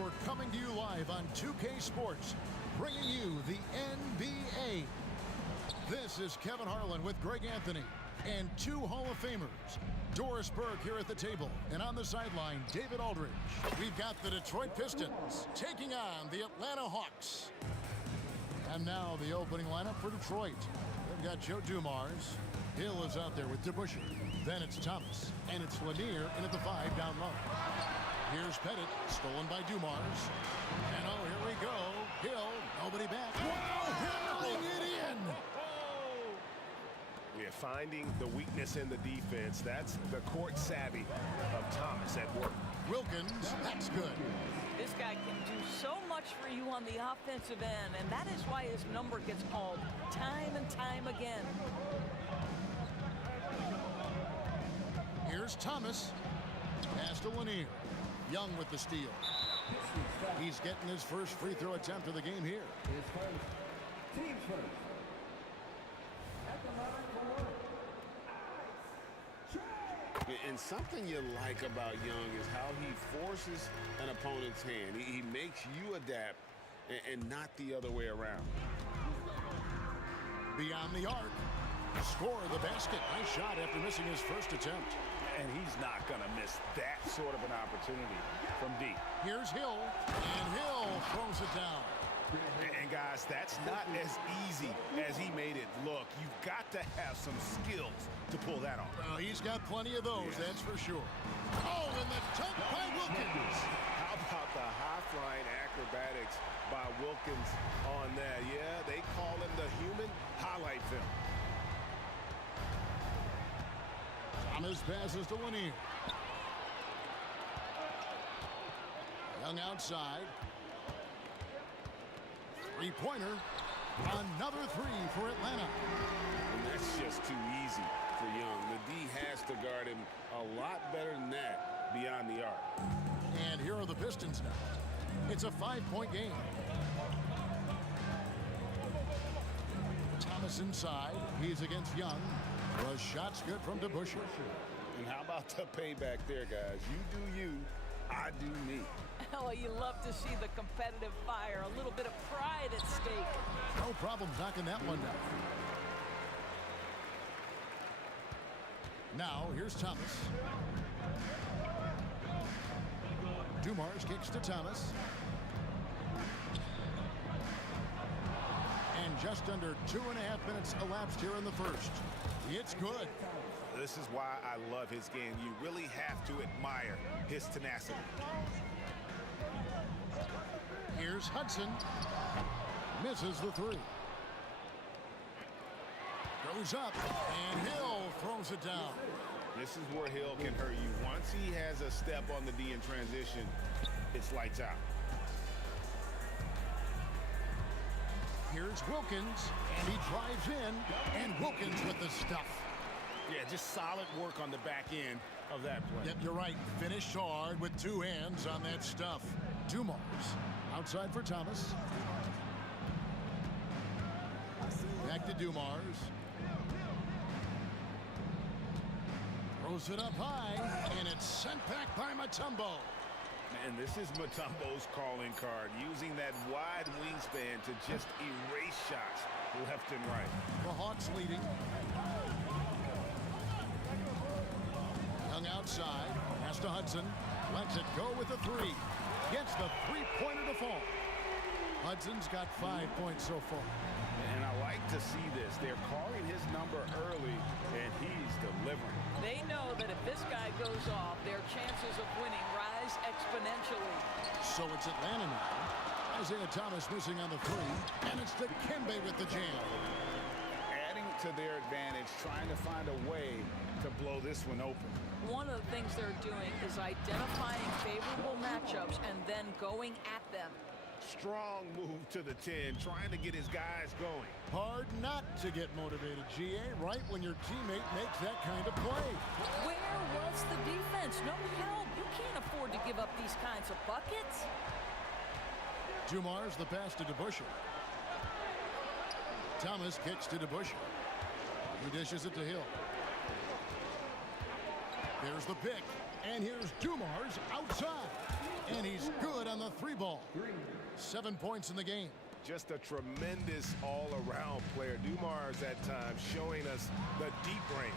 we're coming to you live on 2K Sports, bringing you the NBA. This is Kevin Harlan with Greg Anthony and two Hall of Famers. Doris Burke here at the table, and on the sideline, David Aldridge. We've got the Detroit Pistons taking on the Atlanta Hawks. And now the opening lineup for Detroit. They've got Joe Dumars. Hill is out there with DeBusschere. Then it's Thomas, and it's Lanier in at the 5 down low. Here's Pettit, stolen by Dumars. And oh, here we go. Hill, nobody back. Wow, hammering it in! We're finding the weakness in the defense. That's the court savvy of Thomas at work. Wilkins, that's good. This guy can do so much for you on the offensive end, and that is why his number gets called time and time again. Here's Thomas. Pass to Lanier. Young with the steal. He's getting his first free throw attempt of the game here. His first. Team's first. At the line for And something you like about Young is how he forces an opponent's hand. He makes you adapt and not the other way around. Beyond the arc. Score the basket. Nice shot after missing his first attempt. And he's not going to miss that sort of an opportunity from deep. Here's Hill, and Hill throws it down. And guys, that's not as easy as he made it look. You've got to have some skills to pull that off. Well, he's got plenty of those, that's for sure. Oh, and the dunk by Wilkins. How about the high-flying acrobatics by Wilkins on that? Yeah, they call him the human highlight film. Thomas passes to Lanier. Young outside. Three-pointer. Another three for Atlanta. And that's just too easy for Young. The D has to guard him a lot better than that beyond the arc. And here are the Pistons now. It's a 5-point game. Thomas inside. He's against Young. The shot's good from DeBusschere. And how about the payback there, guys? You do you, I do me. Oh, you love to see the competitive fire, a little bit of pride at stake. No problem knocking that one down. Now, here's Thomas. Dumars kicks to Thomas. And just under 2.5 minutes elapsed here in the first. It's good. This is why I love his game. You really have to admire his tenacity. Here's Hudson. Misses the three. Goes up, and Hill throws it down. This is where Hill can hurt you. Once he has a step on the D in transition, it's lights out. Here's Wilkins, and he drives in, and Wilkins with the stuff. Yeah, just solid work on the back end of that play. Yep, you're right. Finished hard with two hands on that stuff. Dumars outside for Thomas. Back to Dumars. Throws it up high, and it's sent back by Mutombo. Man, this is Mutombo's calling card, using that wide wingspan to just erase shots left and right. The Hawks leading. Young outside, pass to Hudson, lets it go with a three. Gets the three-pointer to fall. Hudson's got 5 points so far. And I like to see this. They're calling his number early, and he's delivering. They know that if this guy goes off, their chances of winning rise exponentially. So it's Atlanta now. Isaiah Thomas missing on the three, and it's Dikembe with the jam. Adding to their advantage, trying to find a way to blow this one open. One of the things they're doing is identifying favorable matchups and then going at them. Strong move to the 10, trying to get his guys going. Hard not to get motivated, GA, right when your teammate makes that kind of play. Where was the defense? No help. You can't afford to give up these kinds of buckets. Dumars the pass to DeBusschere. Thomas kicks to DeBusschere. He dishes it to Hill. There's the pick, and here's Dumars outside. And he's good on the 3-ball. 7 points in the game. Just a tremendous all-around player. Dumars at times showing us the deep range.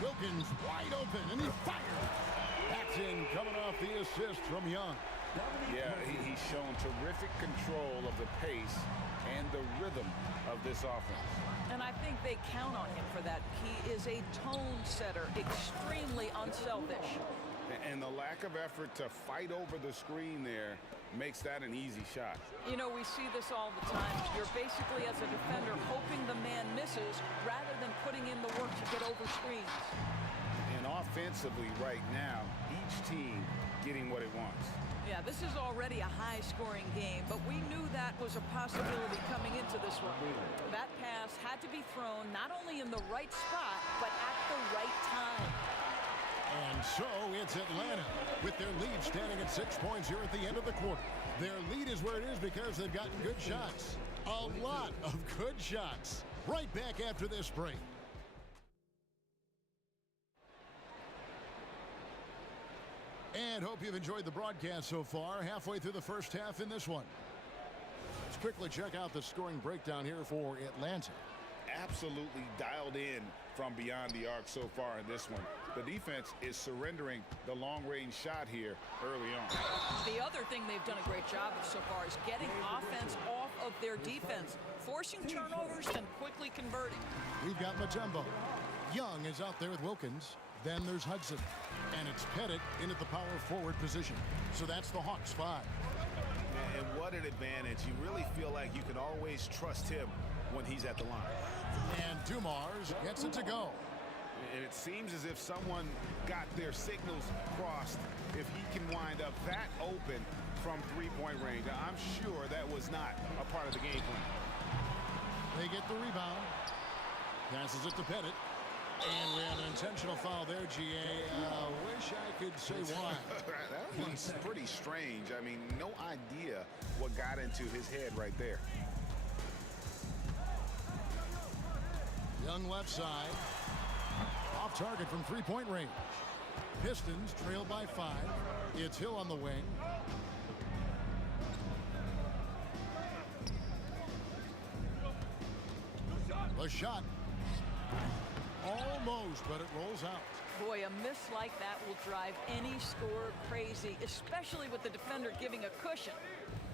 Wilkins wide open, and he fires. That's in, coming off the assist from Young. Yeah, he's shown terrific control of the pace and the rhythm of this offense. And I think they count on him for that. He is a tone setter, extremely unselfish. And the lack of effort to fight over the screen there makes that an easy shot. You know, we see this all the time. You're basically, as a defender, hoping the man misses rather than putting in the work to get over screens. And offensively right now, each team getting what it wants. Yeah, this is already a high-scoring game, but we knew that was a possibility coming into this one. That pass had to be thrown not only in the right spot, but at the right time. And so it's Atlanta with their lead standing at 6 points here at the end of the quarter. Their lead is where it is because they've gotten good shots. A lot of good shots. Right back after this break. And hope you've enjoyed the broadcast so far. Halfway through the first half in this one. Let's quickly check out the scoring breakdown here for Atlanta. Absolutely dialed in from beyond the arc so far in this one. The defense is surrendering the long-range shot here early on. The other thing they've done a great job of so far is getting offense off of their defense, forcing turnovers and quickly converting. We've got Mutombo. Young is out there with Wilkins. Then there's Hudson. And it's Pettit into the power forward position. So that's the Hawks 5. And what an advantage. You really feel like you can always trust him when he's at the line. And Dumars gets it to go. And it seems as if someone got their signals crossed if he can wind up that open from three-point range. I'm sure that was not a part of the game plan. They get the rebound. Passes it to Pettit. And we have an intentional foul there, GA. Wish I could say why. That one's pretty strange. I mean, no idea what got into his head right there. Young left side. Off target from three-point range. Pistons trail by 5. It's Hill on the wing. The shot. Almost, but it rolls out. Boy, a miss like that will drive any scorer crazy, especially with the defender giving a cushion.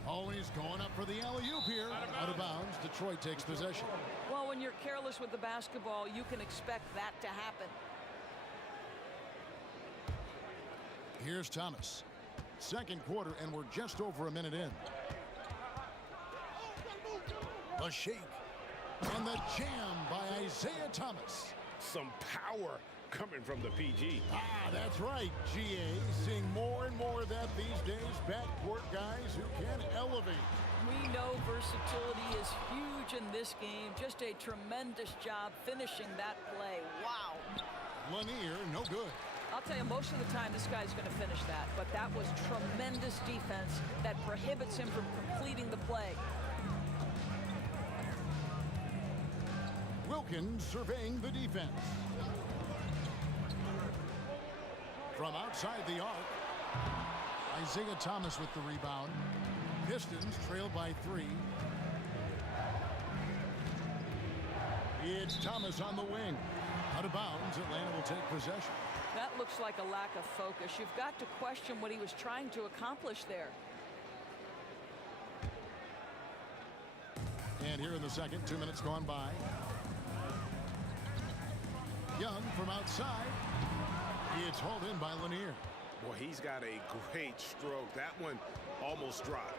Always going up for the alley-oop here. Out of bounds, Detroit takes possession. Well, when you're careless with the basketball, you can expect that to happen. Here's Thomas. Second quarter, and we're just over a minute in. The shake. And the jam by Isaiah Thomas. Some power coming from the PG. That's right, GA. Seeing more and more of that these days. Backcourt guys who can elevate. We know versatility is huge in this game. Just a tremendous job finishing that play. Wow. Lanier, no good. I'll tell you, most of the time this guy's going to finish that, but that was tremendous defense that prohibits him from completing the play. Wilkins surveying the defense. From outside the arc, Isaiah Thomas with the rebound. Pistons trail by 3. It's Thomas on the wing. Out of bounds, Atlanta will take possession. That looks like a lack of focus. You've got to question what he was trying to accomplish there. And here in the second, 2 minutes gone by. Young from outside. It's hauled in by Lanier. Boy, he's got a great stroke. That one almost dropped.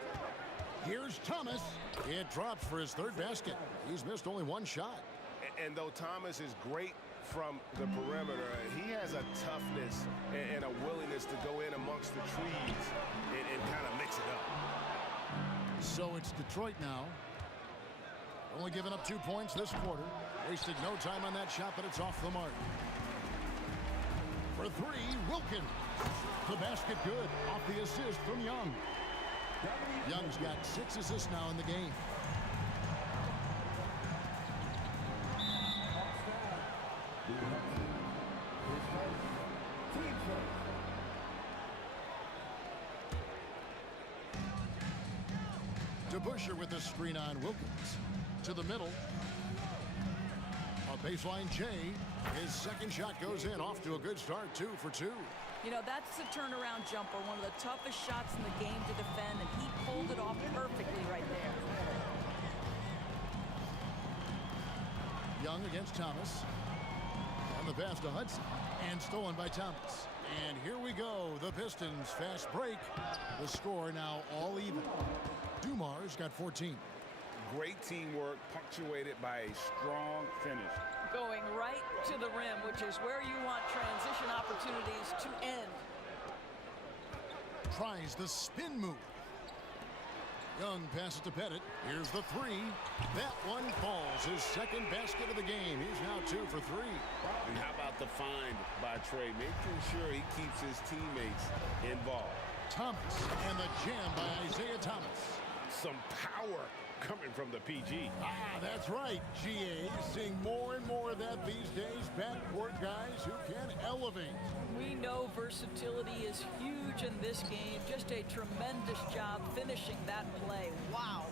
Here's Thomas. It drops for his third basket. He's missed only one shot. And though Thomas is great from the perimeter, he has a toughness and a willingness to go in amongst the trees and kind of mix it up. So it's Detroit now. Only giving up 2 points this quarter. Wasted no time on that shot, but it's off the mark. For 3, Wilkins. The basket good. Off the assist from Young. Young's got 6 assists now in the game. DeBusschere with the screen on Wilkins. To the middle. A baseline J. His second shot goes in. Off to a good start. 2 for 2. You know, that's the turnaround jumper, one of the toughest shots in the game to defend, and he pulled it off perfectly right there. Young against Thomas. On the pass to Hudson. And stolen by Thomas. And here we go. The Pistons fast break. The score now all even. Dumars got 14. Great teamwork punctuated by a strong finish. Going right to the rim, which is where you want transition opportunities to end. Tries the spin move. Young passes to Pettit. Here's the three. That one falls. His second basket of the game. He's now 2 for 3. And how about the find by Trey, making sure he keeps his teammates involved. Thomas and the jam by Isaiah Thomas. Some power coming from the PG. That's right. GA seeing more and more of that these days. Backcourt guys who can elevate. We know versatility is huge in this game. Just a tremendous job finishing that play. Wow.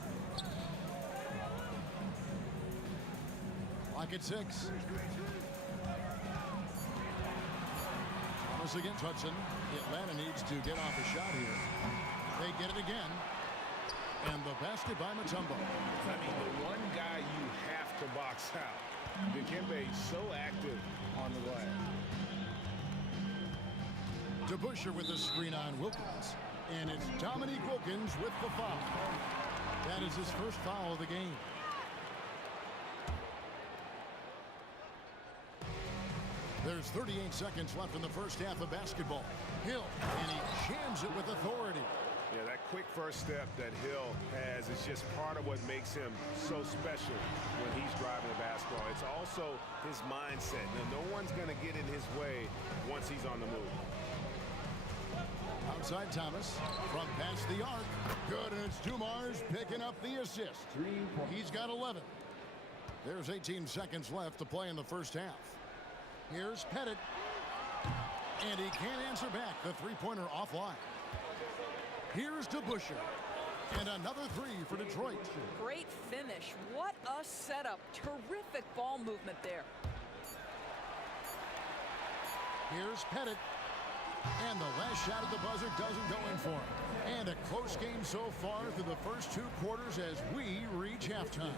Lock at 6. Thomas against Hudson. Atlanta needs to get off a shot here. They get it again. And the basket by Mutombo. I mean, the one guy you have to box out. Dikembe so active on the glass. DeBusschere with the screen on Wilkins. And it's Dominique Wilkins with the foul. That is his first foul of the game. There's 38 seconds left in the first half of basketball. Hill, and he jams it with authority. Yeah, that quick first step that Hill has is just part of what makes him so special when he's driving the basketball. It's also his mindset. Now, no one's going to get in his way once he's on the move. Outside Thomas from past the arc. Good, and it's Dumars picking up the assist. He's got 11. There's 18 seconds left to play in the first half. Here's Pettit. And he can't answer back. The three-pointer offline. Here's DeBusschere. And another 3 for Detroit. Great finish. What a setup. Terrific ball movement there. Here's Pettit. And the last shot at the buzzer doesn't go in for him. And a close game so far through the first 2 quarters as we reach halftime.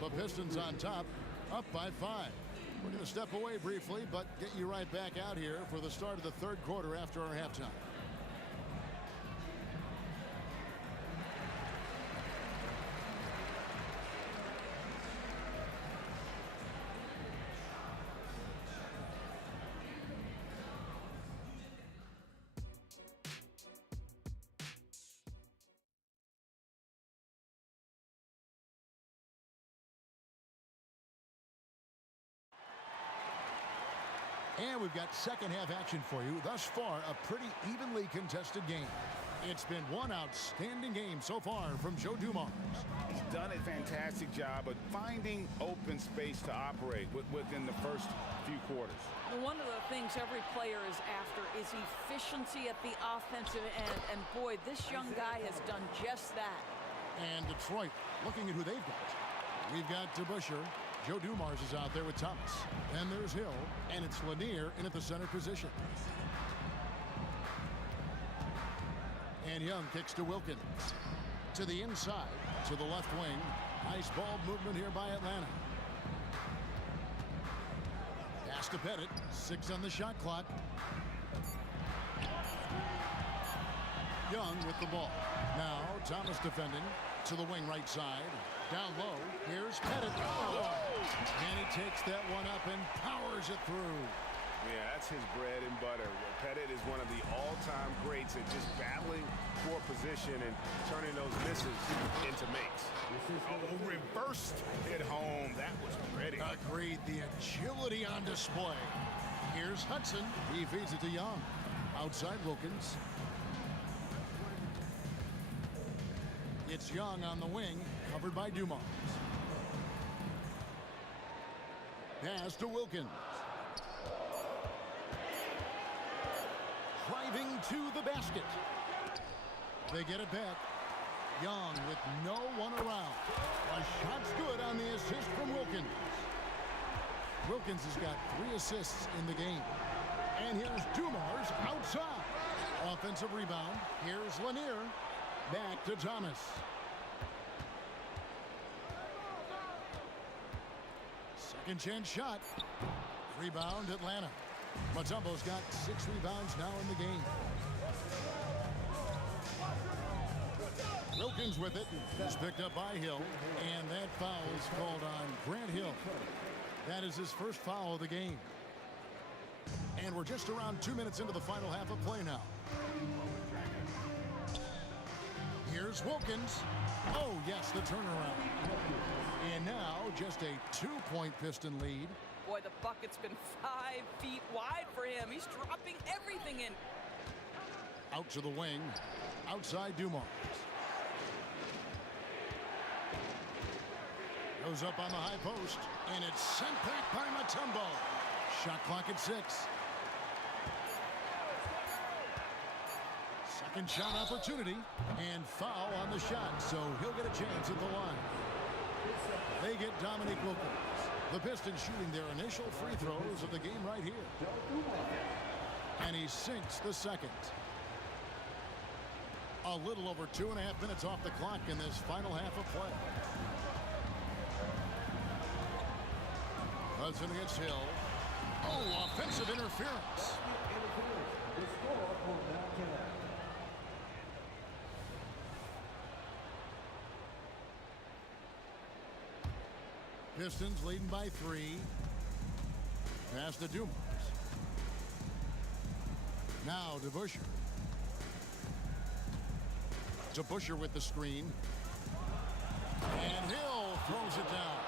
The Pistons on top, up by 5. We're going to step away briefly, but get you right back out here for the start of the third quarter after our halftime. And we've got second half action for you. Thus far, a pretty evenly contested game. It's been one outstanding game so far from Joe Dumars. He's done a fantastic job of finding open space to operate within the first few quarters. One of the things every player is after is efficiency at the offensive end. And boy, this young guy has done just that. And Detroit looking at who they've got. We've got DeBusschere. Joe Dumars is out there with Thomas. Then there's Hill, and it's Lanier in at the center position. And Young kicks to Wilkins. To the inside, to the left wing. Nice ball movement here by Atlanta. Pass to Pettit. 6 on the shot clock. Young with the ball. Now Thomas defending to the wing right side. Down low, here's Pettit. Oh! And he takes that one up and powers it through. Yeah, that's his bread and butter. Pettit is one of the all-time greats at just battling for position and turning those misses into makes. Oh, reversed it home. That was pretty. Agreed. The agility on display. Here's Hudson. He feeds it to Young. Outside Wilkins. It's Young on the wing, covered by Dumars. Pass to Wilkins. Driving to the basket. They get it back. Young with no one around. A shot's good on the assist from Wilkins. Wilkins has got 3 assists in the game. And here's Dumars outside. Offensive rebound. Here's Lanier. Back to Thomas. Second chance shot. Rebound Atlanta. Mutombo's got 6 rebounds now in the game. Wilkins with it. He's picked up by Hill. And that foul is called on Grant Hill. That is his first foul of the game. And we're just around 2 minutes into the final half of play now. Here's Wilkins. Oh, yes, the turnaround. And now just a 2-point Piston lead. Boy, the bucket's been 5 feet wide for him. He's dropping everything in. Out to the wing. Outside Dumars. Goes up on the high post. And it's sent back by Mutombo. Shot clock at 6. Second shot opportunity. And foul on the shot. So he'll get a chance at the line. They get Dominique Wilkins. The Pistons shooting their initial free throws of the game right here. And he sinks the second. A little over 2.5 minutes off the clock in this final half of play. Hudson against Hill. Oh, offensive interference. The score will now count. Pistons leading by 3. Pass to Dumars. Now to Busher. To Busher with the screen. And Hill throws it down.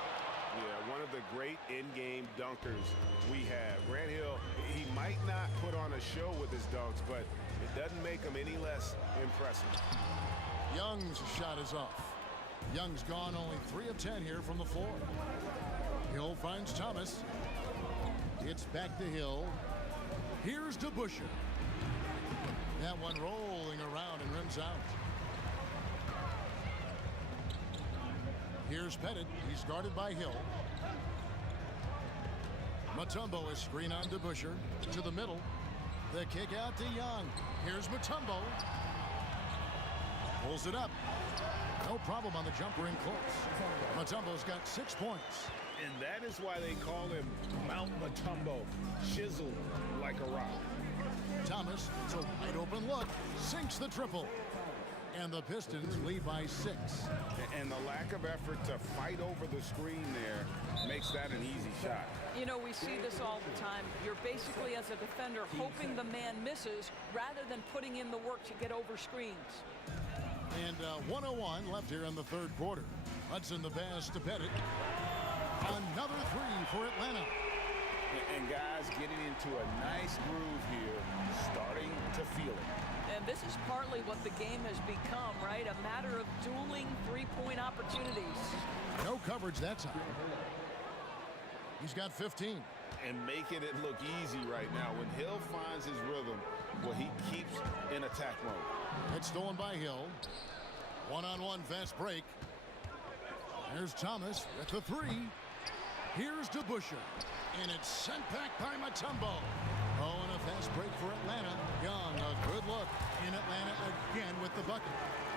Yeah, one of the great in-game dunkers we have. Grant Hill, he might not put on a show with his dunks, but it doesn't make him any less impressive. Young's shot is off. Young's gone only 3 of 10 here from the floor. Hill finds Thomas. It's back to Hill. Here's to Busher. That one rolling around and rims out. Here's Pettit. He's guarded by Hill. Mutombo is screen on to Busher. To the middle. The kick out to Young. Here's Mutombo. Pulls it up. No problem on the jumper in close. Mutombo's got 6 points. And that is why they call him Mount Mutombo, chiseled like a rock. Thomas, it's a wide open look, sinks the triple. And the Pistons lead by 6. And the lack of effort to fight over the screen there makes that an easy shot. You know, we see this all the time. You're basically, as a defender, hoping the man misses rather than putting in the work to get over screens. And 1:01 left here in the third quarter. Hudson the pass to Pettit. Another 3 for Atlanta. And guys getting into a nice groove here, starting to feel it. And this is partly what the game has become, right? A matter of dueling three-point opportunities. No coverage that time. He's got 15. And making it look easy right now. When Hill finds his rhythm, well, he keeps in attack mode. It's stolen by Hill. One-on-one fast break. There's Thomas with the 3. Here's to Busher. And it's sent back by Mutombo. Oh, and a fast break for Atlanta. Young, a good look in Atlanta again with the bucket.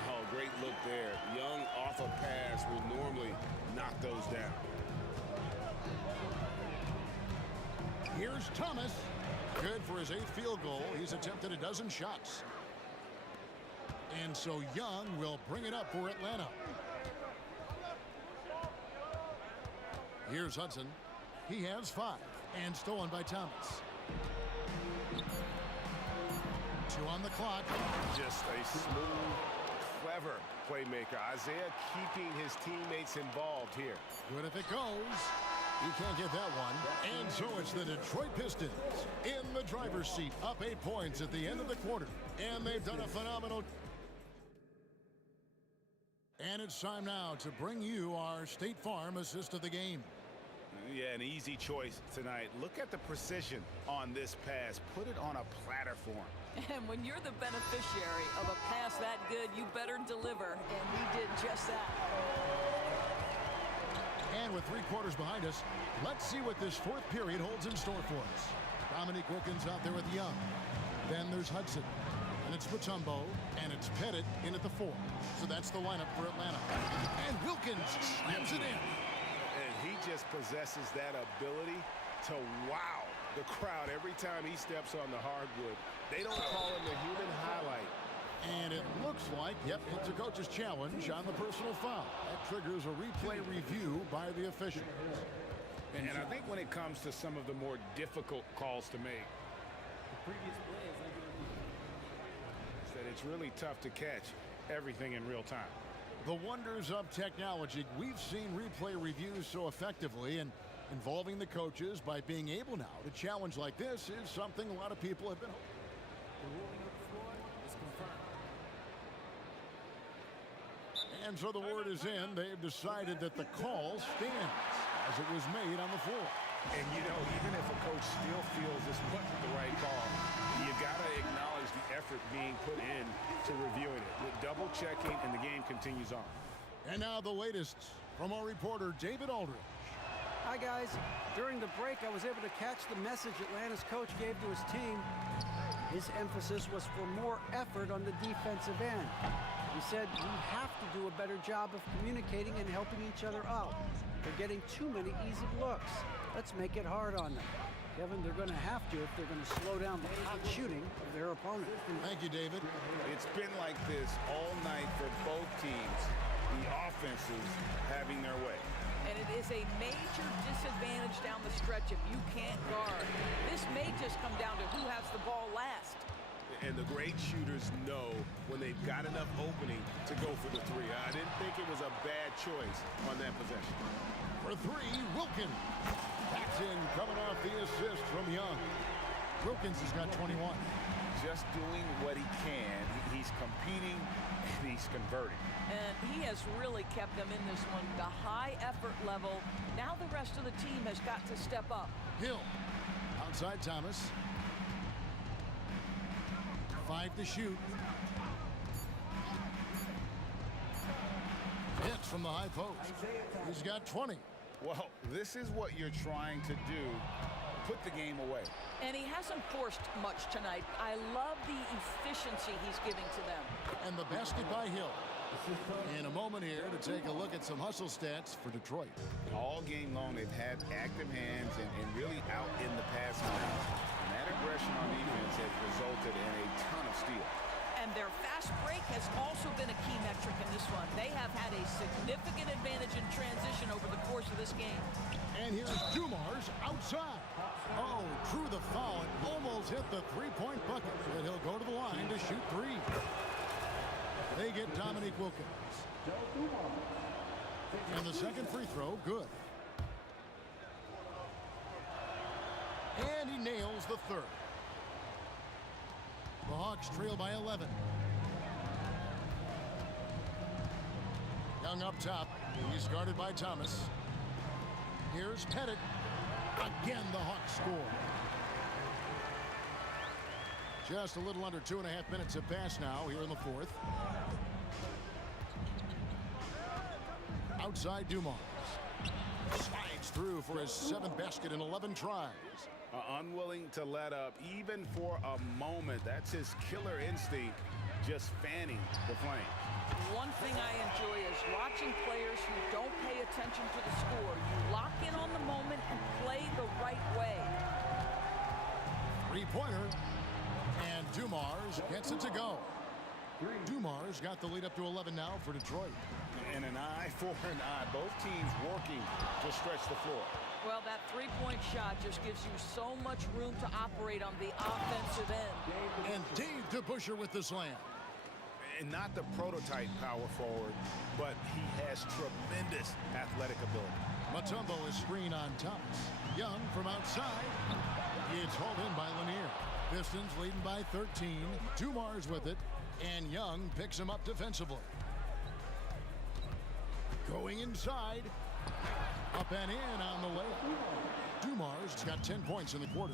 Oh, great look there. Young off a pass will normally knock those down. Here's Thomas. Good for his 8th field goal. He's attempted a dozen shots. And so Young will bring it up for Atlanta. Here's Hudson. He has 5 and stolen by Thomas. 2 on the clock. Just a smooth, clever playmaker. Isaiah keeping his teammates involved here. Good if it goes. He can't get that one. And so it's the Detroit Pistons in the driver's seat, up 8 points at the end of the quarter. And they've done a phenomenal. And it's time now to bring you our State Farm assist of the game. Yeah, an easy choice tonight. Look at the precision on this pass. Put it on a platter for him. And when you're the beneficiary of a pass that good, you better deliver. And he did just that. And with 3 quarters behind us, let's see what this 4th period holds in store for us. Dominique Wilkins out there with Young. Then there's Hudson. And it's Mutombo. And it's Pettit in at the 4. So that's the lineup for Atlanta. And Wilkins slams it in. And he just possesses that ability to wow the crowd every time he steps on the hardwood. They don't call him the human highlight. And it looks like, yep, it's a coach's challenge on the personal foul. That triggers a replay review by the officials. And I think when it comes to some of the more difficult calls to make, that it's really tough to catch everything in real time. The wonders of technology. We've seen replay reviews so effectively, and involving the coaches by being able now to challenge like this is something a lot of people have been hoping. The ruling of the floor is confirmed. And so the word is in. They've decided that the call stands as it was made on the floor. And, you know, even if a coach still feels this wasn't the right call, you got to acknowledge the effort being put in to reviewing it. With double checking, and the game continues on. And now the latest from our reporter, David Aldridge. Hi, guys. During the break, I was able to catch the message Atlanta's coach gave to his team. His emphasis was for more effort on the defensive end. He said we have to do a better job of communicating and helping each other out. They're getting too many easy looks. Let's make it hard on them. Kevin, they're going to have to if they're going to slow down the hot shooting of their opponent. Thank you, David. It's been like this all night for both teams. The offenses having their way. And it is a major disadvantage down the stretch if you can't guard. This may just come down to who has the ball last. And the great shooters know when they've got enough opening to go for the 3. I didn't think it was a bad choice on that possession. For 3, Wilkins. That's in, coming off the assist from Young. Wilkins has got 21. Just doing what he can. He's competing, and he's converting. And he has really kept them in this one. The high effort level. Now the rest of the team has got to step up. Hill. Outside Thomas. 5 to shoot. Hits from the high post. He's got 20. Well, this is what you're trying to do. Put the game away. And he hasn't forced much tonight. I love the efficiency he's giving to them. And the basket by Hill. In a moment here to take a look at some hustle stats for Detroit. All game long, they've had active hands and really out in the passing lane. And that aggression on defense has resulted in a ton of steals. And their fast break has also been a key metric in this one. They have had a significant advantage in transition over the course of this game. And here's Dumars outside. Oh, drew the foul and almost hit the 3-point bucket. But he'll go to the line to shoot 3. They get Dominique Wilkins. And the second free throw, good. And he nails the 3rd. The Hawks trail by 11. Young up top. He's guarded by Thomas. Here's Pettit. Again, the Hawks score. Just a little under 2.5 minutes have passed now here in the 4th. Outside Dumars. Slides through for his 7th basket in 11 tries. Unwilling to let up even for a moment. That's his killer instinct, just fanning the flame. One thing I enjoy is watching players who don't pay attention to the score. You lock in on the moment and play the right way. 3-pointer. And Dumars gets it to go. Dumars got the lead up to 11 now for Detroit. And an eye for an eye. Both teams working to stretch the floor. Well, that 3-point shot just gives you so much room to operate on the offensive end. And Dave DeBusschere with the slam. And not the prototype power forward, but he has tremendous athletic ability. Mutombo is screen on Thomas. Young from outside. It's hauled in by Lanier. Pistons leading by 13. Dumars with it. And Young picks him up defensively. Going inside. Up and in on the layup. Dumar's got 10 points in the quarter.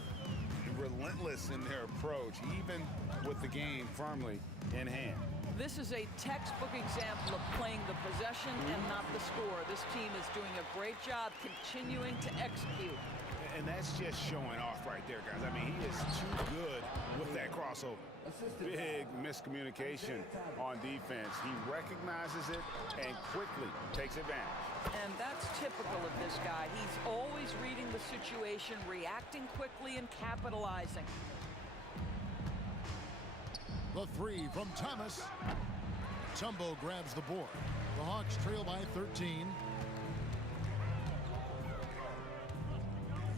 Relentless in their approach, even with the game firmly in hand. This is a textbook example of playing the possession and not the score. This team is doing a great job continuing to execute. And that's just showing off right there, guys. I mean, he is too good with that crossover. Big miscommunication on defense. He recognizes it and quickly takes advantage. And that's typical of this guy. He's always reading the situation, reacting quickly, and capitalizing. The three from Thomas. Tumbo grabs the board. The Hawks trail by 13.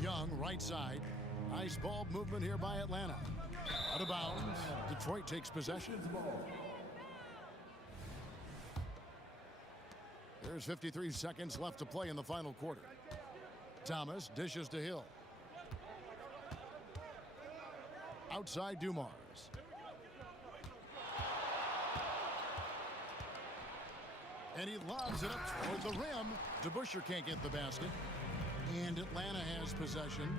Young, right side. Nice ball movement here by Atlanta. Out of bounds. Detroit takes possession. There's 53 seconds left to play in the final quarter. Thomas dishes to Hill. Outside Dumars. And he lobs it up toward the rim. DeBusschere can't get the basket. And Atlanta has possession.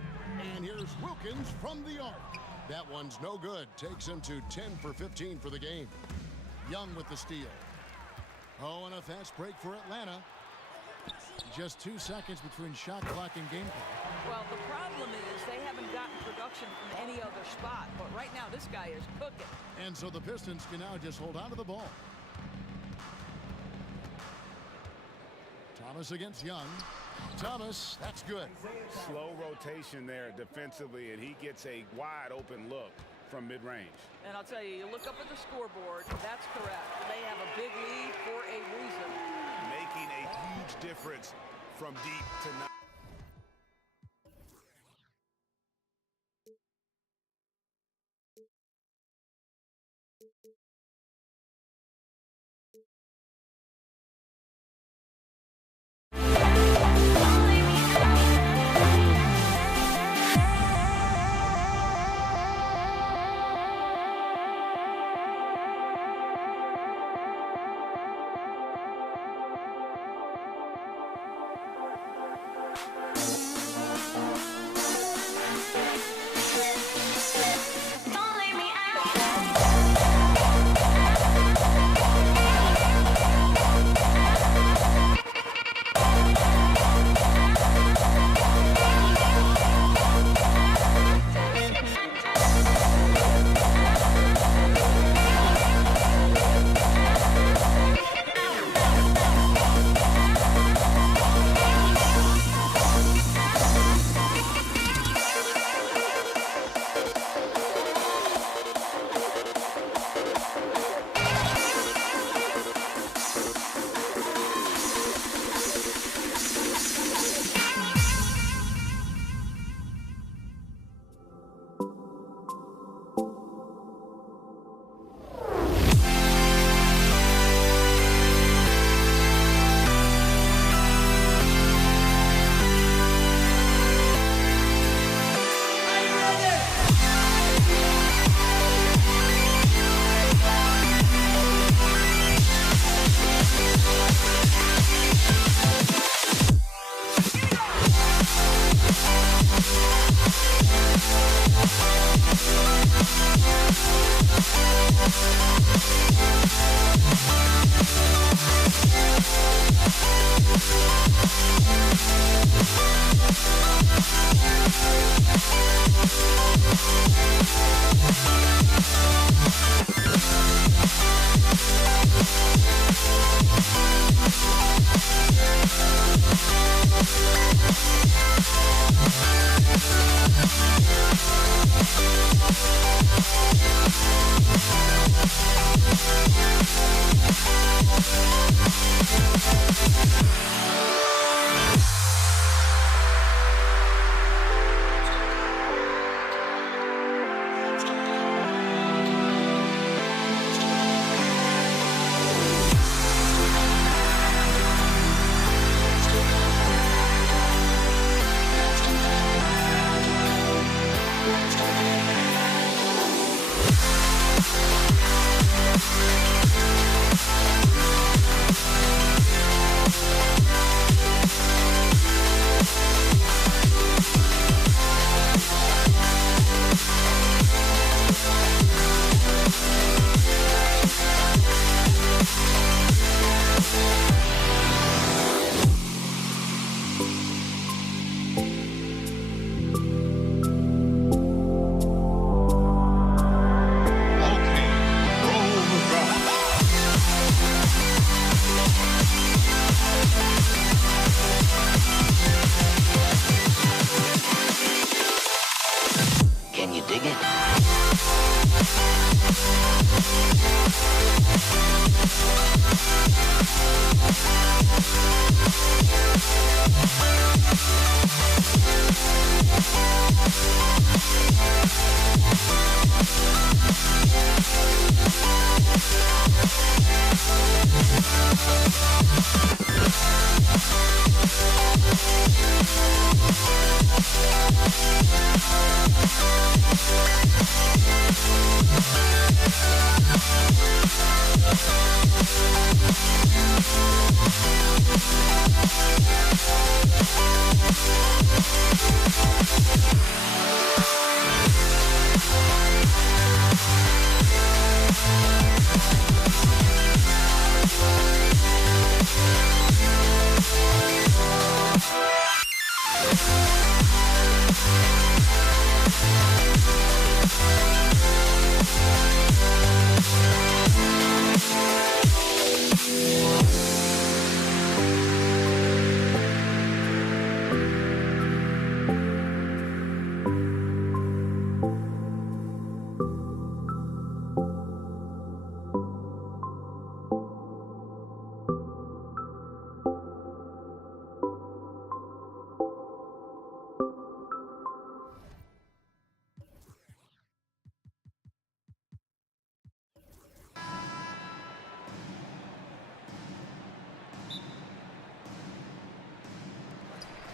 And here's Wilkins from the arc. That one's no good. Takes him to 10 for 15 for the game. Young with the steal. Oh, and a fast break for Atlanta. Just 2 seconds between shot clock and game clock. Well, the problem is they haven't gotten production from any other spot. But right now, this guy is cooking. And so the Pistons can now just hold on to the ball. Thomas against Young. Thomas, that's good. Slow rotation there defensively, and he gets a wide open look from mid-range. And I'll tell you, you look up at the scoreboard, that's correct. They have a big lead for a reason. Making a huge difference from deep to not.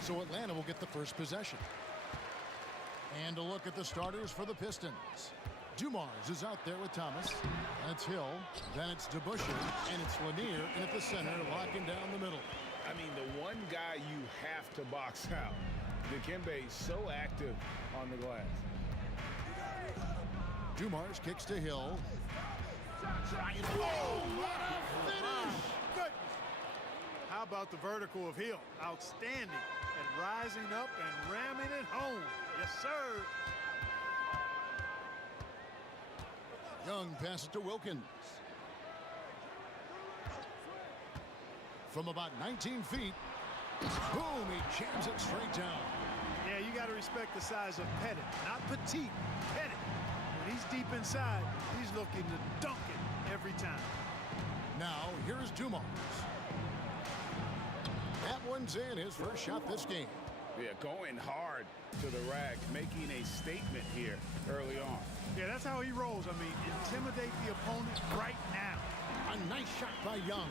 So Atlanta will get the first possession. And a look at the starters for the Pistons. Dumars is out there with Thomas. That's Hill. Then it's DeBusschere. And it's Lanier in at the center, locking down the middle. I mean, the one guy you have to box out. Dikembe so active on the glass. Dumars kicks to Hill. Oh, what a finish! Goodness. How about the vertical of Hill? Outstanding at rising up and ramming it home. Yes, sir. Young passes to Wilkins. From about 19 feet. Boom, he jams it straight down. Yeah, you got to respect the size of Pettit. Not petite, Pettit. When he's deep inside, he's looking to dunk it every time. Now, here's Dumars. That one's in, his first shot this game. Yeah, going hard to the rack, making a statement here early on. Yeah, that's how he rolls. I mean, intimidate the opponent right now. A nice shot by Young.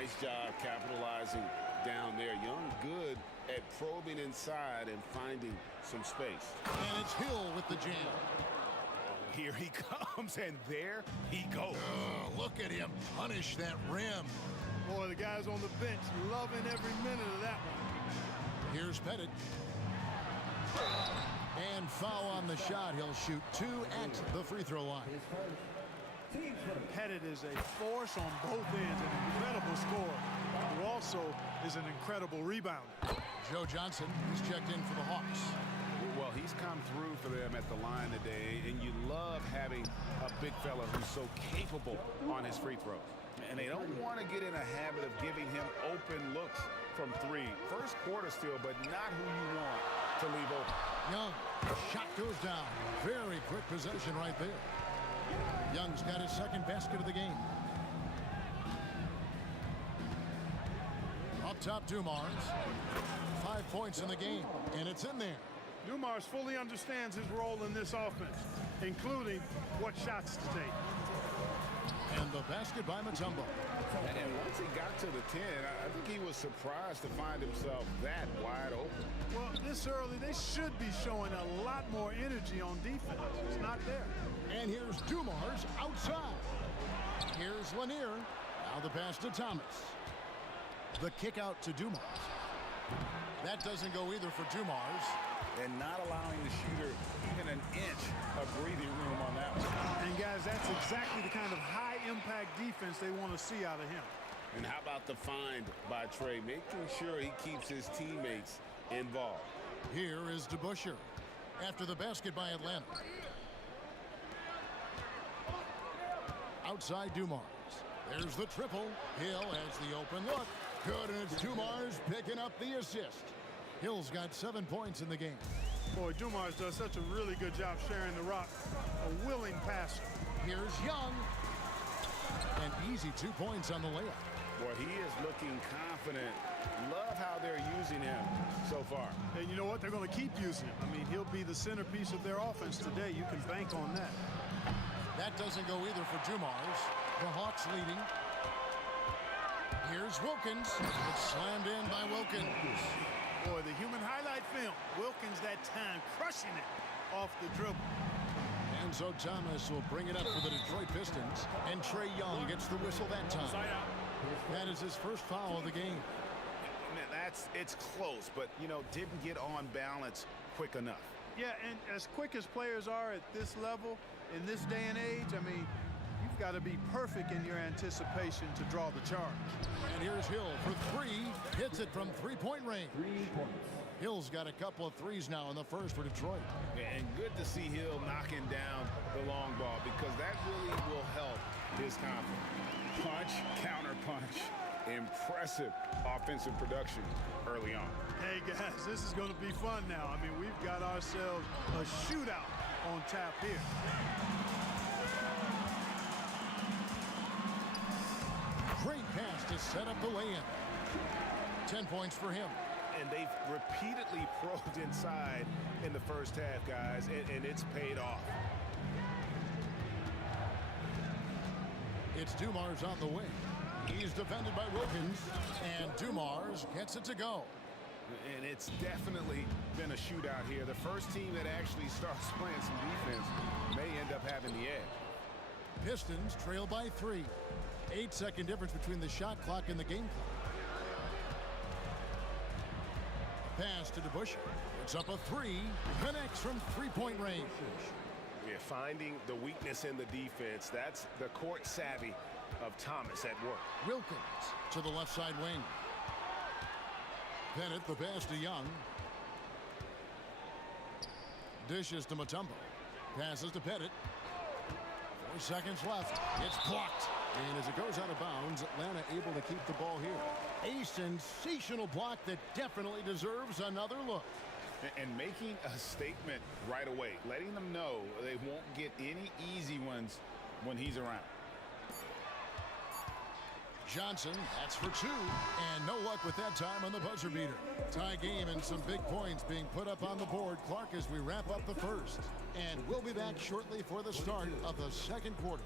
Nice job capitalizing down there. Young good at probing inside and finding some space. And it's Hill with the jam. Here he comes, and there he goes. Oh, look at him punish that rim. Boy, the guys on the bench loving every minute of that one. Here's Pettit. And foul on the shot. He'll shoot 2 at the free throw line. Pettit is a force on both ends, an incredible scorer, who also is an incredible rebounder. Joe Johnson is checked in for the Hawks. Well, he's come through for them at the line today, and you love having a big fella who's so capable on his free throws. And they don't want to get in a habit of giving him open looks from 3. First quarter still, but not who you want to leave open. Young, shot goes down. Very quick possession right there. Young's got his second basket of the game. Up top, Dumars. 5 points in the game, and it's in there. Dumars fully understands his role in this offense, including what shots to take. And the basket by Mutombo. And once he got to the 10, I think he was surprised to find himself that wide open. Well, this early, they should be showing a lot more energy on defense. It's not there. And here's Dumars outside. Here's Lanier. Now the pass to Thomas. The kick out to Dumars. That doesn't go either for Dumars. And not allowing the shooter even an inch of breathing room on that one. And guys, that's exactly the kind of high-impact defense they want to see out of him. And how about the find by Trey, making sure he keeps his teammates involved. Here is DeBusschere after the basket by Atlanta. Outside Dumars. There's the triple. Hill has the open look. Good, and it's Dumars picking up the assist. Hill's got 7 points in the game. Boy, Dumars does such a really good job sharing the rock. A willing passer. Here's Young. An easy 2 points on the layup. Boy, he is looking confident. Love how they're using him so far. And you know what? They're going to keep using him. I mean, he'll be the centerpiece of their offense today. You can bank on that. That doesn't go either for Dumars. The Hawks leading. Here's Wilkins. It's slammed in by Wilkins. Boy, the human highlight film. Wilkins that time crushing it off the dribble. And so Thomas will bring it up for the Detroit Pistons. And Trae Young gets the whistle that time. That is his first foul of the game. It's close, but, you know, didn't get on balance quick enough. Yeah, and as quick as players are at this level, in this day and age, I mean, you've got to be perfect in your anticipation to draw the charge. And here's Hill for 3. Hits it from three-point range. 3 points. Hill's got a couple of threes now in the first for Detroit. And good to see Hill knocking down the long ball, because that really will help his confidence. Punch, counter punch. Impressive offensive production early on. Hey, guys, this is going to be fun now. I mean, we've got ourselves a shootout on tap here. Great pass to set up the lay-in. 10 points for him. And they've repeatedly probed inside in the first half, guys, and it's paid off. It's Dumars on the wing. He's defended by Wilkins, and Dumars gets it to go. And it's definitely been a shootout here. The first team that actually starts playing some defense may end up having the edge. Pistons trail by 3. 8-second difference between the shot clock and the game clock. Pass to DeBusschere. It's up a 3. Connects from three-point range. Yeah, finding the weakness in the defense. That's the court savvy of Thomas at work. Wilkins to the left side wing. Bennett, the pass to Young. Dishes to Mutombo. Passes to Pettit. 4 seconds left. It's blocked. And as it goes out of bounds, Atlanta able to keep the ball here. A sensational block that definitely deserves another look. And making a statement right away, letting them know they won't get any easy ones when he's around. Johnson, that's for 2, and no luck with that time on the buzzer beater. Tie game and some big points being put up on the board. Clark, as we wrap up the first. And we'll be back shortly for the start of the second quarter.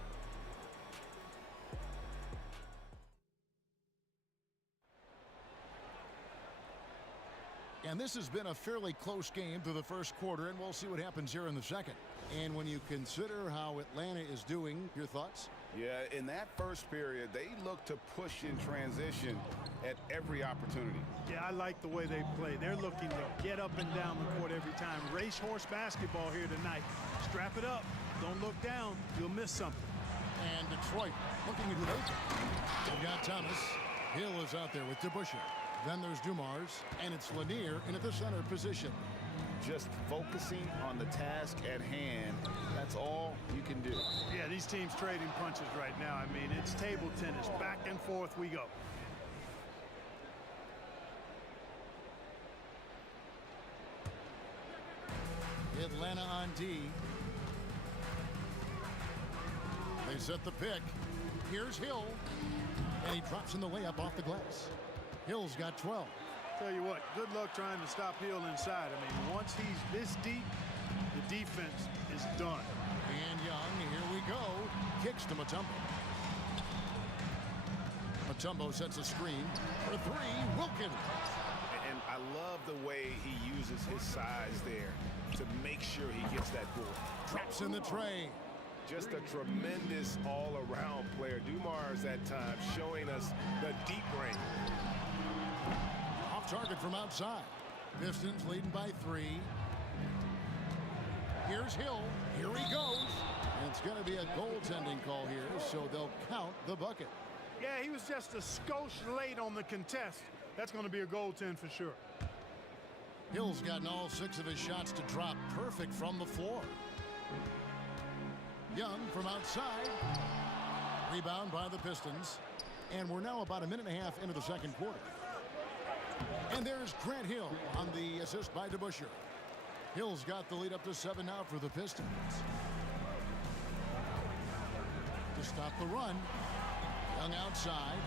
And this has been a fairly close game through the first quarter, and we'll see what happens here in the second. And when you consider how Atlanta is doing, your thoughts? Yeah, in that first period, they look to push in transition at every opportunity. Yeah, I like the way they play. They're looking to get up and down the court every time. Racehorse basketball here tonight. Strap it up. Don't look down. You'll miss something. And Detroit looking at who they've got. Thomas. Hill is out there with DeBusschere. Then there's Dumars, and it's Lanier in at the center position. Just focusing on the task at hand, that's all you can do. Yeah, these teams trading punches right now. I mean, it's table tennis. Back and forth we go. Atlanta on D. They set the pick. Here's Hill, and he drops in the layup off the glass. Hill's got 12. Tell you what, good luck trying to stop Hill inside. I mean, once he's this deep, the defense is done. And Young, here we go. Kicks to Mutombo. Mutombo sets a screen for 3. Wilkins. And I love the way he uses his size there to make sure he gets that board. Drops in the tray. Just a tremendous all-around player. Dumars at times showing us the deep range. Off target from outside. Pistons leading by 3. Here's Hill. Here he goes. And it's going to be a goaltending call here, so they'll count the bucket. Yeah, he was just a skosh late on the contest. That's going to be a goaltend for sure. Hill's gotten all 6 of his shots to drop. Perfect from the floor. Young from outside. Rebound by the Pistons. And we're now about a minute and a half into the second quarter. And there's Grant Hill on the assist by DeBusschere. Hill's got the lead up to 7 now for the Pistons. To stop the run. Young outside.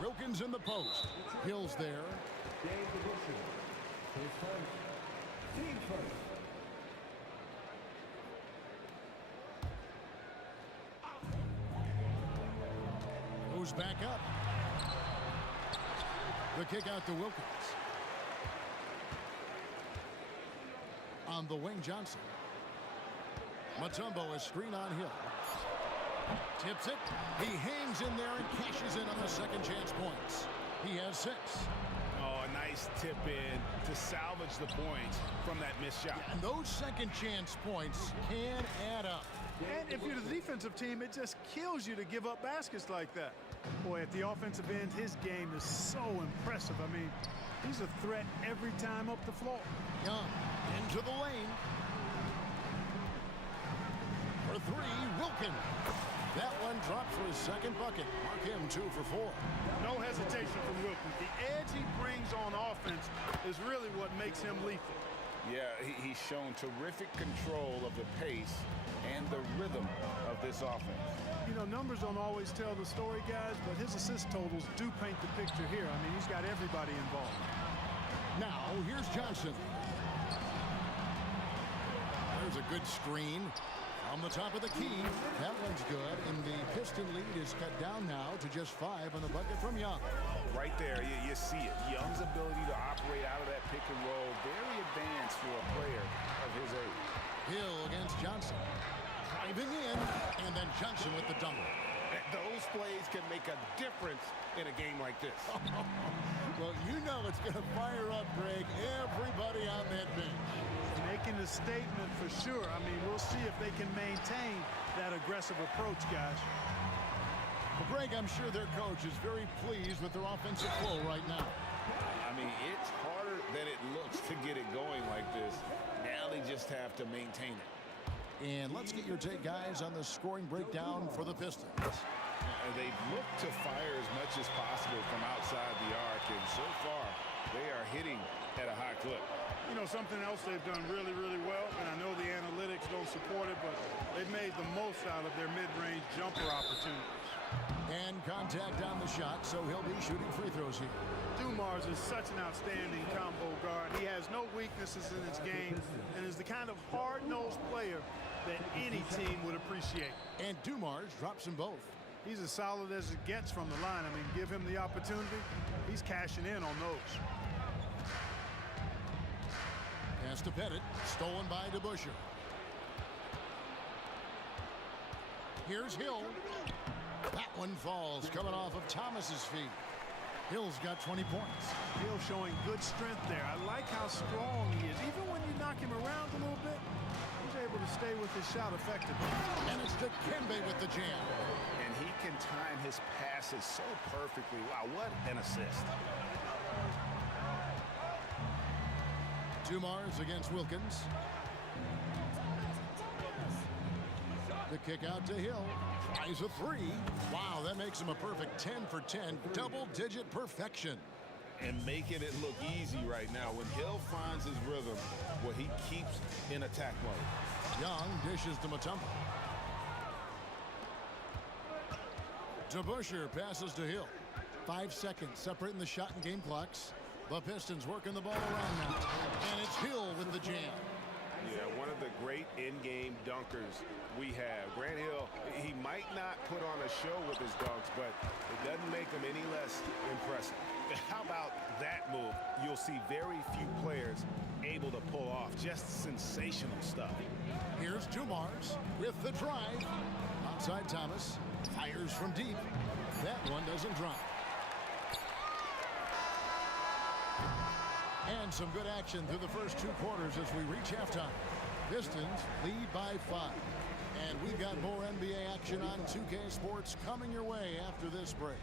Wilkins in the post. Hill's there. Team first. Goes back up. The kick out to Wilkins. On the wing, Johnson. Mutombo is screen on Hill. Tips it. He hangs in there and cashes in on the second chance points. He has 6. Oh, a nice tip in to salvage the points from that missed shot. And those second chance points can add up. And if you're the defensive team, it just kills you to give up baskets like that. Boy, at the offensive end, his game is so impressive. I mean, he's a threat every time up the floor. Young into the lane. For 3, Wilkins. That one dropped for his second bucket. Mark him 2 for 4. No hesitation from Wilkins. The edge he brings on offense is really what makes him lethal. Yeah, he's shown terrific control of the pace and the rhythm of this offense. You know, numbers don't always tell the story, guys, but his assist totals do paint the picture here. I mean, he's got everybody involved. Now, here's Johnson. There's a good screen From the top of the key, that one's good, and the Piston lead is cut down now to just 5 on the bucket from Young. Right there, you see it. Young's ability to operate out of that pick and roll, very advanced for a player of his age. Hill against Johnson. Driving in, and then Johnson with the double. Those plays can make a difference in a game like this. Well, you know it's going to fire up, Greg, everybody on that bench. Making a statement for sure. I mean, we'll see if they can maintain that aggressive approach, guys. Well, Greg, I'm sure their coach is very pleased with their offensive flow right now. I mean, it's harder than it looks to get it going like this. Now they just have to maintain it. And let's get your take, guys, on the scoring breakdown for the Pistons. They've looked to fire as much as possible from outside the arc, and so far, they are hitting at a high clip. You know, something else they've done really, really well, and I know the analytics don't support it, but they've made the most out of their mid-range jumper opportunities. And contact on the shot, so he'll be shooting free throws here. Dumars is such an outstanding combo guard. He has no weaknesses in his game and is the kind of hard-nosed player that any team would appreciate. And Dumars drops them both. He's as solid as it gets from the line. I mean, give him the opportunity, he's cashing in on those. Pass to Pettit, stolen by DeBusschere. Here's Hill. That one falls, coming off of Thomas's feet. Hill's got 20 points. Hill showing good strength there. I like how strong he is. Even when you knock him around a little bit, he's able to stay with his shot effectively. And it's Dikembe with the jam. And he can time his passes so perfectly. Wow, what an assist. Dumars against Wilkins. The kick out to Hill. Tries a three. Wow, that makes him a perfect 10 for 10. Double-digit perfection. And making it look easy right now. When Hill finds his rhythm, well, he keeps in attack mode. Young dishes to Mutombo. DeBusschere passes to Hill. 5 seconds separating the shot and game clocks. The Pistons working the ball around now. And it's Hill with the jam. Yeah, one of the great in-game dunkers we have. Grant Hill, he might not put on a show with his dunks, but it doesn't make him any less impressive. How about that move? You'll see very few players able to pull off just sensational stuff. Here's Dumars with the drive. Outside Thomas. Fires from deep. That one doesn't drop. And some good action through the first 2 quarters as we reach halftime. Pistons lead by 5. And we've got more NBA action on 2K Sports coming your way after this break.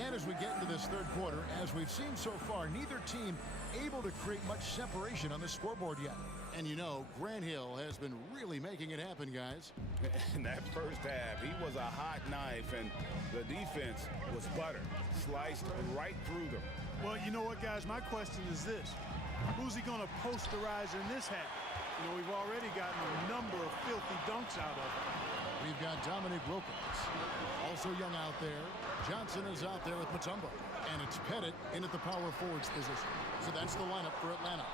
And as we get into this third quarter, as we've seen so far, neither team able to create much separation on the scoreboard yet. And you know, Grant Hill has been really making it happen, guys. In that first half, he was a hot knife, and the defense was butter. Sliced right through them. Well, you know what, guys? My question is this. Who's he going to posterize in this half? You know, we've already gotten a number of filthy dunks out of him. We've got Dominic Wilkins. Also young out there. Johnson is out there with Mutombo. And it's Pettit in at the power forwards position. So that's the lineup for Atlanta.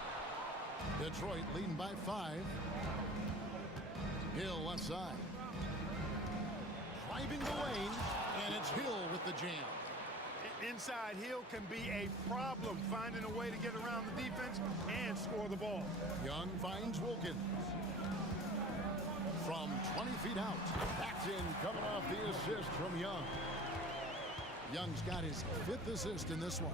Detroit leading by 5. Hill left side. Driving the lane. And it's Hill with the jam. Inside, Hill can be a problem finding a way to get around the defense and score the ball. Young finds Wilkins. From 20 feet out. Backed in, coming off the assist from Young. Young's got his 5th assist in this one.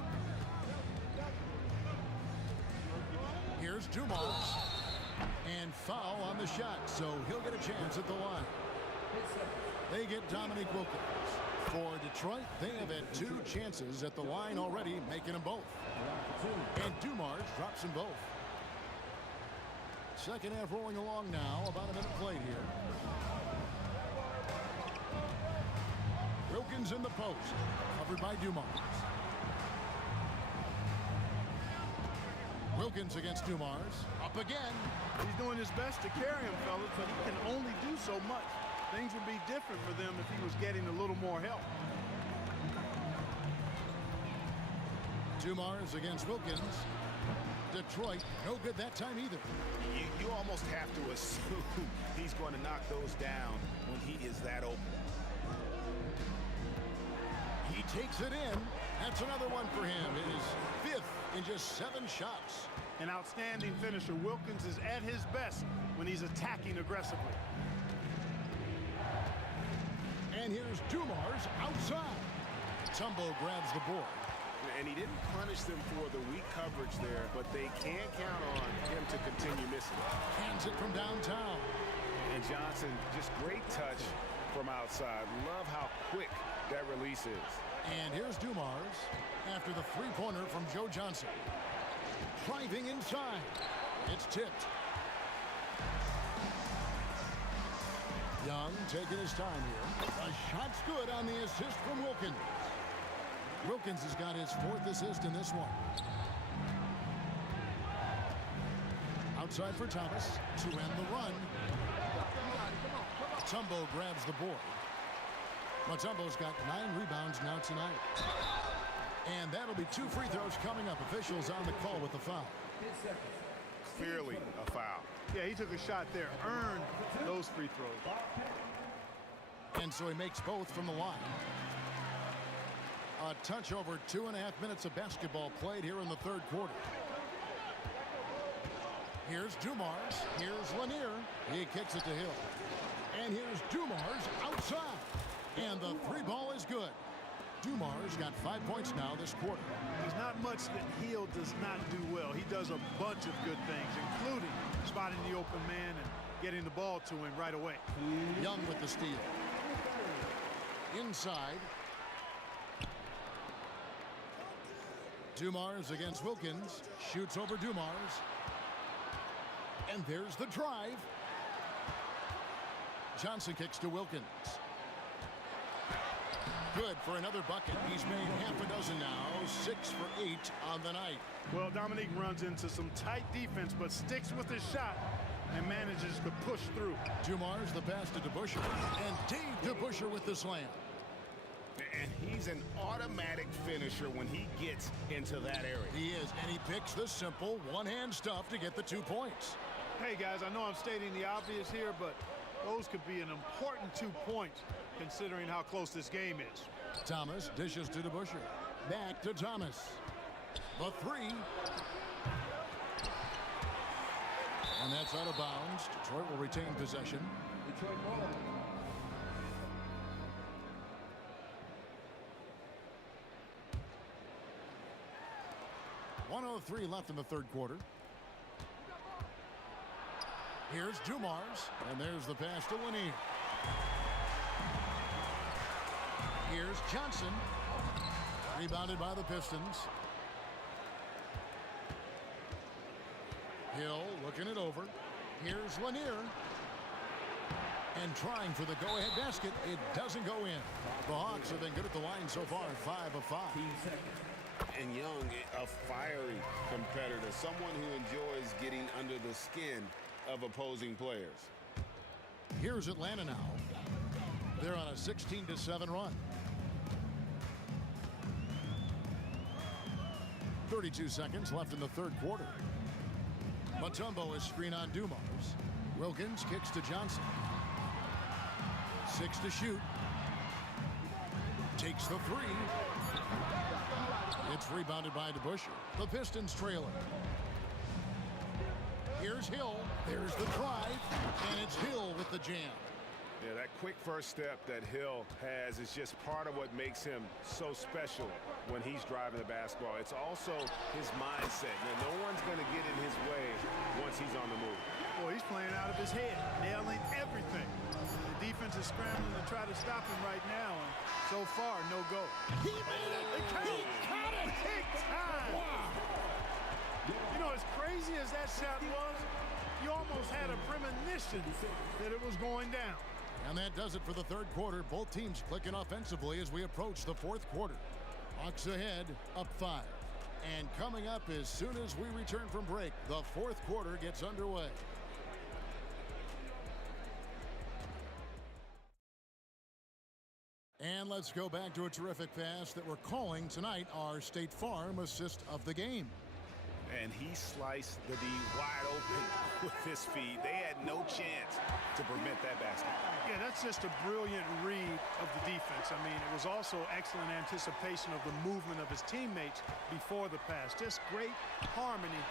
Here's Dumars. And foul on the shot, so he'll get a chance at the line. They get Dominic Wilkins. For Detroit, they have had 2 chances at the line already, making them both. And Dumars drops them both. Second half rolling along now, about a minute played here. is in the post. Covered by Dumars. Wilkins against Dumars. Up again. He's doing his best to carry him, fellas, but he can only do so much. Things would be different for them if he was getting a little more help. Dumars against Wilkins. Detroit, no good that time either. You almost have to assume he's going to knock those down when he is that open. He takes it in. That's another one for him. His fifth in just 7 shots. An outstanding finisher. Wilkins is at his best when he's attacking aggressively. And here's Dumars outside. Tumbo grabs the board. And he didn't punish them for the weak coverage there, but they can't count on him to continue missing. Hands it from downtown. And Johnson, just great touch from outside. Love how quick that release is. And here's Dumars after the three-pointer from Joe Johnson. Driving inside. It's tipped. Young taking his time here. A shot's good on the assist from Wilkins. Wilkins has got his 4th assist in this one. Outside for Thomas to end the run. Mutombo grabs the board. Mutombo's got 9 rebounds now tonight. And that'll be 2 free throws coming up. Officials on the call with the foul. Clearly a foul. Yeah, he took a shot there, earned those free throws. And so he makes both from the line. A touch over 2.5 minutes of basketball played here in the 3rd quarter. Here's Dumars. Here's Lanier. He kicks it to Hill. And here's Dumars outside. And the 3 ball is good. Dumars got 5 points now this quarter. There's not much that Hill does not do well. He does a bunch of good things, including spotting the open man and getting the ball to him right away. Young with the steal. Inside. Dumars against Wilkins. Shoots over Dumars. And there's the drive. Johnson kicks to Wilkins. Good for another bucket. He's made half a dozen now. 6 for 8 on the night. Well, Dominique runs into some tight defense, but sticks with his shot and manages to push through. Dumars the pass to DeBusschere. And Dave DeBusschere with the slam. And he's an automatic finisher when he gets into that area. He is, and he picks the simple one-hand stuff to get the 2 points. Hey, guys, I know I'm stating the obvious here, but those could be an important 2 points considering how close this game is. Thomas dishes to DeBusschere. Back to Thomas. The 3. And that's out of bounds. Detroit will retain possession. Detroit ball. .103 left in the 3rd quarter. Here's Dumars, and there's the pass to Lanier. Here's Johnson, rebounded by the Pistons. Hill looking it over. Here's Lanier. And trying for the go-ahead basket. It doesn't go in. The Hawks have been good at the line so far, 5 of 5. And Young, a fiery competitor, someone who enjoys getting under the skin of opposing players. Here's Atlanta now. They're on a 16-7 run. 32 seconds left in the 3rd quarter. Mutombo is screen on Dumars. Wilkins kicks to Johnson. 6 to shoot. Takes the 3. It's rebounded by DeBusschere. The Pistons trailing. Here's Hill. There's the drive. And it's Hill with the jam. Yeah, that quick first step that Hill has is just part of what makes him so special when he's driving the basketball. It's also his mindset. Now, no one's going to get in his way once he's on the move. Boy, he's playing out of his head, nailing everything. The defense is scrambling to try to stop him right now, and so far, no go. He made it. He got it. Big time. Wow. You know, as crazy as that shot was, you almost had a premonition that it was going down. And that does it for the third quarter. Both teams clicking offensively as we approach the fourth quarter. Hawks ahead, up 5. And coming up as soon as we return from break, the fourth quarter gets underway. And let's go back to a terrific pass that we're calling tonight our State Farm assist of the game. And he sliced the D wide open with his feet. They had no chance to prevent that basket. Yeah, that's just a brilliant read of the defense. I mean, it was also excellent anticipation of the movement of his teammates before the pass. Just great harmony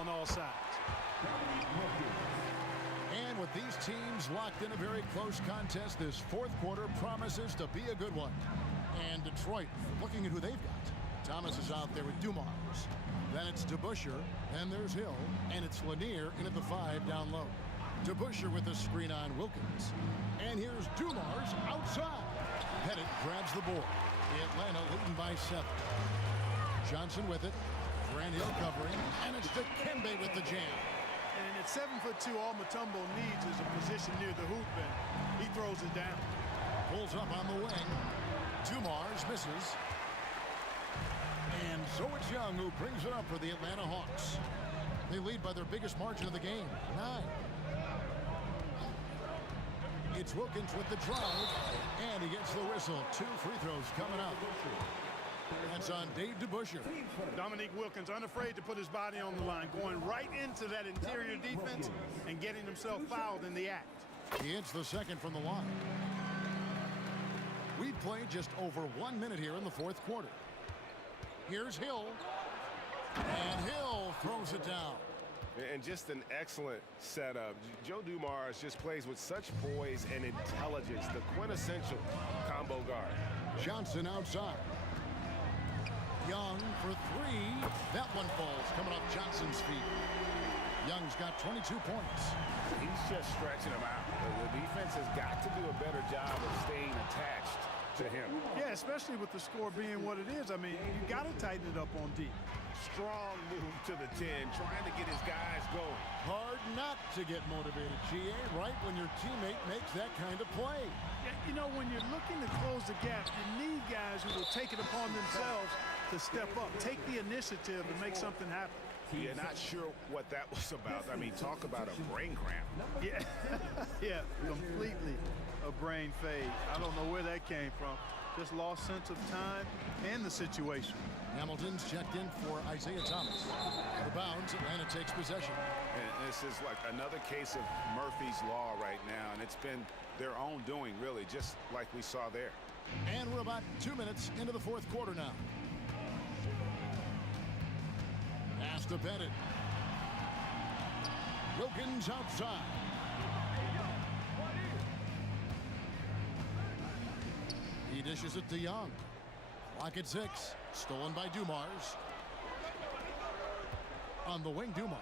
on all sides. And with these teams locked in a very close contest, this fourth quarter promises to be a good one. And Detroit, looking at who they've got. Thomas is out there with Dumars. Then it's DeBusschere, then there's Hill, and it's Lanier in at the 5 down low. DeBusschere with the screen on Wilkins. And here's Dumars outside. Pettit grabs the board. Atlanta leading by 7. Johnson with it. Grant Hill covering, and it's Dikembe with the jam. And at 7'2", all Mutombo needs is a position near the hoop, and he throws it down. Pulls up on the wing. Dumars misses. And so it's Young who brings it up for the Atlanta Hawks. They lead by their biggest margin of the game, 9. It's Wilkins with the drive, and he gets the whistle. 2 free throws coming up. That's on Dave DeBusschere. Dominique Wilkins, unafraid to put his body on the line, going right into that interior defense and getting himself fouled in the act. He hits the second from the line. We've played just over 1 minute here in the fourth quarter. Here's Hill, and Hill throws it down. And just an excellent setup. Joe Dumars just plays with such poise and intelligence, the quintessential combo guard. Johnson outside. Young for 3. That one falls, coming off Johnson's feet. Young's got 22 points. He's just stretching him out. The defense has got to do a better job of staying attached to him. Yeah, especially with the score being what it is. I mean, you got to tighten it up on D. Strong move to the 10, trying to get his guys going. Hard not to get motivated, GA, right when your teammate makes that kind of play. Yeah, you know, when you're looking to close the gap, you need guys who will take it upon themselves to step up, take the initiative and make something happen. Yeah, not sure what that was about. I mean, talk about a brain cramp. Yeah, yeah, completely a brain fade. I don't know where that came from. Just lost sense of time and the situation. Hamilton's checked in for Isaiah Thomas. Out of bounds, Atlanta takes possession. And this is like another case of Murphy's Law right now, and it's been their own doing, really, just like we saw there. And we're about 2 minutes into the fourth quarter now. Pass to Pettit. Wilkins outside. He dishes it to Young. Clock at 6. Stolen by Dumars. On the wing, Dumars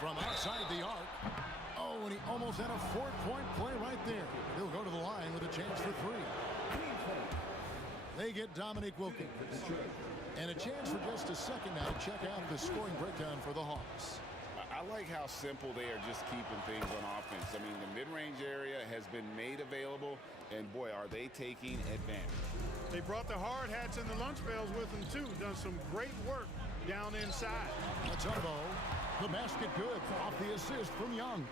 from outside the arc. Oh, and he almost had a 4-point play right there. He'll go to the line with a chance for 3. They get Dominique Wilkins. And a chance for just a second now to check out the scoring breakdown for the Hawks. I like how simple they are just keeping things on offense. I mean, the mid-range area has been made available, and boy, are they taking advantage. They brought the hard hats and the lunch pails with them, too. Done some great work down inside. Mutombo, the basket good off the assist from Young.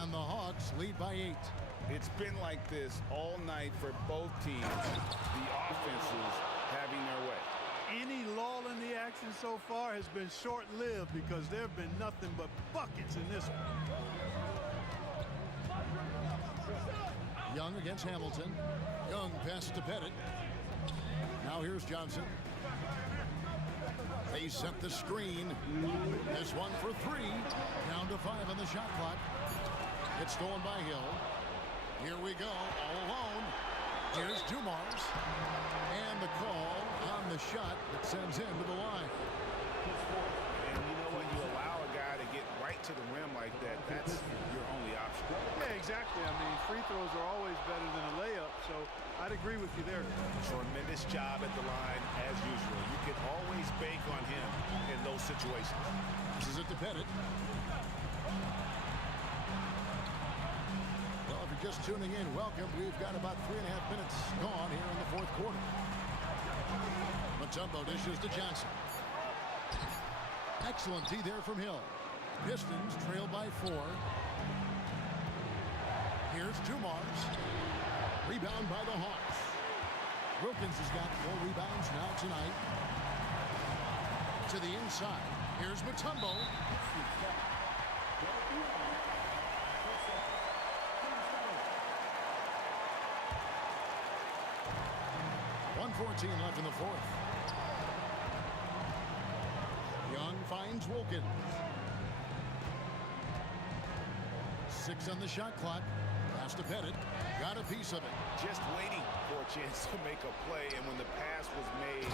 And the Hawks lead by 8. It's been like this all night for both teams. The offenses having their way. Any lull in the action so far has been short-lived because there have been nothing but buckets in this one. Young against Hamilton. Young pass to Pettit. Now here's Johnson. They set the screen. This one for 3. Down to 5 on the shot clock. It's stolen by Hill. Here we go, all alone. Here's Dumars. And the call on the shot that sends him to the line. And you know what? You allow a guy to get right to the rim like that. That's your only option. Yeah, exactly. I mean, free throws are always better than a layup, so I'd agree with you there. Tremendous job at the line, as usual. You can always bank on him in those situations. This is it to Pettit. Well, if you're just tuning in, welcome. We've got about 3.5 minutes gone here in the fourth quarter. Mutombo dishes to Johnson. Excellent D there from Hill. Pistons trail by 4. Here's Dumars. Rebound by the Hawks. Wilkins has got 4 rebounds now tonight. To the inside. Here's Mutombo. 1:14 left in the fourth. Young finds Wilkins. 6 on the shot clock. Pass to Pettit. Got a piece of it. Just waiting for a chance to make a play, and when the pass was made,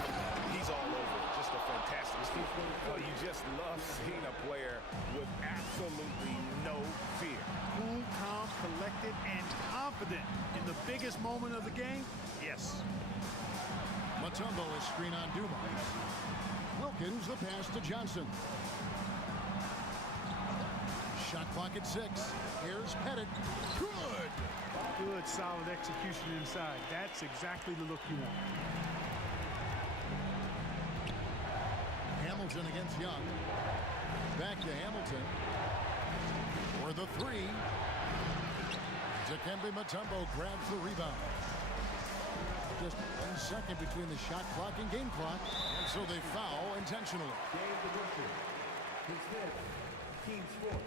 he's all over it. Just a fantastic steal. Well, you just love seeing a player with absolutely no fear. Cool, calm, collected, and confident in the biggest moment of the game. Yes. Mutombo is screen on Dumars. Wilkins the pass to Johnson. Shot clock at 6. Here's Pettit. Good. Good, solid execution inside. That's exactly the look you want. Hamilton against Young. Back to Hamilton. For the 3. Dikembe Mutombo grabs the rebound. Just 1 second between the shot clock and game clock. And so they foul intentionally. Game division. His fifth. Team's fourth.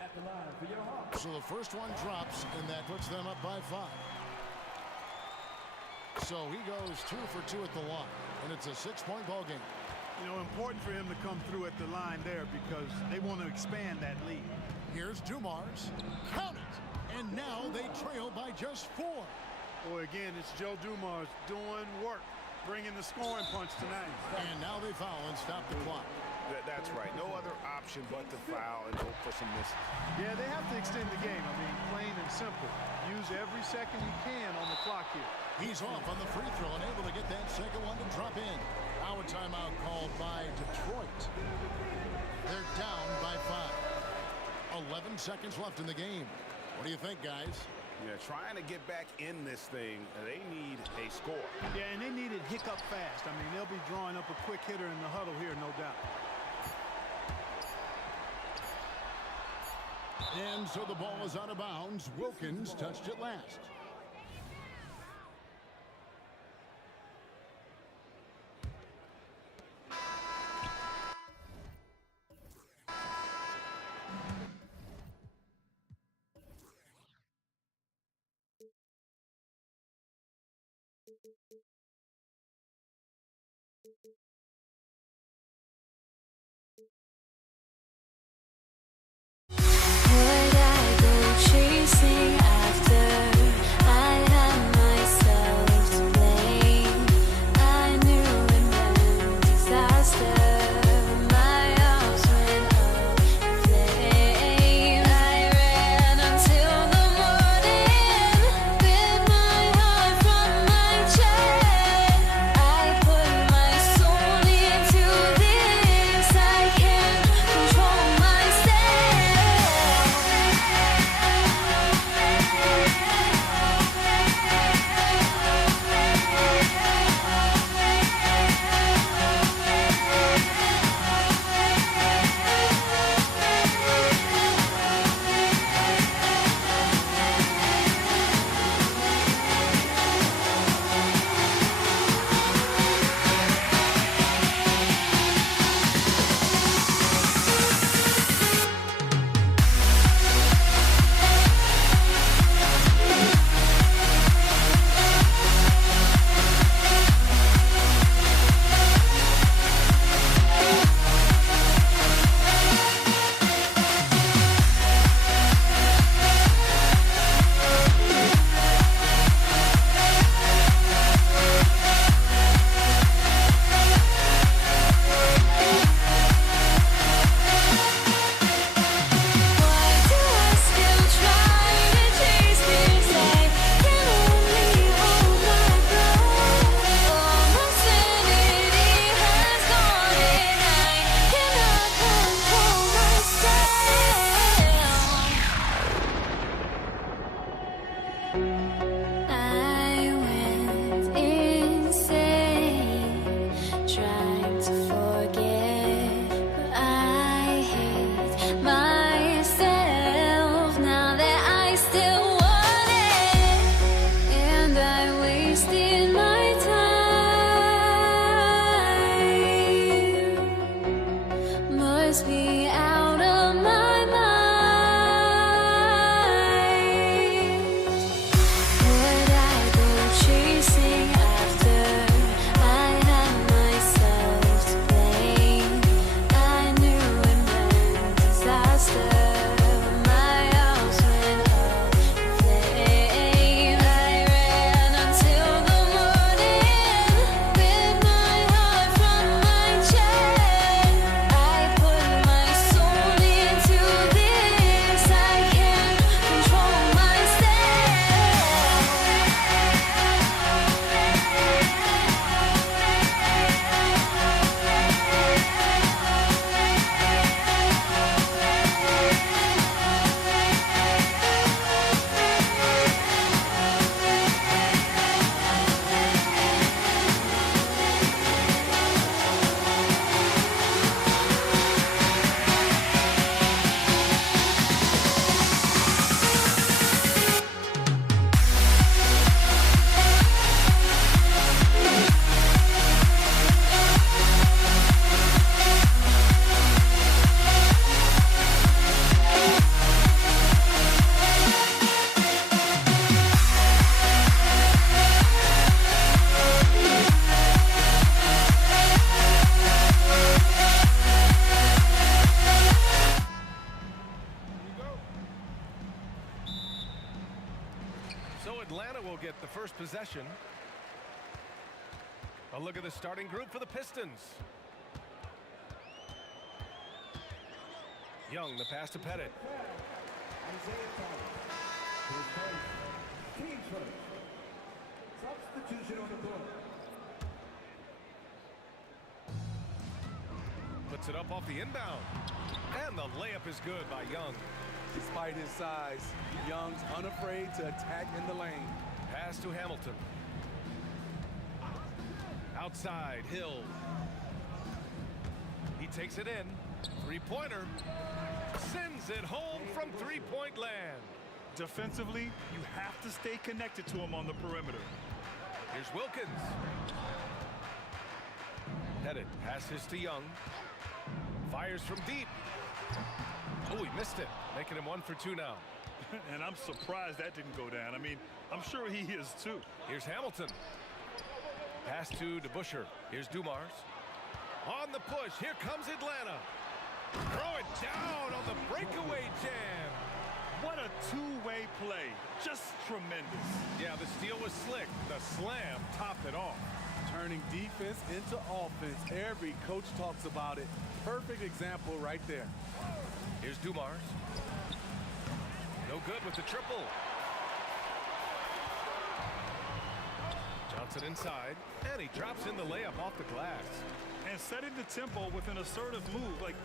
At the line for your Hawks. So the first one drops, and that puts them up by 5. So he goes 2 for 2 at the line, and it's a 6-point ball game. You know, important for him to come through at the line there because they want to expand that lead. Here's Dumars. Count it! And now they trail by just 4. Boy, again, it's Joe Dumars doing work, bringing the scoring punch tonight. And now they foul and stop the clock. That's right. No other option but to foul and hope for some misses. Yeah, they have to extend the game. I mean, plain and simple. Use every second you can on the clock here. He's off on the free throw and able to get that second one to drop in. Now a timeout called by Detroit. They're down by 5. 11 seconds left in the game. What do you think, guys? Yeah, trying to get back in this thing, they need a score. Yeah, and they need it hiccup fast. I mean, they'll be drawing up a quick hitter in the huddle here, no doubt. And so the ball is out of bounds. Wilkins touched it last. Chasing after I had myself to blame. I knew it meant disaster. My arms went up in flames. I ran until the morning, bit my heart from my chest. I put my soul possession. A look at the starting group for the Pistons. Young, the pass to Pettit. Isaiah Thomas. His first. Team's first. Substitution on the court. Puts it up off the inbound. And the layup is good by Young. Despite his size, Young's unafraid to attack in the lane. Pass to Hamilton. Outside, Hill. He takes it in. Three-pointer. Sends it home from three-point land. Defensively, you have to stay connected to him on the perimeter. Here's Wilkins. Pettit passes to Young. Fires from deep. Oh, he missed it. Making him 1 for 2 now. And I'm surprised that didn't go down. I mean, I'm sure he is too. Here's Hamilton. Pass to DeBusschere. Here's Dumars. On the push. Here comes Atlanta. Throw it down on the breakaway jam. What a two-way play. Just tremendous. Yeah, the steal was slick. The slam topped it off. Turning defense into offense. Every coach talks about it. Perfect example right there. Here's Dumars. No good with the triple. Johnson inside, and he drops in the layup off the glass. And setting the tempo with an assertive move. Like,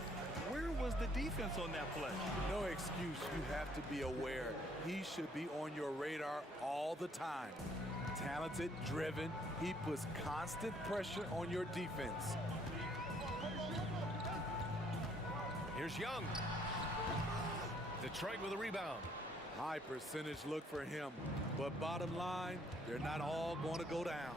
where was the defense on that play? No excuse. You have to be aware. He should be on your radar all the time. Talented, driven. He puts constant pressure on your defense. Here's Young. Detroit with a rebound. High percentage look for him. But bottom line, they're not all going to go down.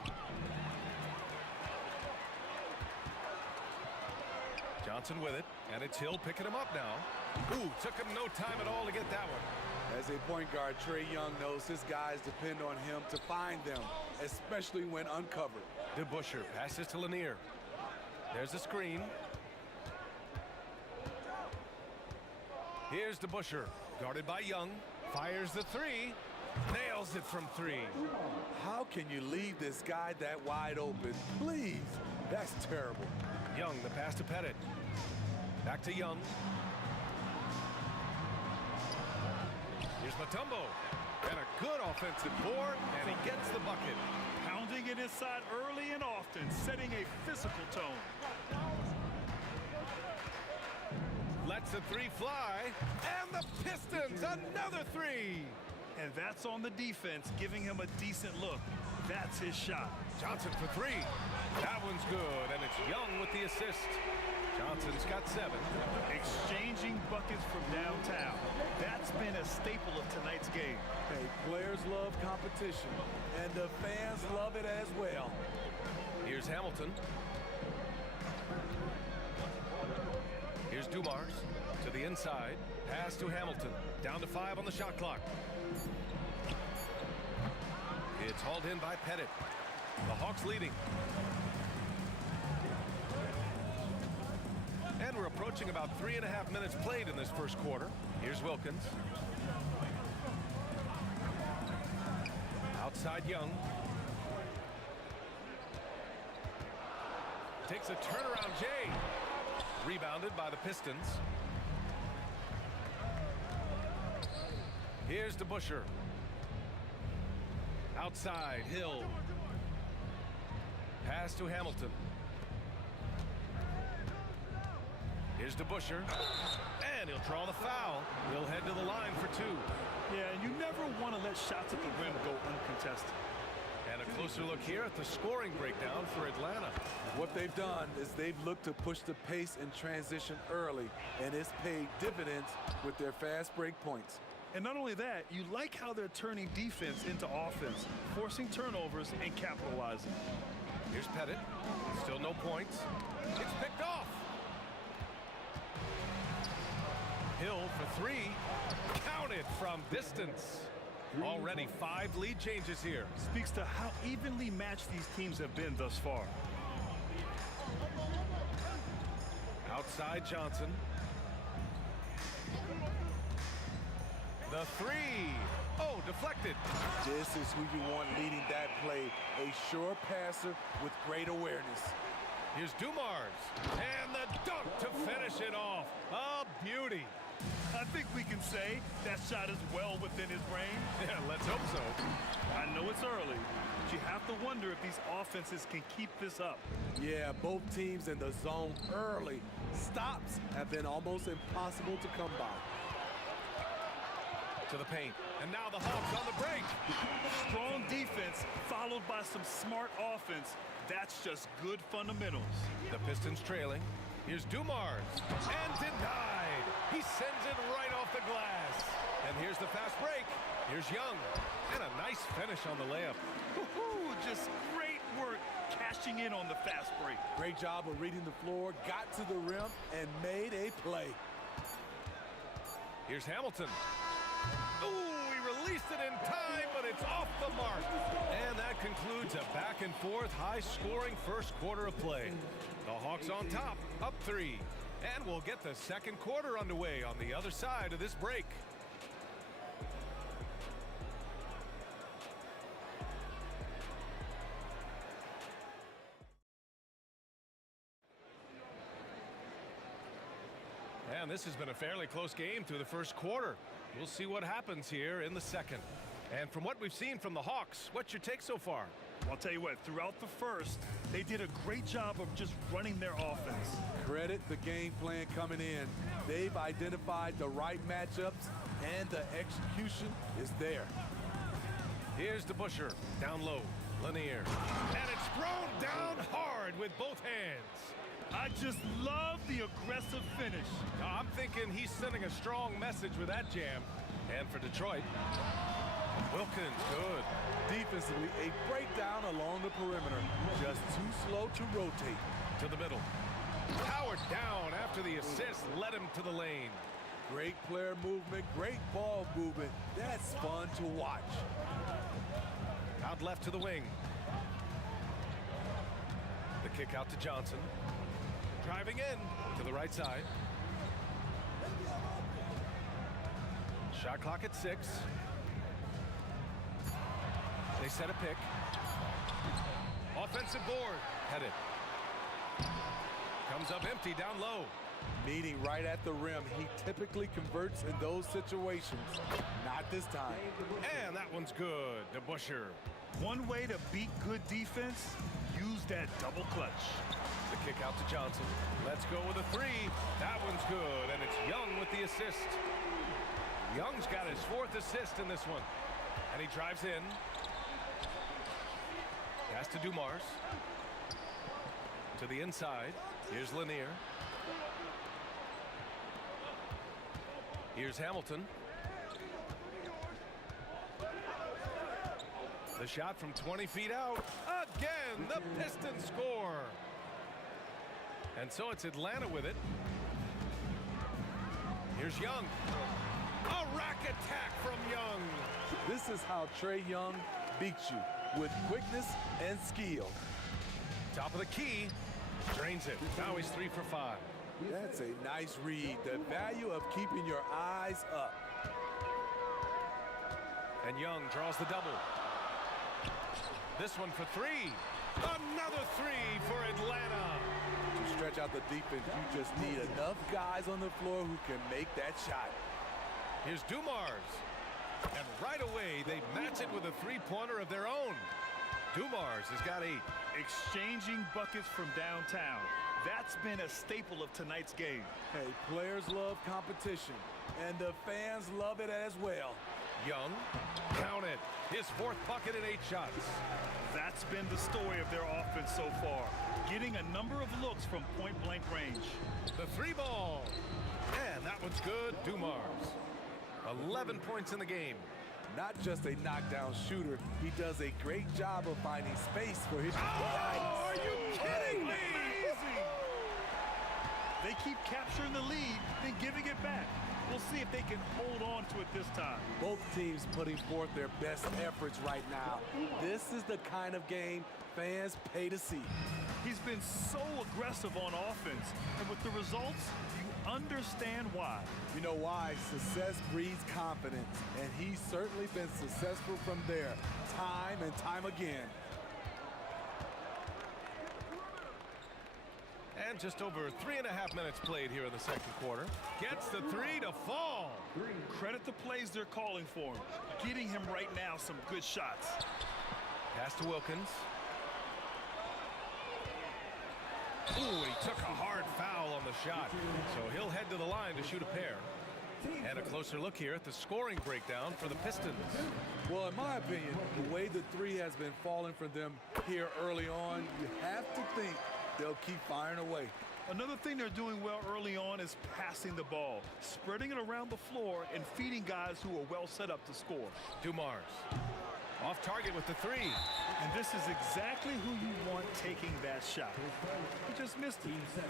Johnson with it, and it's Hill picking him up now. Ooh, took him no time at all to get that one. As a point guard, Trae Young knows his guys depend on him to find them, especially when uncovered. DeBusschere passes to Lanier. There's a screen. Here's DeBusschere, guarded by Young. Fires the three. Nails it from three. How can you leave this guy that wide open? Please. That's terrible. Young, the pass to Pettit. Back to Young. Here's Mutombo. And a good offensive board, and he gets the bucket. Pounding it inside early and often, setting a physical tone. Lets the three fly, and the Pistons, another three. And that's on the defense, giving him a decent look. That's his shot. Johnson for three. That one's good, and it's Young with the assist. Johnson's got 7. Exchanging buckets from downtown. That's been a staple of tonight's game. Hey, players love competition, and the fans love it as well. Here's Hamilton. Here's Dumars to the inside. Pass to Hamilton. Down to 5 on the shot clock. It's hauled in by Pettit. The Hawks leading. And we're approaching about 3.5 minutes played in this first quarter. Here's Wilkins. Outside Young. Takes a turnaround Jay. Rebounded by the Pistons. Here's DeBusschere. Outside, Hill. Pass to Hamilton. Here's DeBusschere. And he'll draw the foul. He'll head to the line for 2. Yeah, and you never want to let shots at the rim go uncontested. And a closer look here at the scoring breakdown for Atlanta. What they've done is they've looked to push the pace and transition early, and it's paid dividends with their fast break points. And not only that, you like how they're turning defense into offense, forcing turnovers and capitalizing. Here's Pettit. Still no points. It's picked off. Hill for 3. Counted from distance. Already 5 lead changes here. Speaks to how evenly matched these teams have been thus far. Outside Johnson. The 3. Oh, deflected. This is who you want leading that play. A sure passer with great awareness. Here's Dumars. And the dunk to finish it off. A beauty. I think we can say that shot is well within his range. Yeah, let's hope so. I know it's early, but you have to wonder if these offenses can keep this up. Yeah, both teams in the zone early. Stops have been almost impossible to come by. To the paint. And now the Hawks on the break. Strong defense followed by some smart offense. That's just good fundamentals. The Pistons trailing. Here's Dumars. And denied. He sends it right off the glass. And here's the fast break. Here's Young. And a nice finish on the layup. Woo-hoo, just great work cashing in on the fast break. Great job of reading the floor, got to the rim, and made a play. Here's Hamilton. Ooh, he released it in time, but it's off the mark. And that concludes a back-and-forth, high-scoring first quarter of play. The Hawks on top, up 3. And we'll get the second quarter underway on the other side of this break. And this has been a fairly close game through the first quarter. We'll see what happens here in the second. And from what we've seen from the Hawks, what's your take so far? I'll tell you what, throughout the first, they did a great job of just running their offense. Credit the game plan coming in. They've identified the right matchups, and the execution is there. Here's DeBusschere, down low, Lanier. And it's thrown down hard with both hands. I just love the aggressive finish. I'm thinking he's sending a strong message with that jam. And for Detroit, Wilkins, good. Defensively, a breakdown along the perimeter. Just too slow to rotate. To the middle. Powered down after the assist led him to the lane. Great player movement, great ball movement. That's fun to watch. Out left to the wing. The kick out to Johnson. Driving in to the right side. Shot clock at 6. They set a pick. Offensive board. Headed. Comes up empty down low. Meeting right at the rim. He typically converts in those situations. Not this time. And that one's good. DeBusschere. One way to beat good defense, use that double clutch. The kick out to Johnson. Let's go with a 3. That one's good, and it's Young with the assist. Young's got his 4th assist in this one. And he drives in. Pass to Dumars. To the inside. Here's Lanier. Here's Hamilton. The shot from 20 feet out. Again, the Pistons score. And so it's Atlanta with it. Here's Young. A rack attack from Young. This is how Trae Young beats you, with quickness and skill. Top of the key. Drains it. Now he's 3 for 5. That's a nice read. The value of keeping your eyes up. And Young draws the double. This one for 3. Another 3 for Atlanta. To stretch out the defense, you just need enough guys on the floor who can make that shot. Here's Dumars. And right away, they match it with a 3-pointer of their own. Dumars has got 8. Exchanging buckets from downtown. That's been a staple of tonight's game. Hey, players love competition, and the fans love it as well. Young, count it. His 4th bucket in 8 shots. That's been the story of their offense so far. Getting a number of looks from point-blank range. The 3 ball. And that one's good. Dumars. 11 points in the game. Not just a knockdown shooter, he does a great job of finding space for his... Oh, are you kidding me? Amazing! They keep capturing the lead, then giving it back. We'll see if they can hold on to it this time. Both teams putting forth their best efforts right now. This is the kind of game fans pay to see. He's been so aggressive on offense, and with the results, you understand why. You know why? Success breeds confidence, and he's certainly been successful from there, time and time again. And just over 3.5 minutes played here in the second quarter. Gets the three to fall. Credit the plays they're calling for him. Getting him right now some good shots. Pass to Wilkins. Ooh, he took a hard foul on the shot. So he'll head to the line to shoot a pair. And a closer look here at the scoring breakdown for the Pistons. Well, in my opinion, the way the three has been falling for them here early on, you have to think they'll keep firing away. Another thing they're doing well early on is passing the ball, spreading it around the floor and feeding guys who are well set up to score. Dumars off target with the three. And this is exactly who you want taking that shot. He just missed it.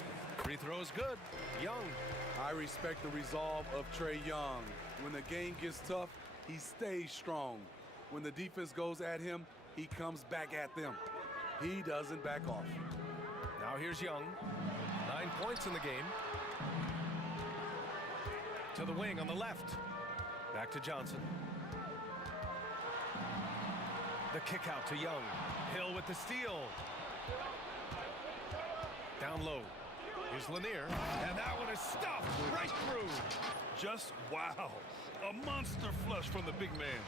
Free throw is good. Young. I respect the resolve of Trae Young. When the game gets tough, he stays strong. When the defense goes at him, he comes back at them. He doesn't back off. Now here's Young. 9 points in the game. To the wing on the left. Back to Johnson. The kick out to Young. Hill with the steal. Down low. Here's Lanier. And that one is stuffed right through. Just wow. A monster flush from the big man.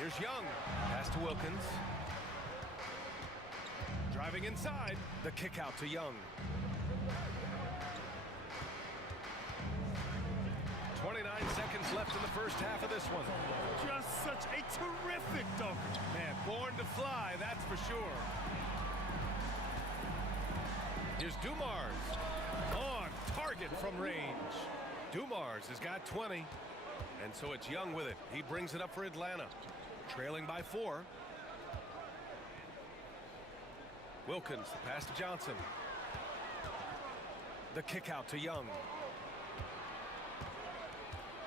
Here's Young. Pass to Wilkins. Driving inside. The kick out to Young. 29 seconds left in the first half of this one. Just such a terrific dunker. Man, born to fly, that's for sure. Here's Dumars. On target from range. Dumars has got 20. And so it's Young with it. He brings it up for Atlanta. Trailing by 4. Wilkins, the pass to Johnson. The kick out to Young.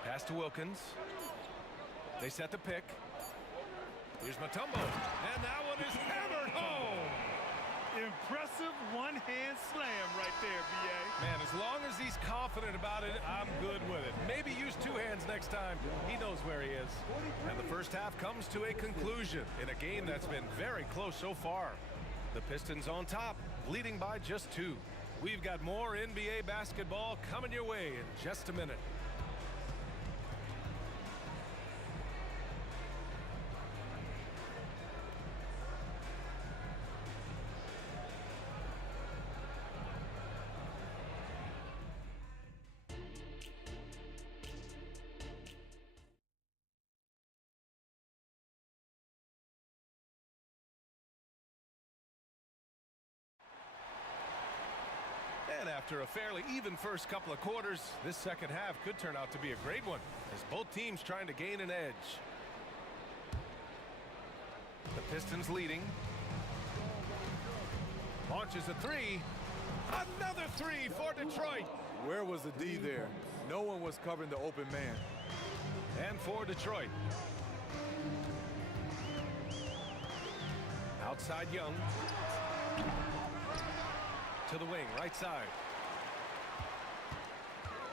Pass to Wilkins. They set the pick. Here's Mutombo. And that one is hammered home. Impressive one-hand slam right there, B.A. Man, as long as he's confident about it, I'm good with it. Maybe use two hands next time. He knows where he is. And the first half comes to a conclusion in a game that's been very close so far. The Pistons on top, leading by just 2. We've got more NBA basketball coming your way in just a minute. And after a fairly even first couple of quarters, this second half could turn out to be a great one as both teams trying to gain an edge. The Pistons leading. Launches a 3. Another 3 for Detroit. Where was the D there? No one was covering the open man. And for Detroit. Outside Young. To the wing, right side.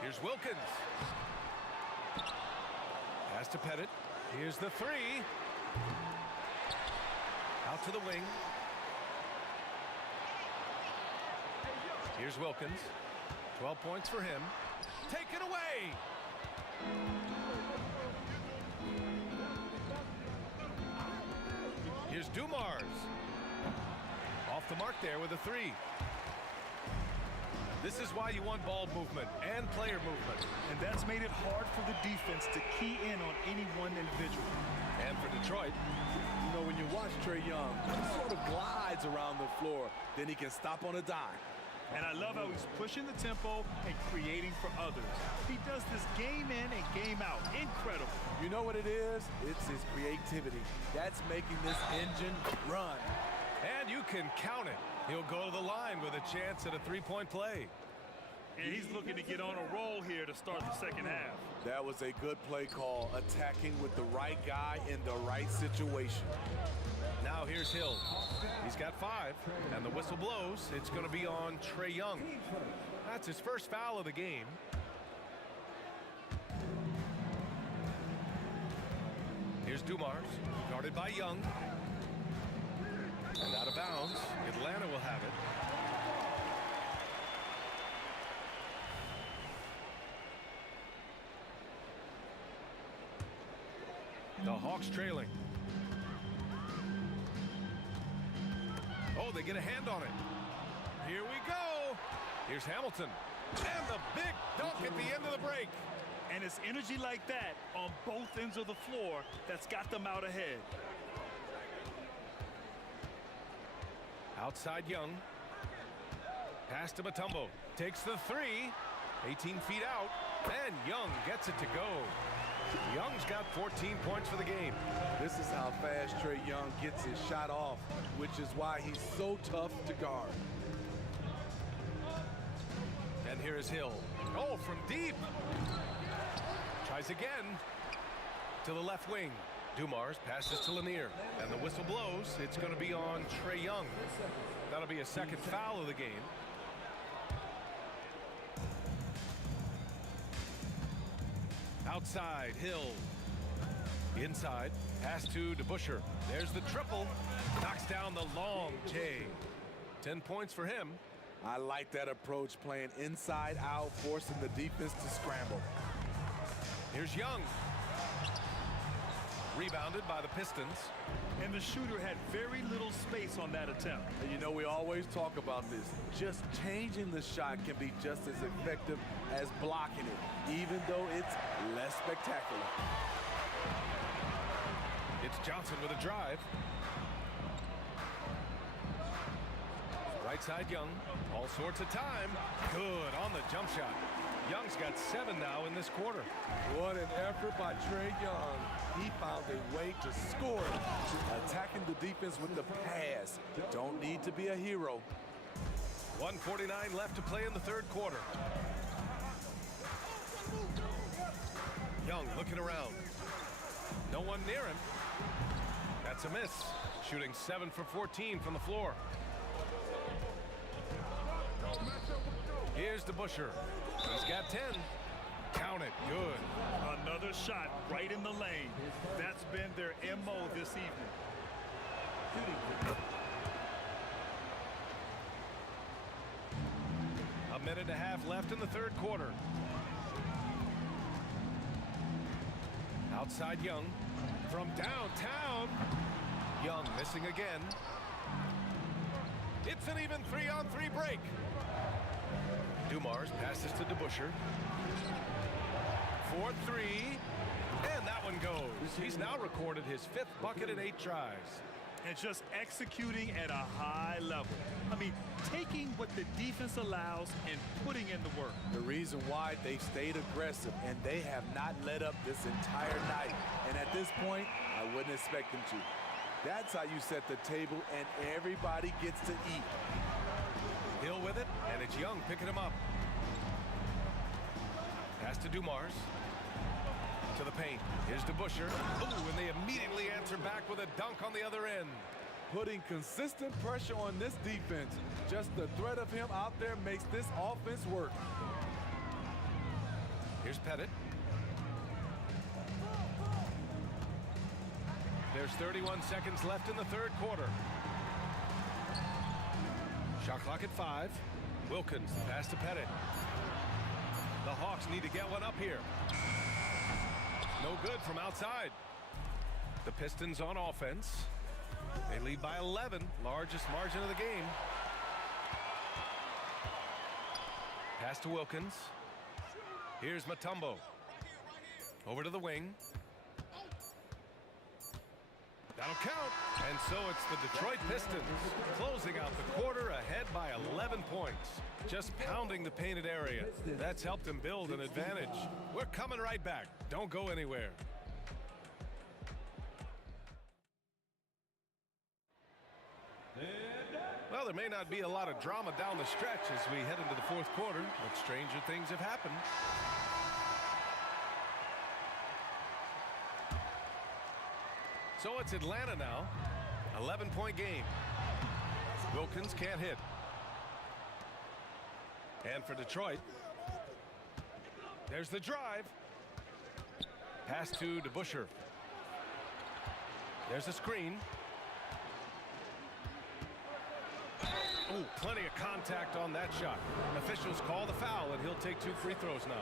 Here's Wilkins. Pass to Pettit. Here's the 3. Out to the wing. Here's Wilkins. 12 points for him. Take it away. Here's Dumars. Off the mark there with a 3. This is why you want ball movement and player movement. And that's made it hard for the defense to key in on any one individual. And for Detroit. You know, when you watch Trae Young, he sort of glides around the floor. Then he can stop on a dime. And I love how he's pushing the tempo and creating for others. He does this game in and game out. Incredible. You know what it is? It's his creativity. That's making this engine run. And you can count it. He'll go to the line with a chance at a 3-point play. And he's looking to get on a roll here to start the second half. That was a good play call, attacking with the right guy in the right situation. Now here's Hill. He's got 5, and the whistle blows. It's going to be on Trae Young. That's his first foul of the game. Here's Dumars, guarded by Young. And out of bounds. Atlanta will have it. The Hawks trailing. Oh, they get a hand on it. Here we go. Here's Hamilton. And the big dunk at the end of the break. And it's energy like that on both ends of the floor that's got them out ahead. Outside Young. Pass to Mutombo. Takes the 3. 18 feet out. And Young gets it to go. Young's got 14 points for the game. This is how fast Trae Young gets his shot off, which is why he's so tough to guard. And here is Hill. Oh, from deep. Tries again. To the left wing. Dumars passes to Lanier. And the whistle blows. It's going to be on Trae Young. That'll be a second foul of the game. Outside, Hill. Inside, pass to DeBusschere. There's the triple. Knocks down the long J. 10 points for him. I like that approach, playing inside out, forcing the defense to scramble. Here's Young. Rebounded by the Pistons. And the shooter had very little space on that attempt. And you know, we always talk about this. Just changing the shot can be just as effective as blocking it, even though it's less spectacular. It's Johnson with a drive. Right side Young. All sorts of time. Good on the jump shot. Young's got 7 now in this quarter. What an effort by Trae Young. He found a way to score. Attacking the defense with the pass. Don't need to be a hero. 1:49 left to play in the third quarter. Young looking around. No one near him. That's a miss. Shooting 7 for 14 from the floor. Here's DeBusschere. He's got 10. Count it. Good. Another shot right in the lane. That's been their MO this evening. A minute and a half left in the third quarter. Outside Young. From downtown. Young missing again. It's an even 3-on-3 break. Dumars passes to DeBusschere. 4-3. And that one goes. He's now recorded his 5th bucket in 8 tries. And just executing at a high level. I mean, taking what the defense allows and putting in the work. The reason why they've stayed aggressive, and they have not let up this entire night. And at this point, I wouldn't expect them to. That's how you set the table, and everybody gets to eat. Hill with it, and it's Young picking him up. Pass to Dumars. To the paint. Here's DeBusschere. Ooh, and they immediately answer back with a dunk on the other end. Putting consistent pressure on this defense. Just the threat of him out there makes this offense work. Here's Pettit. There's 31 seconds left in the third quarter. Shot clock at 5. Wilkins, pass to Pettit. The Hawks need to get one up here. No good from outside. The Pistons on offense. They lead by 11, largest margin of the game. Pass to Wilkins. Here's Mutombo. Over to the wing. That'll count. And so it's the Detroit Pistons closing out the quarter ahead by 11 points. Just pounding the painted area. That's helped them build an advantage. We're coming right back. Don't go anywhere. Well, Well, there may not be a lot of drama down the stretch as we head into the fourth quarter, but stranger things have happened. So it's Atlanta now. 11-point game. Wilkins can't hit. And for Detroit, there's the drive. Pass to DeBusschere. There's a screen. Oh, plenty of contact on that shot. Officials call the foul, and he'll take 2 free throws now.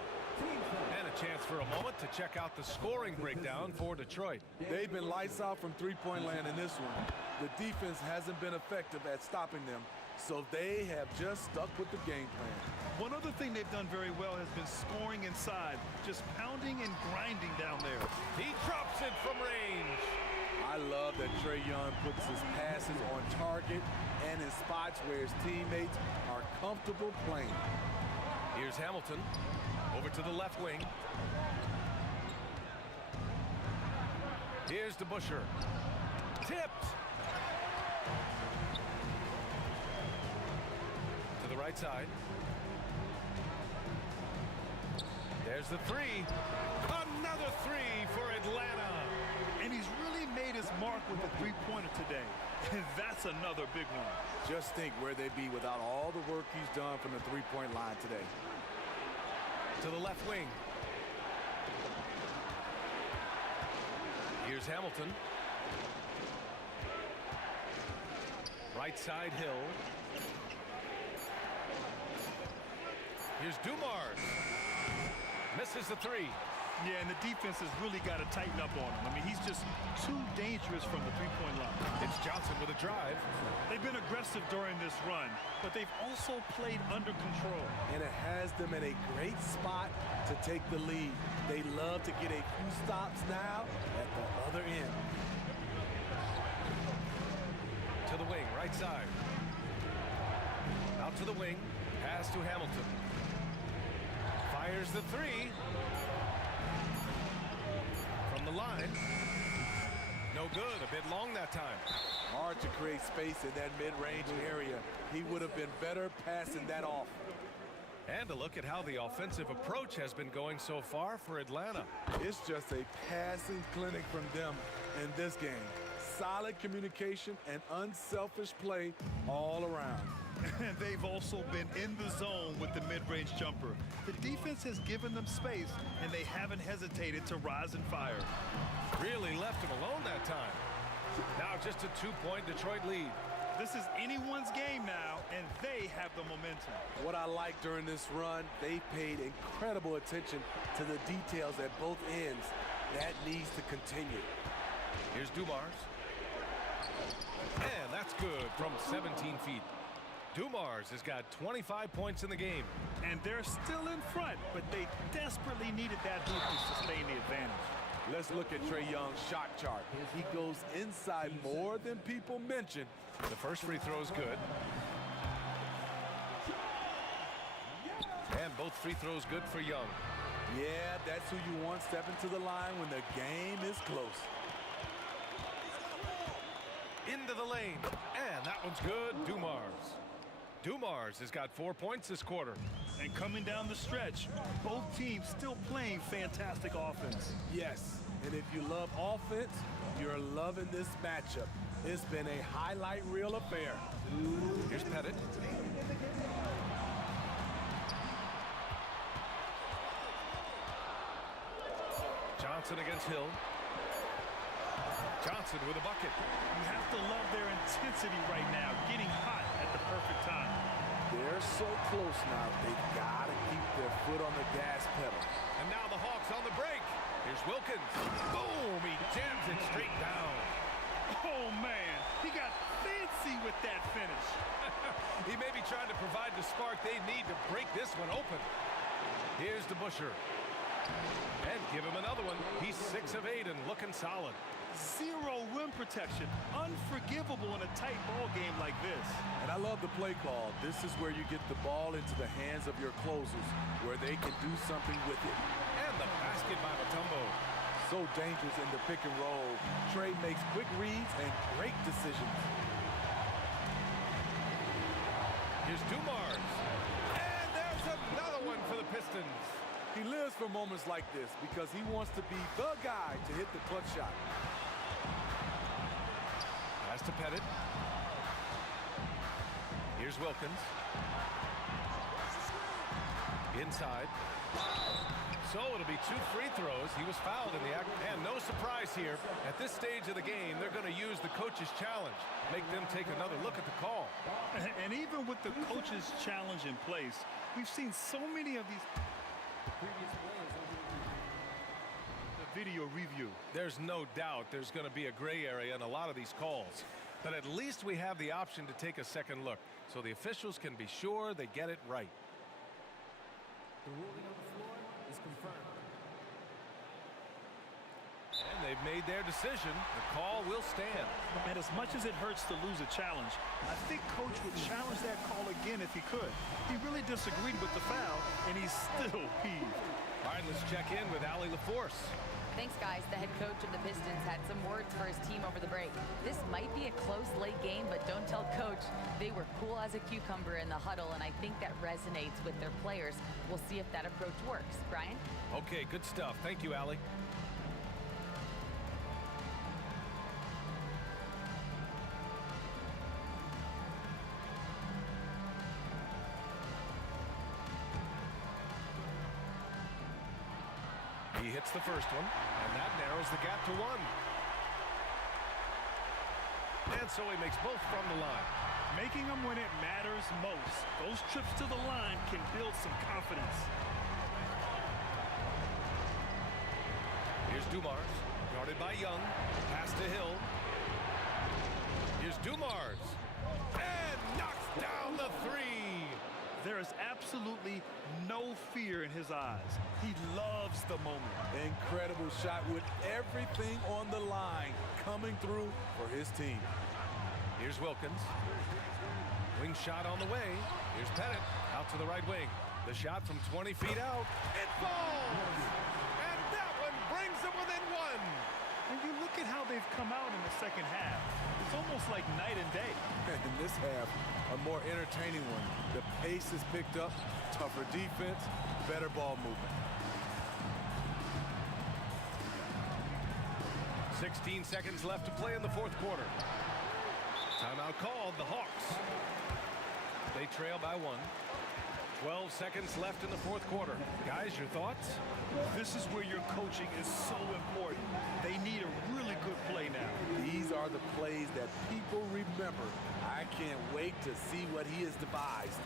And a chance for a moment to check out the scoring breakdown for Detroit. They've been lights out from three-point land in this one. The defense hasn't been effective at stopping them, so they have just stuck with the game plan. One other thing they've done very well has been scoring inside, just pounding and grinding down there. He drops it from range. I love that Trae Young puts his passes on target and in spots where his teammates are comfortable playing. Here's Hamilton over to the left wing. Here's DeBusschere. Tipped. To the right side. There's the three. Another three for Atlanta. And he's really made his mark with the three-pointer today. And that's another big one. Just think where they'd be without all the work he's done from the three-point line today. To the left wing. Here's Hamilton. Right side Hill. Here's Dumars. Misses the three. Yeah, and the defense has really got to tighten up on him. I mean, he's just too dangerous from the three-point line. It's Johnson with a drive. They've been aggressive during this run, but they've also played under control. And it has them in a great spot to take the lead. They love to get a few stops now at the other end. To the wing, right side. Out to the wing. Pass to Hamilton. Fires the three. From the line. No good. A bit long that time. Hard to create space in that mid-range area. He would have been better passing that off. And a look at how the offensive approach has been going so far for Atlanta. It's just a passing clinic from them in this game. Solid communication and unselfish play all around. And they've also been in the zone with the mid-range jumper. The defense has given them space, and they haven't hesitated to rise and fire. Really left him alone that time. Now just a 2-point Detroit lead. This is anyone's game now, and they have the momentum. What I like during this run, they paid incredible attention to the details at both ends. That needs to continue. Here's Dumars. And that's good from 17 feet. Dumars has got 25 points in the game. And they're still in front, but they desperately needed that hoop to sustain the advantage. Let's look at Trae Young's shot chart. He goes inside more than people mention. The first free throw is good. And both free throws good for Young. Yeah, that's who you want stepping to the line when the game is close. Into the lane. And that one's good. Dumars. Dumars has got 4 points this quarter. And coming down the stretch, both teams still playing fantastic offense. Yes, and if you love offense, you're loving this matchup. It's been a highlight reel affair. Here's Pettit. Johnson against Hill. Johnson with a bucket. You have to love their intensity right now, getting hot at the perfect time. They're so close now, they've got to keep their foot on the gas pedal. And now the Hawks on the break. Here's Wilkins. Boom! He jams it straight down. Oh, man. He got fancy with that finish. He may be trying to provide the spark they need to break this one open. Here's DeBusschere. And give him another one. He's 6 of 8 and looking solid. Zero rim protection. Unforgivable in a tight ball game like this. And I love the play call. This is where you get the ball into the hands of your closers, where they can do something with it. And the basket by Mutombo. So dangerous in the pick and roll. Trae makes quick reads and great decisions. Here's Dumars. And there's another one for the Pistons. He lives for moments like this because he wants to be the guy to hit the clutch shot. Pass to Pettit. Here's Wilkins. Inside. So it'll be 2 free throws. He was fouled in the act. And no surprise here. At this stage of the game, they're going to use the coach's challenge. Make them take another look at the call. And even with the coach's challenge in place, we've seen so many of these the video review. There's no doubt there's going to be a gray area in a lot of these calls. But at least we have the option to take a second look, so the officials can be sure they get it right. The ruling on the floor is confirmed. And they've made their decision. The call will stand. And as much as it hurts to lose a challenge, I think Coach would challenge that call again if he could. He really disagreed with the foul, and he's still peeved. All right, let's check in with Allie LaForce. Thanks, guys. The head coach of the Pistons had some words for his team over the break. This might be a close late game, but don't tell Coach. They were cool as a cucumber in the huddle, and I think that resonates with their players. We'll see if that approach works. Brian? Okay, good stuff. Thank you, Allie. He hits the first one, and that narrows the gap to 1. And so he makes both from the line. Making them when it matters most. Those trips to the line can build some confidence. Here's Dumars, guarded by Young. Pass to Hill. Here's Dumars. And knocks down the 3. There is absolutely no fear in his eyes. He loves the moment. Incredible shot with everything on the line coming through for his team. Here's Wilkins. Wing shot on the way. Here's Pettit out to the right wing. The shot from 20 feet out. It falls! And that one brings them within 1. And you look at how they've come out in the second half. It's almost like night and day. In this half, a more entertaining one. The pace is picked up, tougher defense, better ball movement. 16 seconds left to play in the 4th quarter. Timeout called, the Hawks. They trail by 1. 12 seconds left in the 4th quarter. Guys, your thoughts? This is where your coaching is so important. They need a really good play now. These are the plays that people remember. I can't wait to see what he has devised.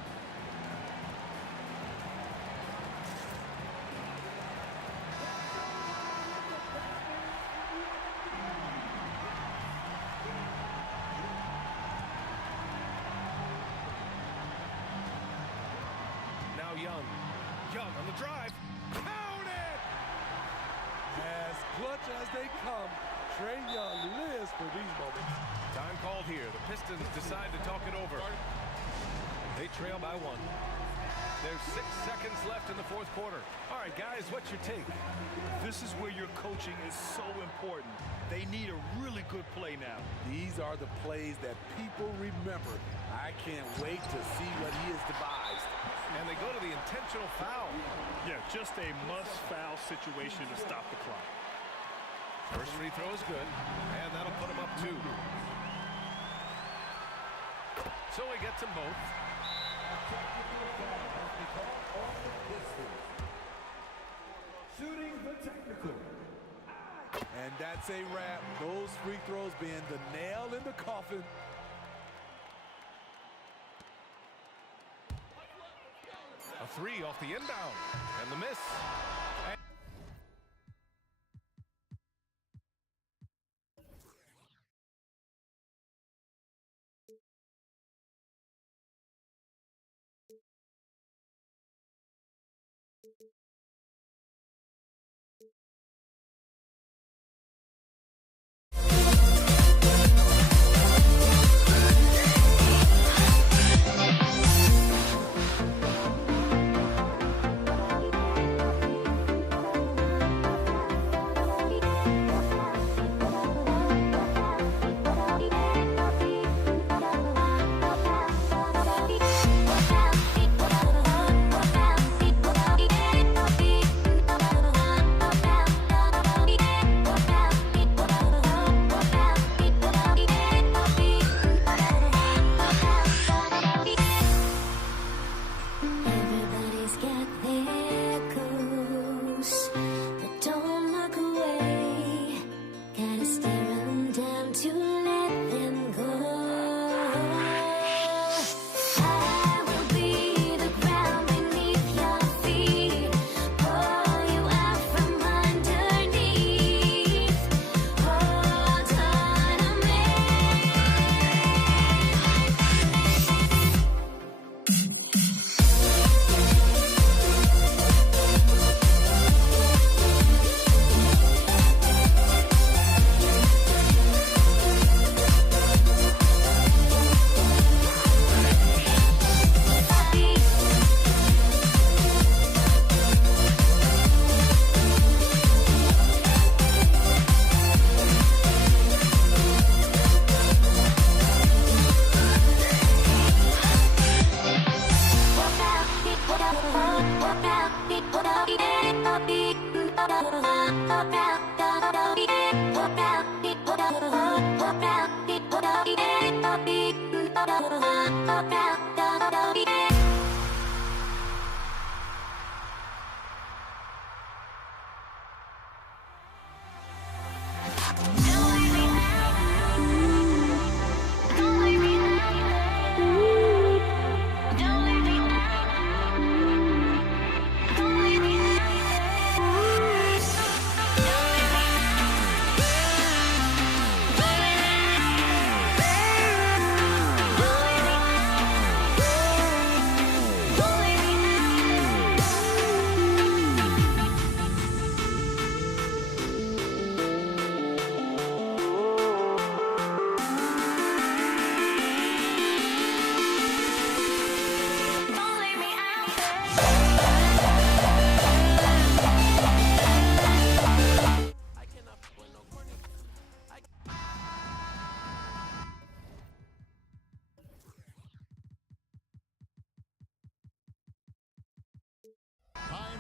Now Young. Young on the drive. Count it! As clutch as they come, Trae Young lives for these moments. Time called here. The Pistons decide to talk it over. They trail by 1. There's 6 seconds left in the 4th quarter. All right, guys, what's your take? This is where your coaching is so important. They need a really good play now. These are the plays that people remember. I can't wait to see what he has devised. And they go to the intentional foul. Yeah, just a must-foul situation to stop the clock. First free throw is good, and that'll put him up 2. So he gets them both. Shooting the technical. And that's a wrap. Those free throws being the nail in the coffin. A 3 off the inbound, and the miss.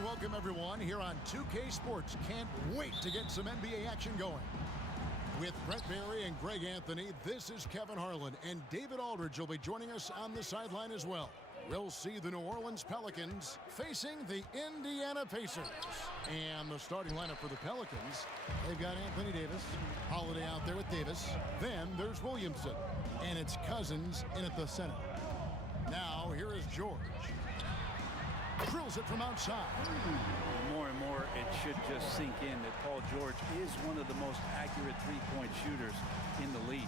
Welcome everyone here on 2K Sports. Can't wait to get some NBA action going. With Brett Barry and Greg Anthony, this is Kevin Harlan, and David Aldridge will be joining us on the sideline as well. We'll see the New Orleans Pelicans facing the Indiana Pacers. And the starting lineup for the Pelicans, they've got Anthony Davis, Holiday out there with Davis. Then there's Williamson, and it's Cousins in at the center. Now here is George. Drills it from outside. More and more, it should just sink in that Paul George is one of the most accurate three-point shooters in the league.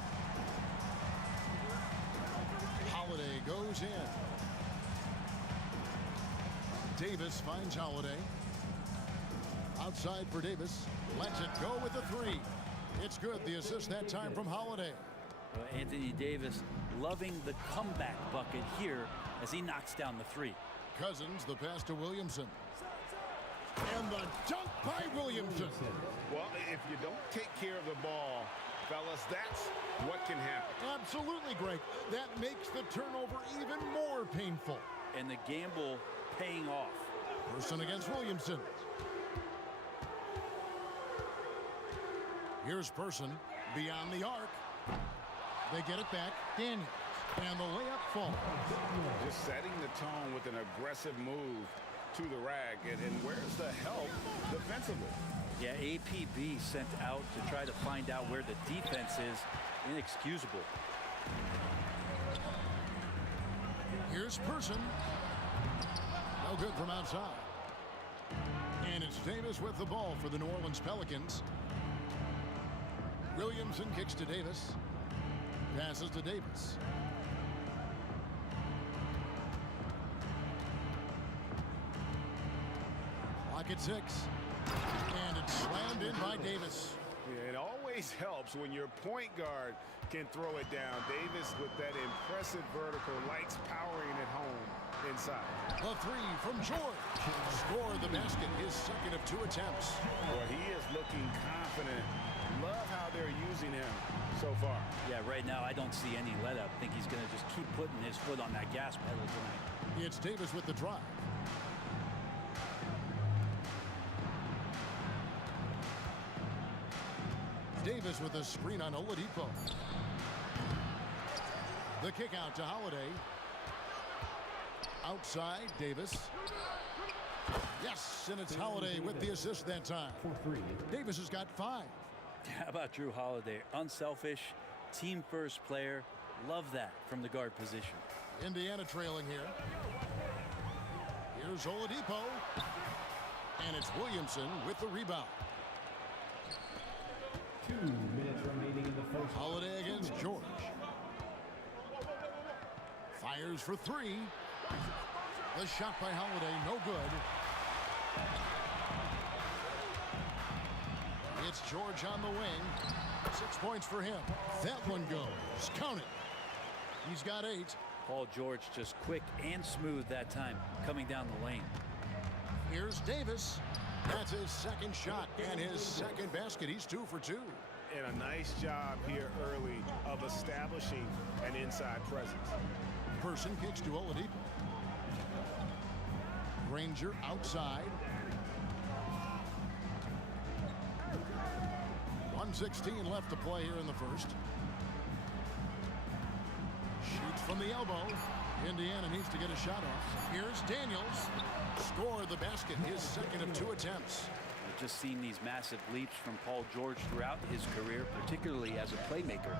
Holiday goes in. Davis finds Holiday. Outside for Davis. Lets it go with the three. It's good. The assist that time from Holiday. Anthony Davis loving the comeback bucket here as he knocks down the three. Cousins, the pass to Williamson. And the dunk by Williamson. Well, if you don't take care of the ball, fellas, that's what can happen. Absolutely, Greg. That makes the turnover even more painful. And the gamble paying off. Person against Williamson. Here's Person beyond the arc. They get it back. Daniels. And the layup falls. Just setting the tone with an aggressive move to the rack. And where's the help defensively? Yeah, APB sent out to try to find out where the defense is. Inexcusable. Here's Person. No good from outside. And it's Davis with the ball for the New Orleans Pelicans. Williamson kicks to Davis. Passes to Davis. At 6, and it's slammed in by Davis. Yeah, it always helps when your point guard can throw it down. Davis with that impressive vertical likes powering it home inside. A three from George. Scored the basket, his second of 2 attempts. Well, he is looking confident. Love how they're using him so far. Yeah, right now I don't see any let up. Think he's going to just keep putting his foot on that gas pedal tonight. It's Davis with the drive. Davis with a screen on Oladipo. The kick out to Holiday. Outside, Davis. Yes, and it's Holiday with the assist that time. Davis has got 5. How about Drew Holiday? Unselfish, team-first player. Love that from the guard position. Indiana trailing here. Here's Oladipo. And it's Williamson with the rebound. 2 minutes remaining in the first. Holiday against George. Fires for 3. The shot by Holiday, no good. It's George on the wing. 6 points for him. That one goes. Count it. He's got 8. Paul George just quick and smooth that time coming down the lane. Here's Davis. That's his second shot and his second basket. He's 2 for 2. And a nice job here early of establishing an inside presence. Person kicks to Oladipo. Granger outside. 1:16 left to play here in the first. Shoots from the elbow. Indiana needs to get a shot off. Here's Daniels. Score the basket, his second of 2 attempts. We've just seen these massive leaps from Paul George throughout his career, particularly as a playmaker.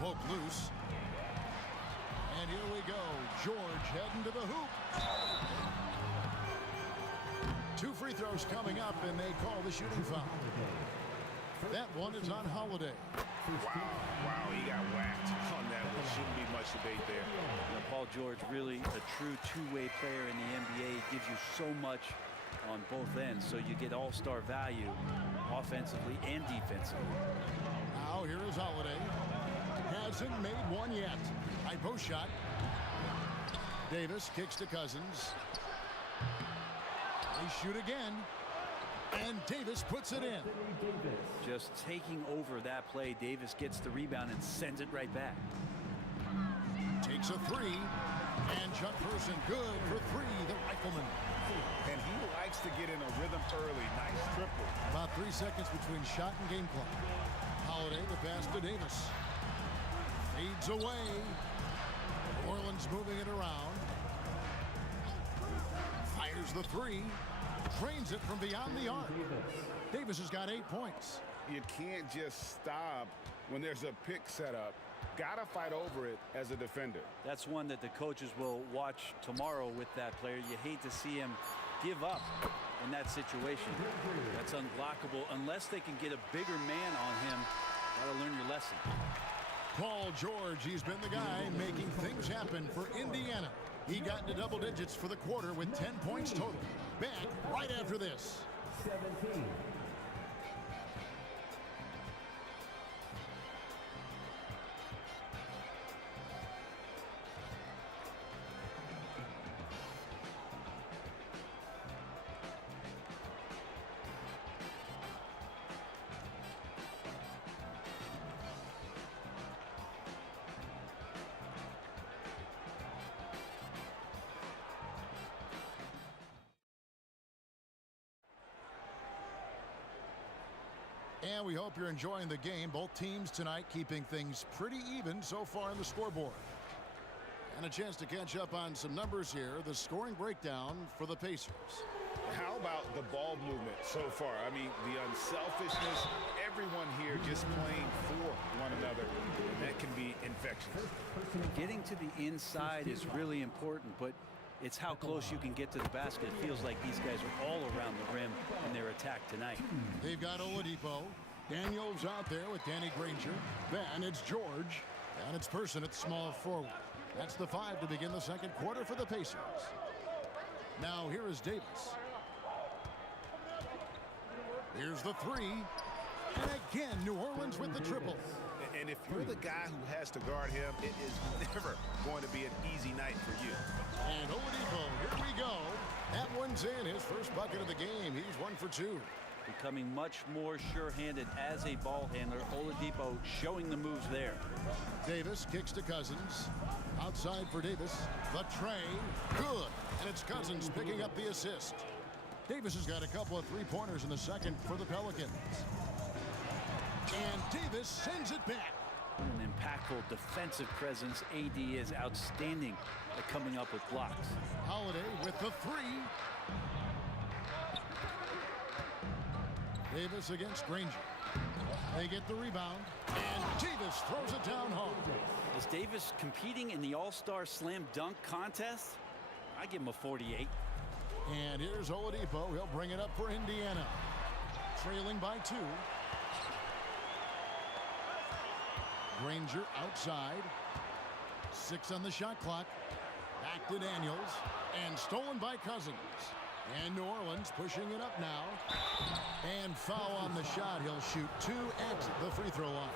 Poke loose. And here we go. George heading to the hoop. 2 free throws coming up, and they call the shooting foul. That one is on Holiday. Wow, he got whacked on that one. Shouldn't be much debate there. Paul George, really a true two-way player in the NBA. Gives you so much on both ends, so you get all-star value offensively and defensively. Now here is Holiday. Hasn't made one yet. High post shot. Davis kicks to Cousins. They shoot again. And Davis puts it in. Just taking over that play. Davis gets the rebound and sends it right back. Takes a 3. And Chuck Person good for 3, the rifleman. And he likes to get in a rhythm early. Nice triple. About 3 seconds between shot and game clock. Holiday the pass to Davis. Fades away. New Orleans moving it around. Fires the 3. Trains it from beyond the arc. Davis has got 8 points. You can't just stop when there's a pick set up. Gotta fight over it as a defender. That's one that the coaches will watch tomorrow with that player. You hate to see him give up in that situation. That's unblockable unless they can get a bigger man on him. Gotta learn your lesson. Paul George, he's been the guy making things happen for Indiana. He got into double digits for the quarter with 10 points total. Back right after this. 17. And we hope you're enjoying the game. Both teams tonight keeping things pretty even so far in the scoreboard. And a chance to catch up on some numbers here. The scoring breakdown for the Pacers. How about the ball movement so far? I mean, the unselfishness, everyone here just playing for one another, and that can be infectious. Getting to the inside is really important, but it's how close you can get to the basket. It feels like these guys are all around the rim in their attack tonight. They've got Oladipo. Daniels out there with Danny Granger. Then it's George. And it's Person at small forward. That's the 5 to begin the second quarter for the Pacers. Now here is Davis. Here's the 3. And again, New Orleans with the triple. And if you're the guy who has to guard him, it is never going to be an easy night for you. And Oladipo, here we go. That one's in, his first bucket of the game. He's 1 for 2. Becoming much more sure-handed as a ball handler. Oladipo showing the moves there. Davis kicks to Cousins. Outside for Davis. The tray. Good. And it's Cousins picking up the assist. Davis has got a couple of three-pointers in the second for the Pelicans. And Davis sends it back. An impactful defensive presence. AD is outstanding at coming up with blocks. Holiday with the 3. Davis against Granger. They get the rebound. And Davis throws it down hard. Is Davis competing in the All-Star Slam Dunk contest? I give him a 48. And here's Oladipo. He'll bring it up for Indiana. Trailing by 2. Granger outside. 6 on the shot clock. Back to Daniels. And stolen by Cousins. And New Orleans pushing it up now. And foul on the shot. He'll shoot 2 at the free throw line.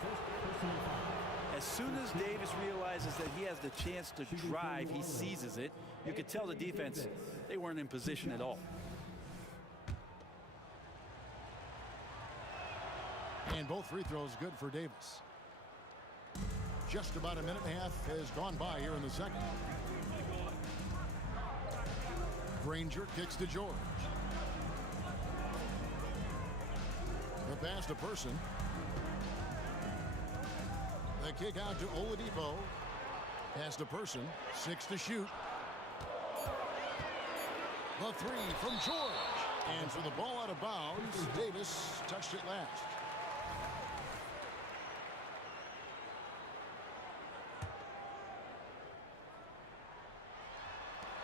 As soon as Davis realizes that he has the chance to drive, he seizes it. You could tell the defense, they weren't in position at all. And both free throws good for Davis. Just about a minute and a half has gone by here in the second. Granger kicks to George. The pass to Person. The kick out to Oladipo. Pass to Person. 6 to shoot. The three from George. And for the ball out of bounds, Davis touched it last.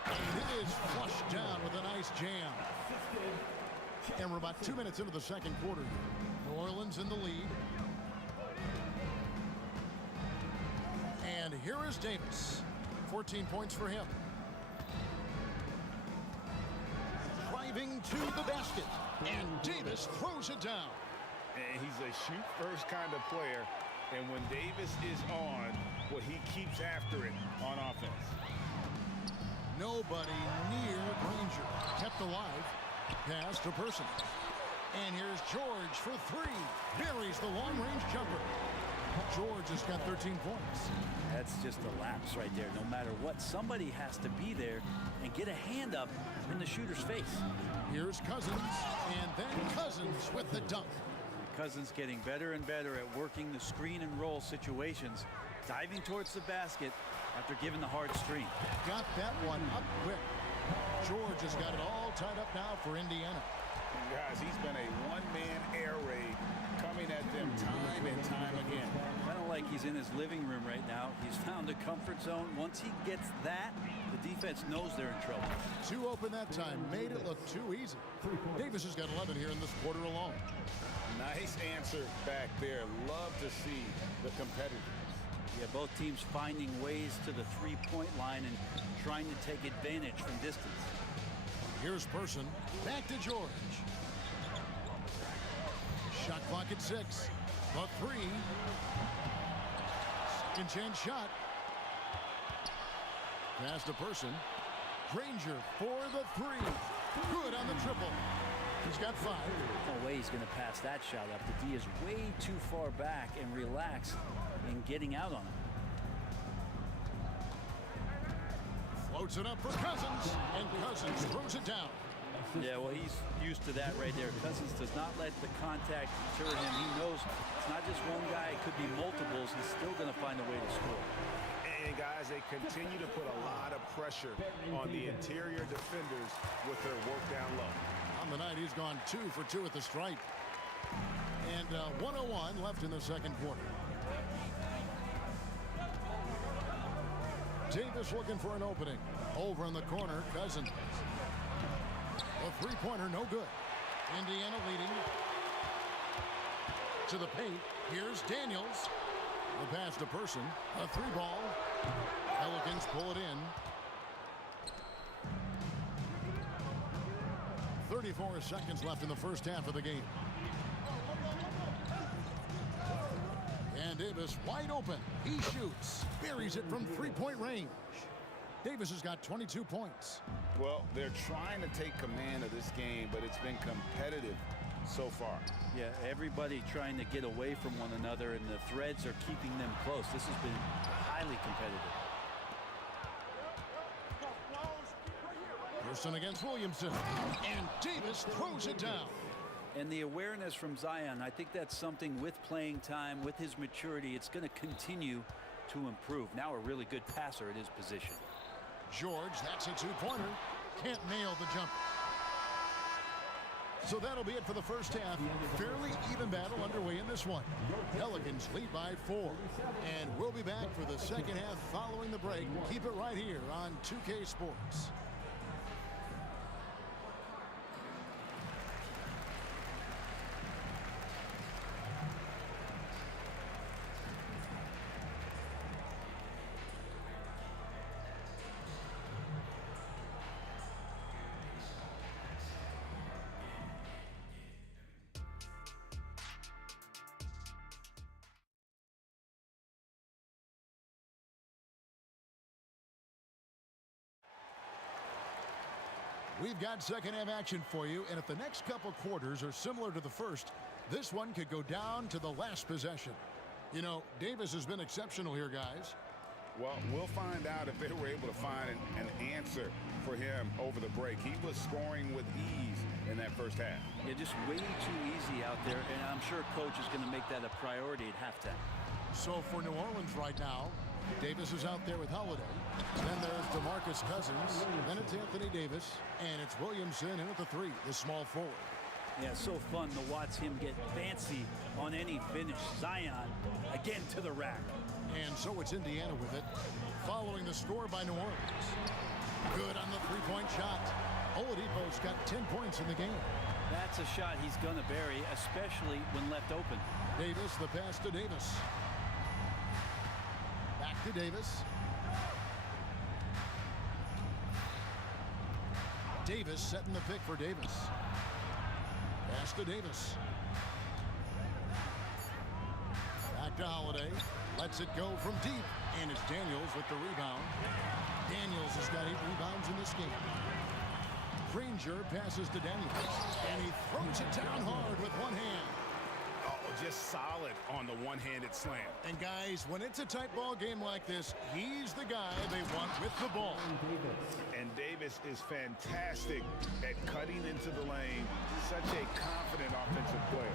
And it is flushed down with a nice jam. And we're about 2 minutes into the second quarter. New Orleans in the lead. And here is Davis. 14 points for him. Driving to the basket. And Davis throws it down. And he's a shoot-first kind of player. And when Davis is on, well, he keeps after it on offense. Nobody near Granger. Kept alive. Pass to Person. And here's George for three. Buries the long-range jumper. George has got 13 points. That's just a lapse right there. No matter what, somebody has to be there and get a hand up in the shooter's face. Here's Cousins, and then Cousins with the dunk. Cousins getting better and better at working the screen and roll situations, diving towards the basket after giving the hard screen. Got that one up quick. George has got it all tied up now for Indiana. And guys, he's been a one-man air raid coming at them time and time again. Kind of like he's in his living room right now. He's found a comfort zone. Once he gets that, the defense knows they're in trouble. Too open that time. Made it look too easy. Davis has got 11 here in this quarter alone. Nice answer back there. Love to see the competitors. Yeah, both teams finding ways to the three-point line and trying to take advantage from distance. Here's Person. Back to George. Shot clock at 6. The three. Second chance shot. Pass to Person. Granger for the three. Good on the triple. He's got 5. No way he's going to pass that shot up. The D is way too far back and relaxed in getting out on him. Floats it up for Cousins, and Cousins throws it down. Yeah, well, he's used to that right there. Cousins does not let the contact deter him. He knows it's not just one guy. It could be multiples. He's still going to find a way to score. And, guys, they continue to put a lot of pressure on the interior defenders with their work down low. On the night, he's gone 2 for 2 at the stripe. And 1:01 left in the second quarter. Davis looking for an opening. Over in the corner, Cousins. A three-pointer, no good. Indiana leading. To the paint. Here's Daniels. The pass to Person. A three ball. Pelicans pull it in. 34 seconds left in the first half of the game. And Davis wide open. He shoots. Buries it from three-point range. Davis has got 22 points. Well, they're trying to take command of this game, but it's been competitive so far. Yeah, everybody trying to get away from one another, and the threads are keeping them close. This has been highly competitive. Person against Williamson. And Davis throws it down. And the awareness from Zion, I think that's something with playing time, with his maturity, it's going to continue to improve. Now a really good passer at his position. George, that's a two-pointer. Can't nail the jumper. So that'll be it for the first half. Fairly even battle underway in this one. Pelicans lead by 4. And we'll be back for the second half following the break. Keep it right here on 2K Sports. We've got second half action for you, and if the next couple quarters are similar to the first, this one could go down to the last possession. You know, Davis has been exceptional here, guys. Well, we'll find out if they were able to find an answer for him over the break. He was scoring with ease in that first half. Yeah, just way too easy out there, and I'm sure coach is going to make that a priority at halftime. So for New Orleans right now, Davis is out there with Holiday. Then there's DeMarcus Cousins. Then it's Anthony Davis. And it's Williamson in at the 3, the small forward. Yeah, so fun to watch him get fancy on any finish. Zion, again to the rack. And so it's Indiana with it, following the score by New Orleans. Good on the three-point shot. Oladipo's got 10 points in the game. That's a shot he's going to bury, especially when left open. Davis, the pass to Davis. Back to Davis. Davis setting the pick for Davis. Pass to Davis. Back to Holiday. Lets it go from deep. And it's Daniels with the rebound. Daniels has got 8 rebounds in this game. Granger passes to Daniels. And he throws it down hard with one hand. Oh, just solid on the one-handed slam. And guys, when it's a tight ball game like this, he's the guy they want with the ball. And Davis is fantastic at cutting into the lane. Such a confident offensive player.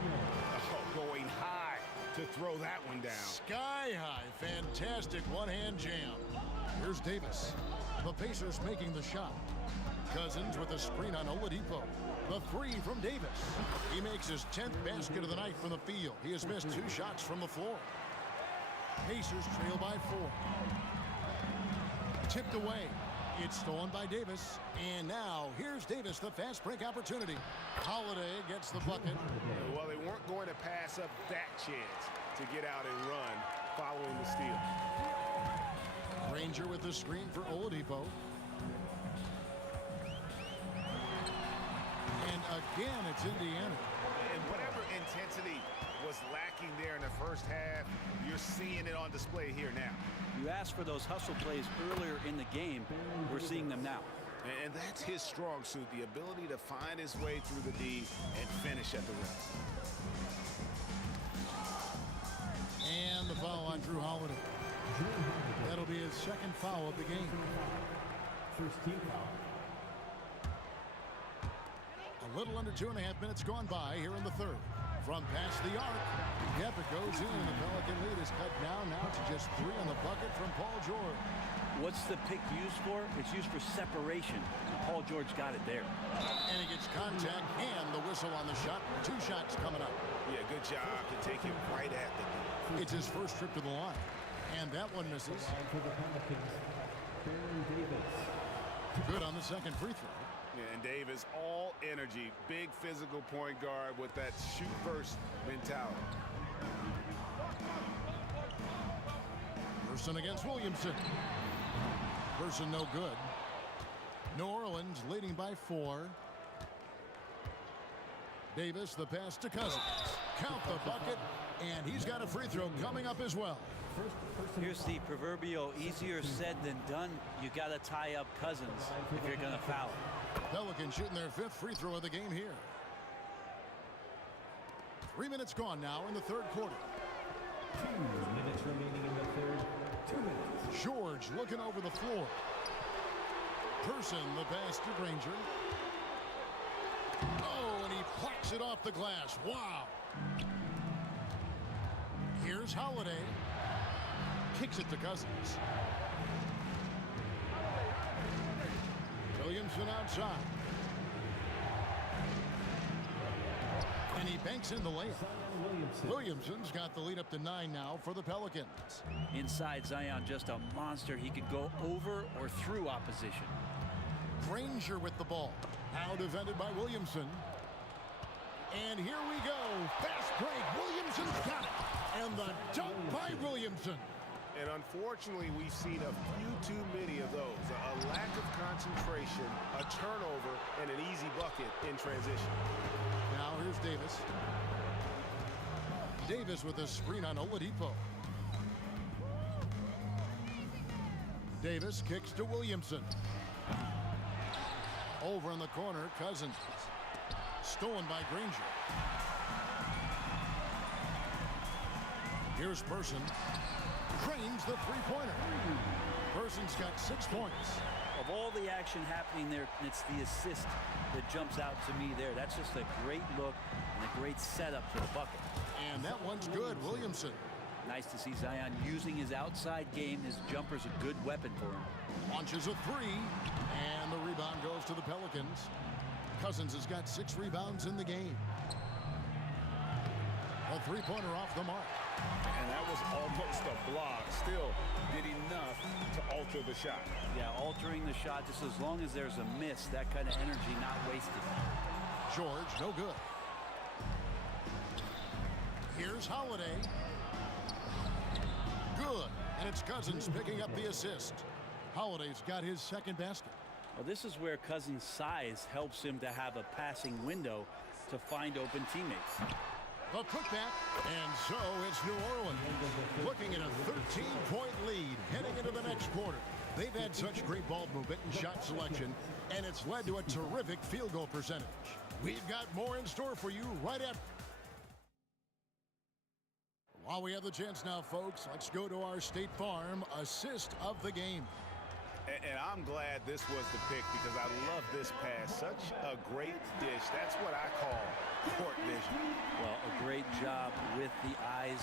Oh, going high to throw that one down. Sky high. Fantastic one-hand jam. Here's Davis. The Pacers making the shot. Cousins with a screen on Oladipo. The 3 from Davis. He makes his 10th basket of the night from the field. He has missed 2 shots from the floor. Pacers trail by 4. Tipped away. It's stolen by Davis. And now here's Davis, the fast break opportunity. Holiday gets the bucket. Well, they weren't going to pass up that chance to get out and run following the steal. Granger with the screen for Oladipo. And again, it's Indiana. And whatever intensity was lacking there in the first half, you're seeing it on display here now. You asked for those hustle plays earlier in the game. We're seeing them now. And that's his strong suit, the ability to find his way through the D and finish at the rim. And the foul on Drew Holiday. That'll be his second foul of the game. First team foul. A little under 2.5 minutes gone by here in the third. From past the arc, yep, it goes in. The Pelican lead is cut down now to just 3 on the bucket from Paul George. What's the pick used for? It's used for separation. Paul George got it there. And he gets contact and the whistle on the shot. 2 shots coming up. Yeah, good job to take him right at the D. It's his first trip to the line. And that one misses. For the Pelicans, Baron Davis. Good on the second free throw. And Davis, all energy, big physical point guard with that shoot-first mentality. Person against Williamson. Person no good. New Orleans leading by 4. Davis, the pass to Cousins. Count the bucket, and he's got a free throw coming up as well. Here's the proverbial easier said than done. You got to tie up Cousins if you're going to foul. Pelicans shooting their 5th free throw of the game here. 3 minutes gone now in the third quarter. 2 minutes remaining in the third. 2 minutes. George looking over the floor. Person, the pass to Granger. Oh, and he plucks it off the glass. Wow. Here's Holiday. Kicks it to Cousins. Williamson outside. And he banks in the layup. Williamson's got the lead up to 9 now for the Pelicans. Inside, Zion just a monster. He could go over or through opposition. Granger with the ball. Now defended by Williamson. And here we go. Fast break. Williamson's got it. And the dunk by Williamson. And unfortunately, we've seen a few too many of those. A lack of concentration, a turnover, and an easy bucket in transition. Now here's Davis. Davis with a screen on Oladipo. Davis kicks to Williamson. Over in the corner, Cousins. Stolen by Granger. Here's Person. Cranes the three-pointer. Person's got 6 points. Of all the action happening there, it's the assist that jumps out to me there. That's just a great look and a great setup for the bucket. And that one's good, Williamson. Nice to see Zion using his outside game. His jumper's a good weapon for him. Launches a three, and the rebound goes to the Pelicans. Cousins has got 6 rebounds in the game. A three-pointer off the mark. And that was almost a block. Still did enough to alter the shot. Yeah, altering the shot just as long as there's a miss. That kind of energy not wasted. George, no good. Here's Holiday. Good. And it's Cousins picking up the assist. Holiday's got his second basket. Well, this is where Cousins' size helps him to have a passing window to find open teammates. The putback, and so it's New Orleans looking at a 13-point lead heading into the next quarter. They've had such great ball movement and shot selection, and it's led to a terrific field goal percentage. We've got more in store for you right after. While we have the chance now, folks, let's go to our State Farm assist of the game. And I'm glad this was the pick because I love this pass. Such a great dish. That's what I call court vision. Well, a great job with the eyes.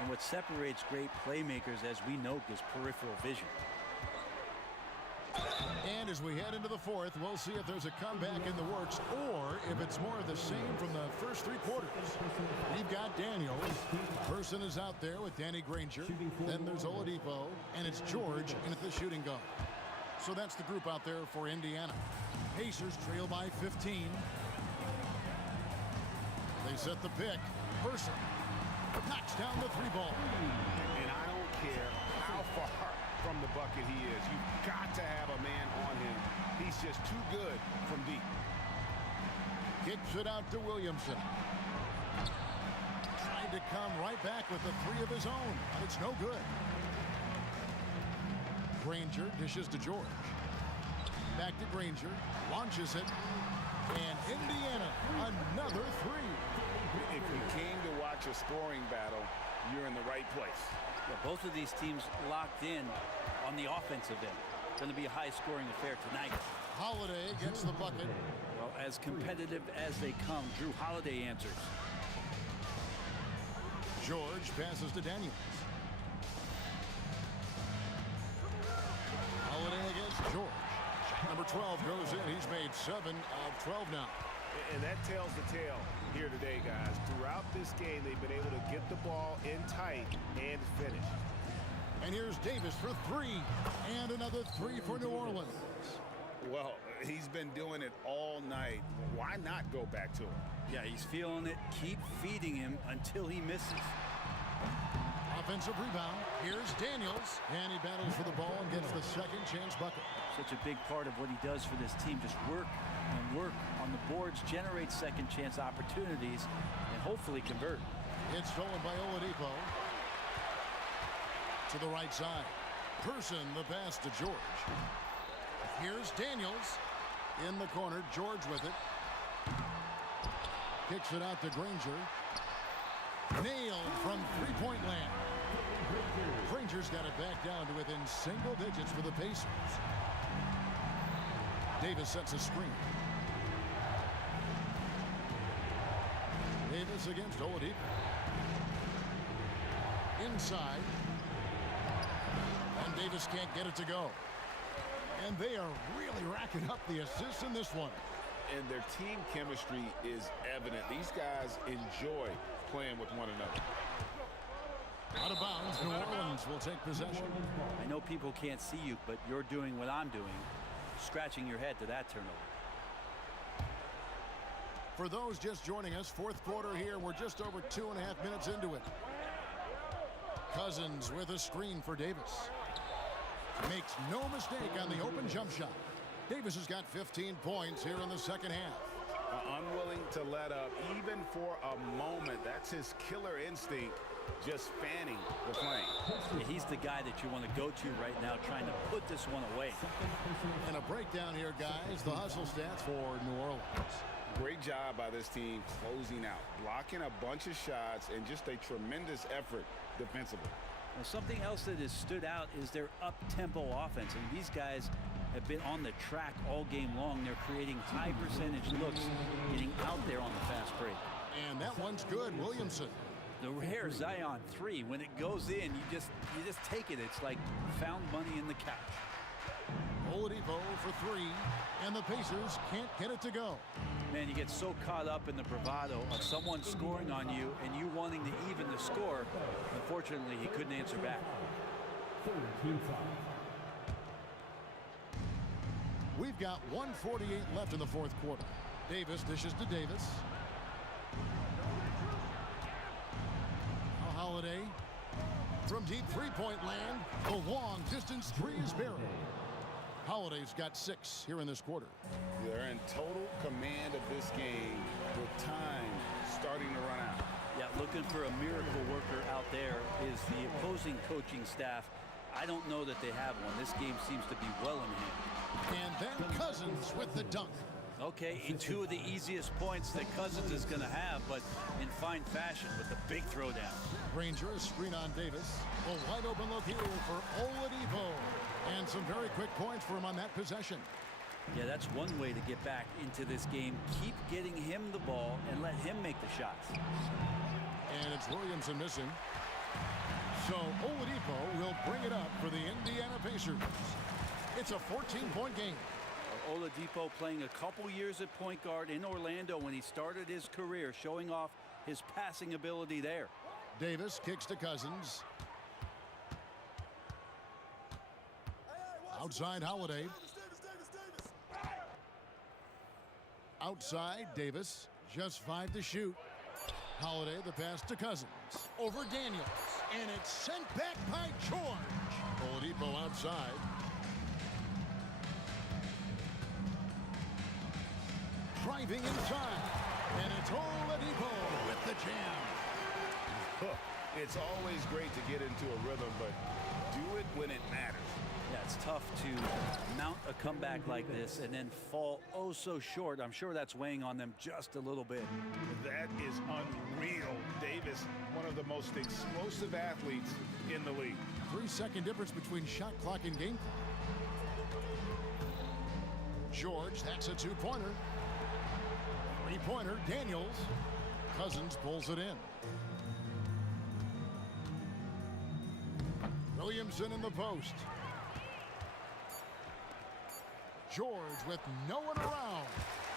And what separates great playmakers, as we note, is peripheral vision. And as we head into the fourth, we'll see if there's a comeback in the works or if it's more of the same from the first 3 quarters. We've got Daniels. Person is out there with Danny Granger. Then there's Oladipo, and it's George in at the shooting guard. So that's the group out there for Indiana. Pacers trail by 15. They set the pick. Person knocks down the 3-ball. And I don't care how far from the bucket he is. You've got to have a man on him. He's just too good from deep. Kicks it out to Williamson. Trying to come right back with the 3 of his own, but it's no good. Granger dishes to George. Back to Granger. Launches it. And Indiana, another 3. If you came to watch a scoring battle, you're in the right place. Yeah, both of these teams locked in on the offensive end. Going to be a high-scoring affair tonight. Holiday gets the bucket. Well, as competitive as they come, Drew Holiday answers. George passes to Daniels. Holiday against George. Shot number 12 goes in. He's made 7 of 12 now. And that tells the tale here today, guys. Throughout this game, they've been able to get the ball in tight and finish. And here's Davis for 3. And another 3 for New Orleans. Well, he's been doing it all night. Why not go back to him? Yeah, he's feeling it. Keep feeding him until he misses. Offensive rebound. Here's Daniels. And he battles for the ball and gets the second chance bucket. Such a big part of what he does for this team. Just work and work on the boards, generate second chance opportunities, and hopefully convert. It's stolen by Oladipo. To the right side. Person the pass to George. Here's Daniels. In the corner. George with it. Kicks it out to Granger. Nailed from 3-point land. Granger's got it back down to within single digits for the Pacers. Davis sets a screen. Davis against Oladipo. Inside. And Davis can't get it to go. And they are really racking up the assists in this one. And their team chemistry is evident. These guys enjoy playing with one another. Out of bounds, New Orleans will take possession. I know people can't see you, but you're doing what I'm doing. Scratching your head to that turnover. For those just joining us, fourth quarter here. We're just over 2.5 minutes into it. Cousins with a screen for Davis. Makes no mistake on the open jump shot. Davis has got 15 points here in the second half. Unwilling to let up even for a moment. That's his killer instinct, just fanning the flame. Yeah, he's the guy that you want to go to right now, trying to put this one away. And a breakdown here, guys. The hustle stats for New Orleans. Great job by this team closing out, blocking a bunch of shots, and just a tremendous effort defensively. Well, something else that has stood out is their up-tempo offense. And these guys have been on the track all game long. They're creating high-percentage looks, getting out there on the fast break. And that one's good. Williamson. The rare Zion three, when it goes in, you just take it. It's like found money in the couch. Oladipo for three, and the Pacers can't get it to go. Man, you get so caught up in the bravado of someone scoring on you and you wanting to even the score. Unfortunately, he couldn't answer back. We've got 1:48 left in the fourth quarter. Davis dishes to Davis. Now Holiday from deep three-point land. The long distance three is buried. Holiday's got 6 here in this quarter. They're in total command of this game with time starting to run out. Yeah, looking for a miracle worker out there is the opposing coaching staff. I don't know that they have one. This game seems to be well in hand. And then Cousins with the dunk. Okay, 2 of the easiest points that Cousins is going to have, but in fine fashion with the big throwdown. Granger, a screen on Davis. A wide open look here for Oladipo. And some very quick points for him on that possession. Yeah, that's one way to get back into this game. Keep getting him the ball and let him make the shots. And it's Williamson missing. So Oladipo will bring it up for the Indiana Pacers. It's a 14-point game. Oladipo playing a couple years at point guard in Orlando when he started his career, showing off his passing ability there. Davis kicks to Cousins. Outside Holiday. Outside Davis. Just 5 to shoot. Holiday the pass to Cousins. Over Daniels. And it's sent back by George. Oladipo outside. Driving inside. And it's Oladipo with the jam. It's always great to get into a rhythm, but do it when it matters. Yeah, it's tough to mount a comeback like this and then fall oh so short. I'm sure that's weighing on them just a little bit. That is unreal. Davis, one of the most explosive athletes in the league. 3-second difference between shot clock and game clock. George, that's a 2-pointer. 3-pointer, Daniels. Cousins pulls it in. Williamson in the post. George with no one around.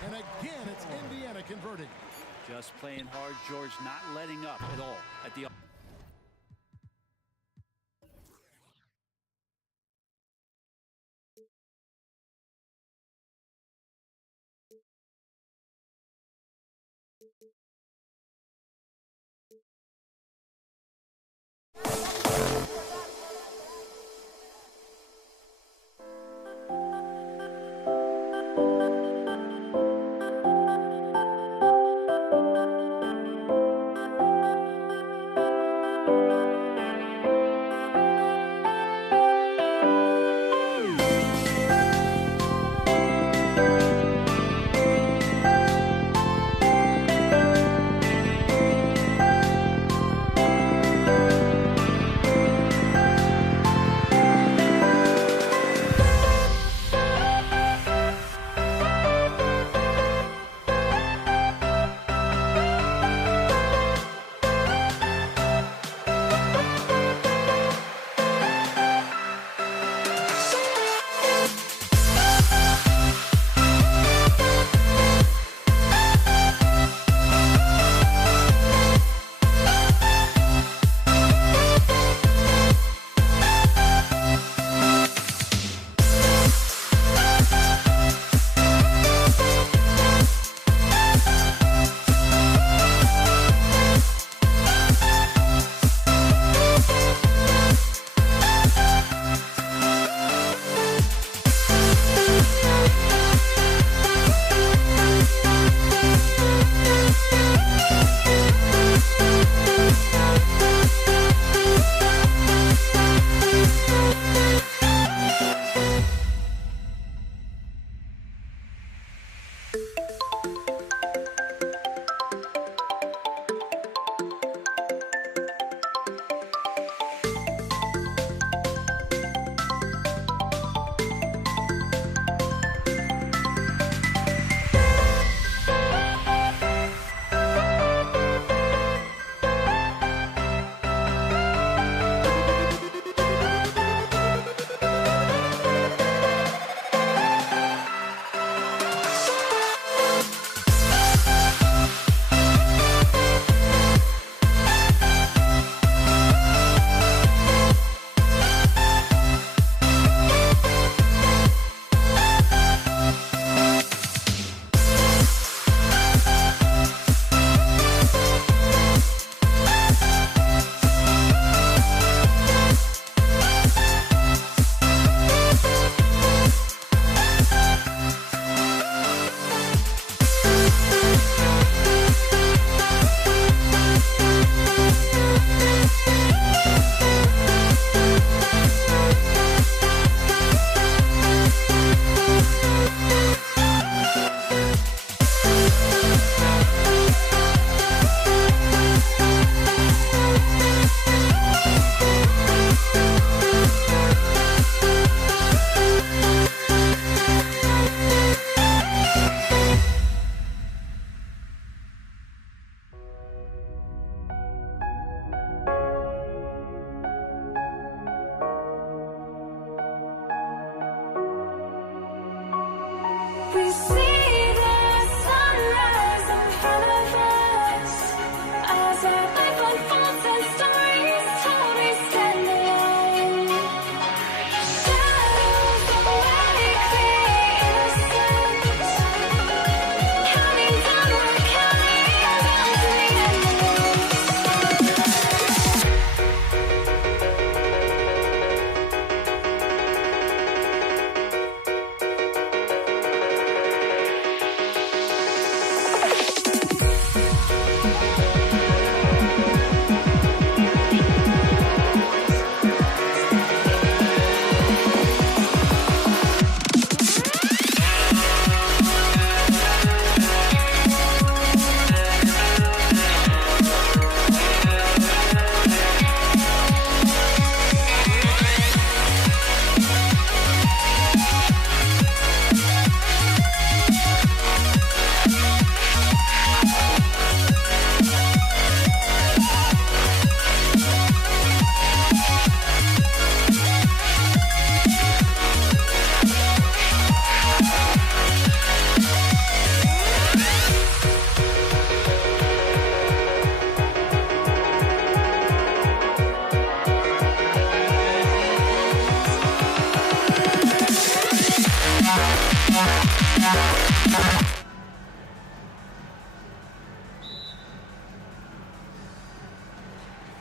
And again, it's Indiana converting. Just playing hard. George not letting up at all at the see the sunrise in front of us. As our life unfolds and stories told, we stand alone. Shadows awake the innocence, counting down, we're counting down to the endless.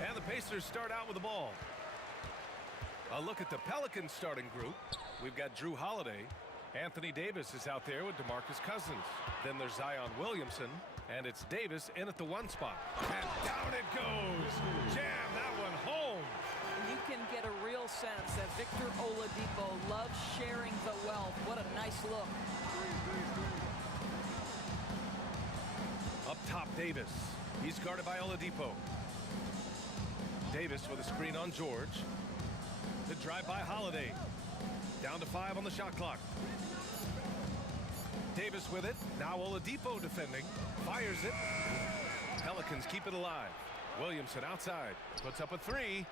And the Pacers start out with the ball. A look at the Pelicans starting group. We've got Drew Holiday. Anthony Davis is out there with DeMarcus Cousins. Then there's Zion Williamson. And it's Davis in at the 1 spot. And down it goes. Jam that one home. You can get a real sense that Victor Oladipo loves sharing the wealth. What a nice look. Up top, Davis. He's guarded by Oladipo. Davis with a screen on George. The drive by Holiday. Down to 5 on the shot clock. Davis with it. Now Oladipo defending. Fires it. Pelicans keep it alive. Williamson outside. Puts up a 3.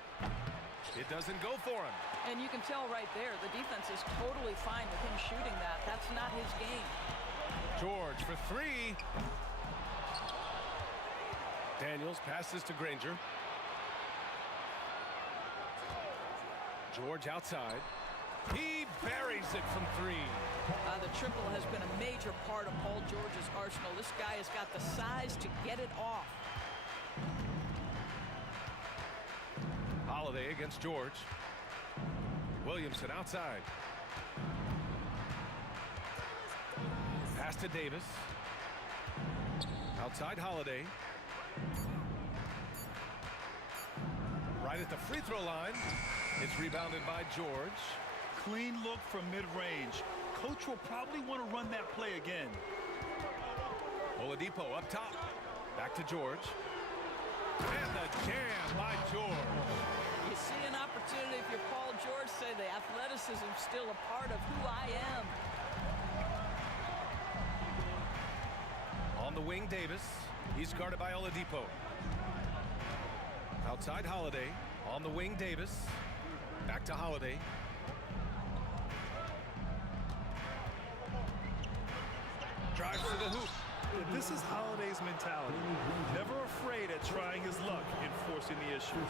It doesn't go for him. And you can tell right there, the defense is totally fine with him shooting that. That's not his game. George for 3. Daniels passes to Granger. George outside. He buries it from 3. The triple has been a major part of Paul George's arsenal. This guy has got the size to get it off. Holiday against George. Williamson outside. Pass to Davis. Outside Holiday. Right at the free throw line. It's rebounded by George. Clean look from mid-range. Coach will probably want to run that play again. Oladipo up top. Back to George. And the jam by George. You see an opportunity if you're Paul George, say the athleticism still a part of who I am. On the wing, Davis. He's guarded by Oladipo. Outside Holiday. On the wing, Davis. Back to Holiday. Drives to the hoop. This is Holiday's mentality. Never afraid at trying his luck in forcing the issue.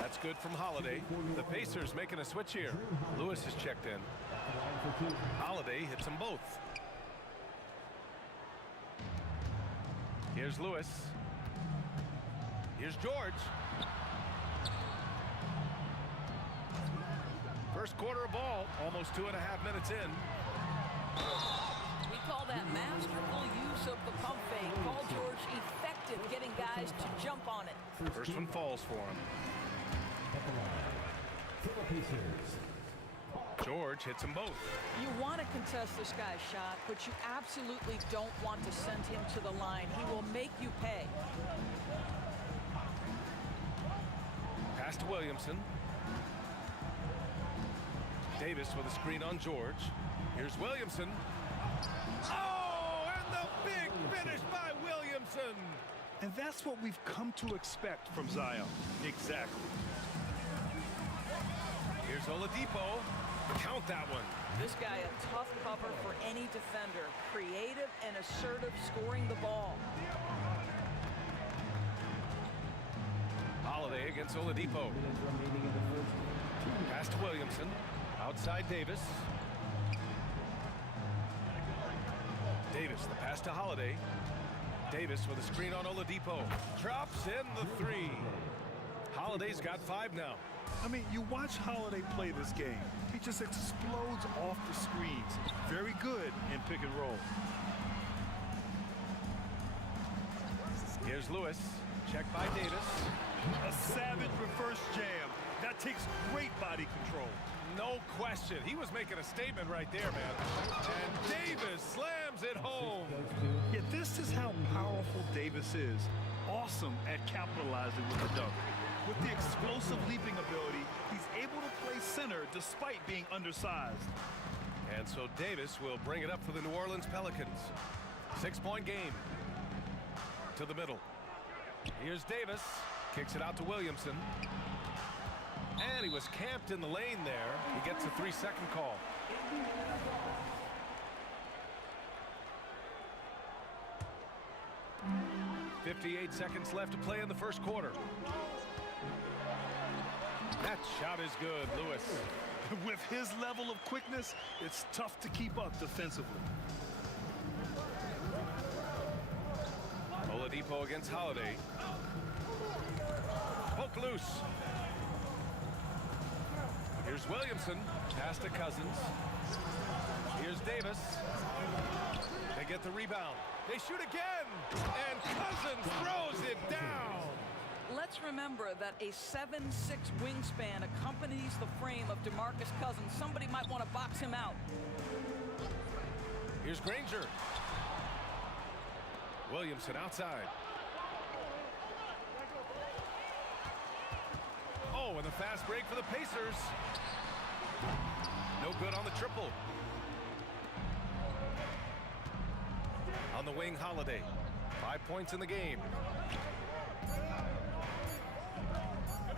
That's good from Holiday. The Pacers making a switch here. Lewis is checked in. Holiday hits them both. Here's Lewis. Here's George. First quarter of ball, almost 2.5 minutes in. We call that masterful use of the pump fake. Paul George effective getting guys to jump on it. First one falls for him. George hits them both. You want to contest this guy's shot, but you absolutely don't want to send him to the line. He will make you pay. Pass to Williamson. Davis with a screen on George. Here's Williamson. Oh, and the big finish by Williamson. And that's what we've come to expect from Zion. Exactly. Here's Oladipo. Count that one. This guy a tough cover for any defender. Creative and assertive scoring the ball. Holiday against Oladipo. Pass to Williamson. Outside Davis. Davis, the pass to Holiday. Davis with a screen on Oladipo. Drops in the three. Holiday's got 5 now. I mean, you watch Holiday play this game. He just explodes off the screens. Very good in pick and roll. Here's Lewis. Checked by Davis. A savage reverse jam. That takes great body control. No question. He was making a statement right there, man. And Davis slams it home. Yeah, this is how powerful Davis is. Awesome at capitalizing with the dunk. With the explosive leaping ability, he's able to play center despite being undersized. And so Davis will bring it up for the New Orleans Pelicans. 6-point game. To the middle. Here's Davis. Kicks it out to Williamson. And he was camped in the lane there. He gets a 3-second call. .58 seconds left to play in the first quarter. That shot is good, Lewis. With his level of quickness, it's tough to keep up defensively. Oladipo against Holiday. Poke loose. Here's Williamson. Pass to Cousins. Here's Davis. They get the rebound. They shoot again. And Cousins throws it down. Let's remember that a 7'6" wingspan accompanies the frame of DeMarcus Cousins. Somebody might want to box him out. Here's Granger. Williamson outside. Oh, and the fast break for the Pacers. No good on the triple. On the wing, Holiday. 5 points in the game.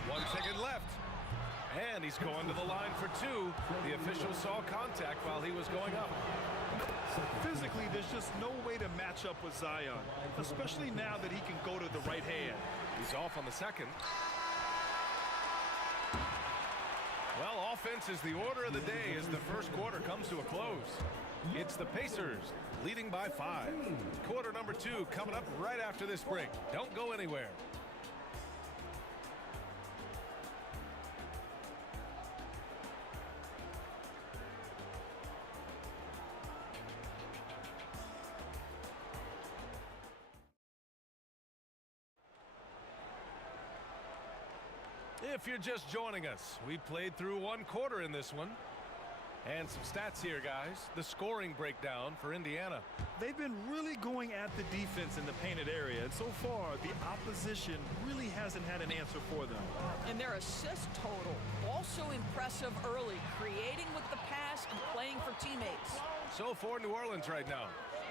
1 second left. And he's going to the line for 2. The official saw contact while he was going up. Physically, there's just no way to match up with Zion, especially now that he can go to the right hand. He's off on the second. Well, offense is the order of the day as the first quarter comes to a close. It's the Pacers leading by 5. Quarter number 2 coming up right after this break. Don't go anywhere. If you're just joining us, we played through 1 quarter in this one. And some stats here, guys. The scoring breakdown for Indiana. They've been really going at the defense in the painted area, and so far, the opposition really hasn't had an answer for them. And their assist total, also impressive early, creating with the pass and playing for teammates. So for New Orleans right now,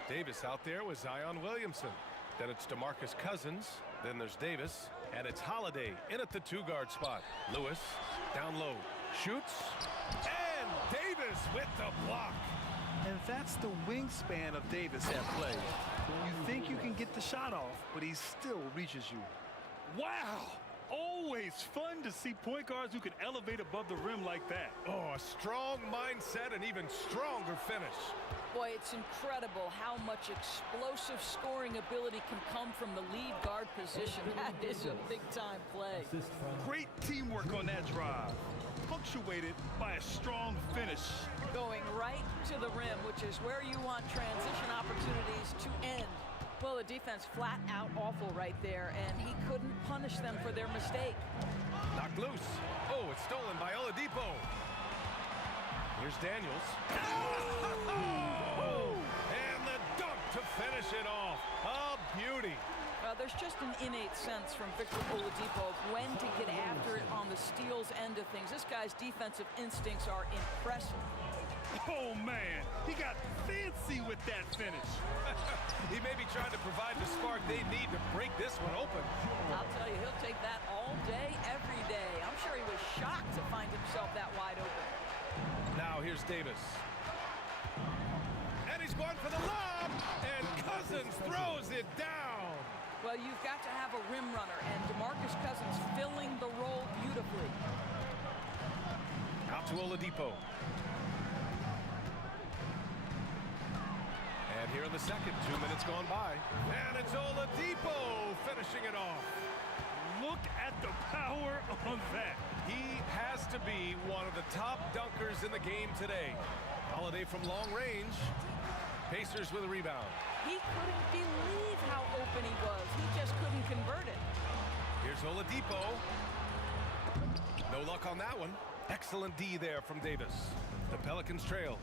Davis out there with Zion Williamson. Then it's DeMarcus Cousins. Then there's Davis. And it's Holiday in at the 2-guard spot. Lewis down low. Shoots. And Davis with the block. And that's the wingspan of Davis at play. You think you can get the shot off, but he still reaches you. Wow! Always fun to see point guards who can elevate above the rim like that. Oh, a strong mindset and even stronger finish. Boy, it's incredible how much explosive scoring ability can come from the lead guard position. That is a big-time play. Great teamwork on that drive, punctuated by a strong finish. Going right to the rim, which is where you want transition opportunities to end. Well, the defense flat out awful right there, and he couldn't punish them for their mistake. Knocked loose. Oh, it's stolen by Oladipo. Here's Daniels. Oh! And the dunk to finish it off. A beauty. There's just an innate sense from Victor Oladipo of when to get after it on the steals end of things. This guy's defensive instincts are impressive. Oh, man, he got fancy with that finish. He may be trying to provide the spark they need to break this one open. I'll tell you, he'll take that all day, every day. I'm sure he was shocked to find himself that wide open. Now here's Davis. And he's going for the lob, and Cousins throws it down. Well, you've got to have a rim runner, and DeMarcus Cousins filling the role beautifully. Out to Oladipo. And here in the second, 2 minutes gone by. And it's Oladipo finishing it off. Look at the power on that. He has to be one of the top dunkers in the game today. Holiday from long range. Pacers with a rebound. He couldn't believe how open he was. He just couldn't convert it. Here's Oladipo. No luck on that one. Excellent D there from Davis. The Pelicans trail.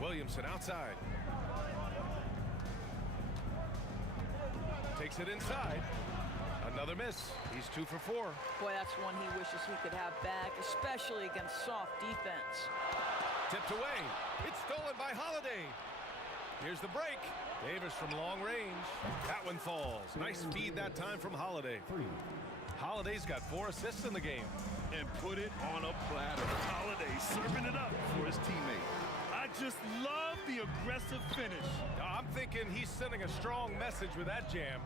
Williamson outside. Takes it inside. Another miss. He's 2 for 4. Boy, that's one he wishes he could have back, especially against soft defense. Tipped away. It's stolen by Holiday. Here's the break. Davis from long range. That one falls. Nice speed that time from Holiday. Holiday's got 4 assists in the game. And put it on a platter. Holiday serving it up for his teammate. I just love the aggressive finish. I'm thinking he's sending a strong message with that jam.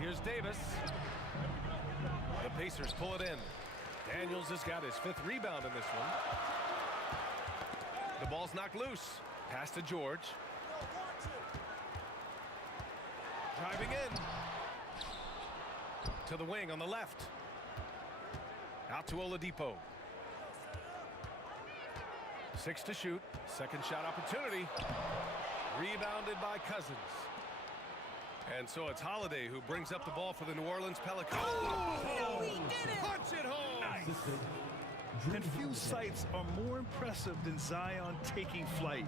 Here's Davis. The Pacers pull it in. Daniels has got his 5th rebound in this one. The ball's knocked loose. Pass to George. Driving in. To the wing on the left. Out to Oladipo. 6 to shoot. Second shot opportunity. Rebounded by Cousins. And so it's Holiday who brings up the ball for the New Orleans Pelicans. Oh, he did it! Punch it home! Nice. And few sights are more impressive than Zion taking flight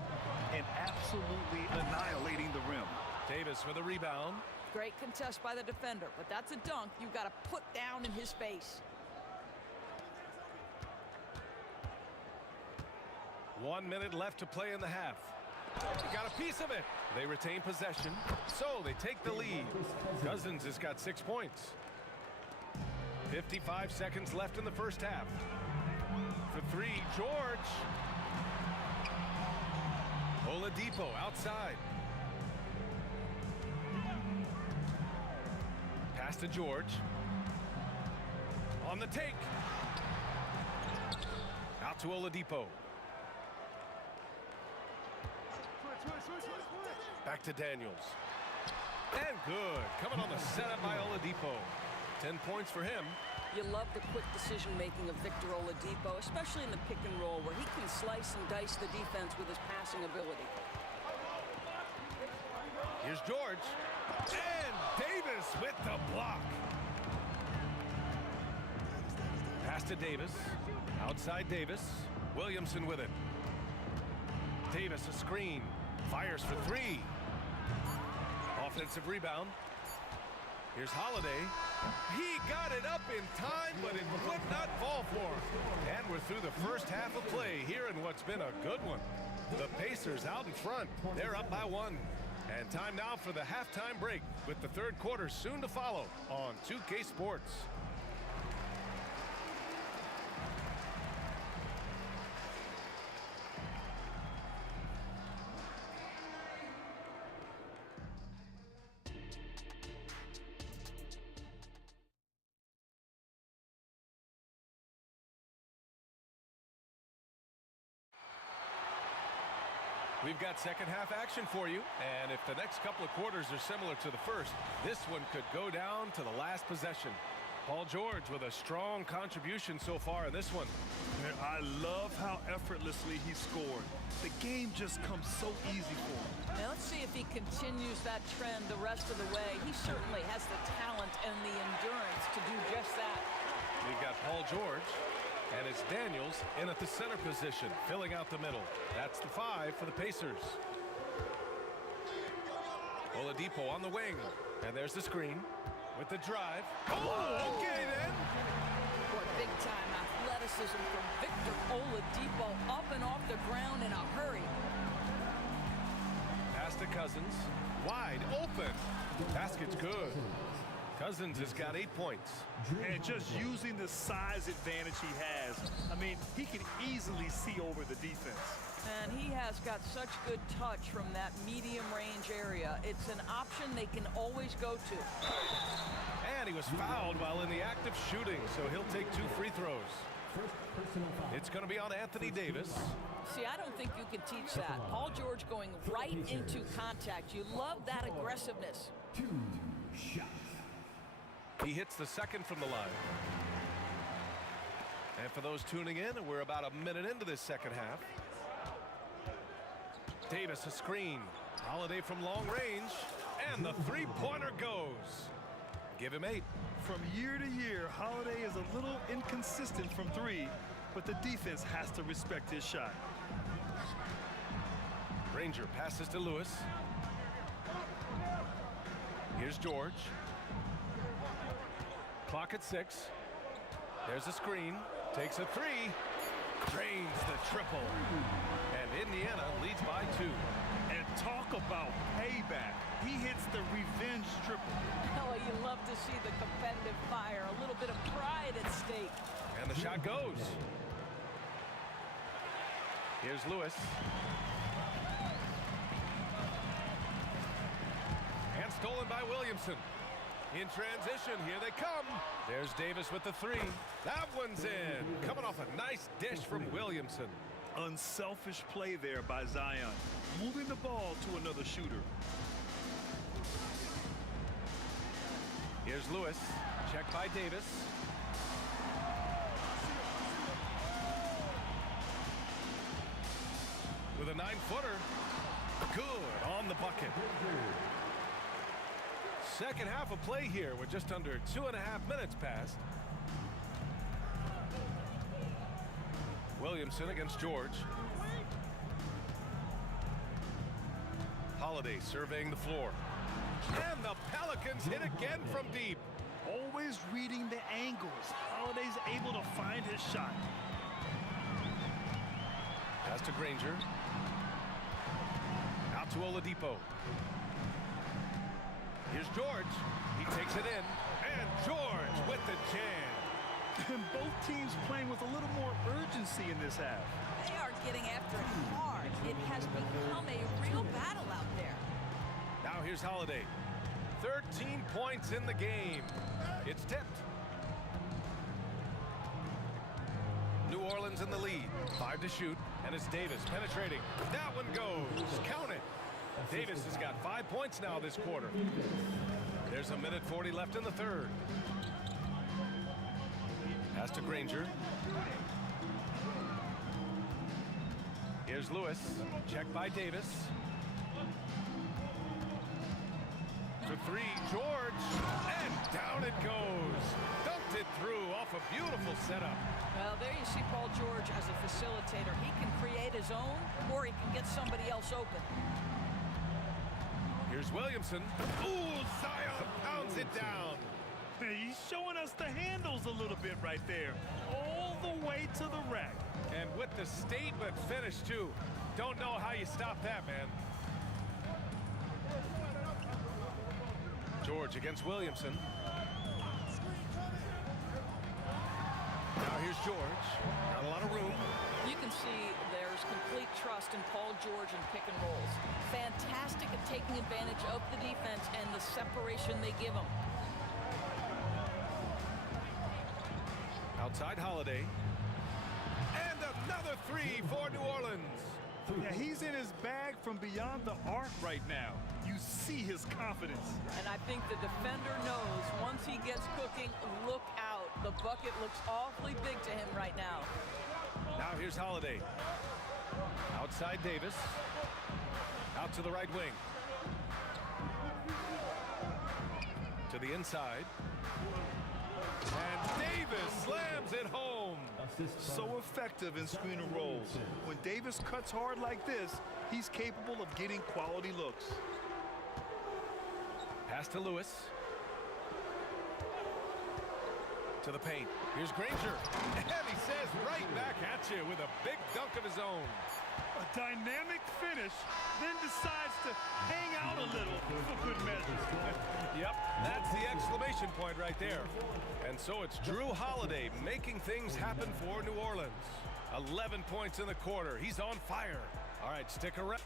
and absolutely annihilating the rim. Davis with a rebound. Great contest by the defender, but that's a dunk you've got to put down in his face. 1 minute left to play in the half. They got a piece of it. They retain possession, so they take the lead. Cousins has got 6 points. 55 seconds left in the first half. For 3, George. Oladipo outside. Pass to George. On the take. Out to Oladipo. Back to Daniels. And good. Coming on the setup by Oladipo. 10 points for him. You love the quick decision-making of Victor Oladipo, especially in the pick and roll, where he can slice and dice the defense with his passing ability. Here's George. And Davis with the block. Pass to Davis. Outside Davis. Williamson with it. Davis a screen. Fires for 3. Offensive rebound. Here's Holiday. He got it up in time, but it would not fall for him. And we're through the first half of play here in what's been a good one. The Pacers out in front. They're up by 1. And time now for the halftime break, with the third quarter soon to follow on 2K Sports. We've got second half action for you, and if the next couple of quarters are similar to the first, this one could go down to the last possession. Paul George with a strong contribution so far in this one. I love how effortlessly he scored. The game just comes so easy for him. Now let's see if he continues that trend the rest of the way. He certainly has the talent and the endurance to do just that. We've got Paul George. And it's Daniels in at the center position, filling out the middle. That's the 5 for the Pacers. Oladipo on the wing. And there's the screen with the drive. Oh, okay then. Boy, big-time athleticism from Victor Oladipo, up and off the ground in a hurry. Pass to Cousins. Wide open. Basket's good. Cousins has got 8 points. And just using the size advantage he has, I mean, he can easily see over the defense. And he has got such good touch from that medium range area. It's an option they can always go to. And he was fouled while in the act of shooting, so he'll take 2 free throws. It's going to be on Anthony Davis. See, I don't think you can teach that. Paul George going right into contact. You love that aggressiveness. 2 shots. He hits the second from the line. And for those tuning in, we're about a minute into this second half. Davis a screen. Holiday from long range. And the three-pointer goes. Give him 8. From year to year, Holiday is a little inconsistent from 3, but the defense has to respect his shot. Granger passes to Lewis. Here's George. Clock at 6. There's a screen. Takes a 3. Drains the triple. And Indiana leads by 2. And talk about payback. He hits the revenge triple. Oh, you love to see the competitive fire. A little bit of pride at stake. And the shot goes. Here's Lewis. And stolen by Williamson. In transition, here they come. There's Davis with the 3. That one's in. Coming off a nice dish from Williamson. Unselfish play there by Zion. Moving the ball to another shooter. Here's Lewis. Checked by Davis. With a 9-footer. Good on the bucket. Second half of play here with just under 2.5 minutes passed. Williamson against George. Holiday surveying the floor. And the Pelicans hit again from deep. Always reading the angles. Holiday's able to find his shot. Pass to Granger. Out to Oladipo. Here's George. He takes it in. And George with the jam. And both teams playing with a little more urgency in this half. They are getting after it hard. It has become a real battle out there. Now here's Holiday. 13 points in the game. It's tipped. New Orleans in the lead. 5 to shoot. And it's Davis penetrating. That one goes. Count it. Davis has got 5 points now this quarter. There's a minute 40 left in the third. Pass to Granger. Here's Lewis. Checked by Davis. For 3, George. And down it goes. Dunked it through off a beautiful setup. Well, there you see Paul George as a facilitator. He can create his own, or he can get somebody else open. Here's Williamson. Ooh, Zion pounds it down. He's showing us the handles a little bit right there. All the way to the rack. And with the statement finish, too. Don't know how you stop that, man. George against Williamson. Now here's George. Not a lot of room. You can see there's complete trust in Paul George and pick and rolls. Fantastic at taking advantage of the defense and the separation they give him. Outside Holiday. And another 3 for New Orleans. Yeah, he's in his bag from beyond the arc right now. You see his confidence. And I think the defender knows once he gets cooking, look out. The bucket looks awfully big to him right now. Now here's Holiday. Outside Davis. Out to the right wing. To the inside. And Davis slams it home. So effective in screen and rolls. When Davis cuts hard like this, he's capable of getting quality looks. Pass to Lewis. To the paint. Here's Granger. And he says right back at you with a big dunk of his own. A dynamic finish, then decides to hang out a little for good measure. Yep, that's the exclamation point right there. And so it's Drew Holiday making things happen for New Orleans. 11 points in the quarter. He's on fire. All right, stick around.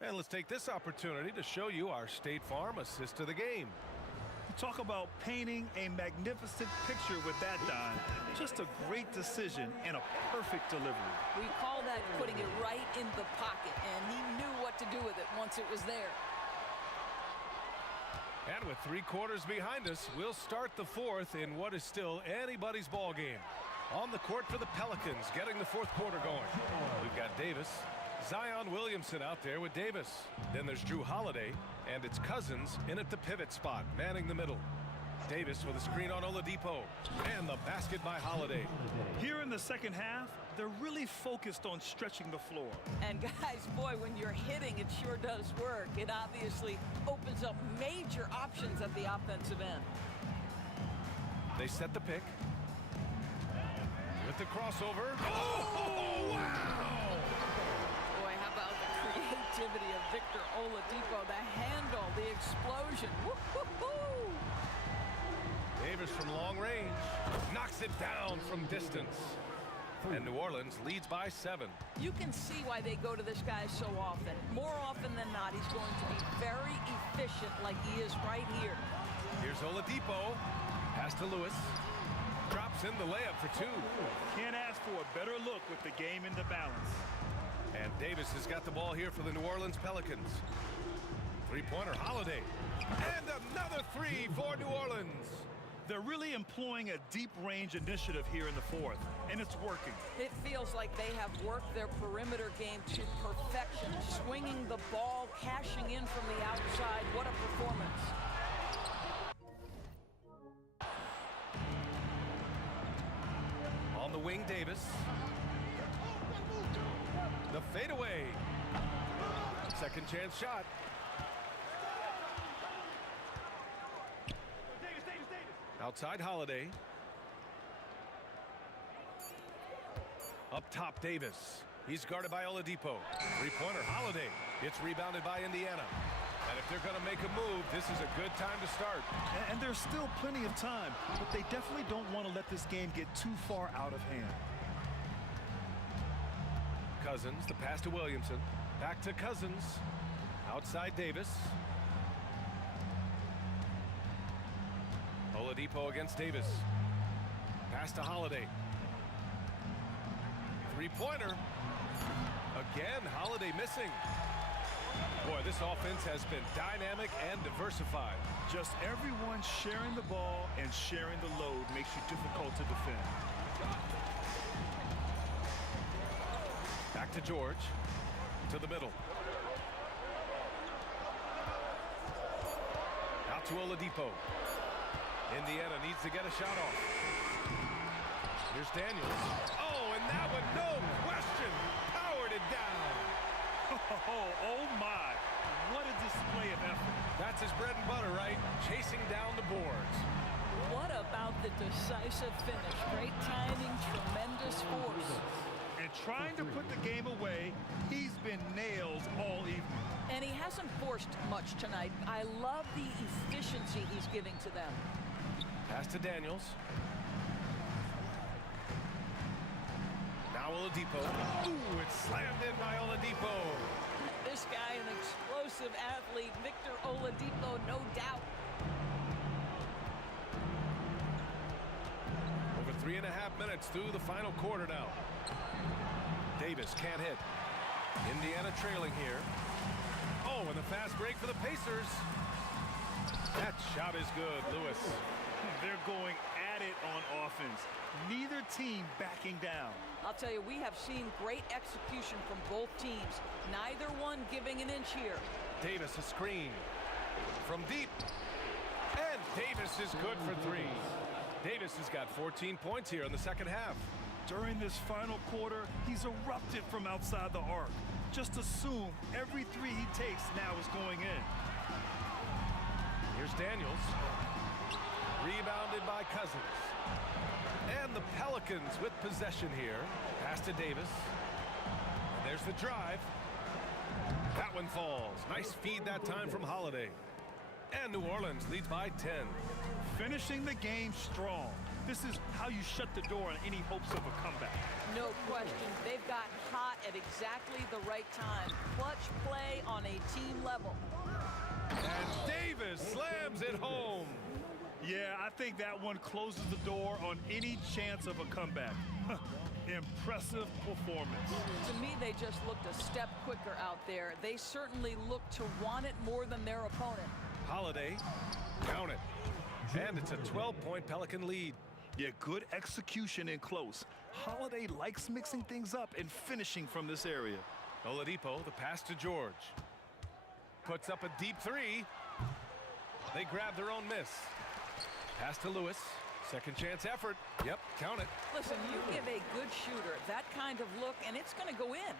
And let's take this opportunity to show you our State Farm assist to the game. Talk about painting a magnificent picture with that, Don. Just a great decision and a perfect delivery. We call that putting it right in the pocket, and he knew what to do with it once it was there. And with 3 quarters behind us, we'll start the fourth in what is still anybody's ball game. On the court for the Pelicans, getting the fourth quarter going. We've got Davis, Zion Williamson out there with Davis. Then there's Drew Holiday, and it's Cousins in at the pivot spot, manning the middle. Davis with a screen on Oladipo, and the basket by Holiday. Here in the second half, they're really focused on stretching the floor. And guys, boy, when you're hitting, it sure does work. It obviously opens up major options at the offensive end. They set the pick. With the crossover. Oh, wow! Boy, how about the creativity of Victor Oladipo, the handle, the explosion. Woo-hoo-hoo! Davis from long range knocks it down from distance. And New Orleans leads by 7. You can see why they go to this guy so often. More often than not, he's going to be very efficient like he is right here. Here's Oladipo. Pass to Lewis. Drops in the layup for 2. Can't ask for a better look with the game in the balance. And Davis has got the ball here for the New Orleans Pelicans. 3-pointer Holiday. And another 3 for New Orleans. They're really employing a deep range initiative here in the fourth, and it's working. It feels like they have worked their perimeter game to perfection, swinging the ball, cashing in from the outside. What a performance. On the wing, Davis. The fadeaway. Second chance shot. Outside Holiday. Up top, Davis. He's guarded by Oladipo. 3-pointer Holiday. It's rebounded by Indiana. And if they're going to make a move, this is a good time to start. And there's still plenty of time, but they definitely don't want to let this game get too far out of hand. Cousins, the pass to Williamson. Back to Cousins. Outside Davis. Oladipo against Davis. Pass to Holiday. 3-pointer. Again, Holiday missing. Boy, this offense has been dynamic and diversified. Just everyone sharing the ball and sharing the load makes you difficult to defend. Back to George. To the middle. Out to Oladipo. Indiana needs to get a shot off. Here's Daniels. Oh, and that one, no question, powered it down. Oh my, what a display of effort. That's his bread and butter, right? Chasing down the boards. What about the decisive finish? Great timing, tremendous force. And trying to put the game away, he's been nails all evening. And he hasn't forced much tonight. I love the efficiency he's giving to them. Pass to Daniels. Now Oladipo. Ooh, it's slammed in by Oladipo. This guy, an explosive athlete, Victor Oladipo, no doubt. Over 3.5 minutes through the final quarter now. Davis can't hit. Indiana trailing here. Oh, and the fast break for the Pacers. That shot is good, Lewis. They're going at it on offense. Neither team backing down. I'll tell you, we have seen great execution from both teams. Neither one giving an inch here. Davis a screen from deep. And Davis is good for 3. Davis has got 14 points here in the second half. During this final quarter, he's erupted from outside the arc. Just assume every 3 he takes now is going in. Here's Daniels. Rebounded by Cousins. And the Pelicans with possession here. Pass to Davis. And there's the drive. That one falls. Nice feed that time from Holiday. And New Orleans leads by 10. Finishing the game strong. This is how you shut the door on any hopes of a comeback. No question. They've got hot at exactly the right time. Clutch play on a team level. And Davis slams it home. Yeah, I think that one closes the door on any chance of a comeback. Impressive performance. To me, they just looked a step quicker out there. They certainly look to want it more than their opponent. Holiday, count it. And it's a 12-point Pelican lead. Yeah, good execution in close. Holiday likes mixing things up and finishing from this area. Oladipo, the pass to George. Puts up a deep three. They grab their own miss. Pass to Lewis. Second chance effort. Yep, count it. Listen, you give a good shooter that kind of look, and it's going to go in.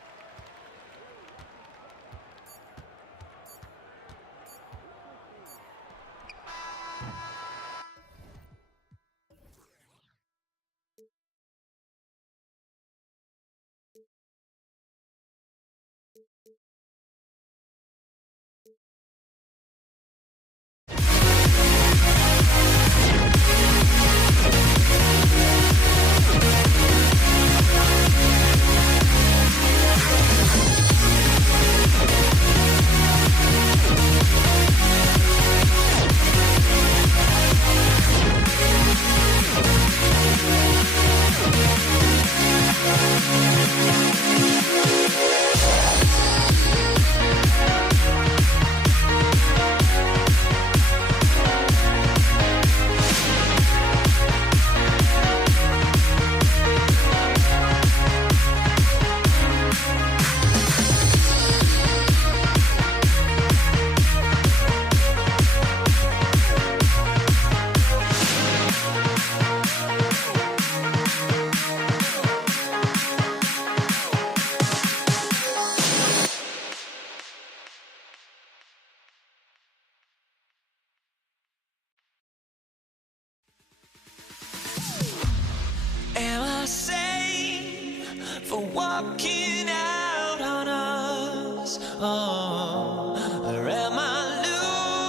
Am I sane for walking out on us? Oh, or am I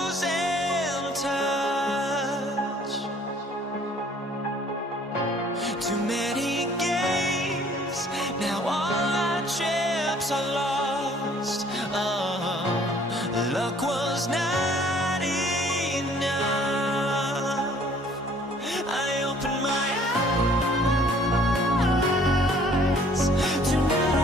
losing touch? Too many games, now all our chips are lost. Oh, luck was not enough. I opened my eyes to not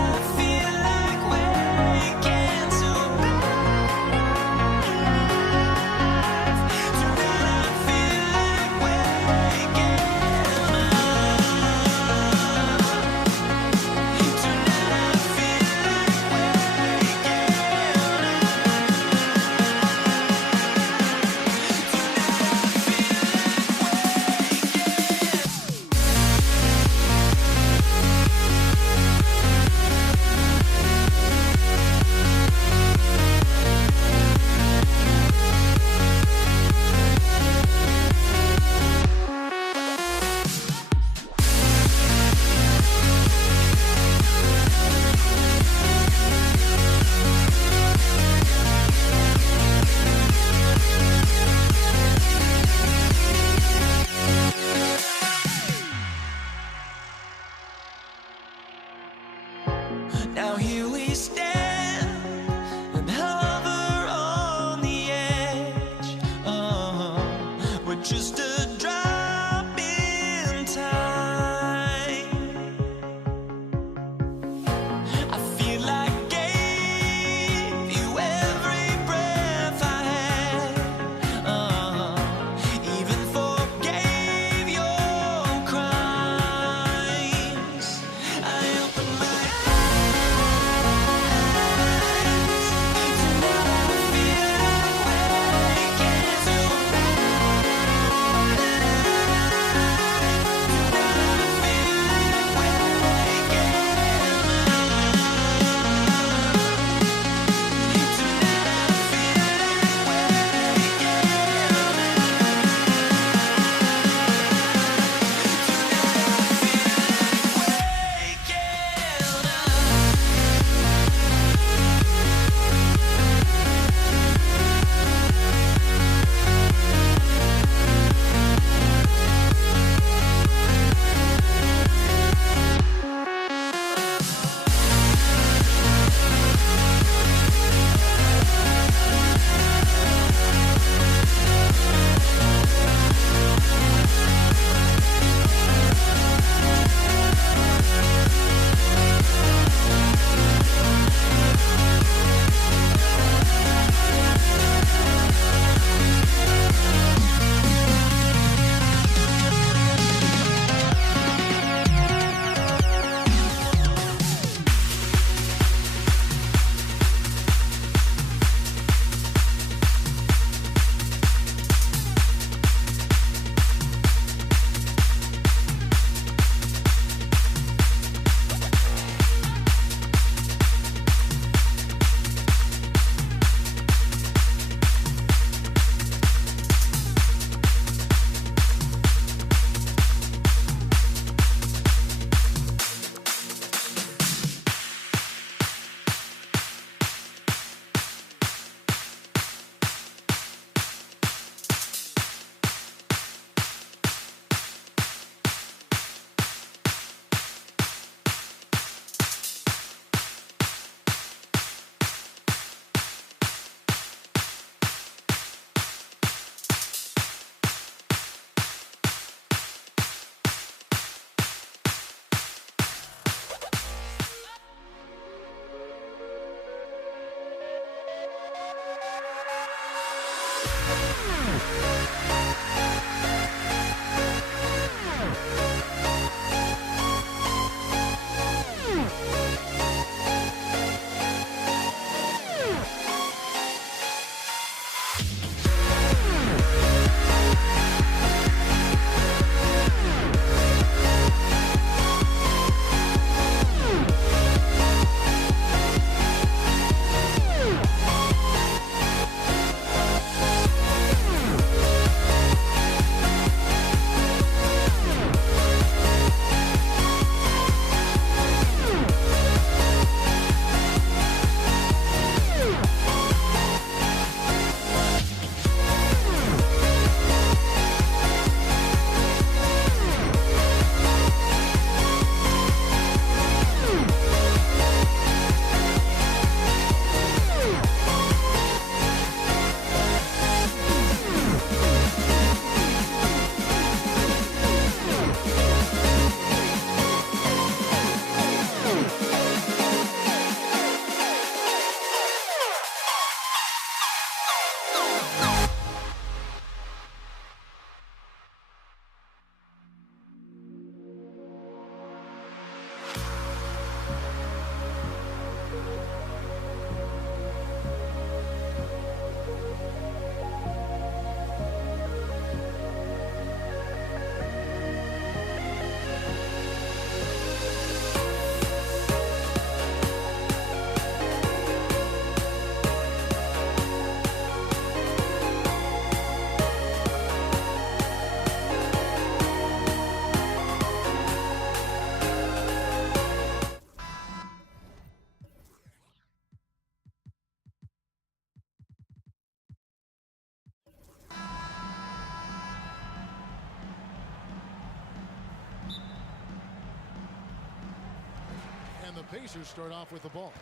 the Pacers start off with the ball.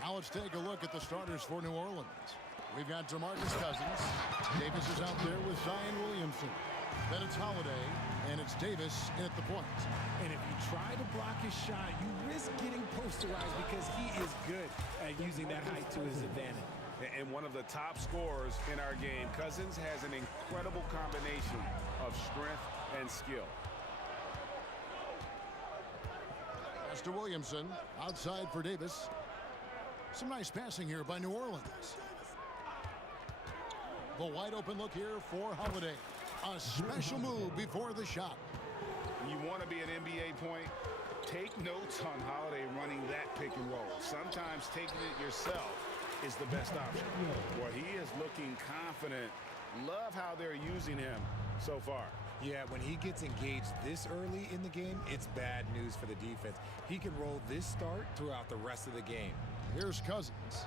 Now let's take a look at the starters for New Orleans. We've got DeMarcus Cousins. Davis is out there with Zion Williamson. Then it's Holiday, and it's Davis in at the point. And if you try to block his shot, you risk getting posterized because he is good at using that height to his advantage. And one of the top scorers in our game, Cousins has an incredible combination of strength and skill. Pass to Williamson, outside for Davis. Some nice passing here by New Orleans. The wide open look here for Holiday. A special move before the shot. You want to be an NBA point? Take notes on Holiday running that pick and roll. Sometimes taking it yourself is the best option. Well, he is looking confident. Love how they're using him so far. Yeah, when he gets engaged this early in the game, it's bad news for the defense. He can roll this start throughout the rest of the game. Here's Cousins,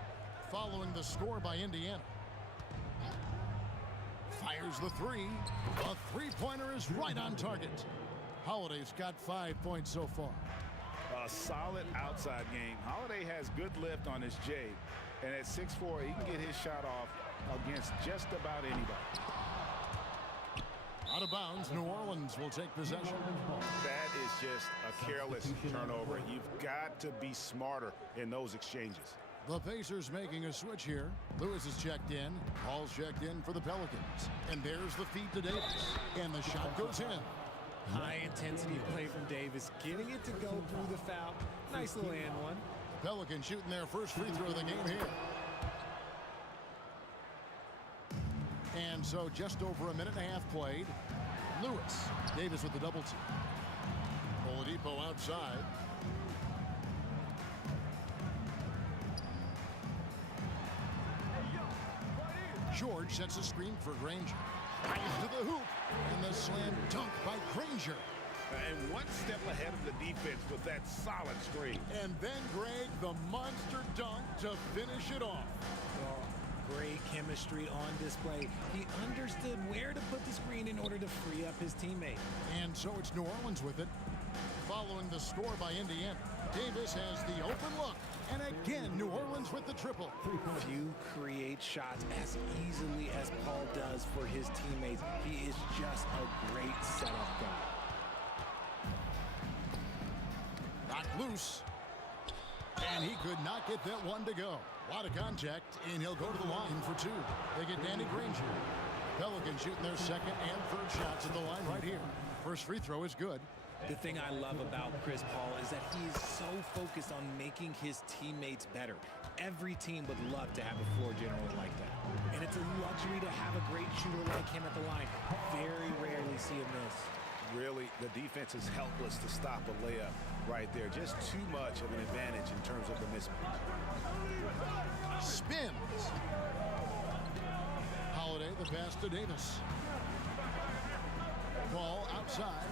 following the score by Indiana. Fires the three. A three-pointer is right on target. Holiday's got 5 points so far. A solid outside game. Holiday has good lift on his J. And at 6'4", he can get his shot off against just about anybody. Out of bounds, New Orleans will take possession. That is just a careless turnover. You've got to be smarter in those exchanges. The Pacers making a switch here. Lewis is checked in. Paul's checked in for the Pelicans. And there's the feed to Davis. And the shot goes in. High intensity play from Davis, getting it to go through the foul. Nice little and one. Pelicans shooting their first free throw of the game here. And so just over a minute and a half played. Lewis. Davis with the double team. Oladipo outside. George sets a screen for Granger. Drives to the hoop. And the slam dunk by Granger. And one step ahead of the defense with that solid screen. And then Greg, the monster dunk to finish it off. Well, great chemistry on display. He understood where to put the screen in order to free up his teammate. And so it's New Orleans with it. Following the score by Indiana, Davis has the open look. And again, New Orleans with the triple. Few create shots as easily as Paul does for his teammates. He is just a great setup guy. Knocked loose. And he could not get that one to go. A lot of contact, and he'll go to the line for two. They get Danny Granger. Pelicans shooting their second and third shots at the line right here. First free throw is good. The thing I love about Chris Paul is that he is so focused on making his teammates better. Every team would love to have a floor general like that. And it's a luxury to have a great shooter like him at the line. Very rarely see him miss. Really, the defense is helpless to stop a layup right there. Just too much of an advantage in terms of the mismatch. Spins. Holiday, the pass to Davis. Ball outside.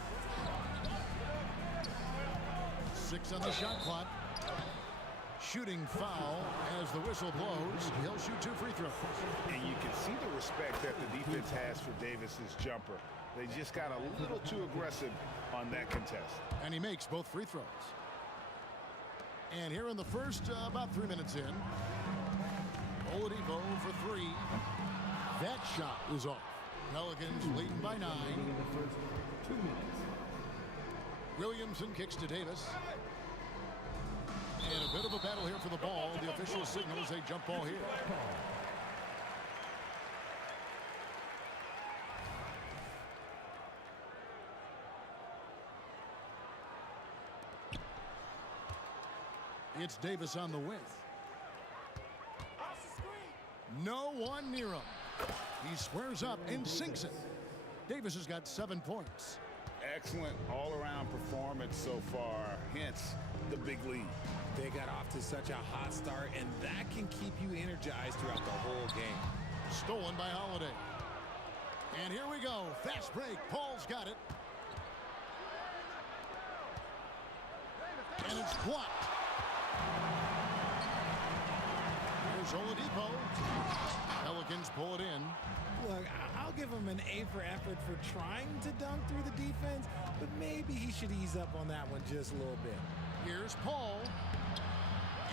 6 on the shot clock. Shooting foul as the whistle blows. He'll shoot 2 free throws. And you can see the respect that the defense has for Davis's jumper. They just got a little too aggressive on that contest. And he makes both free throws. And here in the first, about 3 minutes in, Oladipo for 3. That shot is off. Pelicans leading by 9. Williamson kicks to Davis. And a bit of a battle here for the ball. The official signals a jump ball here. It's Davis on the width. No one near him. He squares up and sinks it. Davis has got 7 points. Excellent all-around performance so far, hence the big lead. They got off to such a hot start, and that can keep you energized throughout the whole game. Stolen by Holiday. And here we go. Fast break. Paul's got it. And it's blocked. Here's Oladipo. Pelicans pull it in. Look, I'll give him an A for effort for trying to dunk through the defense, but maybe he should ease up on that one just a little bit. Here's Paul.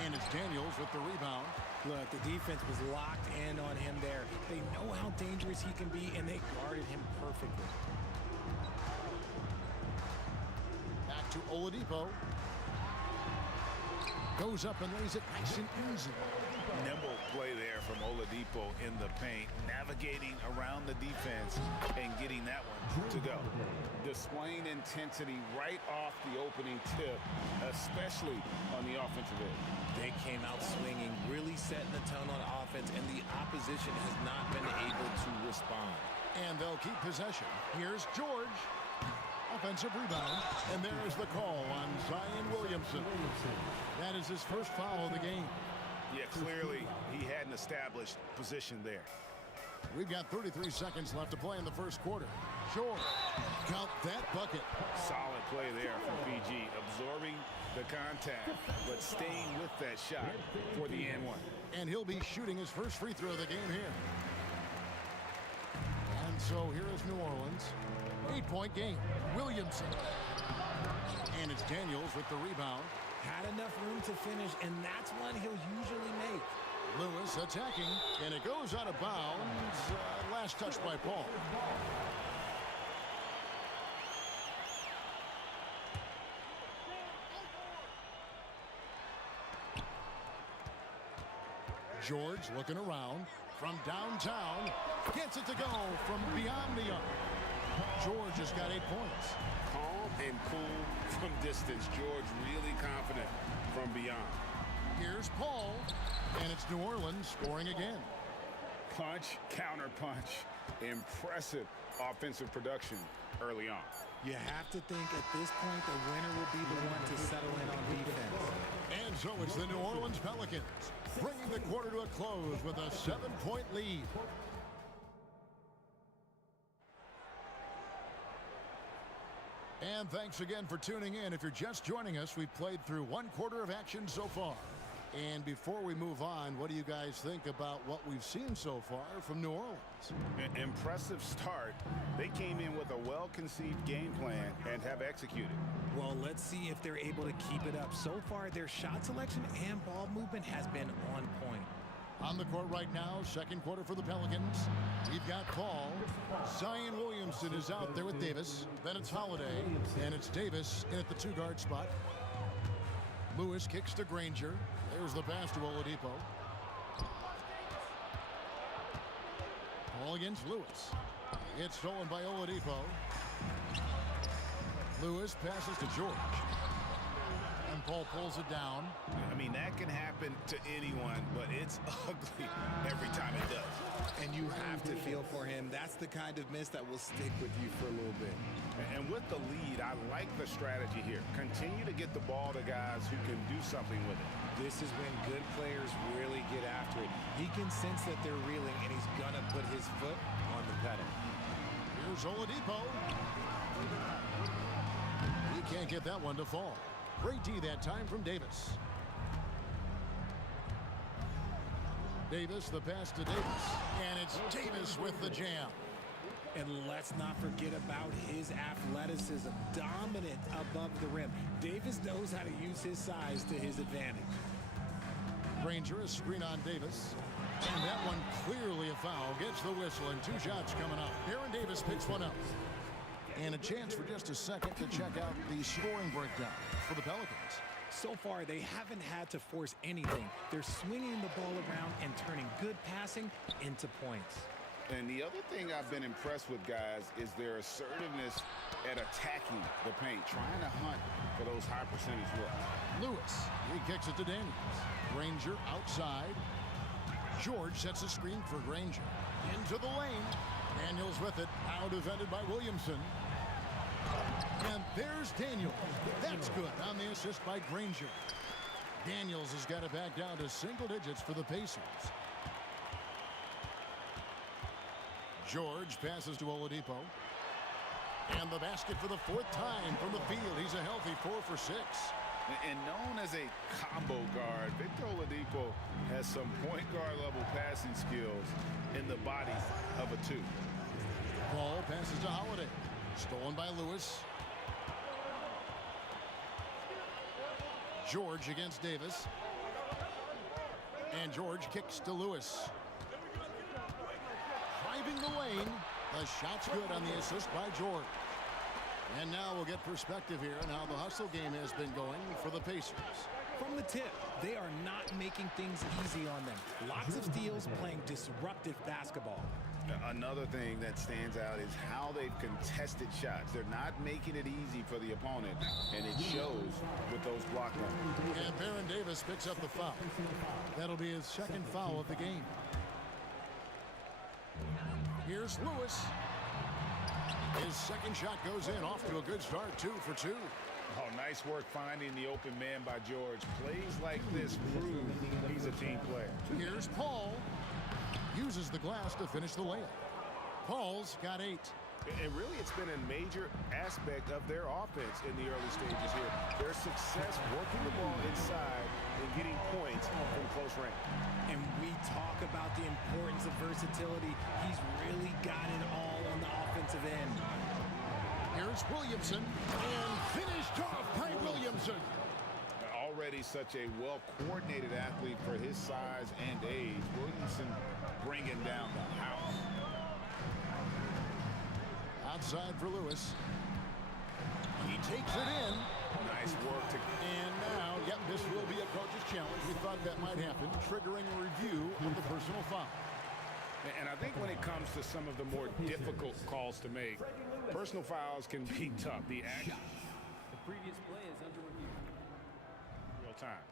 And it's Daniels with the rebound. Look, the defense was locked in on him there. They know how dangerous he can be, and they guarded him perfectly. Back to Oladipo. Goes up and lays it nice and easy. Nimble play there from Oladipo in the paint, navigating around the defense and getting that one to go. Displaying intensity right off the opening tip, especially on the offensive end. They came out swinging, really setting the tone on offense, and the opposition has not been able to respond. And they'll keep possession. Here's George. Offensive rebound. And there's the call on Zion Williamson. That is his first foul of the game. Yeah, clearly he hadn't established position there. We've got 33 seconds left to play in the first quarter. George, count that bucket. Solid play there from PG, absorbing the contact, but staying with that shot for the and one. And he'll be shooting his first free throw of the game here. And so here is New Orleans. 8-point game. Williamson. And it's Daniels with the rebound. Had enough room to finish, and that's one he'll usually make. Lewis attacking, and it goes out of bounds. Last touch by Paul. George looking around from downtown. Gets it to go from beyond the arc. George has got 8 points. Calm and cool from distance. George really confident from beyond. Here's Paul, and it's New Orleans scoring again. Punch, counter punch. Impressive offensive production early on. You have to think at this point the winner will be the one to settle in on defense. And so it's the New Orleans Pelicans, bringing the quarter to a close with a 7-point lead. And thanks again for tuning in. If you're just joining us, we've played through one quarter of action so far. And before we move on, what do you guys think about what we've seen so far from New Orleans? An impressive start. They came in with a well-conceived game plan and have executed. Well, let's see if they're able to keep it up. So far, their shot selection and ball movement has been on point. On the court right now, second quarter for the Pelicans. We've got Paul. Zion Williamson is out there with Davis. Then it's Holiday. And it's Davis in at the 2-guard spot. Lewis kicks to Granger. There's the pass to Oladipo. Ball against Lewis. It's stolen by Oladipo. Lewis passes to George. And Paul pulls it down. I mean, that can happen to anyone, but it's ugly every time it does. And you have to feel for him. That's the kind of miss that will stick with you for a little bit. And with the lead, I like the strategy here. Continue to get the ball to guys who can do something with it. This is when good players really get after it. He can sense that they're reeling, and he's going to put his foot on the pedal. Here's Oladipo. He can't get that one to fall. Great D that time from Davis. Davis, the pass to Davis. And it's Davis with the jam. And let's not forget about his athleticism. Dominant above the rim. Davis knows how to use his size to his advantage. Granger, a screen on Davis. And that one clearly a foul. Gets the whistle and 2 shots coming up. Aaron Davis picks one up. And a chance for just a second to check out the scoring breakdown for the Pelicans. So far, they haven't had to force anything. They're swinging the ball around and turning good passing into points. And the other thing I've been impressed with, guys, is their assertiveness at attacking the paint, trying to hunt for those high percentage looks. Lewis, he kicks it to Daniels. Granger outside. George sets a screen for Granger. Into the lane. Daniels with it. Now defended by Williamson. And there's Daniels. That's good on the assist by Granger. Daniels has got it back down to single digits for the Pacers. George passes to Oladipo. And the basket for the 4th time from the field. He's a healthy 4 for 6. And known as a combo guard, Victor Oladipo has some point guard level passing skills in the body of a 2. Ball passes to Holiday. Stolen by Lewis. George against Davis. And George kicks to Lewis. Driving the lane. The shot's good on the assist by George. And now we'll get perspective here on how the hustle game has been going for the Pacers. From the tip, they are not making things easy on them. Lots of steals, playing disruptive basketball. Another thing that stands out is how they've contested shots. They're not making it easy for the opponent, and it shows with those block numbers. And Baron Davis picks up the foul. That'll be his second foul of the game. Here's Lewis. His second shot goes in, off to a good start, 2 for 2. Oh, nice work finding the open man by George. Plays like this prove he's a team player. Here's Paul. Uses the glass to finish the layup. Paul's got 8. And really, it's been a major aspect of their offense in the early stages here. Their success working the ball inside and getting points from close range. And we talk about the importance of versatility. He's really got it all on the offensive end. Here's Williamson, and finished off by Williamson. Already such a well-coordinated athlete for his size and age. Williamson bringing down the house. Outside for Lewis. He takes it in. Nice work. And now, yep, this will be a coach's challenge. We thought that might happen, triggering a review of the personal foul. And I think when it comes to some of the more difficult calls to make, personal fouls can be tough. The action. The previous play is under review. Real time.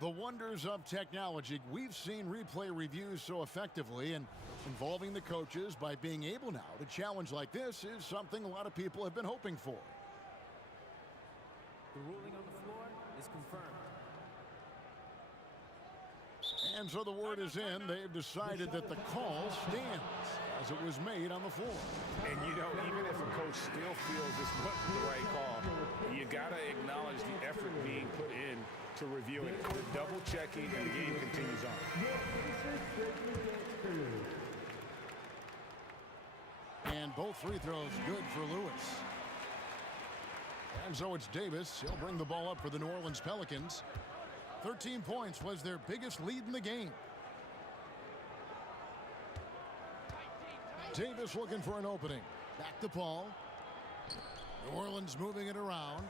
The wonders of technology. We've seen replay reviews so effectively, and involving the coaches by being able now to challenge like this is something a lot of people have been hoping for. The ruling on the floor is confirmed. And so the word is in. They've decided that the call stands as it was made on the floor. And you know, even if a coach still feels this wasn't the right call, you got to acknowledge the effort being put in to reviewing it. The double checking, and the game continues on. And both free throws good for Lewis. And so it's Davis. He'll bring the ball up for the New Orleans Pelicans. 13 points was their biggest lead in the game. Davis looking for an opening. Back to Paul. New Orleans moving it around.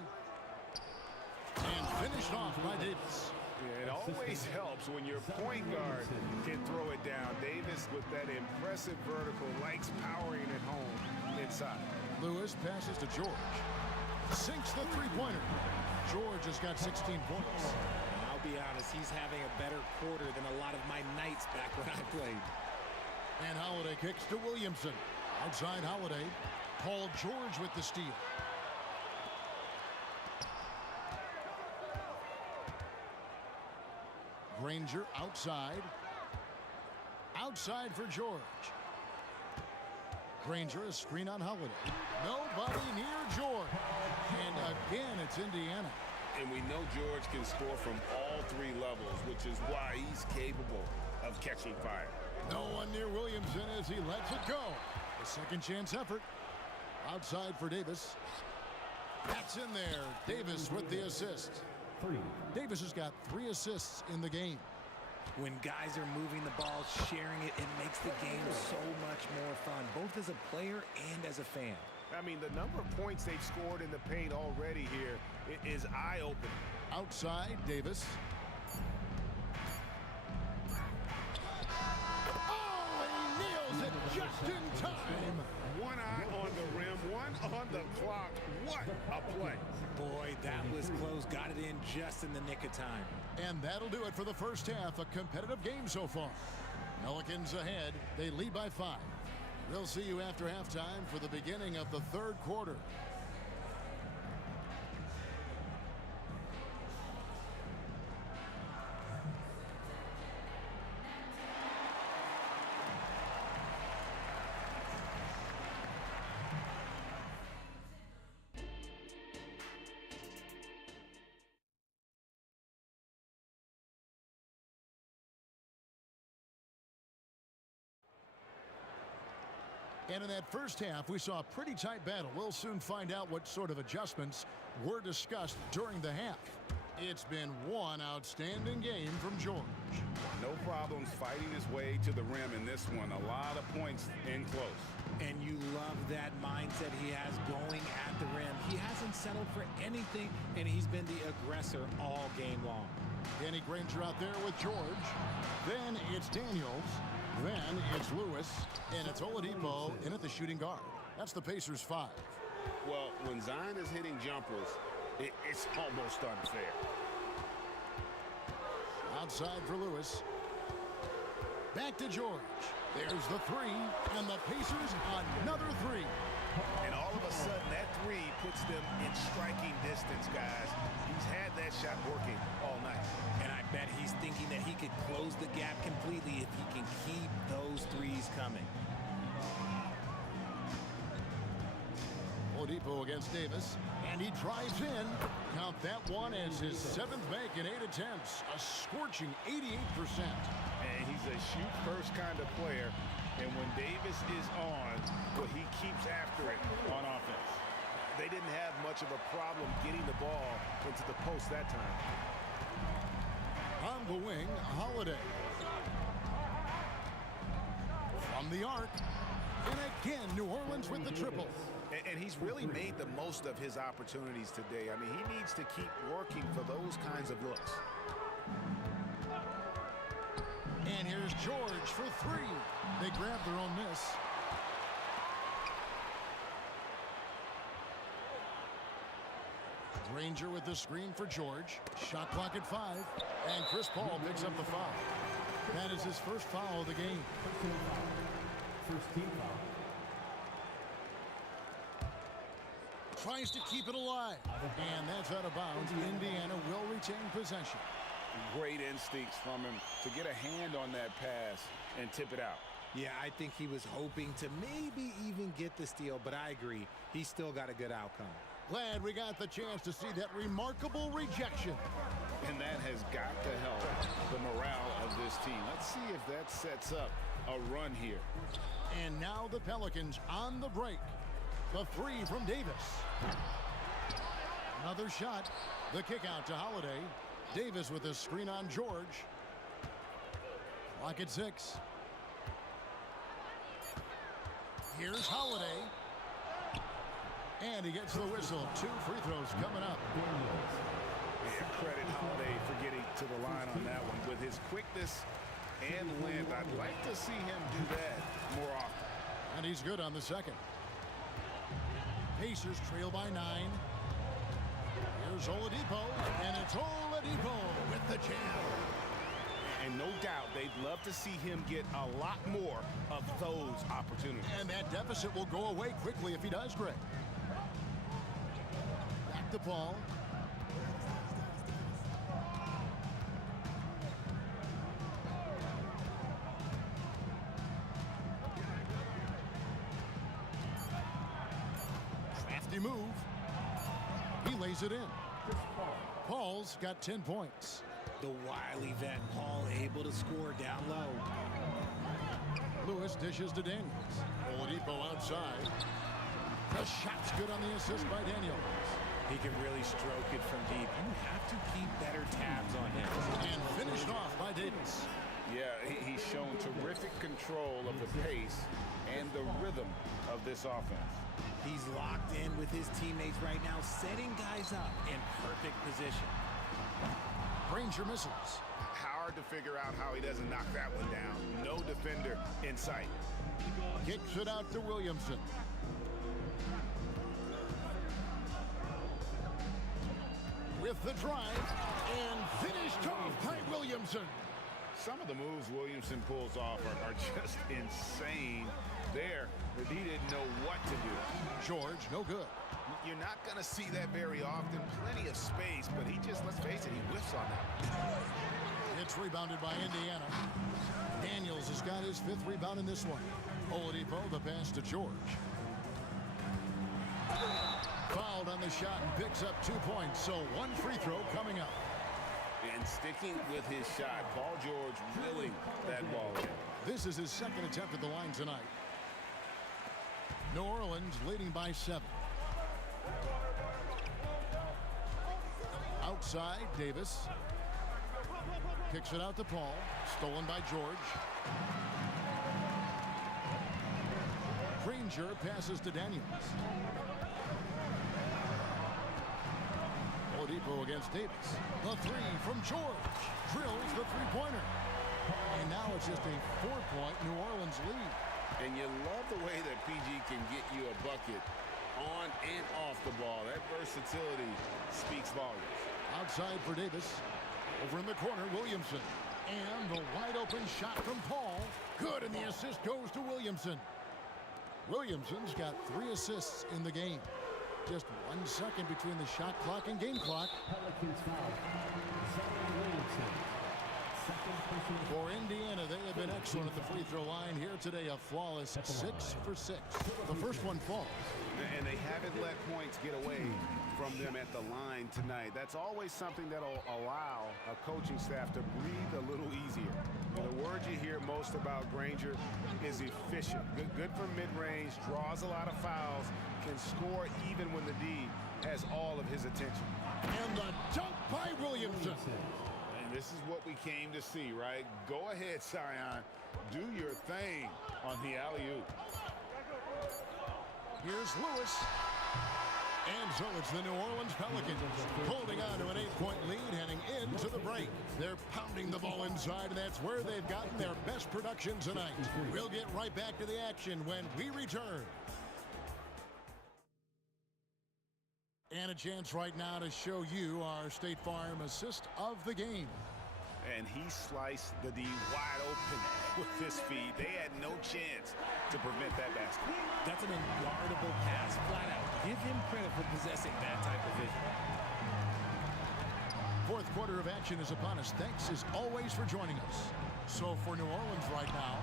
And finished off by Davis. Yeah, it always helps when your point guard can throw it down. Davis, with that impressive vertical, likes powering it home inside. Lewis passes to George. Sinks the three-pointer. George has got 16 points. I'll be honest, he's having a better quarter than a lot of my nights back when I played. And Holiday kicks to Williamson. Outside Holiday. Paul George with the steal. Granger outside. Outside for George. Granger, a screen on Holiday. Nobody near George. And again, it's Indiana. And we know George can score from all 3 levels, which is why he's capable of catching fire. No one near Williamson as he lets it go. A second chance effort. Outside for Davis. That's in there. Davis with the assist. Davis has got 3 assists in the game. When guys are moving the ball, sharing it, it makes the game so much more fun, both as a player and as a fan. I mean, the number of points they've scored in the paint already here is eye-opening. Outside, Davis. Oh, he nails it just in time. One eye on the rim, one on the clock. What a play. Boy, that was close. Got it in just in the nick of time. And that'll do it for the first half. A competitive game so far. Pelicans ahead. They lead by 5. We'll see you after halftime for the beginning of the third quarter. And in that first half, we saw a pretty tight battle. We'll soon find out what sort of adjustments were discussed during the half. It's been one outstanding game from George. No problems fighting his way to the rim in this one. A lot of points in close. And you love that mindset he has going at the rim. He hasn't settled for anything, and he's been the aggressor all game long. Danny Granger out there with George. Then it's Daniels. Then it's Lewis. And it's Oladipo in at the shooting guard. That's the Pacers' 5. Well, when Zion is hitting jumpers, it's almost unfair. Outside for Lewis. Back to George. There's the 3, and the Pacers another 3. And all of a sudden, that 3 puts them in striking distance, guys. He's had that shot working all night. And I bet he's thinking that he could close the gap completely if he can keep those threes coming. Oladipo against Davis, and he drives in. Count that one as his 7th make in 8 attempts. A scorching 88%. And he's a shoot-first kind of player. And when Davis is on, well, he keeps after it on offense. They didn't have much of a problem getting the ball into the post that time. On the wing, Holiday. From the arc. And again, New Orleans with the triple. And he's really made the most of his opportunities today. I mean, he needs to keep working for those kinds of looks. And here's George for 3. They grab their own miss. Granger with the screen for George. Shot clock at 5. And Chris Paul picks up the foul. That is his first foul of the game. First team foul. Tries to keep it alive. And that's out of bounds. Indiana will retain possession. Great instincts from him to get a hand on that pass and tip it out. Yeah, I think he was hoping to maybe even get the steal, but I agree. He's still got a good outcome. Glad we got the chance to see that remarkable rejection. And that has got to help the morale of this team. Let's see if that sets up a run here. And now the Pelicans on the break. The 3 from Davis. Another shot. The kick out to Holiday. Davis with a screen on George. Clock at 6. Here's Holiday. And he gets the whistle. 2 free throws coming up. Yeah, credit Holiday for getting to the line on that one. With his quickness and length, I'd like to see him do that more often. And he's good on the second. Pacers trail by 9. Here's Oladipo, and it's Oladipo with the jam. And no doubt they'd love to see him get a lot more of those opportunities. And that deficit will go away quickly if he does, Greg. Back to Paul. Crafty move. He lays it in. Paul's got 10 points. The wily vet Paul able to score down low. Lewis dishes to Daniels. Oladipo outside. The shot's good on the assist by Daniels. He can really stroke it from deep. You have to keep better tabs on him. And finished off by Davis. Yeah, he's shown terrific control of the pace and the rhythm of this offense. He's locked in with his teammates right now, setting guys up in perfect position. Granger misses. Hard to figure out how he doesn't knock that one down. No defender in sight. Kicks it out to Williamson. With the drive, and finished off by Williamson. Some of the moves Williamson pulls off are just insane there, that he didn't know what to do. George, no good. You're not going to see that very often. Plenty of space, but he just, let's face it, he whiffs on that. It's rebounded by Indiana. Daniels has got his 5th rebound in this one. Oladipo, the pass to George. Fouled on the shot and picks up 2 points, so 1 free throw coming up. And sticking with his shot, Paul George willing that ball in. This is his 2nd attempt at the line tonight. New Orleans leading by 7. Out Outside, Davis. Kicks it out to Paul. Stolen by George. Granger passes to Daniels. Oladipo against Davis. The three from George. Drills the three-pointer. And now it's just a 4-point New Orleans lead. And you love the way that PG can get you a bucket on and off the ball. That versatility speaks volumes. Outside for Davis. Over in the corner, Williamson. And the wide-open shot from Paul. Good, and the assist goes to Williamson. Williamson's got 3 assists in the game. Just 1 second between the shot clock and game clock. For Indiana, they have been excellent at the free throw line here today. A flawless 6 for 6. The first one falls. And they haven't let points get away from them at the line tonight. That's always something that'll allow a coaching staff to breathe a little easier. And the word you hear most about Granger is efficient. Good from mid-range, draws a lot of fouls, can score even when the D has all of his attention. And the dunk by Williamson. And this is what we came to see, right? Go ahead, Sion. Do your thing on the alley-oop. Here's Lewis. And so it's the New Orleans Pelicans holding on to an 8-point lead heading into the break. They're pounding the ball inside, and that's where they've gotten their best production tonight. We'll get right back to the action when we return. And a chance right now to show you our State Farm assist of the game. And he sliced the D wide open with his feed. They had no chance to prevent that basket. That's an unguardable pass, flat out. Give him credit for possessing that type of vision. Fourth quarter of action is upon us. Thanks as always for joining us. So for New Orleans right now,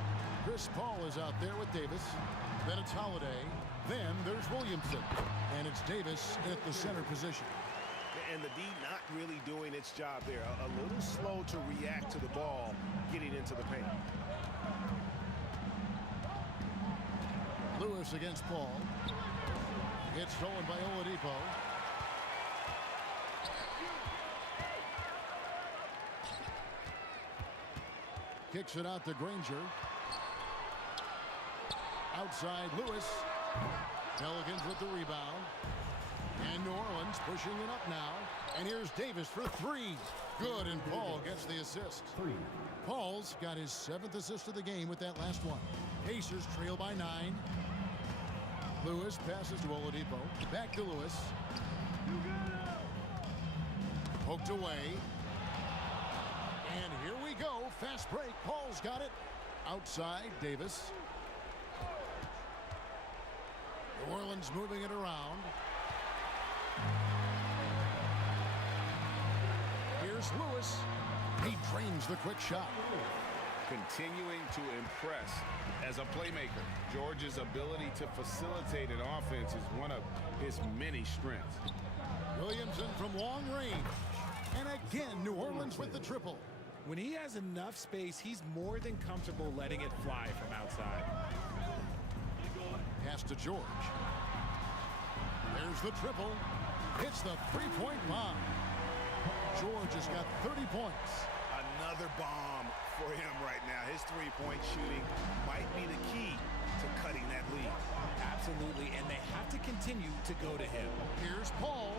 Chris Paul is out there with Davis. Then it's Holiday. Then there's Williamson. And it's Davis at the center position. And the D not really doing its job there. A little slow to react to the ball getting into the paint. Lewis against Paul. It's stolen by Oladipo. Kicks it out to Granger. Outside Lewis. Pelicans with the rebound. And New Orleans pushing it up now. And here's Davis for 3. Good, and Paul gets the assist. Paul's got his 7th assist of the game with that last one. Pacers trail by 9. Lewis passes to Oladipo. Back to Lewis. Poked away. And here we go. Fast break. Paul's got it. Outside, Davis. New Orleans moving it around. Here's Lewis. He drains the quick shot. Continuing to impress as a playmaker. George's ability to facilitate an offense is one of his many strengths. Williamson from long range. And again, New Orleans with the triple. When he has enough space, he's more than comfortable letting it fly from outside. Pass to George. There's the triple. Hits the three-point bomb. George has got 30 points. Another bomb for him right now. His three-point shooting might be the key to cutting that lead. Absolutely, and they have to continue to go to him. Here's Paul.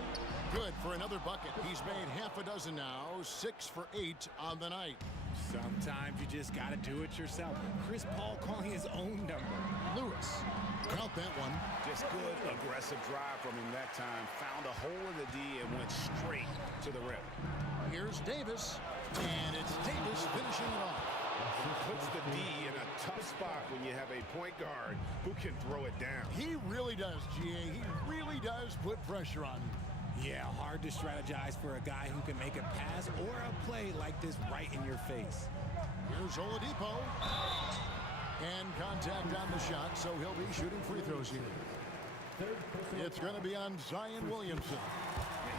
Good for another bucket. He's made half a dozen now. 6 for 8 on the night. Sometimes you just got to do it yourself. Chris Paul calling his own number. Lewis. Count that one. Just good, aggressive drive from him that time. Found a hole in the D and went straight to the rim. Here's Davis. And it's Davis finishing it off. Puts the D in a tough spot when you have a point guard who can throw it down. He really does, GA. He really does put pressure on you. Yeah, hard to strategize for a guy who can make a pass or a play like this right in your face. Here's Oladipo. And contact on the shot, so he'll be shooting free throws here. It's going to be on Zion Williamson.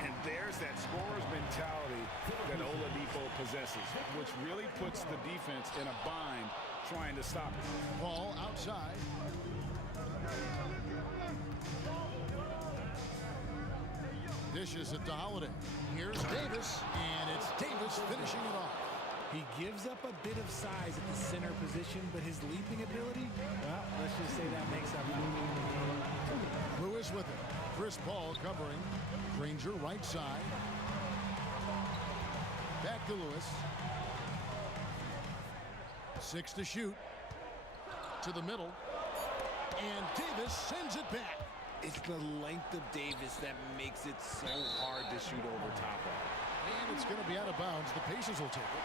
And there's that scorer's mentality that Oladipo possesses, which really puts the defense in a bind trying to stop it. Ball outside. Dishes it to Holiday. Here's Davis, and it's Davis finishing it off. He gives up a bit of size at the center position, but his leaping ability, well, let's just say that makes up for it. Lewis with it. Chris Paul covering. Granger right side. Back to Lewis. 6 to shoot. To the middle. And Davis sends it back. It's the length of Davis that makes it so hard to shoot over top of. And it's going to be out of bounds. The Pacers will take it.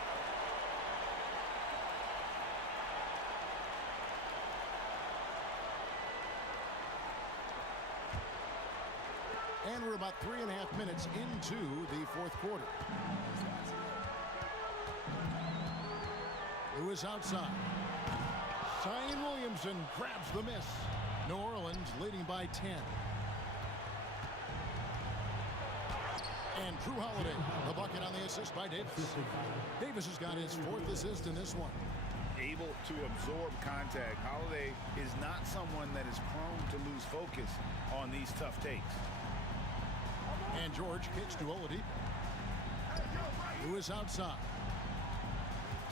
And we're about 3.5 minutes into the fourth quarter. Lewis outside. Zion Williamson grabs the miss. New Orleans leading by 10. And Drew Holiday, the bucket on the assist by Davis. Davis has got his 4th assist in this one. Able to absorb contact. Holiday is not someone that is prone to lose focus on these tough takes. And George kicks to Oladipo. Lewis outside.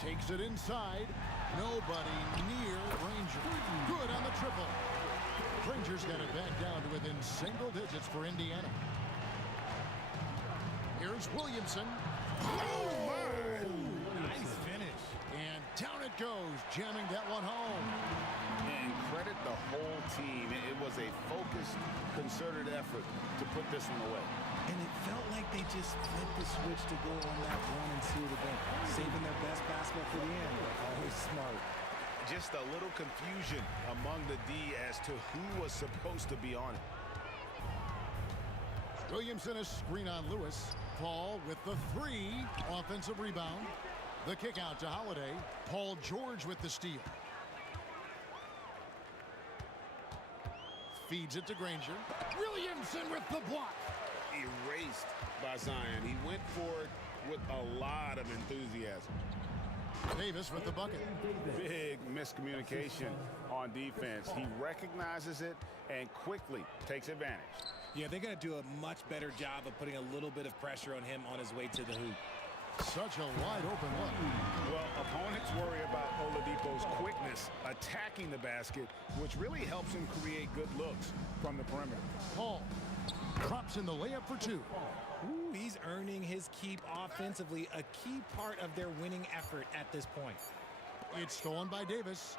Takes it inside. Nobody near Granger. Good on the triple. Granger's got it back down to within single digits for Indiana. Here's Williamson. Oh, my! Nice finish. And down it goes, jamming that one home. And credit the whole team. It was a focused, concerted effort to put this one away. And it felt like they just flipped the switch to go on that run and seal the game. Saving their best basketball for the end. Always smart. Just a little confusion among the D as to who was supposed to be on it. Williamson a screen on Lewis. Paul with the 3. Offensive rebound. The kick out to Holiday. Paul George with the steal. Feeds it to Granger. Williamson with the block. Erased by Zion. He went for it with a lot of enthusiasm. Davis with the bucket. Big miscommunication on defense. He recognizes it and quickly takes advantage. Yeah, they got to do a much better job of putting a little bit of pressure on him on his way to the hoop. Such a wide open look. Well, opponents worry about Oladipo's quickness attacking the basket, which really helps him create good looks from the perimeter. Paul drops in the layup for 2. Ooh, he's earning his keep offensively, a key part of their winning effort at this point. It's stolen by Davis.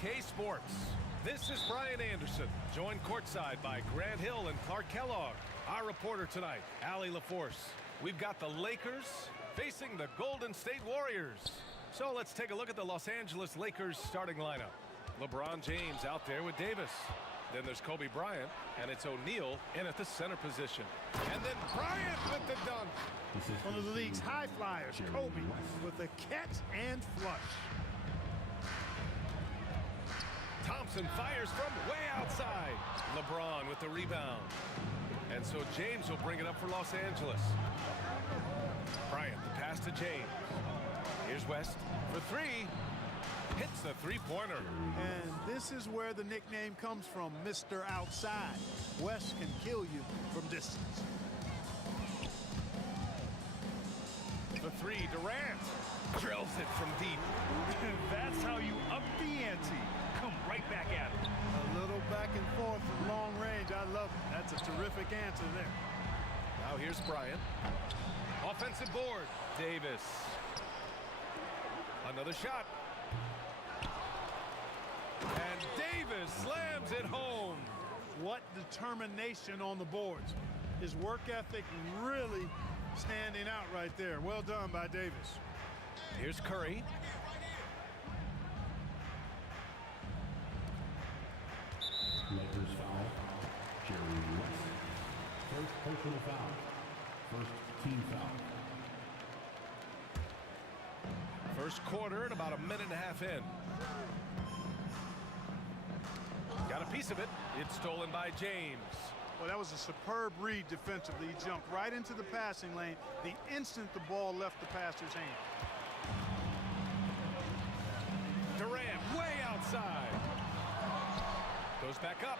2K Sports. This is Brian Anderson, joined courtside by Grant Hill and Clark Kellogg. Our reporter tonight, Allie LaForce. We've got the Lakers facing the Golden State Warriors. So let's take a look at the Los Angeles Lakers starting lineup. LeBron James out there with Davis. Then there's Kobe Bryant, and it's O'Neal in at the center position. And then Bryant with the dunk. One of the league's high flyers, Kobe, with the catch and flush. Thompson fires from way outside. LeBron with the rebound. And so James will bring it up for Los Angeles. Bryant, the pass to James. Here's West for three. Hits the three-pointer. And this is where the nickname comes from, Mr. Outside. West can kill you from distance. The three, Durant drills it from deep. That's how you up the ante. Come right back at it. A little back and forth from long range. I love it. That's a terrific answer there. Now here's Bryant. Offensive board. Davis. Another shot. And Davis slams it home. What determination on the boards. His work ethic really standing out right there. Well done by Davis. Here's Curry. Lakers foul. Jerry West. First personal foul. First team foul. First quarter and about a minute and a half in. Got a piece of it. It's stolen by James. Well, that was a superb read defensively. He jumped right into the passing lane the instant the ball left the passer's hand. Durant way outside. Goes back up.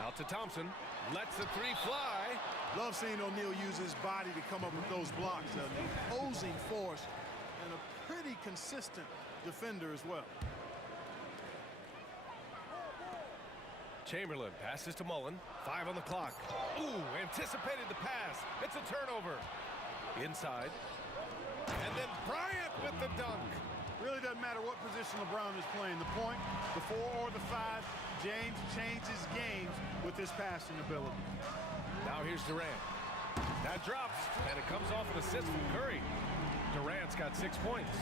Out to Thompson. Lets the three fly. Love seeing O'Neal use his body to come up with those blocks. An opposing force and a pretty consistent defender as well. Chamberlain passes to Mullen. 5 on the clock. Ooh, anticipated the pass. It's a turnover. Inside. And then Bryant with the dunk. Really doesn't matter what position LeBron is playing. The point, the 4 or the 5, James changes games with his passing ability. Now here's Durant. That drops, and it comes off an assist from Curry. Durant's got 6 points.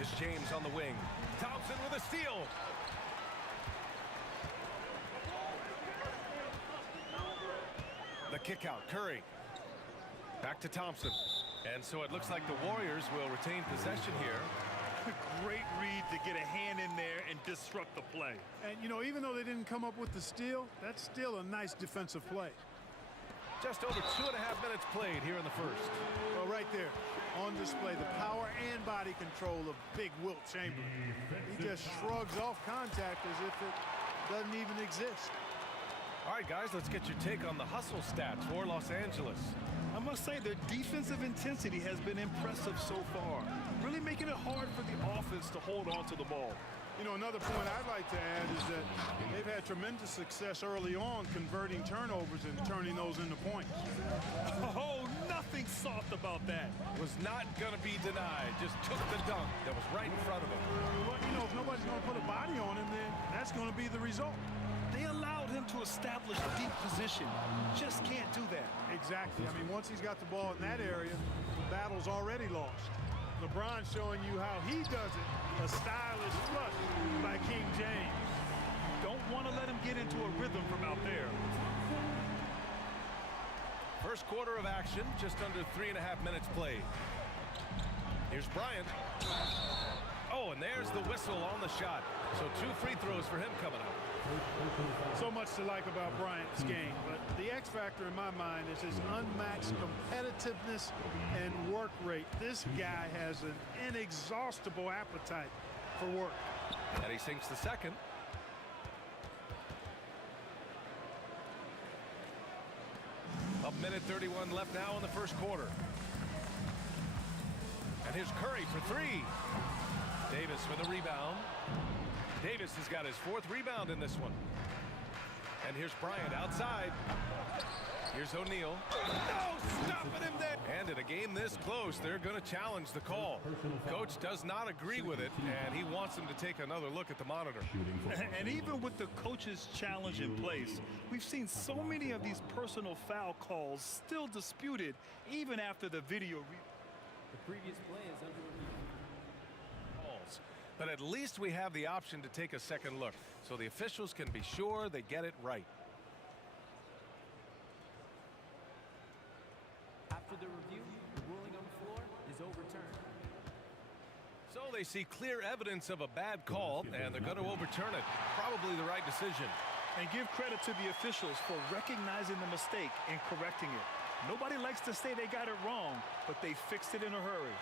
It's James on the wing. Thompson with a steal. The kick out, Curry. Back to Thompson. And so it looks like the Warriors will retain possession here. Great read to get a hand in there and disrupt the play. And, you know, even though they didn't come up with the steal, that's still a nice defensive play. Just over 2.5 minutes played here in the first. Well, right there on display, the power and body control of big Wilt Chamberlain. He just shrugs off contact as if it doesn't even exist. All right, guys, let's get your take on the hustle stats for Los Angeles. I must say their defensive intensity has been impressive so far, really making it hard for the offense to hold on to the ball. You know, another point I'd like to add is that they've had tremendous success early on converting turnovers and turning those into points. Oh, nothing soft about that. Was not going to be denied. Just took the dunk that was right in front of him. Well, you know, if nobody's going to put a body on him, then that's going to be the result. They allowed him to establish deep position. Just can't do that. Exactly. I mean, once he's got the ball in that area, the battle's already lost. LeBron showing you how he does it. A stylish flush by King James. Don't want to let him get into a rhythm from out there. First quarter of action, just under 3.5 minutes played. Here's Bryant. Oh, and there's the whistle on the shot. So 2 free throws for him coming up. So much to like about Bryant's game, but the X factor in my mind is his unmatched competitiveness and work rate. This guy has an inexhaustible appetite for work. And he sinks the second. A minute 31 left now in the first quarter. And here's Curry for 3. Davis with a rebound. Davis has got his 4th rebound in this one. And here's Bryant outside. Here's O'Neal. No, stopping him there. And in a game this close, they're going to challenge the call. Coach does not agree with it, and he wants them to take another look at the monitor. And even with the coach's challenge in place, we've seen so many of these personal foul calls still disputed even after the video. The previous play is under review. But at least we have the option to take a second look, so the officials can be sure they get it right. After the review, the ruling on the floor is overturned. So they see clear evidence of a bad call, and they're going to overturn it. Probably the right decision. And give credit to the officials for recognizing the mistake and correcting it. Nobody likes to say they got it wrong, but they fixed it in a hurry.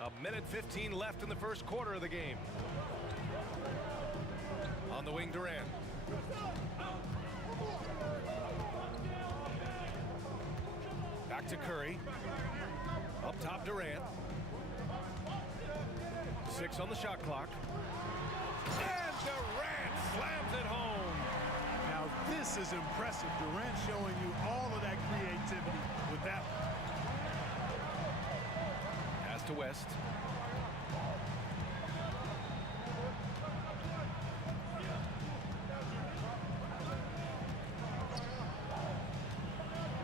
A minute 15 left in the first quarter of the game. On the wing, Durant. Back to Curry. Up top, Durant. 6 on the shot clock. And Durant slams it home. Now this is impressive. Durant showing you all of that creativity with that one. Pass to West.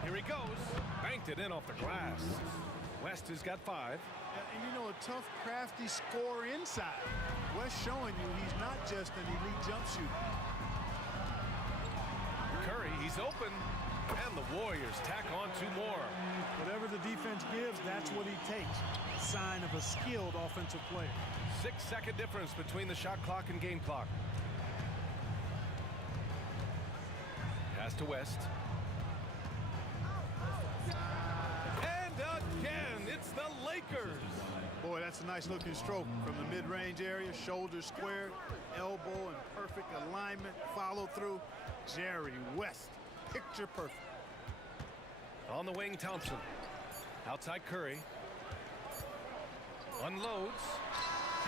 Here he goes. Banked it in off the glass. West has got 5. And you know, a tough, crafty scorer inside. West showing you he's not just an elite jump shooter. Curry, he's open. And the Warriors tack on 2 more. Whatever the defense gives, that's what he takes. A sign of a skilled offensive player. 6-second difference between the shot clock and game clock. Pass to West. And again, it's the Lakers. Boy, that's a nice looking stroke from the mid-range area. Shoulders squared, elbow in perfect alignment, follow through. Jerry West, picture perfect. On the wing, Thompson. Outside Curry. Unloads.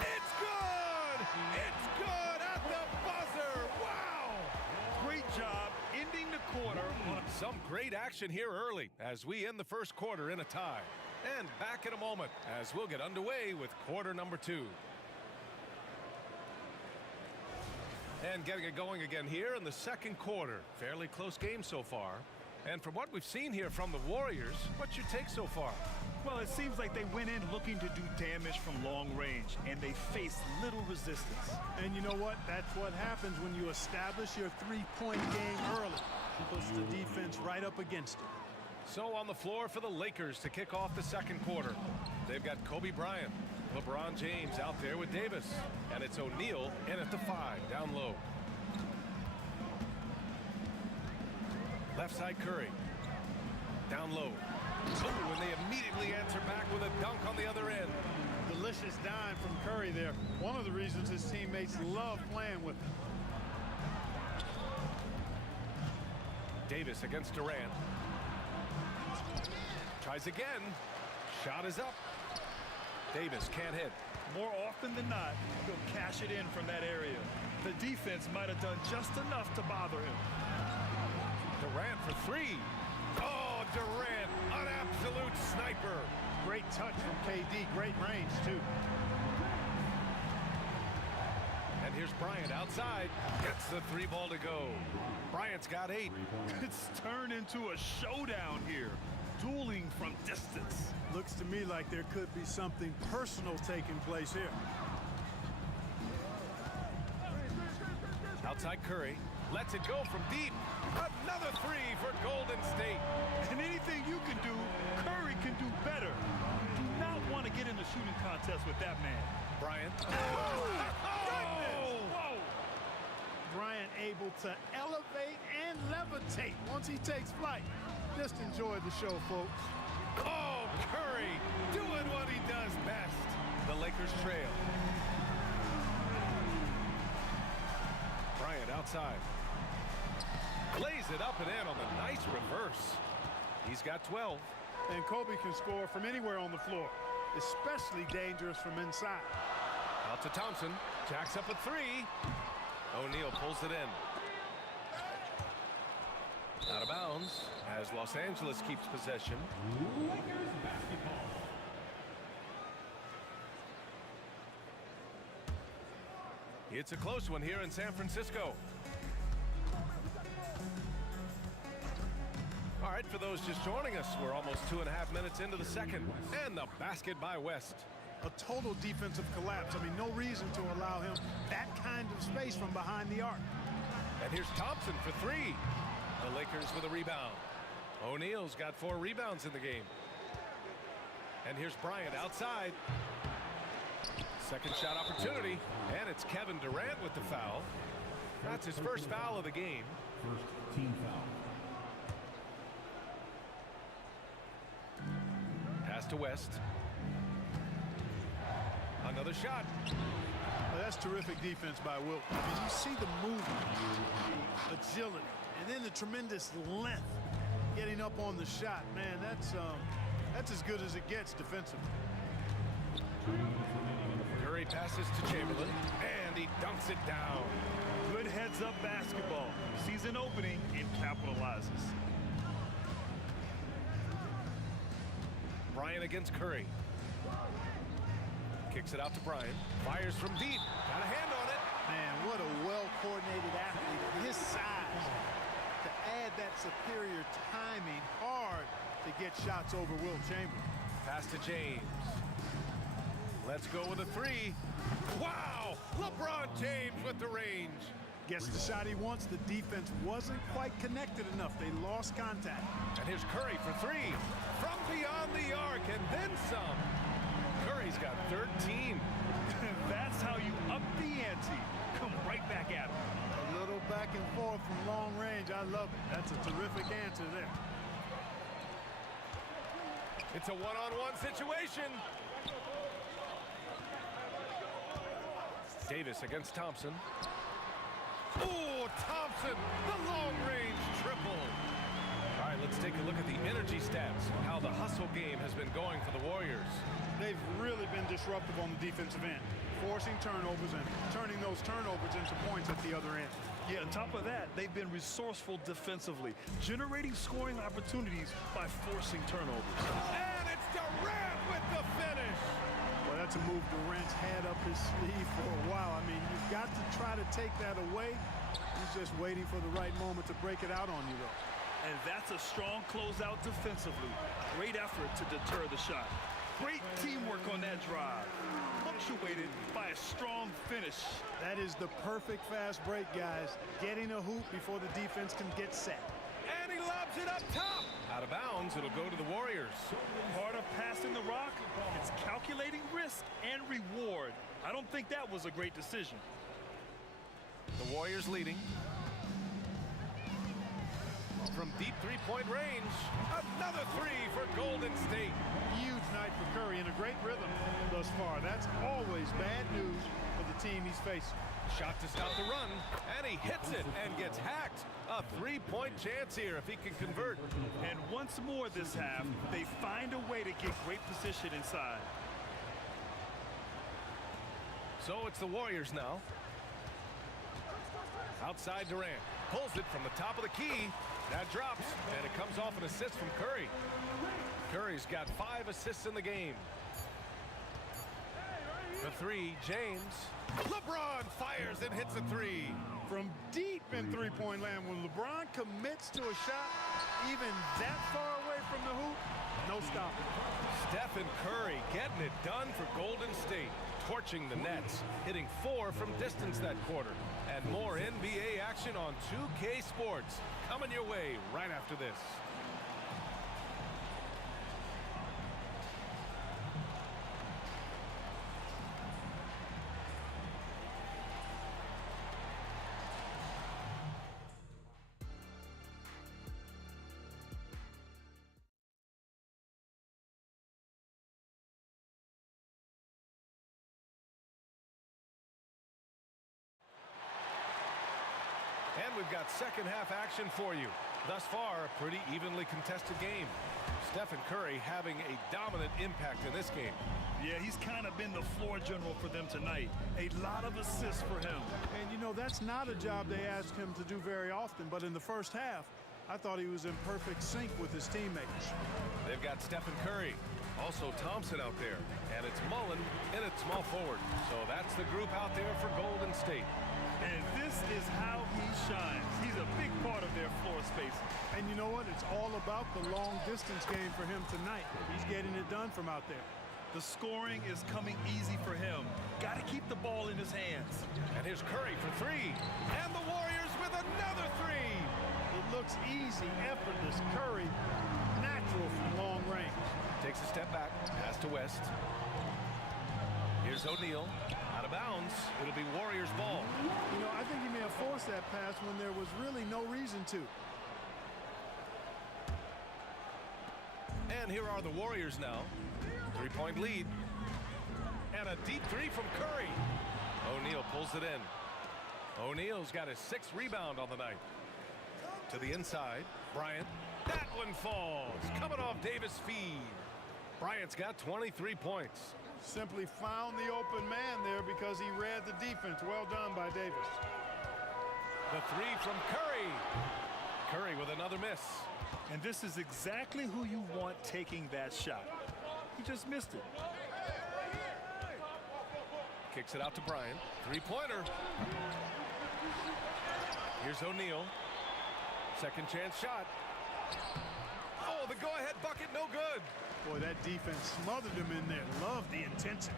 It's good! It's good at the buzzer! Wow! Great job ending the quarter. Some great action here early as we end the first quarter in a tie. And back in a moment as we'll get underway with quarter number 2. And getting it going again here in the second quarter. Fairly close game so far. And from what we've seen here from the Warriors, what's your take so far? Well, it seems like they went in looking to do damage from long range, and they faced little resistance. And you know what? That's what happens when you establish your three-point game early. Push the defense right up against it. So on the floor for the Lakers to kick off the second quarter. They've got Kobe Bryant, LeBron James out there with Davis. And it's O'Neal in at the 5, down low. Left side Curry. Down low. Oh, and they immediately answer back with a dunk on the other end. Delicious dime from Curry there. One of the reasons his teammates love playing with him. Davis against Durant. Tries again. Shot is up. Davis can't hit. More often than not, he'll cash it in from that area. The defense might have done just enough to bother him. Durant for 3. Oh, Durant, an absolute sniper. Great touch from KD. Great range, too. And here's Bryant outside. Gets the 3 ball to go. Bryant's got 8. It's turned into a showdown here. Dueling from distance. Looks to me like there could be something personal taking place here. Outside Curry. Lets it go from deep. Another 3 for Golden State. And anything you can do, Curry can do better. You do not want to get in the shooting contest with that man. Bryant. Oh! Whoa! Bryant able to elevate and levitate once he takes flight. Just enjoy the show, folks. Oh, Curry doing what he does best. The Lakers trail. Bryant outside. Lays it up and in on the nice reverse. He's got 12. And Kobe can score from anywhere on the floor, especially dangerous from inside. Out to Thompson. Jacks up a 3. O'Neal pulls it in. Out of bounds as Los Angeles keeps possession. It's a close one here in San Francisco. All right, for those just joining us, we're almost 2.5 minutes into the second. And the basket by West. A total defensive collapse. I mean, no reason to allow him that kind of space from behind the arc. And here's Thompson for three. The Lakers with a rebound. O'Neal's got 4 rebounds in the game. And here's Bryant outside. Second shot opportunity. And it's Kevin Durant with the foul. That's his first foul of the game. First team foul. Pass to West. Another shot. Well, that's terrific defense by Wilt. I mean, you see the movement, the agility, and then the tremendous length getting up on the shot. Man, that's as good as it gets defensively. Curry passes to Chamberlain, and he dunks it down. Good heads-up basketball. Sees an opening and capitalizes. Bryant against Curry. Kicks it out to Bryant. Fires from deep. Got a hand on it. Man, what a well-coordinated athlete at his size. To add that superior timing, hard to get shots over Wilt Chamberlain. Pass to James. Let's go with a three. Wow! LeBron James with the range. Gets the shot he wants. The defense wasn't quite connected enough. They lost contact. And here's Curry for three. From beyond the arc and then some. Curry's got 13. That's how you up the ante. Come right back at him. A little back and forth from long range. I love it. That's a terrific answer there. It's a one-on-one situation. Davis against Thompson. Oh, Thompson, the long-range triple. All right, let's take a look at the energy stats, how the hustle game has been going for the Warriors. They've really been disruptive on the defensive end, forcing turnovers and turning those turnovers into points at the other end. Yeah, on top of that, they've been resourceful defensively, generating scoring opportunities by forcing turnovers. And it's Durant with the finish. Well, that's a move Durant's had up his sleeve for a while. I mean, you've got to try to take that away. He's just waiting for the right moment to break it out on you, though. And that's a strong closeout defensively. Great effort to deter the shot. Great teamwork on that drive. Punctuated by a strong finish. That is the perfect fast break, guys. Getting a hoop before the defense can get set. And he lobs it up top. Out of bounds, it'll go to the Warriors. Part of passing the rock, it's calculating risk and reward. I don't think that was a great decision. The Warriors leading. From deep three-point range, another three for Golden State. Huge night for Curry and a great rhythm thus far. That's always bad news for the team he's facing. Shot to stop the run, and he hits it and gets hacked. A three-point chance here if he can convert. And once more this half, they find a way to get great position inside. So it's the Warriors now. Outside Durant. Pulls it from the top of the key. That drops, and it comes off an assist from Curry. Curry's got 5 assists in the game. The three, James. LeBron fires and hits a three. From deep in three-point land, when LeBron commits to a shot, even that far away from the hoop, no stopping. Stephen Curry getting it done for Golden State. Torching the Nets, hitting 4 from distance that quarter. And more NBA action on 2K Sports. Coming your way right after this. And we've got second half action for you. Thus far, a pretty evenly contested game. Stephen Curry having a dominant impact in this game. Yeah, he's kind of been the floor general for them tonight. A lot of assists for him. And, you know, that's not a job they ask him to do very often. But in the first half, I thought he was in perfect sync with his teammates. They've got Stephen Curry, also Thompson out there, and it's Mullen in at small forward. So that's the group out there for Golden State. And this is how he shines. He's a big part of their floor space. And you know what? It's all about the long distance game for him tonight. He's getting it done from out there. The scoring is coming easy for him. Got to keep the ball in his hands. And here's Curry for three. And the Warriors with another three. It looks easy, effortless. Curry, natural from long range. Takes a step back, pass to West. Here's O'Neal, out of bounds. It'll be Warriors ball. You know, I think he may have forced that pass when there was really no reason to. And here are the Warriors now. 3-point lead. And a deep three from Curry. O'Neal pulls it in. O'Neal's got his 6th rebound on the night. To the inside, Bryant. That one falls. Coming off Davis' feed. Bryant's got 23 points. Simply found the open man there because he read the defense. Well done by Davis. The three from Curry. Curry with another miss. And this is exactly who you want taking that shot. He just missed it. Kicks it out to Bryant. 3-pointer. Here's O'Neal. Second chance shot. Oh, the go-ahead bucket, no good. Boy, that defense smothered him in there. Love the intensity.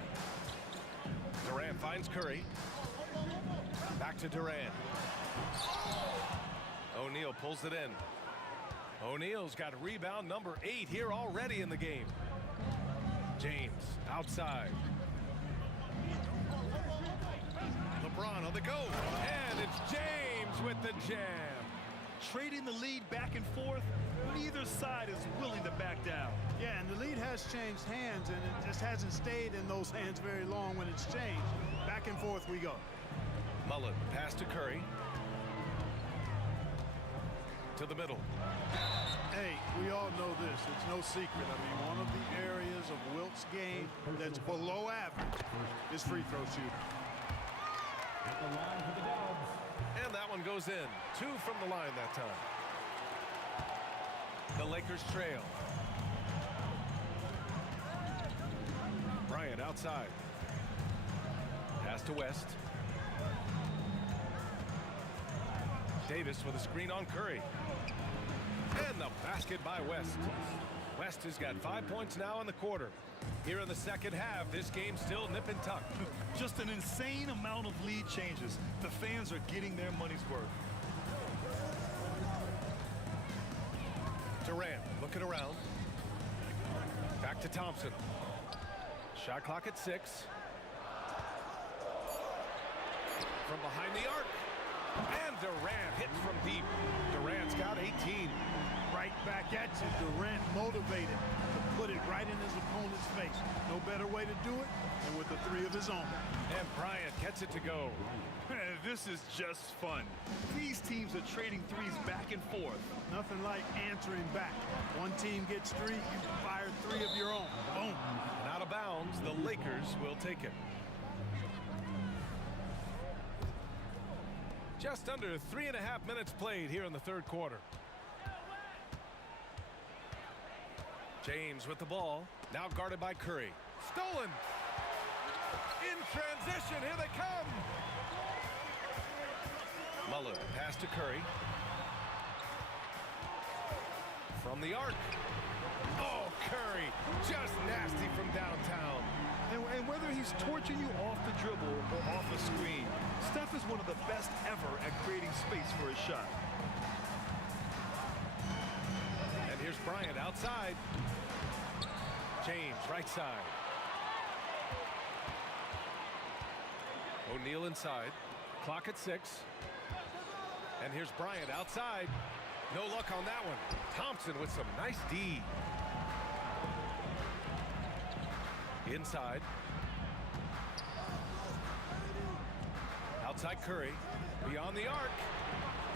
Durant finds Curry. Back to Durant. O'Neal pulls it in. O'Neal's got rebound number 8 here already in the game. James outside. LeBron on the go. And it's James with the jam. Trading the lead back and forth, neither side is willing to back down. Yeah, and the lead has changed hands, and it just hasn't stayed in those hands very long when it's changed. Back and forth we go. Mullen, pass to Curry. To the middle. Hey, we all know this. It's no secret. I mean, one of the areas of Wilt's game that's below average is free throw shooting. At the line for the Dubs. And that one goes in. 2 from the line that time. The Lakers trail. Bryant outside. Pass to West. Davis with a screen on Curry. And the basket by West. West has got 5 points now in the quarter. Here in the second half, this game's still nip and tuck. Just an insane amount of lead changes. The fans are getting their money's worth. Durant looking around. Back to Thompson. Shot clock at 6. From behind the arc. And Durant hits from deep. Durant's got 18. Right back at you. Durant motivated to put it right in his opponent's face. No better way to do it than with a 3 of his own. And Bryant gets it to go. This is just fun. These teams are trading threes back and forth. Nothing like answering back. One team gets 3, you fire 3 of your own. Boom. And out of bounds, the Lakers will take it. Just under 3.5 minutes played here in the third quarter. James with the ball, now guarded by Curry. Stolen! In transition, here they come! Mullen, pass to Curry. From the arc. Oh, Curry, just nasty from downtown. And whether he's torching you off the dribble or off a screen, Steph is one of the best ever at creating space for his shot. And here's Bryant outside. James, right side. O'Neal inside. Clock at 6. And here's Bryant outside. No luck on that one. Thompson with some nice D. Inside. Outside Curry. Beyond the arc.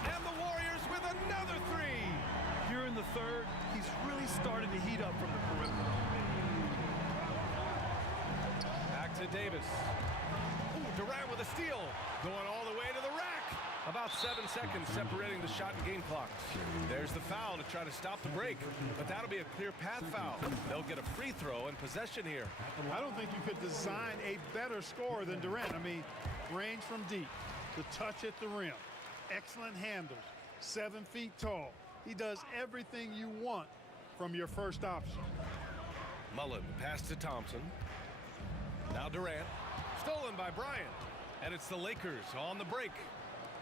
And the Warriors with another 3. You're in the third, he's really starting to heat up from the perimeter. Back to Davis. Ooh, Durant with a steal. Going all the way to the rack. About 7 seconds separating the shot and game clock. There's the foul to try to stop the break. But that'll be a clear path foul. They'll get a free throw and possession here. I don't think you could design a better scorer than Durant. I mean, range from deep, the touch at the rim, excellent handles, 7 feet tall. He does everything you want from your first option. Mullen pass to Thompson. Now Durant. Stolen by Bryant. And it's the Lakers on the break.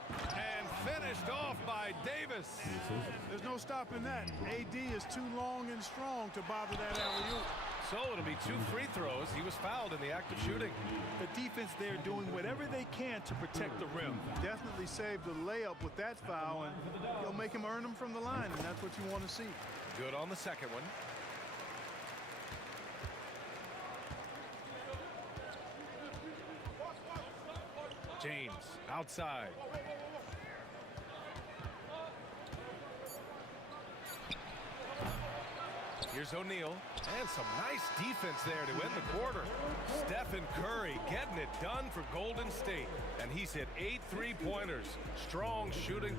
And finished off by Davis. There's no stopping that. AD is too long and strong to bother that alley-oop. So it'll be 2 free throws. He was fouled in the act of shooting. The defense there doing whatever they can to protect the rim. Definitely saved a layup with that foul, and you'll make him earn them from the line, and that's what you want to see. Good on the second one. James outside. Here's O'Neal, and some nice defense there to end the quarter. Stephen Curry getting it done for Golden State, and he's hit 8 3-pointers. Strong shooting.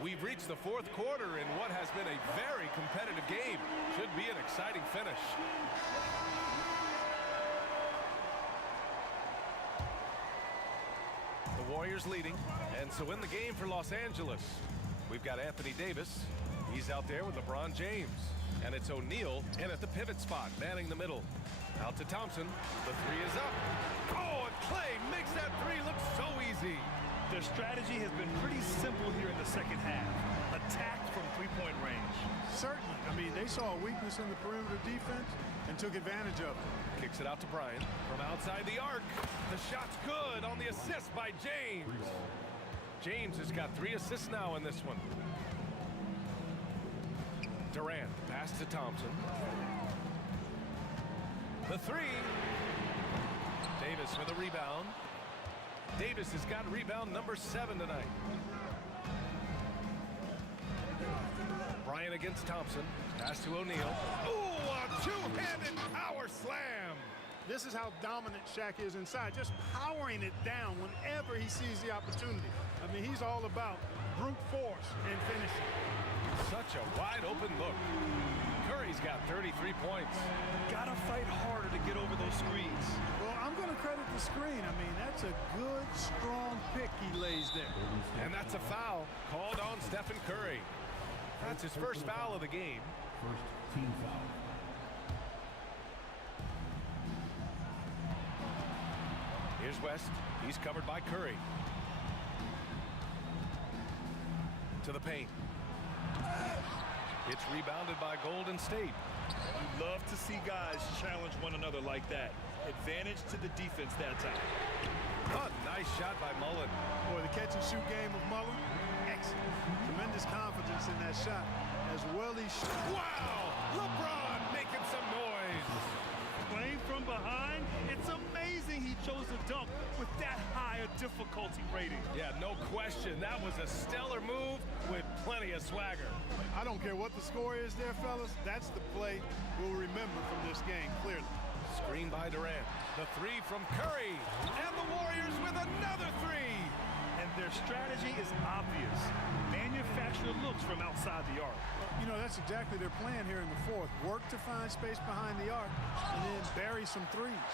We've reached the 4th quarter in what has been a very competitive game. Should be an exciting finish. The Warriors leading, and so in the game for Los Angeles, we've got Anthony Davis. He's out there with LeBron James. And it's O'Neal in at the pivot spot, manning the middle. Out to Thompson. The 3 is up. Oh, and Clay makes that 3 look so easy. Their strategy has been pretty simple here in the second half. Attacked from 3-point range. Certainly. I mean, they saw a weakness in the perimeter defense and took advantage of it. Kicks it out to Bryant from outside the arc. The shot's good on the assist by James. James has got 3 assists now in this one. Durant, pass to Thompson. The 3. Davis with a rebound. Davis has got rebound number 7 tonight. Bryant against Thompson. Pass to O'Neal. Ooh, a 2-handed power slam. This is how dominant Shaq is inside, just powering it down whenever he sees the opportunity. I mean, he's all about brute force and finishing. Such a wide open look. Curry's got 33 points. Gotta fight harder to get over those screens. Well, I'm going to credit the screen. I mean, that's a good, strong pick he lays there. And that's a foul called on Stephen Curry. That's his first foul of the game. First team foul. Here's West. He's covered by Curry. To the paint. It's rebounded by Golden State. You love to see guys challenge one another like that. Advantage to the defense that time. A nice shot by Mullen. Boy, the catch and shoot game of Mullen, excellent. Tremendous confidence in that shot. As well he shot. Wow! LeBron making some noise. Playing from behind, it's amazing he chose to dunk with that high a difficulty rating. Yeah, no question. That was a stellar move with plenty of swagger. I don't care what the score is there, fellas. That's the play we'll remember from this game, clearly. Screen by Durant. The 3 from Curry. And the Warriors with another 3. And their strategy is obvious. Manufacture looks from outside the arc. You know, that's exactly their plan here in the 4th. Work to find space behind the arc and then bury some 3s.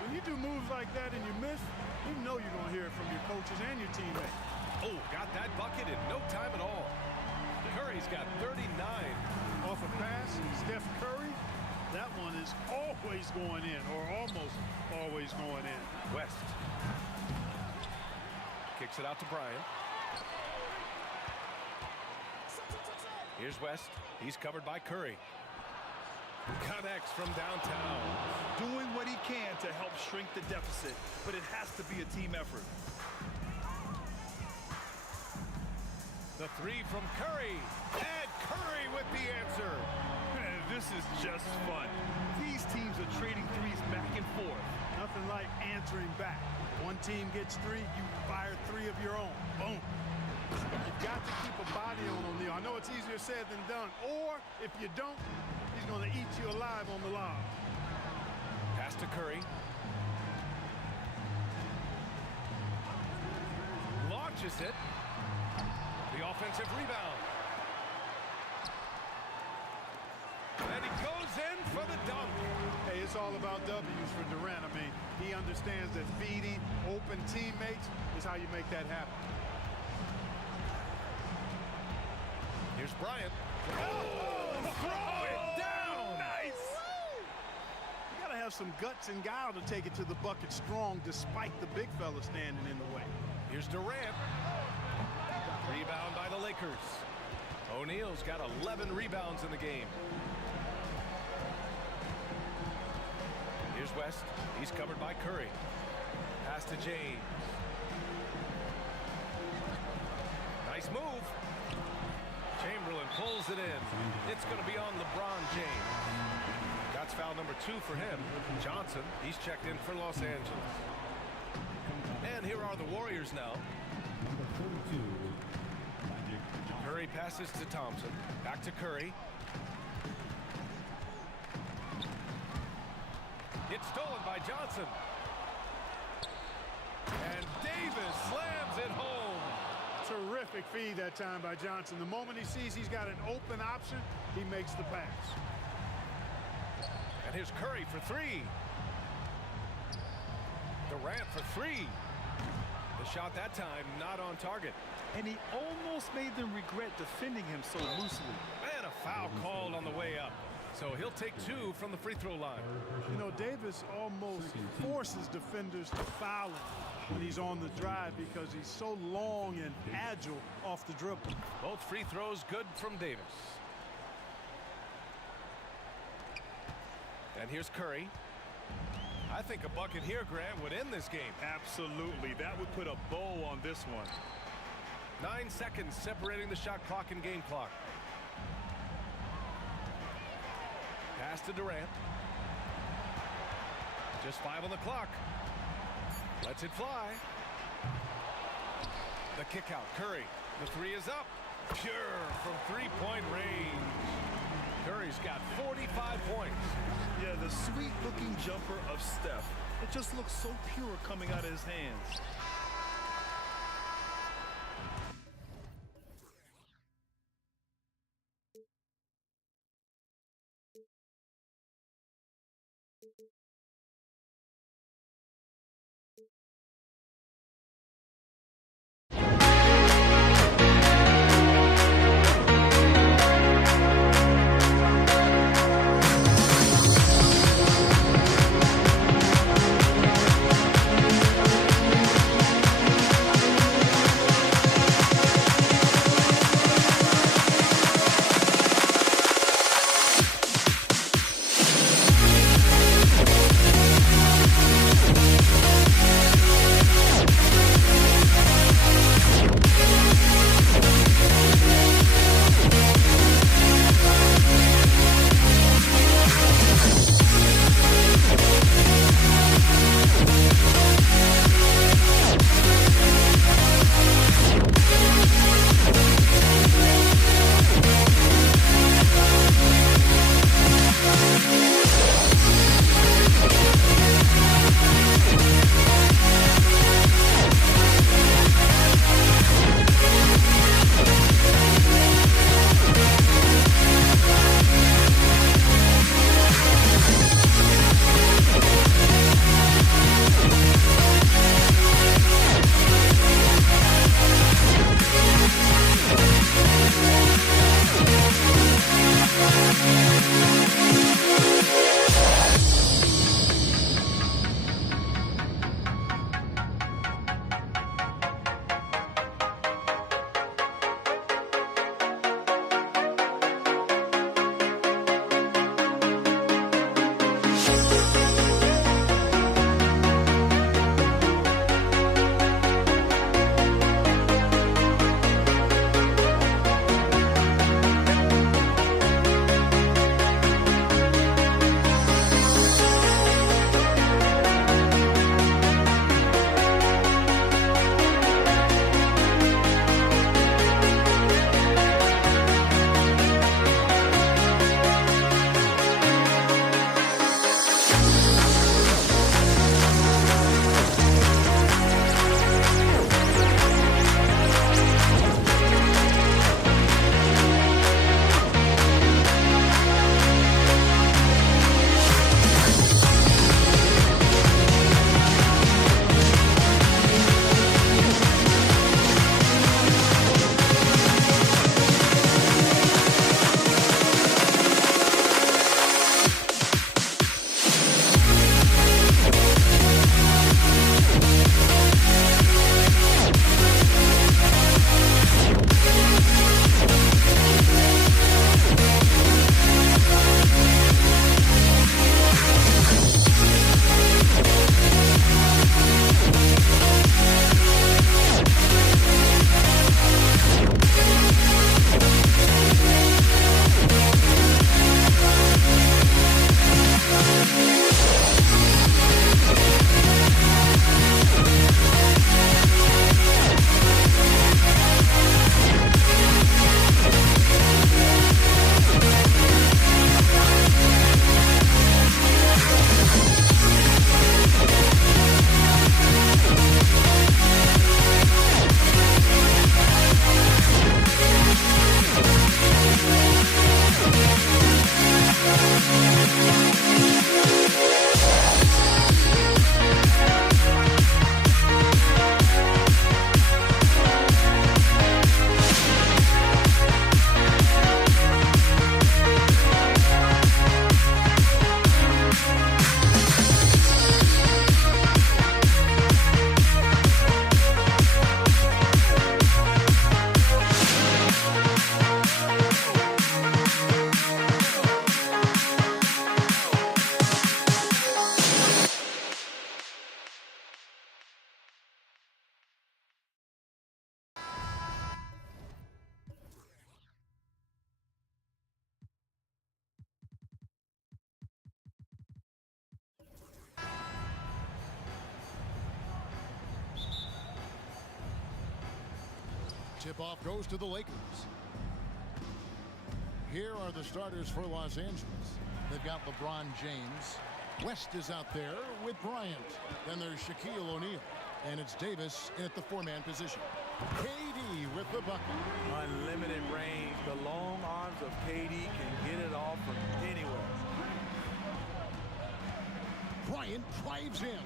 When you do moves like that and you miss, you know you're going to hear it from your coaches and your teammates. Oh, got that bucket in no time at all. Curry's got 39. Off a pass, Steph Curry, that one is always going in, or almost always going in. West. Kicks it out to Bryant. Here's West. He's covered by Curry. Connects from downtown. Doing what he can to help shrink the deficit, but it has to be a team effort. The 3 from Curry. And Curry with the answer. Man, this is just fun. These teams are trading 3s back and forth. Nothing like answering back. One team gets 3, you fire 3 of your own. Boom. You've got to keep a body on O'Neal. I know it's easier said than done. Or, if you don't, he's going to eat you alive on the lob. Pass to Curry. Launches it. The offensive rebound. And he goes in for the dunk. Hey, it's all about W's for Durant. I mean, he understands that feeding open teammates is how you make that happen. Here's Bryant. Oh, throw it down. Nice. You got to have some guts and guile to take it to the bucket strong despite the big fella standing in the way. Here's Durant. Rebound by the Lakers. O'Neal's got 11 rebounds in the game. Here's West. He's covered by Curry. Pass to James. Nice move. Chamberlain pulls it in. It's going to be on LeBron James. That's foul number 2 for him. Johnson, he's checked in for Los Angeles. And here are the Warriors now. Curry passes to Thompson. Back to Curry. It's stolen by Johnson. And Davis slams it home. Terrific feed that time by Johnson. The moment he sees he's got an open option, he makes the pass. And here's Curry for 3. Durant for 3. The shot that time not on target. And he almost made them regret defending him so loosely. And a foul called on the way up. So he'll take 2 from the free throw line. You know, Davis almost forces defenders to foul him when he's on the drive because he's so long and agile off the dribble. Both free throws good from Davis. And here's Curry. I think a bucket here, Grant, would end this game. Absolutely. That would put a bow on this one. 9 seconds separating the shot clock and game clock. Pass to Durant. Just 5 on the clock. Lets it fly. The kick out. Curry. The 3 is up. Pure from 3-point range. Curry's got 45 points. Yeah, the sweet-looking jumper of Steph. It just looks so pure coming out of his hands. Tip-off goes to the Lakers. Here are the starters for Los Angeles. They've got LeBron James. West is out there with Bryant. Then there's Shaquille O'Neal. And it's Davis at the four-man position. KD with the bucket. Unlimited range. The long arms of KD can get it off from anywhere. Bryant drives in.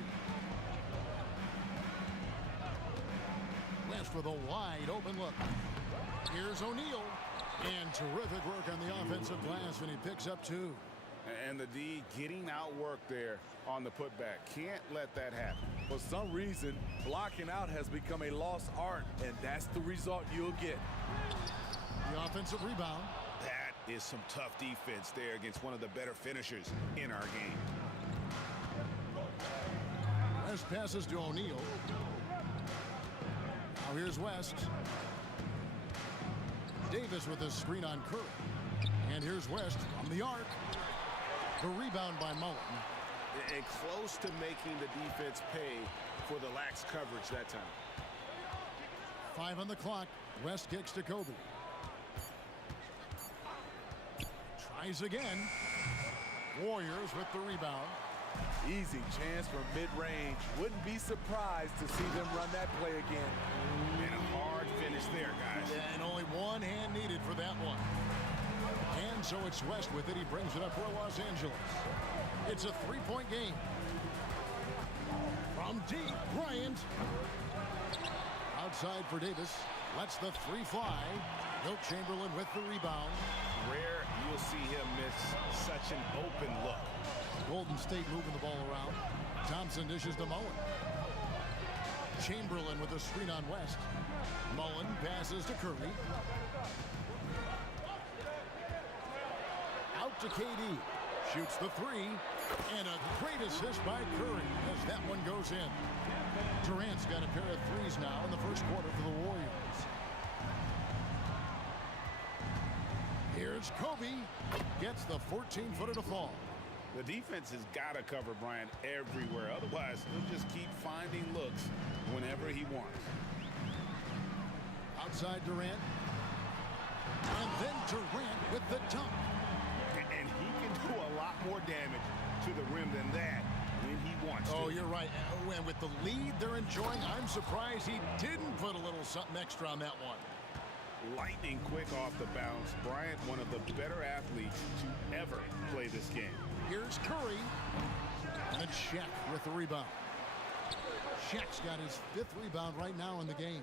West with a wide open look. Here's O'Neal. And terrific work on the offensive glass, and he picks up 2. And the D getting outworked there on the putback. Can't let that happen. For some reason, blocking out has become a lost art, and that's the result you'll get. The offensive rebound. That is some tough defense there against one of the better finishers in our game. West passes to O'Neal. Now here's West. Davis with a screen on Curry. And here's West from the arc. The rebound by Mullen. And close to making the defense pay for the lax coverage that time. 5 on the clock. West kicks to Kobe. Tries again. Warriors with the rebound. Easy chance from mid-range. Wouldn't be surprised to see them run that play again. And a hard finish there, guys. Yeah, and only one hand needed for that one. And so it's West with it. He brings it up for Los Angeles. It's a 3-point game. From deep, Bryant. Outside for Davis. Lets the 3 fly. Wilt Chamberlain with the rebound. Rare you'll see him miss such an open look. Golden State moving the ball around. Thompson dishes to Mullen. Chamberlain with a screen on West. Mullen passes to Curry. Out to KD. Shoots the 3. And a great assist by Curry as that one goes in. Durant's got a pair of 3s now in the first quarter for the Warriors. Here's Kobe. Gets the 14-footer to fall. The defense has got to cover Bryant everywhere. Otherwise, he'll just keep finding looks whenever he wants. Outside Durant. And then Durant with the dunk. And he can do a lot more damage to the rim than that when he wants to. Oh, you're right. And with the lead they're enjoying, I'm surprised he didn't put a little something extra on that one. Lightning quick off the bounce. Bryant, one of the better athletes to ever play this game. Here's Curry. And it's Shaq with the rebound. Shaq's got his 5th rebound right now in the game.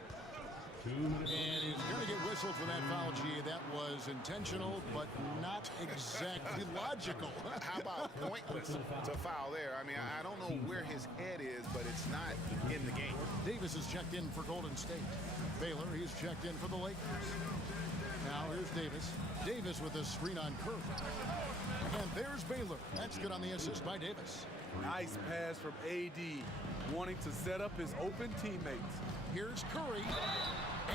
And he's going to get whistled for that foul, G. That was intentional, but not exactly logical. How about pointless to foul there? I mean, I don't know where his head is, but it's not in the game. Davis is checked in for Golden State. Baylor, he's checked in for the Lakers. Now here's Davis. Davis with a screen on Curry. And there's Baylor. That's good on the assist by Davis. Nice pass from AD, wanting to set up his open teammates. Here's Curry.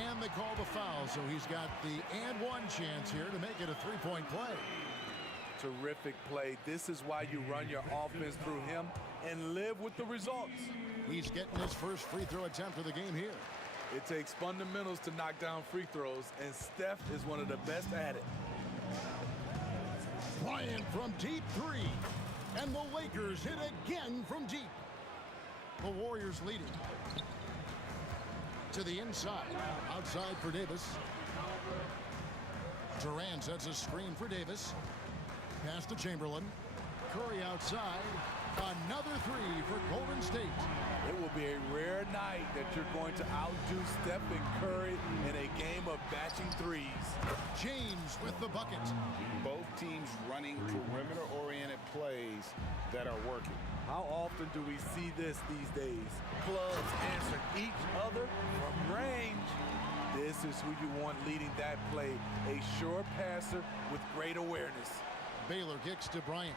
And they call the foul, so he's got the and one chance here to make it a 3-point play. Terrific play. This is why you run your offense through him and live with the results. He's getting his first free throw attempt of the game here. It takes fundamentals to knock down free throws, and Steph is one of the best at it. Bryant from deep 3. And the Lakers hit again from deep. The Warriors leading. To the inside. Outside for Davis. Durant sets a screen for Davis. Pass to Chamberlain. Curry outside. Another 3 for Golden State. It will be a rare night that you're going to outdo Steph and Curry in a game of batching 3s. James with the bucket. Both teams running perimeter-oriented plays that are working. How often do we see this these days? Clubs answer each other from range. This is who you want leading that play. A sure passer with great awareness. Baylor kicks to Bryant.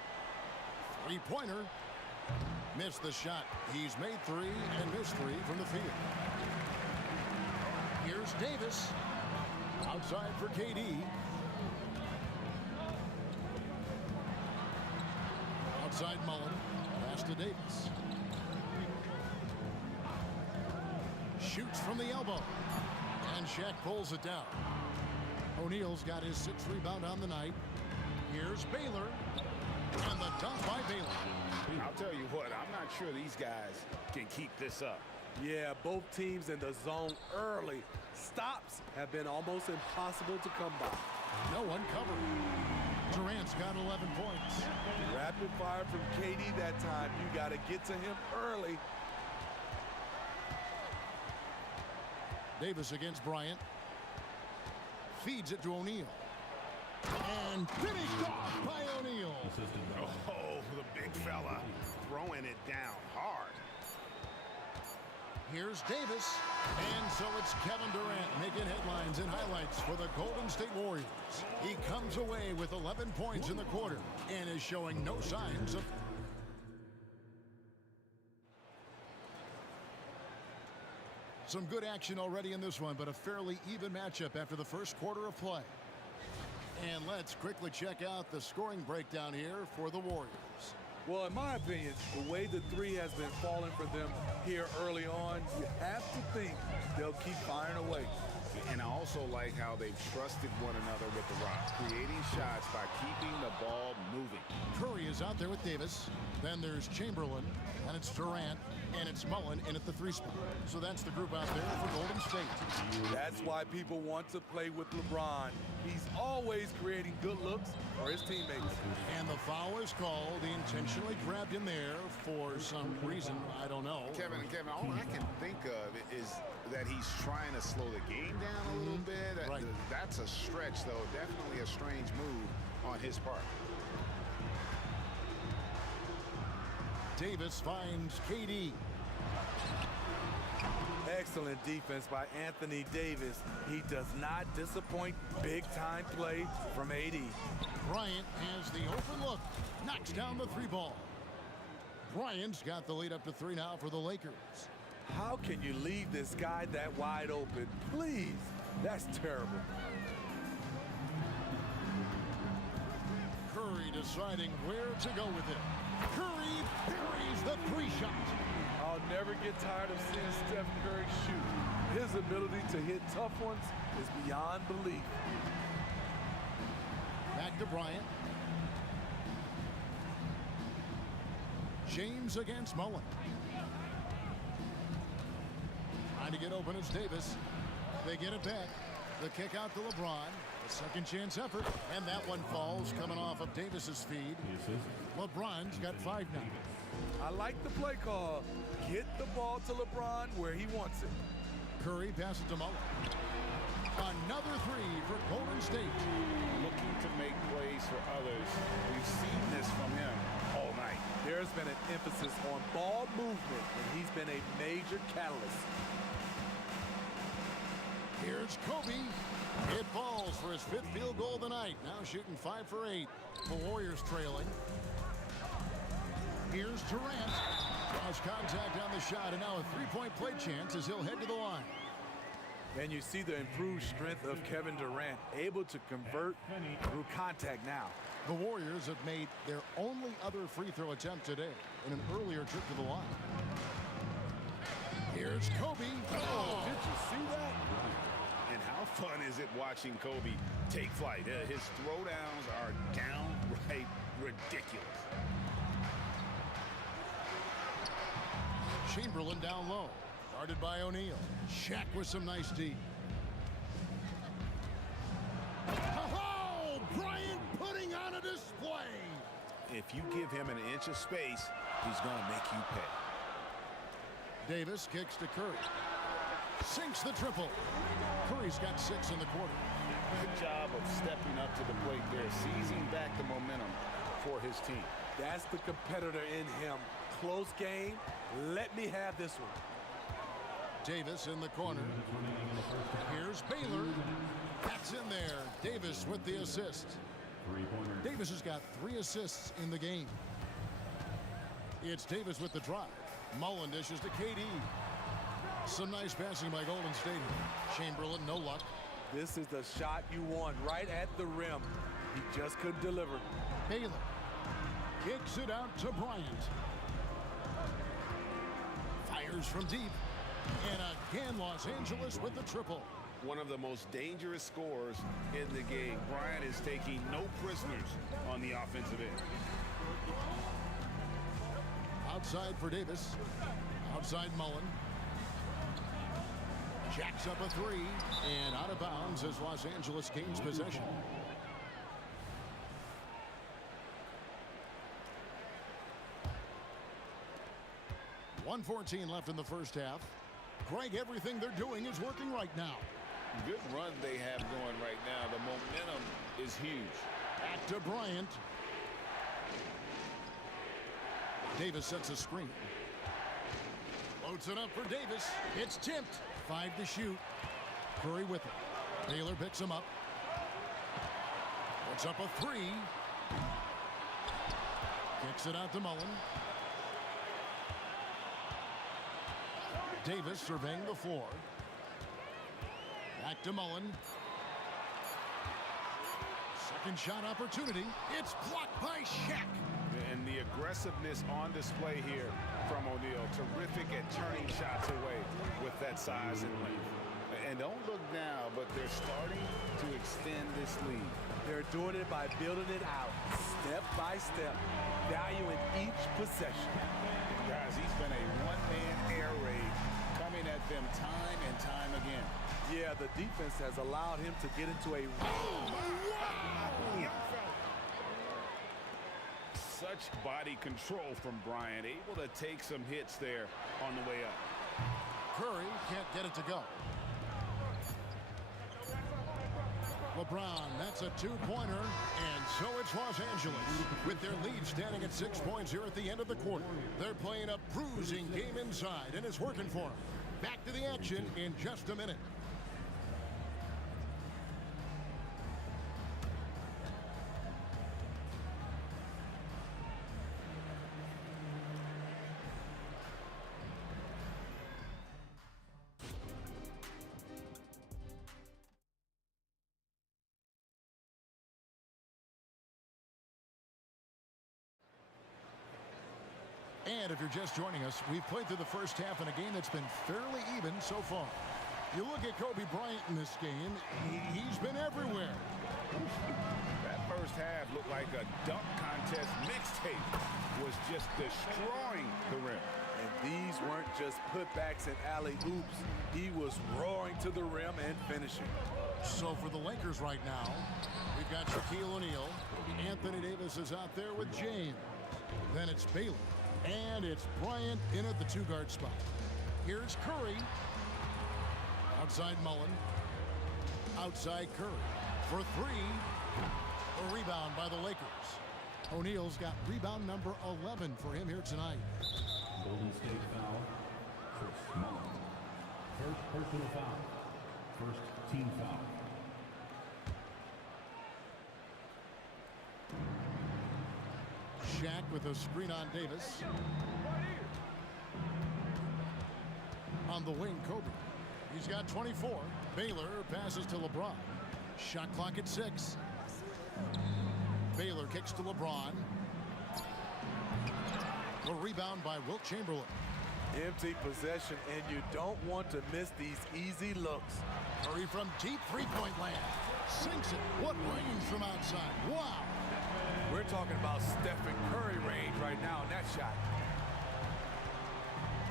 3-pointer. Missed the shot. He's made 3 and missed 3 from the field. Here's Davis. Outside for KD. Outside Mullen. Pass to Davis. Shoots from the elbow. And Shaq pulls it down. O'Neal's got his 6th rebound on the night. Here's Baylor. And the dunk by Baylor. I'll tell you what, I'm not sure these guys can keep this up. Yeah, both teams in the zone early. Stops have been almost impossible to come by. No one covered. Durant's got 11 points. Rapid fire from KD that time. You got to get to him early. Davis against Bryant. Feeds it to O'Neal. And finished off by O'Neal. Oh, the big fella throwing it down hard. Here's Davis. And so it's Kevin Durant making headlines and highlights for the Golden State Warriors. He comes away with 11 points in the quarter and is showing no signs of... Some good action already in this one, but a fairly even matchup after the first quarter of play. And let's quickly check out the scoring breakdown here for the Warriors. Well, in my opinion, the way the three has been falling for them here early on, you have to think they'll keep firing away. And I also like how they've trusted one another with the rock, creating shots by keeping the ball moving. Curry is out there with Davis. Then there's Chamberlain, and it's Durant, and it's Mullen in at the 3 spot. So that's the group out there for Golden State. That's why people want to play with LeBron. He's always creating good looks for his teammates. And the foul is called. He intentionally grabbed him there for some reason. I don't know. Kevin, all I can think of is that he's trying to slow the game down a little bit. Right. That's a stretch, though. Definitely a strange move on his part. Davis finds KD. Excellent defense by Anthony Davis. He does not disappoint. Big-time play from AD. Bryant has the open look. Knocks down the 3 ball. Bryant's got the lead up to 3 now for the Lakers. How can you leave this guy that wide open? Please. That's terrible. Curry deciding where to go with it. Curry buries the 3 shot. I'll never get tired of seeing Steph Curry shoot. His ability to hit tough ones is beyond belief. Back to Bryant. James against Mullen. Trying to get open is Davis. They get it back. The kick out to LeBron. A second chance effort. And that one falls coming off of Davis's feed. LeBron's got 5 now. I like the play call. Get the ball to LeBron where he wants it. Curry passes to Mullen. Another 3 for Golden State. Looking to make plays for others. We've seen this from him all night. There's been an emphasis on ball movement, and he's been a major catalyst. Here's Kobe. It falls for his 5th field goal of the night. Now shooting 5 for 8. The Warriors trailing. Here's Durant. Draws contact on the shot, and now a 3-point play chance as he'll head to the line. And you see the improved strength of Kevin Durant, able to convert through contact now. The Warriors have made their only other free throw attempt today in an earlier trip to the line. Here's Kobe. Oh, did you see that? And how fun is it watching Kobe take flight? His throwdowns are downright ridiculous. Chamberlain down low. Guarded by O'Neal. Shaq with some nice D. Oh, Bryant putting on a display. If you give him an inch of space, he's going to make you pay. Davis kicks to Curry. Sinks the triple. Curry's got 6 in the quarter. Good job of stepping up to the plate there, seizing back the momentum for his team. That's the competitor in him. Close game. Let me have this one. Davis in the corner. Here's Baylor. That's in there. Davis with the assist. Davis has got 3 assists in the game. It's Davis with the drive. Mullen dishes to KD. Some nice passing by Golden State. Chamberlain, no luck. This is the shot you want right at the rim. He just couldn't deliver. Baylor kicks it out to Bryant. Fires from deep. And again, Los Angeles with the triple. one of the most dangerous scorers in the game. Bryant is taking no prisoners on the offensive end. Outside for Davis. Outside Mullen. Jacks up a three. And out of bounds as Los Angeles gains possession. .114 left in the first half. Greg, everything they're doing is working right now. Good run they have going right now. The momentum is huge. Back to Bryant. Davis sets a screen. Loads it up for Davis. It's tipped. 5 to shoot. Curry with it. Baylor picks him up. Puts up a three. Kicks it out to Mullen. Davis surveying the floor. Back to Mullen. Second shot opportunity. It's blocked by Shaq. And the aggressiveness on display here from O'Neal. Terrific at turning shots away with that size and length. And don't look now, but they're starting to extend this lead. They're doing it by building it out, step by step, valuing each possession. Guys, he's been a one-man air raid coming at them time and time again. Yeah, the defense has allowed him to get into a... Such body control from Bryant, able to take some hits there on the way up. Curry can't get it to go. LeBron, that's a two-pointer, and so it's Los Angeles. With their lead standing at 6 points here at the end of the quarter. They're playing a bruising game inside, and it's working for them. Back to the action in just a minute. And if you're just joining us, we've played through the first half in a game that's been fairly even so far. You look at Kobe Bryant in this game, he's been everywhere. That first half looked like a dunk contest mixtape. Was just destroying the rim. And these weren't just putbacks and alley-oops. He was roaring to the rim and finishing. So for the Lakers right now, we've got Shaquille O'Neal. Anthony Davis is out there with James. Then it's Baylor. And it's Bryant in at the two-guard spot. Here's Curry. Outside Mullen. Outside Curry. For three. A rebound by the Lakers. O'Neal's got rebound number 11 for him here tonight. Golden State foul. Chris Mullen. First personal foul. First team foul. Shaq with a screen on Davis. On the wing, Kobe. He's got 24. Baylor passes to LeBron. Shot clock at 6. Baylor kicks to LeBron. The rebound by Wilt Chamberlain. Empty possession, and you don't want to miss these easy looks. Curry from deep three-point land. Sinks it. What range from outside. Wow. We're talking about Stephen Curry range right now in that shot.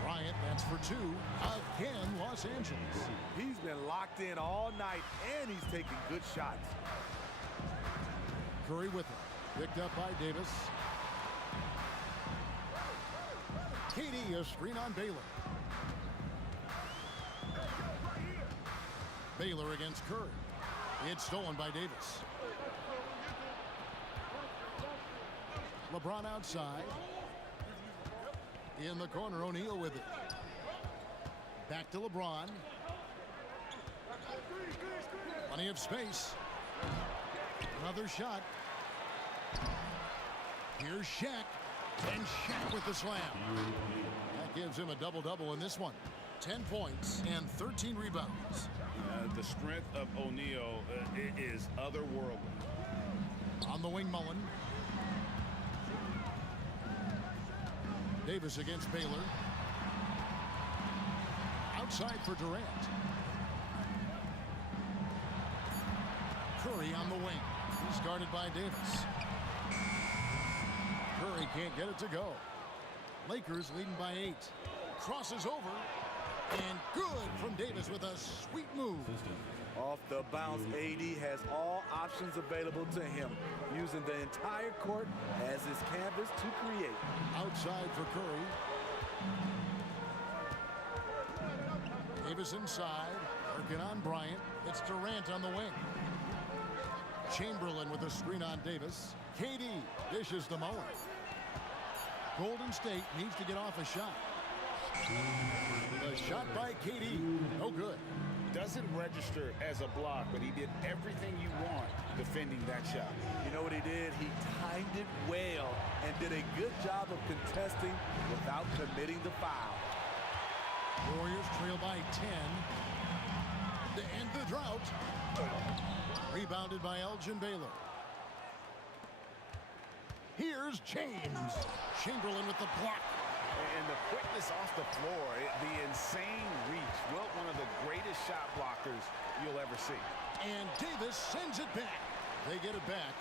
Bryant, that's for two. Again, Los Angeles. He's been locked in all night, and he's taking good shots. Curry with it. Picked up by Davis. KD, a screen on Baylor. Baylor against Curry. It's stolen by Davis. LeBron outside. In the corner, O'Neal with it. Back to LeBron. Plenty of space. Another shot. Here's Shaq. And Shaq with the slam. That gives him a double-double in this one. 10 points and 13 rebounds. The strength of O'Neal is otherworldly. On the wing, Mullen. Davis against Baylor. Outside for Durant. Curry on the wing. He's guarded by Davis. Curry can't get it to go. Lakers leading by 8. Crosses over. And good from Davis with a sweet move. Off the bounce, AD has all options available to him, using the entire court as his canvas to create. Outside for Curry. Davis inside, working on Bryant. It's Durant on the wing. Chamberlain with a screen on Davis. KD dishes to Mullen. Golden State needs to get off a shot. The shot by KD, no good. Doesn't register as a block, but he did everything you want defending that shot. You know what he did? He timed it well and did a good job of contesting without committing the foul. Warriors trail by 10 to end the drought. Rebounded by Elgin Baylor. Here's James. Chamberlain with the block. And the quickness off the floor, the insane reach. Well, one of the greatest shot blockers you'll ever see. And Davis sends it back. They get it back.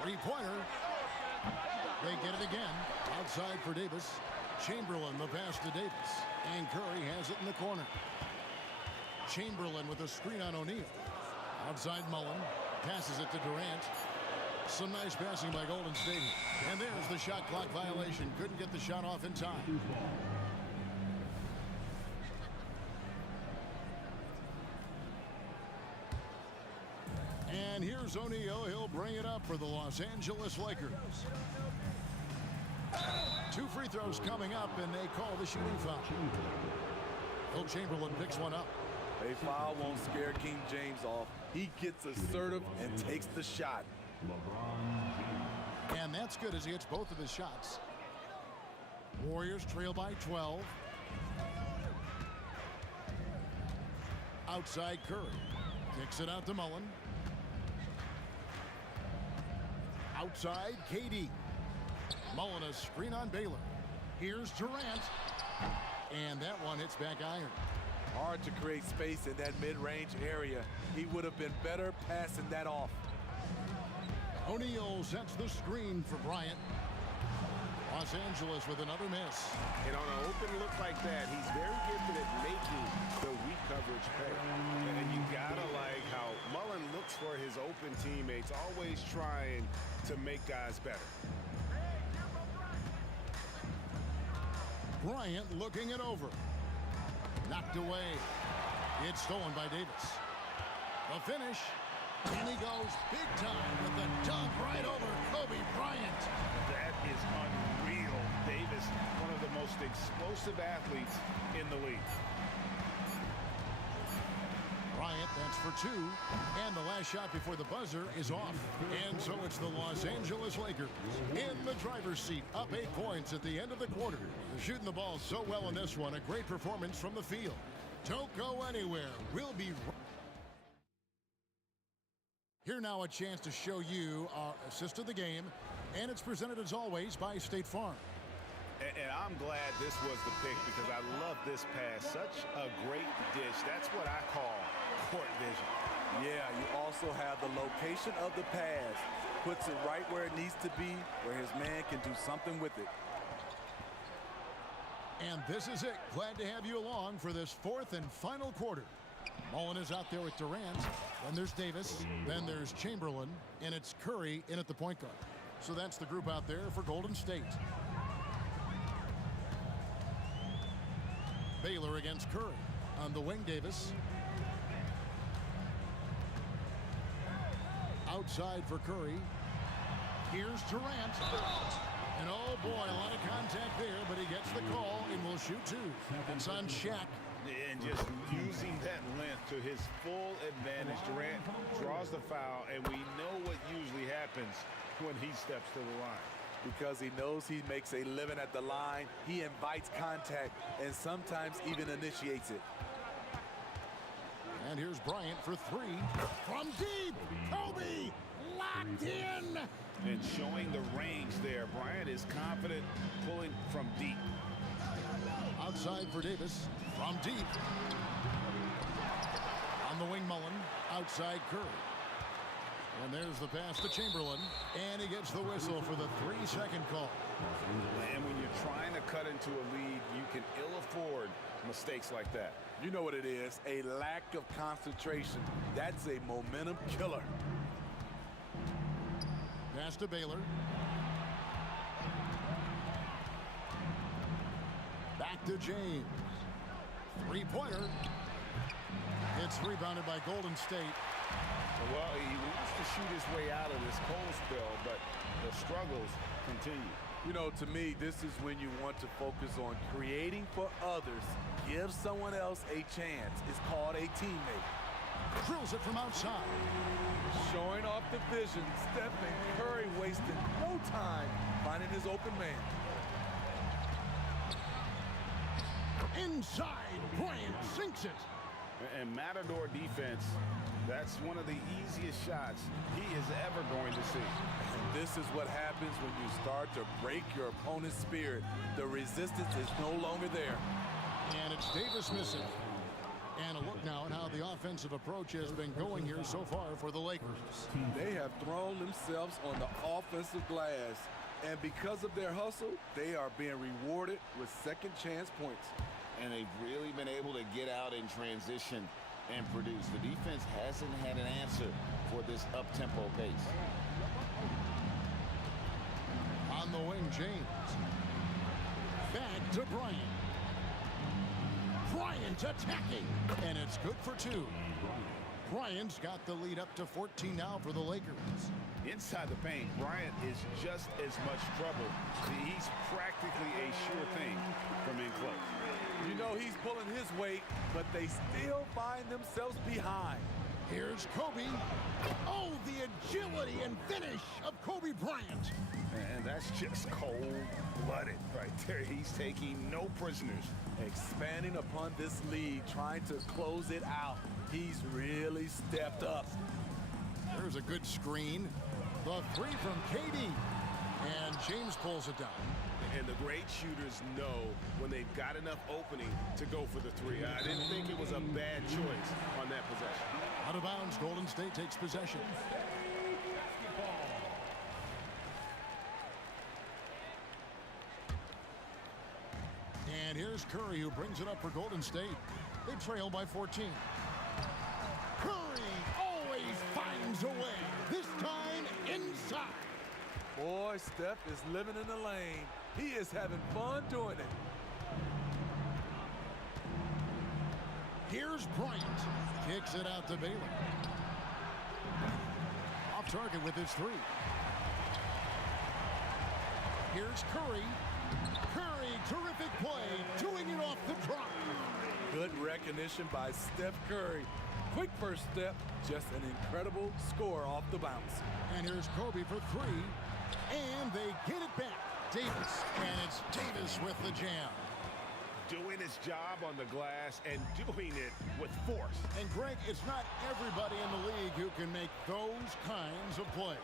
Three-pointer. They get it again. Outside for Davis. Chamberlain the pass to Davis. And Curry has it in the corner. Chamberlain with a screen on O'Neal. Outside Mullen. Passes it to Durant. Some nice passing by Golden State. And there's the shot clock violation. Couldn't get the shot off in time. And here's O'Neal. He'll bring it up for the Los Angeles Lakers. 2 free throws coming up, and they call the shooting foul. Will Chamberlain picks one up. A foul won't scare King James off. He gets assertive and takes the shot. And that's good as he hits both of his shots. Warriors trail by 12. Outside Curry. Kicks it out to Mullen. Outside KD. Mullen a screen on Baylor. Here's Durant. And that one hits back iron. Hard to create space in that mid-range area. He would have been better passing that off. O'Neal sets the screen for Bryant. Los Angeles with another miss. And on an open look like that, he's very gifted at making the weak coverage pay. And you gotta like how Mullen looks for his open teammates, always trying to make guys better. Bryant looking it over. Knocked away. It's stolen by Davis. The finish. And he goes big time with the dunk right over Kobe Bryant. That is unreal. Davis, one of the most explosive athletes in the league. Bryant, that's for 2. And the last shot before the buzzer is off. And so it's the Los Angeles Lakers in the driver's seat, up 8 points at the end of the quarter. They're shooting the ball so well in this one. A great performance from the field. Don't go anywhere. We'll be right. Here now a chance to show you our assist of the game. And it's presented as always by State Farm. And I'm glad this was the pick because I love this pass. Such a great dish. That's what I call court vision. Yeah, you also have the location of the pass. Puts it right where it needs to be, where his man can do something with it. And this is it. Glad to have you along for this 4th and final quarter. Mullen is out there with Durant. Then there's Davis. Then there's Chamberlain. And it's Curry in at the point guard. So that's the group out there for Golden State. Baylor against Curry. On the wing, Davis. Outside for Curry. Here's Durant. And oh boy, a lot of contact there, but he gets the call and will shoot 2. It's on Shaq. And just using that length to his full advantage. Durant draws the foul, and we know what usually happens when he steps to the line. Because he knows he makes a living at the line, he invites contact and sometimes even initiates it. And here's Bryant for 3. From deep, Kobe locked in. And showing the range there. Bryant is confident pulling from deep. Outside for Davis. From deep. On the wing, Mullen. Outside Curry. And there's the pass to Chamberlain. And he gets the whistle for the 3-second call. And when you're trying to cut into a lead, you can ill afford mistakes like that. You know what it is, a lack of concentration. That's a momentum killer. Pass to Baylor. Back to James. Three-pointer. It's rebounded by Golden State. Well, he wants to shoot his way out of this cold spell, but the struggles continue. You know, to me, this is when you want to focus on creating for others. Give someone else a chance. It's called a teammate. Drills it from outside. Showing off the vision. Stephen Curry wasted no time finding his open man. Inside, Bryant sinks it. And Matador defense, that's one of the easiest shots he is ever going to see. And this is what happens when you start to break your opponent's spirit. The resistance is no longer there. And it's Davis missing. And a look now at how the offensive approach has been going here so far for the Lakers. They have thrown themselves on the offensive glass. And because of their hustle, they are being rewarded with second chance points. And they've really been able to get out in transition and produce. The defense hasn't had an answer for this up-tempo pace. On the wing, James. Back to Bryant. Bryant attacking. And it's good for two. Bryant's got the lead up to 14 now for the Lakers. Inside the paint, Bryant is just as much trouble. He's practically a sure thing from in close. You know he's pulling his weight, but they still find themselves behind. Here's Kobe. Oh, the agility and finish of Kobe Bryant. And that's just cold-blooded right there. He's taking no prisoners. Expanding upon this lead, trying to close it out. He's really stepped up. There's a good screen. The three from KD. And James pulls it down. And the great shooters know when they've got enough opening to go for the three. I didn't think it was a bad choice on that possession. Out of bounds, Golden State takes possession. And here's Curry, who brings it up for Golden State. They trail by 14. Curry always finds a way. This time inside. Boy, Steph is living in the lane. He is having fun doing it. Here's Bryant. Kicks it out to Baylor. Off target with his three. Here's Curry. Curry, terrific play, doing it off the drop. Good recognition by Steph Curry. Quick first step, just an incredible score off the bounce. And here's Kobe for three. And they get it back. Davis. And it's Davis with the jam. Doing his job on the glass and doing it with force. And Greg, it's not everybody in the league who can make those kinds of plays.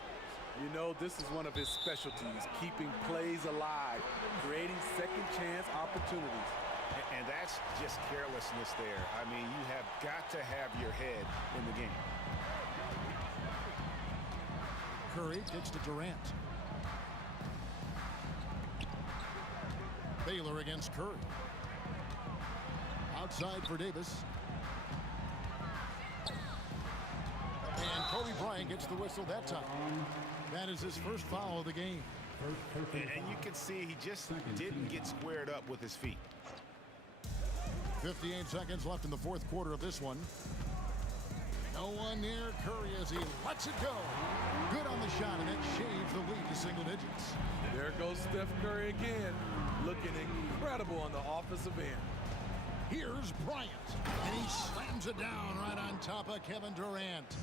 You know, this is one of his specialties, keeping plays alive, creating second chance opportunities. And that's just carelessness there. I mean, you have got to have your head in the game. Curry kicks to Durant. Baylor against Curry. Outside for Davis. And Kobe Bryant gets the whistle that time. That is his first foul of the game. And you can see he just didn't get squared up with his feet. 58 seconds left in the fourth quarter of this one. No one near Curry as he lets it go. Good on the shot, and that shaves the lead to single digits. There goes Steph Curry again, looking incredible on the offensive end. Here's Bryant, and he slams it down right on top of Kevin Durant.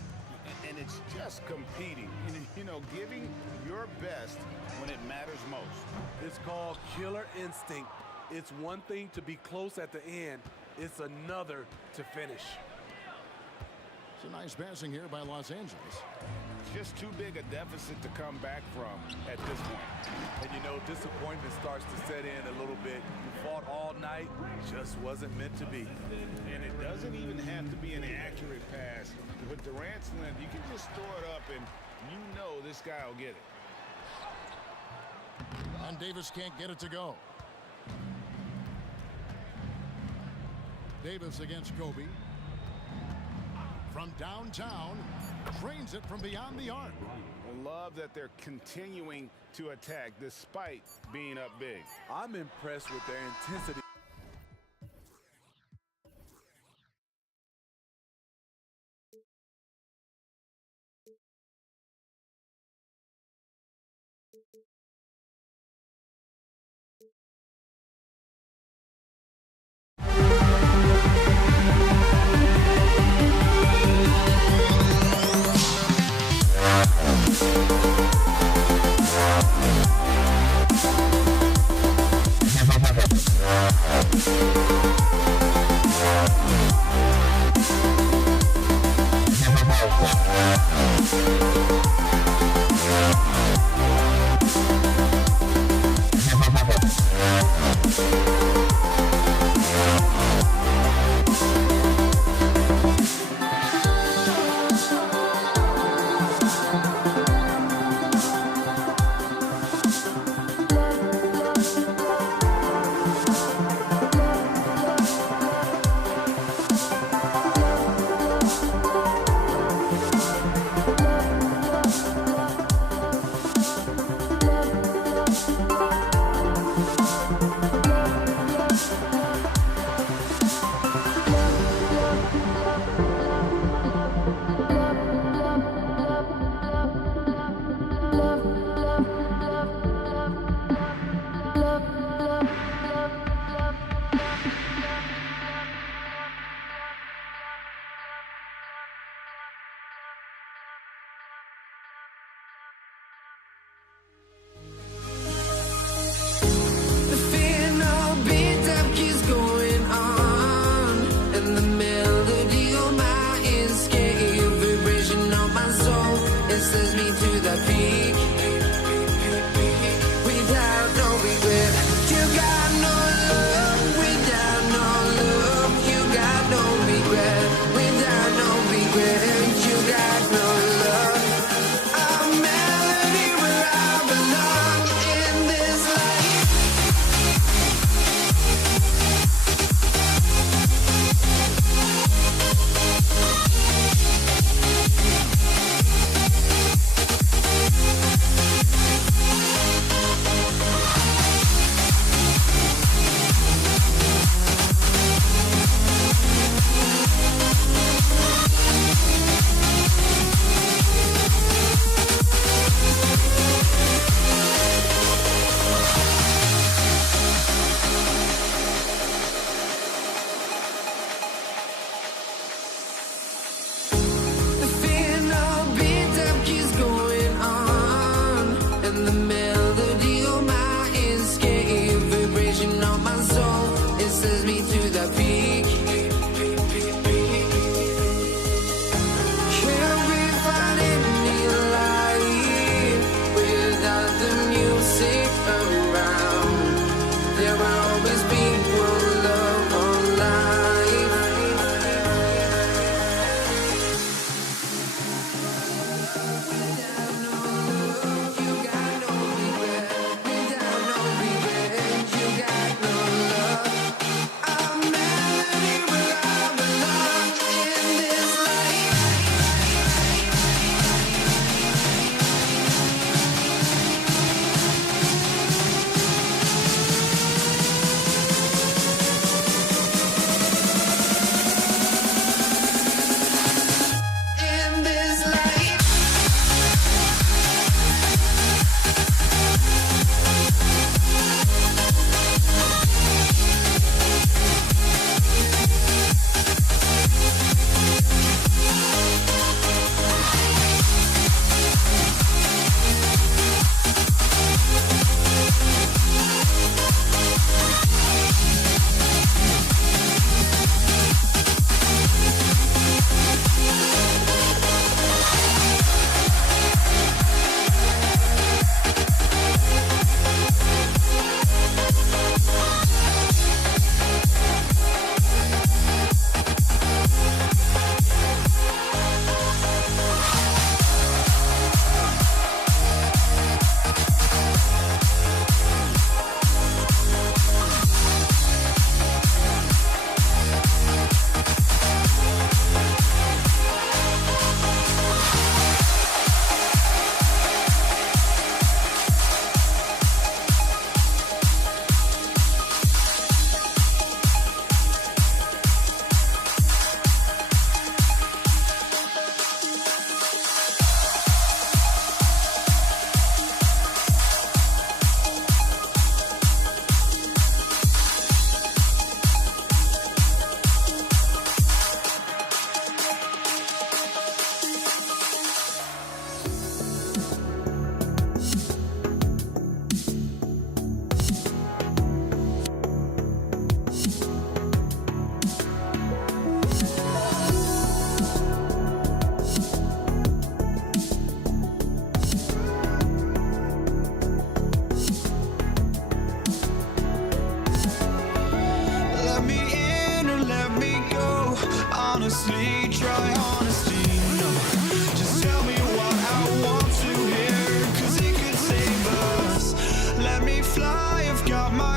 And it's just competing, you know, giving your best when it matters most. It's called killer instinct. It's one thing to be close at the end. It's another to finish. It's a nice passing here by Los Angeles. just too big a deficit to come back from at this point. And you know, disappointment starts to set in a little bit. You fought all night, just wasn't meant to be. And it doesn't even have to be an accurate pass. With Durant's length, you can just throw it up and you know this guy will get it. And Davis can't get it to go. Davis against Kobe. From downtown, drains it from beyond the arc. I love that they're continuing to attack despite being up big. I'm impressed with their intensity.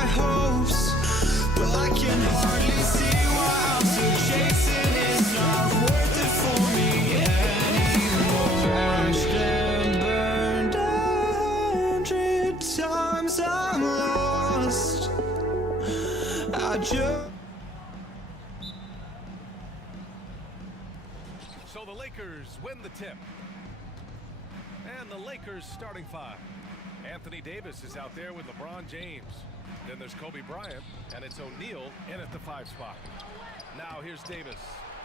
my hopes. Well, I can hardly see why I'm still chasing. It's not worth it for me anymore. Crashed and burned 100 times. I'm lost. I just. So the Lakers win the tip. And the Lakers starting five. Anthony Davis is out there with LeBron James. Then there's Kobe Bryant, and it's O'Neal in at the 5 spot. Now here's Davis.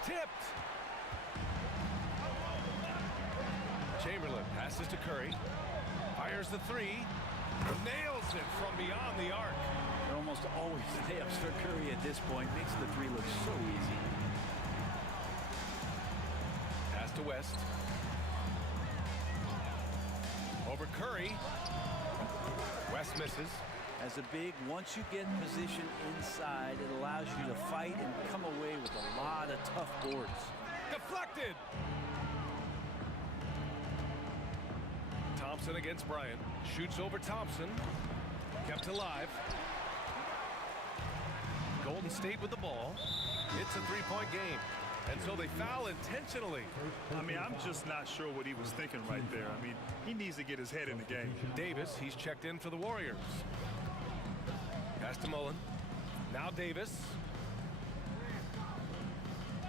Tipped. Chamberlain passes to Curry. Fires the 3. Nails it from beyond the arc. They're almost always layups for Curry at this point. Makes the 3 look so easy. Pass to West. Over Curry. West misses. As a big, once you get position inside, it allows you to fight and come away with a lot of tough boards. Deflected. Thompson against Bryant. Shoots over Thompson. Kept alive. Golden State with the ball. It's a 3-point game. And so they foul intentionally. I mean, I'm just not sure what he was thinking right there. I mean, he needs to get his head in the game. Davis, he's checked in for the Warriors. Pass to Mullen. Now Davis.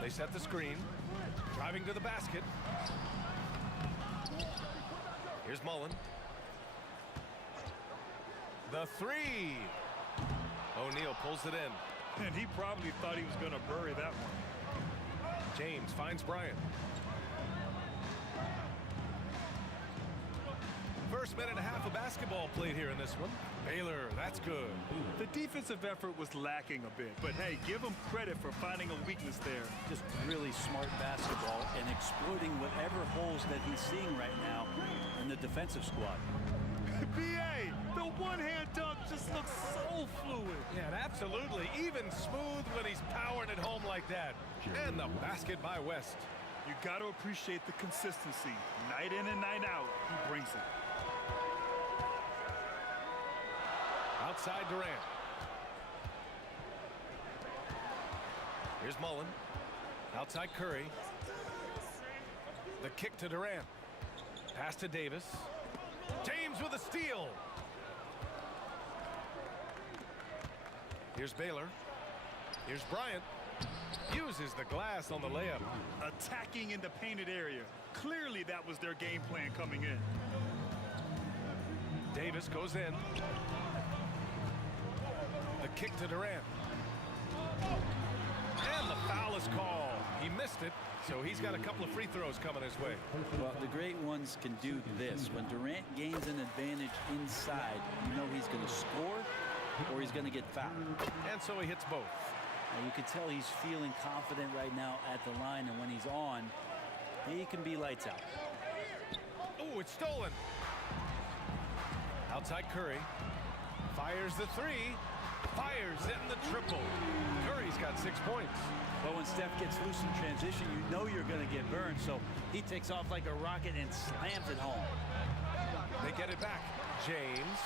They set the screen. Driving to the basket. Here's Mullen. The 3. O'Neal pulls it in. And he probably thought he was going to bury that one. James finds Bryant. First minute and a half of basketball played here in this one. Baylor, that's good. The defensive effort was lacking a bit, but hey, give him credit for finding a weakness there. Just really smart basketball and exploiting whatever holes that he's seeing right now in the defensive squad. B.A., the one-hand dunk just looks so fluid. Yeah, absolutely. Even smooth when he's powering it home like that. And the basket by West. You got to appreciate the consistency. Night in and night out, he brings it. Outside Durant. Here's Mullen. Outside Curry. The kick to Durant. Pass to Davis. James with a steal. Here's Baylor. Here's Bryant. Uses the glass on the layup. Attacking in the painted area. Clearly that was their game plan coming in. Davis goes in. The kick to Durant. And the foul is called. He missed it, so he's got a couple of free throws coming his way. Well, the great ones can do this. When Durant gains an advantage inside, you know he's going to score or he's going to get fouled. And so he hits both. And you can tell he's feeling confident right now at the line, and when he's on, he can be lights out. Oh, it's stolen. Outside Curry. Fires the 3. Fires in the triple. Curry's got 6 points. But when Steph gets loose in transition, you know you're going to get burned, so he takes off like a rocket and slams it home. They get it back. James.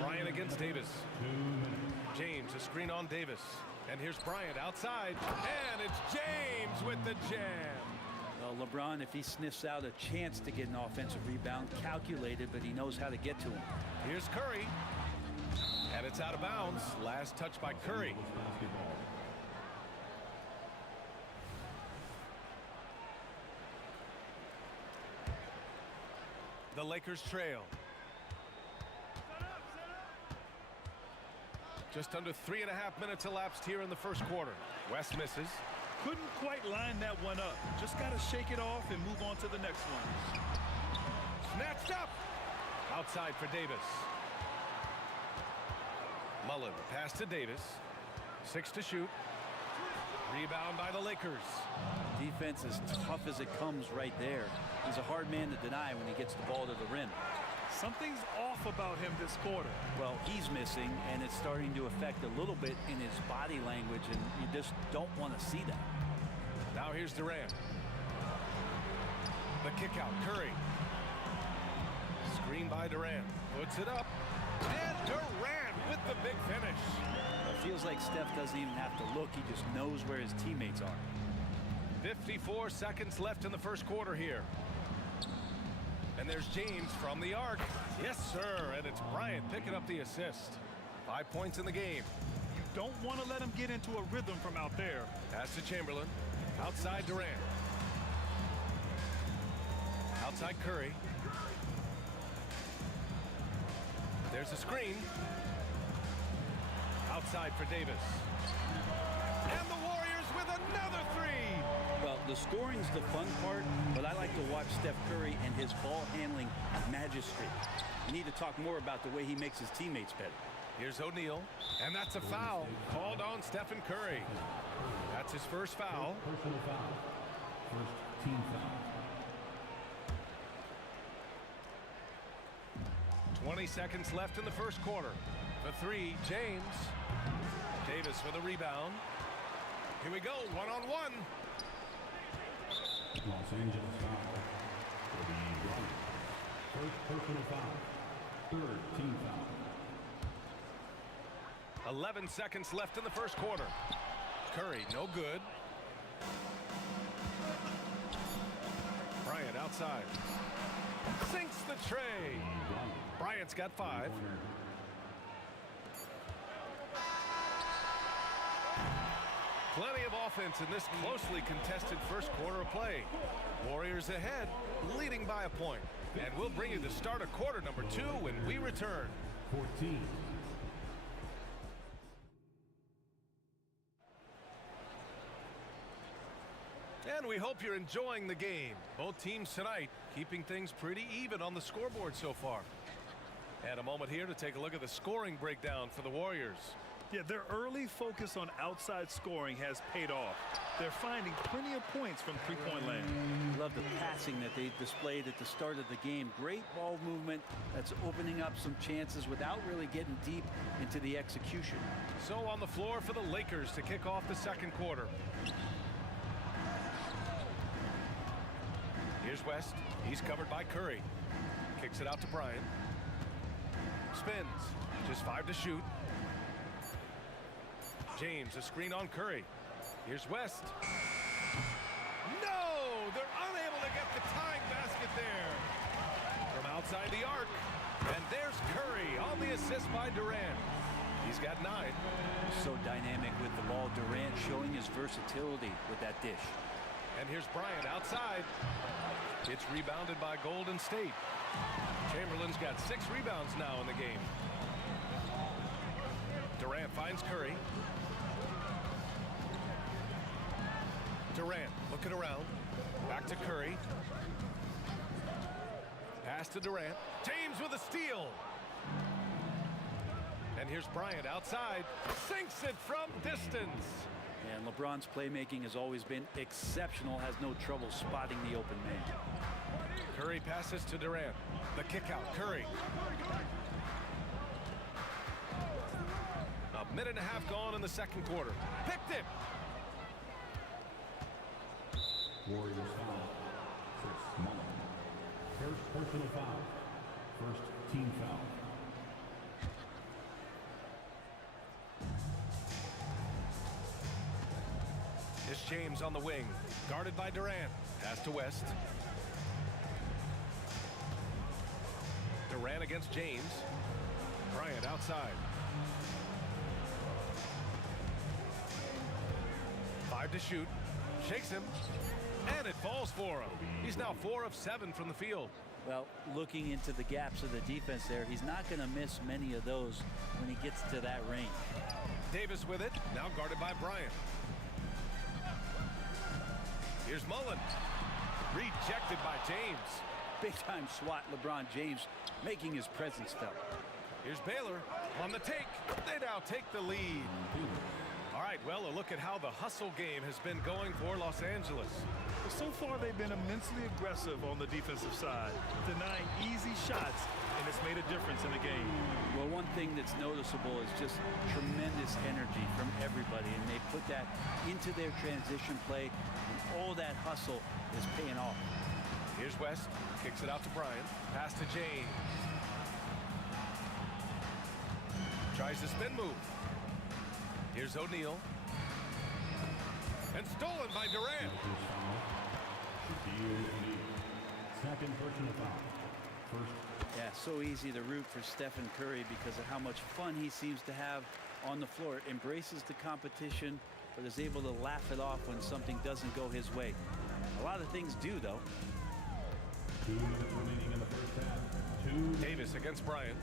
Bryant against Davis. James, a screen on Davis. And here's Bryant outside. And it's James with the jam. Well, LeBron, if he sniffs out a chance to get an offensive rebound, calculated, but he knows how to get to him. Here's Curry. And it's out of bounds. Last touch by Curry. The Lakers trail. Just under 3.5 minutes elapsed here in the first quarter. West misses. Couldn't quite line that one up. Just got to shake it off and move on to the next one. Snatched up. Outside for Davis. Mullen, pass to Davis. 6 to shoot. Rebound by the Lakers. Defense is tough as it comes right there. He's a hard man to deny when he gets the ball to the rim. Something's off about him this quarter. Well, he's missing, and it's starting to affect a little bit in his body language, and you just don't want to see that. Now here's Durant. The kick out. Curry. Screen by Durant. Puts it up. And Durant with the big finish. It feels like Steph doesn't even have to look. He just knows where his teammates are. 54 seconds left in the first quarter here. And there's James from the arc. Yes, sir. And it's Bryant picking up the assist. 5 points in the game. You don't want to let him get into a rhythm from out there. Pass to Chamberlain. Outside Durant. Outside Curry. There's a screen. Outside for Davis. And the Warriors with another three. Well, the scoring's the fun part, but I like to watch Steph Curry and his ball handling magistry. We need to talk more about the way he makes his teammates better. Here's O'Neal, and that's a foul called on Stephen Curry. That's his first foul. Personal foul. First team foul. 20 seconds left in the first quarter. The three, James. Davis with a rebound. Here we go, one-on-one. Los Angeles foul. For the Rockets. First personal foul. Third team foul. 11 seconds left in the first quarter. Curry, no good. Bryant outside. Sinks the tray. Bryant's got 5. Plenty of offense in this closely contested first quarter of play. Warriors ahead, leading by a point. And we'll bring you the start of quarter number 2 when we return. 14. And we hope you're enjoying the game. Both teams tonight keeping things pretty even on the scoreboard so far. And a moment here to take a look at the scoring breakdown for the Warriors. Yeah, their early focus on outside scoring has paid off. They're finding plenty of points from three-point land. Love the passing that they displayed at the start of the game. Great ball movement that's opening up some chances without really getting deep into the execution. So on the floor for the Lakers to kick off the second quarter. Here's West. He's covered by Curry. Kicks it out to Bryant. Spins. Just 5 to shoot. James, a screen on Curry. Here's West. No! They're unable to get the tying basket there. From outside the arc. And there's Curry on the assist by Durant. He's got 9. So dynamic with the ball. Durant showing his versatility with that dish. And here's Bryant outside. It's rebounded by Golden State. Chamberlain's got 6 rebounds now in the game. Durant finds Curry. Durant looking around. Back to Curry. Pass to Durant. James with a steal. And here's Bryant outside. Sinks it from distance. And LeBron's playmaking has always been exceptional. Has no trouble spotting the open man. Curry passes to Durant. The kick out. Curry. A minute and a half gone in the second quarter. Picked it. Warriors foul. Chris Mullin. First personal foul. First team foul. It's James on the wing. Guarded by Durant. Pass to West. Durant against James. Bryant outside. 5 to shoot. Shakes him. And it falls for him. He's now 4 of 7 from the field. Well, looking into the gaps of the defense there, he's not going to miss many of those when he gets to that range. Davis with it. Now guarded by Bryant. Here's Mullin. Rejected by James. Big-time swat, LeBron James making his presence felt. Here's Baylor on the take. They now take the lead. All right, well, a look at how the hustle game has been going for Los Angeles. So far, they've been immensely aggressive on the defensive side, denying easy shots, and it's made a difference in the game. Well, one thing that's noticeable is just tremendous energy from everybody, and they put that into their transition play, and all that hustle is paying off. Here's West. Kicks it out to Bryant. Pass to James. Tries the spin move. Here's O'Neal. And stolen by Durant. Second personal foul. First. Yeah, so easy to root for Stephen Curry because of how much fun he seems to have on the floor. Embraces the competition, but is able to laugh it off when something doesn't go his way. A lot of things do, though. 2 minutes remaining in the first half. Davis against Bryant.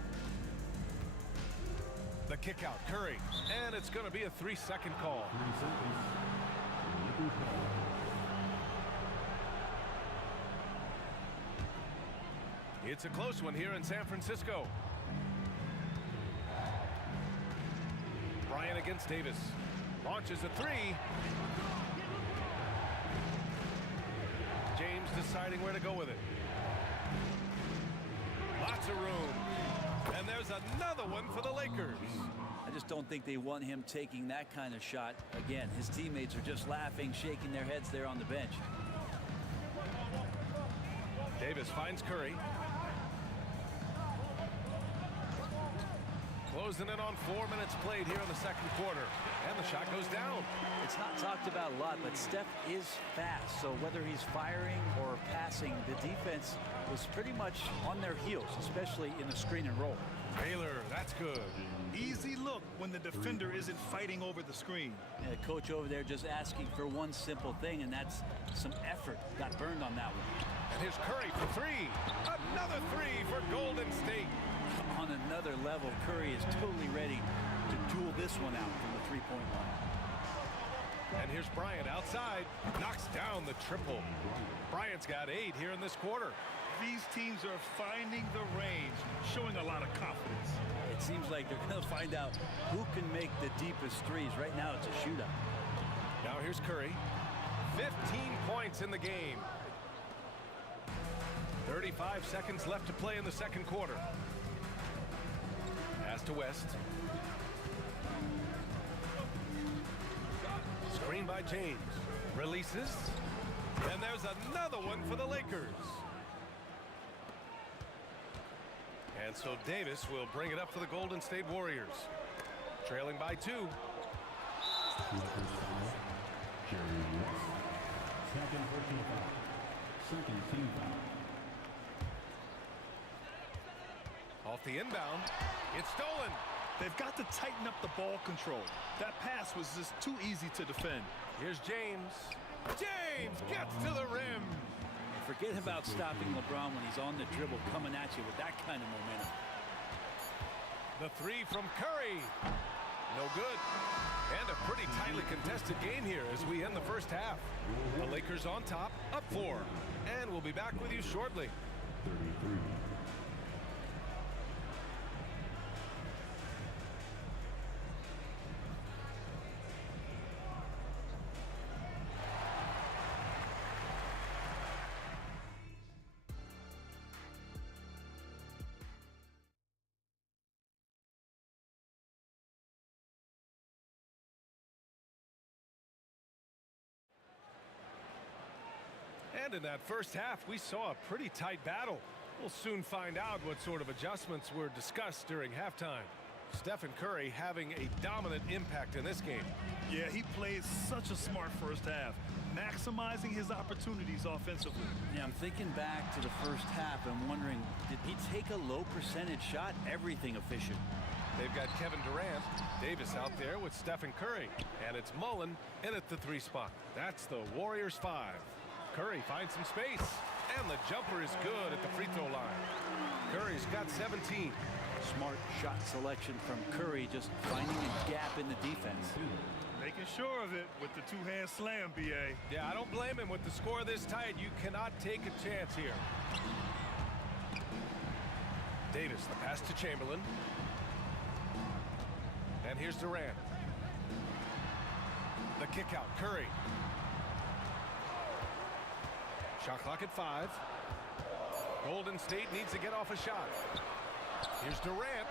The kick out, Curry. And it's going to be a 3-second call. 3 seconds. It's a close one here in San Francisco. Bryant against Davis. Launches a 3. James deciding where to go with it. Lots of room. And there's another one for the Lakers. I just don't think they want him taking that kind of shot. Again, his teammates are just laughing, shaking their heads there on the bench. Davis finds Curry. Closing in on 4 minutes played here in the second quarter. And the shot goes down. It's not talked about a lot, but Steph is fast. So whether he's firing or passing, the defense was pretty much on their heels, especially in the screen and roll. Baylor, that's good. Easy look when the defender isn't fighting over the screen. Yeah, coach over there just asking for one simple thing, and that's some effort. Got burned on that one. And here's Curry for 3. Another 3 for Golden State. On another level, Curry is totally ready to duel this one out from the three-point line. And here's Bryant outside. Knocks down the triple. Bryant's got 8 here in this quarter. These teams are finding the range, showing a lot of confidence. It seems like they're going to find out who can make the deepest threes. Right now, it's a shootout. Now here's Curry. 15 points in the game. 35 seconds left to play in the second quarter. Pass to West. Screen by James. Releases. And there's another one for the Lakers. And so Davis will bring it up for the Golden State Warriors. Trailing by 2. Second personal foul. Second team foul. Off the inbound. It's stolen. They've got to tighten up the ball control. That pass was just too easy to defend. Here's James. James gets to the rim. Forget about stopping LeBron when he's on the dribble coming at you with that kind of momentum. The 3 from Curry. No good. And a pretty tightly contested game here as we end the first half. The Lakers on top, up 4. And we'll be back with you shortly. 33. And in that first half, we saw a pretty tight battle. We'll soon find out what sort of adjustments were discussed during halftime. Stephen Curry having a dominant impact in this game. Yeah, he plays such a smart first half, maximizing his opportunities offensively. Yeah, I'm thinking back to the first half and wondering, did he take a low percentage shot? Everything efficient. They've got Kevin Durant, Davis out there with Stephen Curry, and it's Mullen in at the 3 spot. That's the Warriors 5. Curry finds some space, and the jumper is good at the free throw line. Curry's got 17. Smart shot selection from Curry, just finding a gap in the defense. Making sure of it with the 2-hand slam, B.A. Yeah, I don't blame him. With the score this tight, you cannot take a chance here. Davis, the pass to Chamberlain. And here's Durant. The kick out, Curry. Shot clock at 5. Golden State needs to get off a shot. Here's Durant.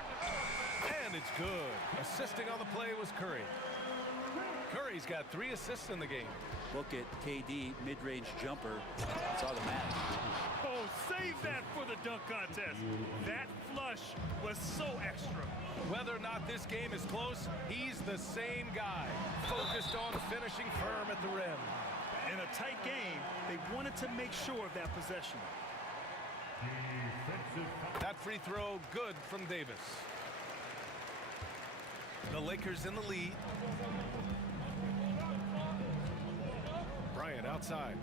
And it's good. Assisting on the play was Curry. Curry's got 3 assists in the game. Look at KD, mid-range jumper. It's automatic. Oh, save that for the dunk contest. That flush was so extra. Whether or not this game is close, he's the same guy, focused on finishing firm at the rim. In a tight game, they wanted to make sure of that possession. That free throw good from Davis. The Lakers in the lead. Bryant outside.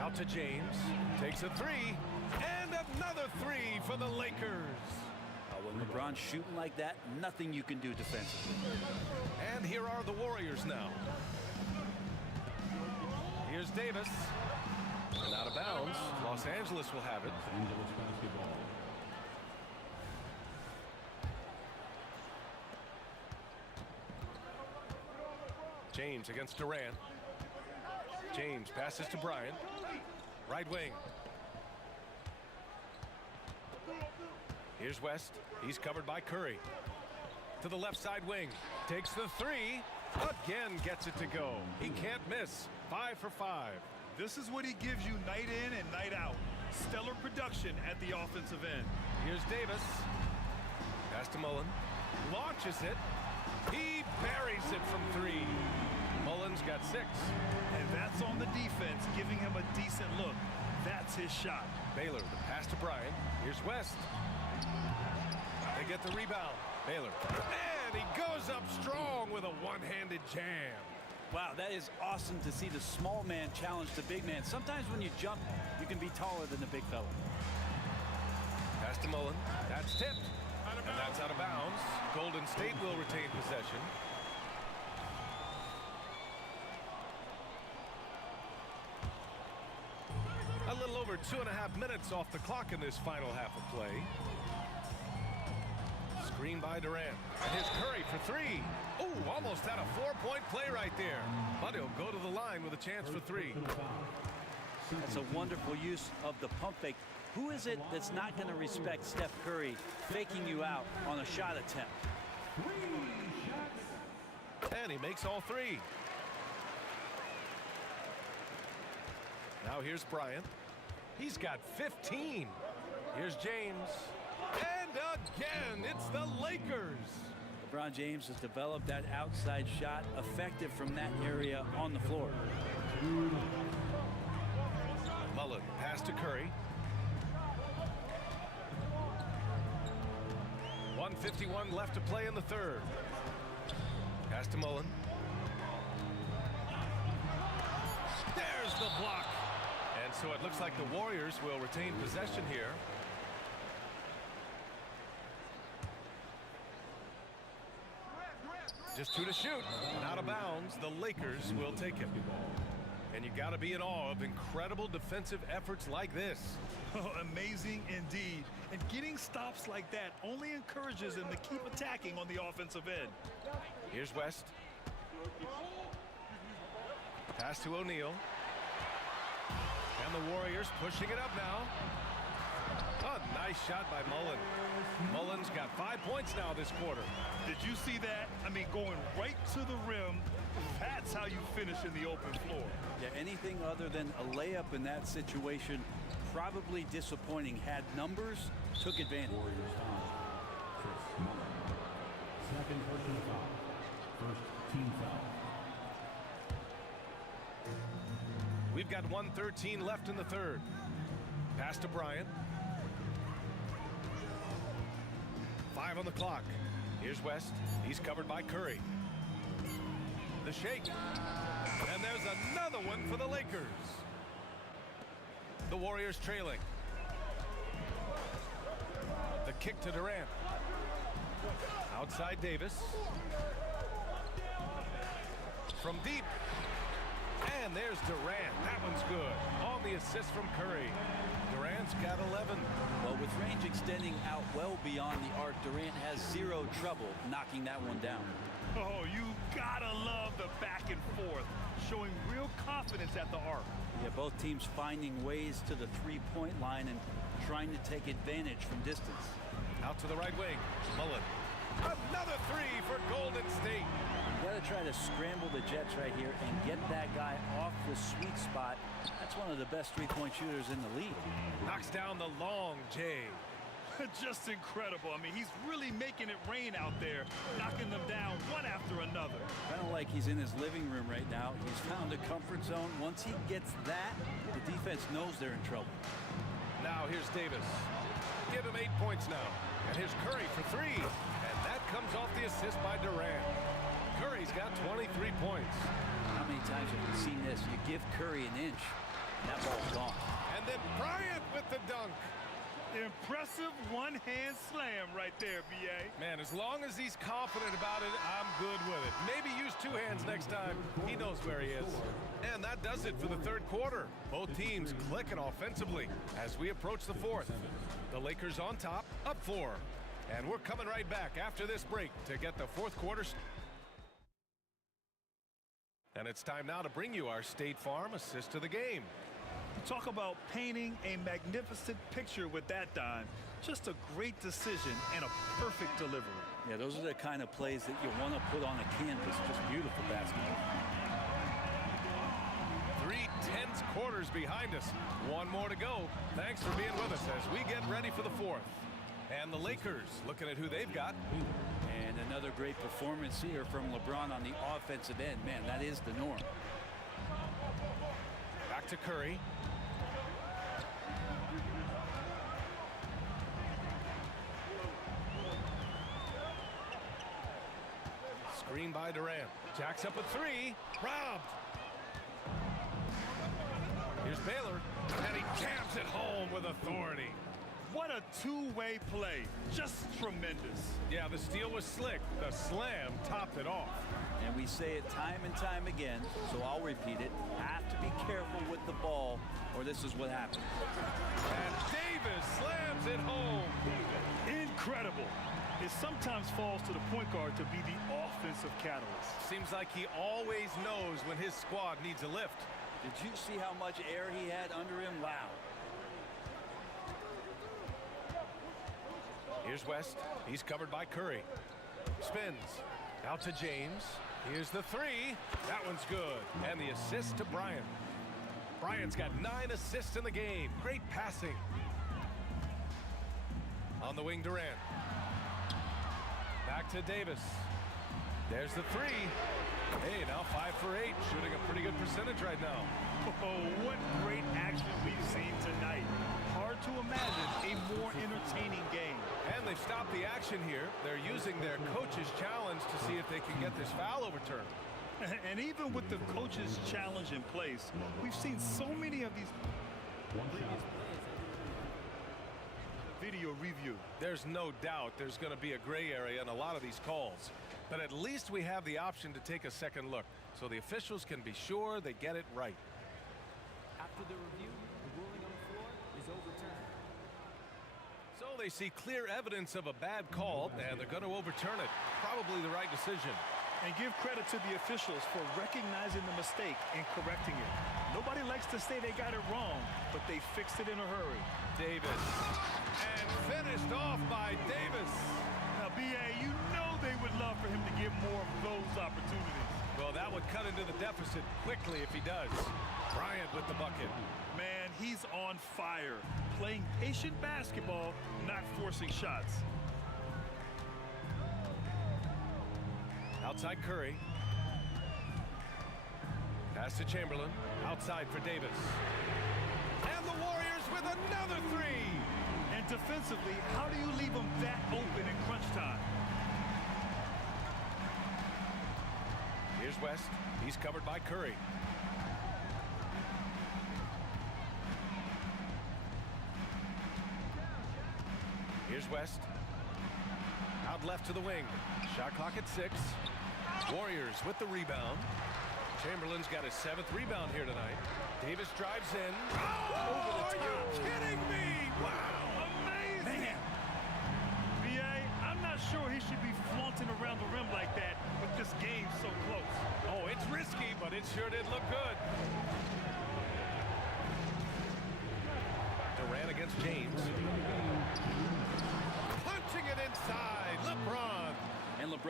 Out to James. Takes a 3. And another 3 for the Lakers. When LeBron's shooting like that, nothing you can do defensively. And here are the Warriors now. Here's Davis. And out of bounds. Los Angeles will have it. James against Durant. James passes to Bryant. Right wing. Here's West. He's covered by Curry. To the left side wing. Takes the 3. Again gets it to go. He can't miss. 5 for 5. This is what he gives you night in and night out. Stellar production at the offensive end. Here's Davis. Pass to Mullen. Launches it. He buries it from 3. Mullen's got 6. And that's on the defense, giving him a decent look. That's his shot. Baylor, the pass to Bryant. Here's West. They get the rebound. Baylor. And he goes up strong with a one-handed jam. Wow, that is awesome to see the small man challenge the big man. Sometimes when you jump, you can be taller than the big fella. Pass to Mullen. That's tipped. And that's out of bounds. Golden State will retain possession. A little over 2.5 minutes off the clock in this final half of play. Screen by Durant. And here's Curry for 3. Oh, almost had a 4-point play right there. But he'll go to the line with a chance for 3. That's a wonderful use of the pump fake. Who is it that's not going to respect Steph Curry faking you out on a shot attempt? And he makes all 3. Now here's Bryant. He's got 15. Here's James. And again, it's the Lakers. LeBron James has developed that outside shot effective from that area on the floor. Mullen, pass to Curry. 1:51 left to play in the third. Pass to Mullen. There's the block. And so it looks like the Warriors will retain possession here. Just 2 to shoot. And out of bounds, the Lakers will take it. And you got to be in awe of incredible defensive efforts like this. Oh, amazing indeed. And getting stops like that only encourages them to keep attacking on the offensive end. Here's West. Pass to O'Neal. And the Warriors pushing it up now. A nice shot by Mullen. Mullen's got 5 points now this quarter. Did you see that? I mean, going right to the rim. That's how you finish in the open floor. Yeah, anything other than a layup in that situation, probably disappointing. Had numbers, took advantage. Warriors foul. Chris Mullen. Second personal foul. First team foul. We've got 1:13 left in the third. Pass to Bryant. 5 on the clock. Here's West. He's covered by Curry. The shake. And there's another one for the Lakers. The Warriors trailing. The kick to Durant. Outside Davis. From deep. And there's Durant. That one's good. On the assist from Curry. Durant's got 11. Well, with range extending out well beyond the arc, Durant has 0 trouble knocking that one down. Oh, you gotta love the back and forth, showing real confidence at the arc. Yeah, both teams finding ways to the three-point line and trying to take advantage from distance. Out to the right wing. Mullen. Another three for Golden State. You got to try to scramble the Jets right here and get that guy off the sweet spot. That's one of the best three-point shooters in the league. Knocks down the long J. Just incredible. I mean, he's really making it rain out there, knocking them down one after another. Kind of like he's in his living room right now. He's found a comfort zone. Once he gets that, the defense knows they're in trouble. Now here's Davis. Give him 8 points now. And here's Curry for three. And that comes off the assist by Durant. Curry's got 23 points. How many times have we seen this? You give Curry an inch, and that ball's gone. And then Bryant with the dunk. Impressive one-hand slam right there, B.A. Man, as long as he's confident about it, I'm good with it. Maybe use two hands next time. He knows where he is. And that does it for the third quarter. Both teams clicking offensively as we approach the fourth. The Lakers on top, up 4. And we're coming right back after this break to get the fourth quarter. And it's time now to bring you our State Farm assist of the game. Talk about painting a magnificent picture with that, Don. Just a great decision and a perfect delivery. Yeah, those are the kind of plays that you want to put on a canvas. Just beautiful basketball. 3 tense quarters behind us. One more to go. Thanks for being with us as we get ready for the fourth. And the Lakers looking at who they've got. And another great performance here from LeBron on the offensive end. Man, that is the norm. Back to Curry. Screen by Durant. Jacks up a three. Robbed. Here's Baylor. And he jams it home with authority. What a two-way play. Just tremendous. Yeah, the steal was slick. The slam topped it off. And we say it time and time again, so I'll repeat it. Have to be careful with the ball, or this is what happens. And Davis slams it home. Incredible. It sometimes falls to the point guard to be the offensive catalyst. Seems like he always knows when his squad needs a lift. Did you see how much air he had under him? Wow. Here's West. He's covered by Curry. Spins. Out to James. Here's the three. That one's good. And the assist to Bryant. Bryant's got 9 assists in the game. Great passing. On the wing, Durant. Back to Davis. There's the three. Hey, now 5 for 8. Shooting a pretty good percentage right now. Oh, what great action we've seen tonight. Hard to imagine a more entertaining game. And they've stopped the action here. They're using their coach's challenge to see if they can get this foul overturned. And even with the coach's challenge in place, we've seen so many of these video review. There's no doubt there's going to be a gray area in a lot of these calls. But at least we have the option to take a second look so the officials can be sure they get it right. After the review, the ruling on the floor is overturned. So they see clear evidence of a bad call, and they're going to overturn it. Probably the right decision. And give credit to the officials for recognizing the mistake and correcting it. Nobody likes to say they got it wrong, but they fixed it in a hurry. Davis. And finished off by Davis. Now, B.A., you know they would love for him to get more of those opportunities. Well, that would cut into the deficit quickly if he does. Bryant with the bucket. Man, he's on fire. Playing patient basketball, not forcing shots. Outside Curry. Pass to Chamberlain. Outside for Davis. And the Warriors with another three. And defensively, how do you leave them that open in crunch time? Here's West. He's covered by Curry. Here's West. Out left to the wing. Shot clock at 6. Warriors with the rebound. Chamberlain's got his 7th rebound here tonight. Davis drives in. Oh, are you kidding me? Wow. Amazing. Man. B.A., I'm not sure he should be flaunting around the rim like that with this game so close. Oh, it's risky, but it sure did look good. Durant against James. Punching it inside. LeBron.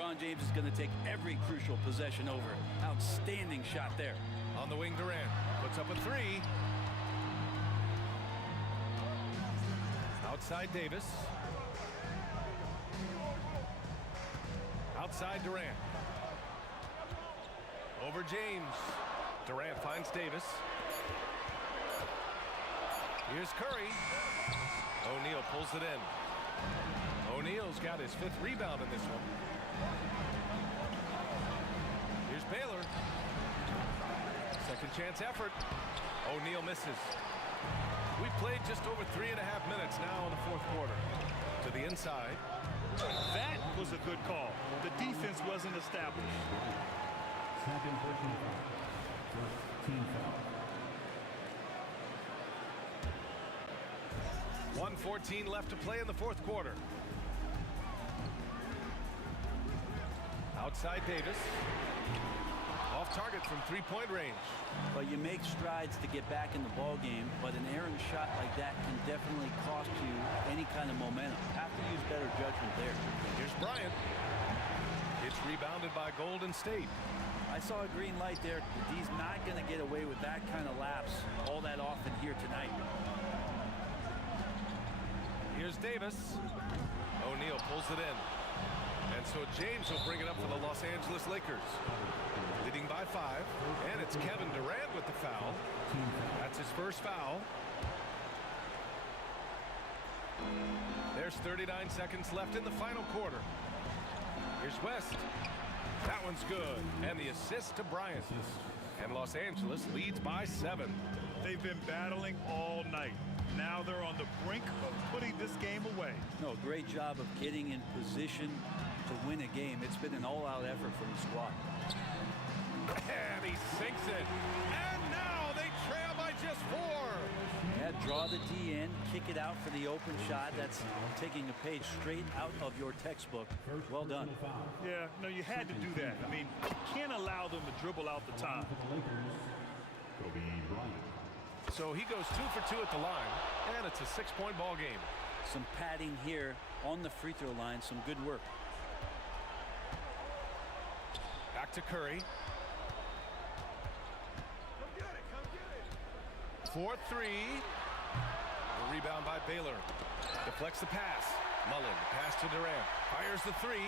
LeBron James is going to take every crucial possession over. Outstanding shot there. On the wing, Durant puts up a three. Outside Davis. Outside Durant. Over James. Durant finds Davis. Here's Curry. O'Neal pulls it in. O'Neal's got his 5th rebound in this one. Here's Baylor. Second chance effort. O'Neal misses. We played just over 3.5 minutes now in the 4th quarter. To the inside. That was a good call. The defense wasn't established. Second personal foul. First team foul. 1:14 left to play in the 4th quarter. Outside Davis. Off target from 3-point range. Well, you make strides to get back in the ball game, but an errant shot like that can definitely cost you any kind of momentum. Have to use better judgment there. Here's Bryant. It's rebounded by Golden State. I saw a green light there. The D's not going to get away with that kind of lapse all that often here tonight. Here's Davis. O'Neal pulls it in. And so James will bring it up for the Los Angeles Lakers. Leading by 5. And it's Kevin Durant with the foul. That's his first foul. There's 39 seconds left in the final quarter. Here's West. That one's good. And the assist to Bryant. And Los Angeles leads by 7. They've been battling all night. Now they're on the brink of putting this game away. No, great job of getting in position to win a game. It's been an all-out effort from the squad. And he sinks it. And now they trail by just 4. Yeah, draw the D in, kick it out for the open shot. That's taking a page straight out of your textbook. Well done. Yeah, no, you had to do that. I mean, you can't allow them to dribble out the time. So he goes 2 for 2 at the line, and it's a 6-point ball game. Some padding here on the free throw line. Some good work. Back to Curry. 4-3. The rebound by Baylor. Deflects the pass. Mullen, pass to Durant. Fires the 3.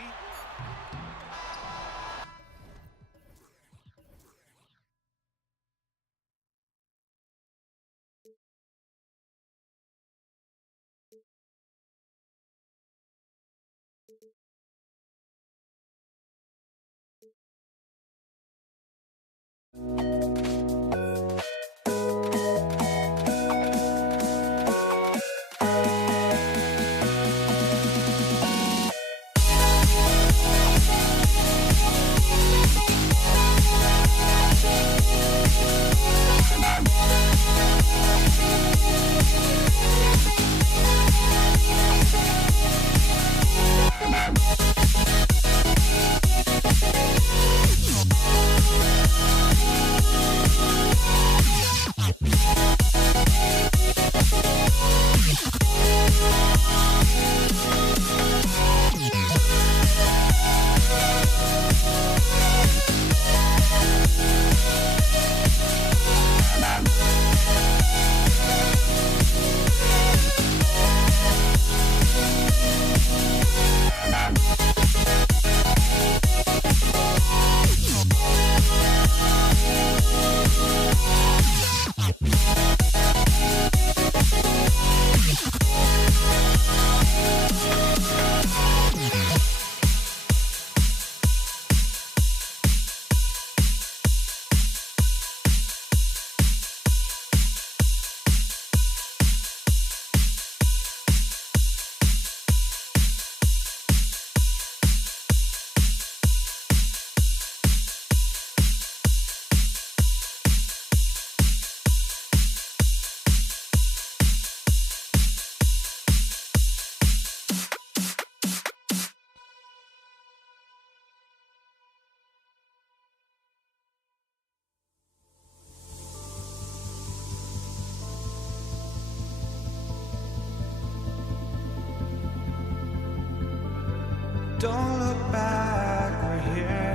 Don't look back.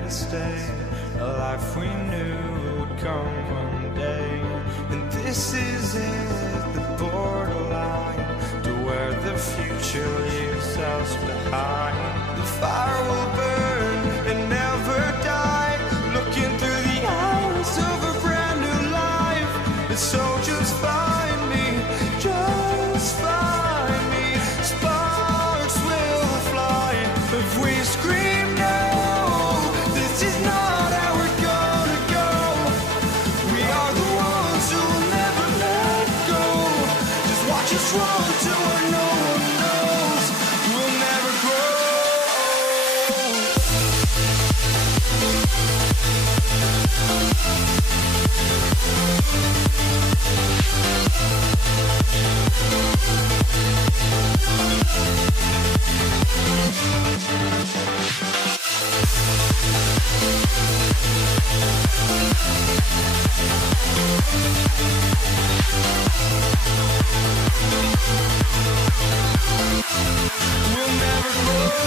to stay, a life we knew would come one day. And this is it, the borderline to where the future leaves us behind. The fire will burn and never die, looking through the eyes of a brand new life. And so just find me, just find me. Sparks will fly if we scream no. This is not how we're gonna go. We are the ones who will never let go. Just watch us run to where no one knows. We'll never grow. We'll never grow.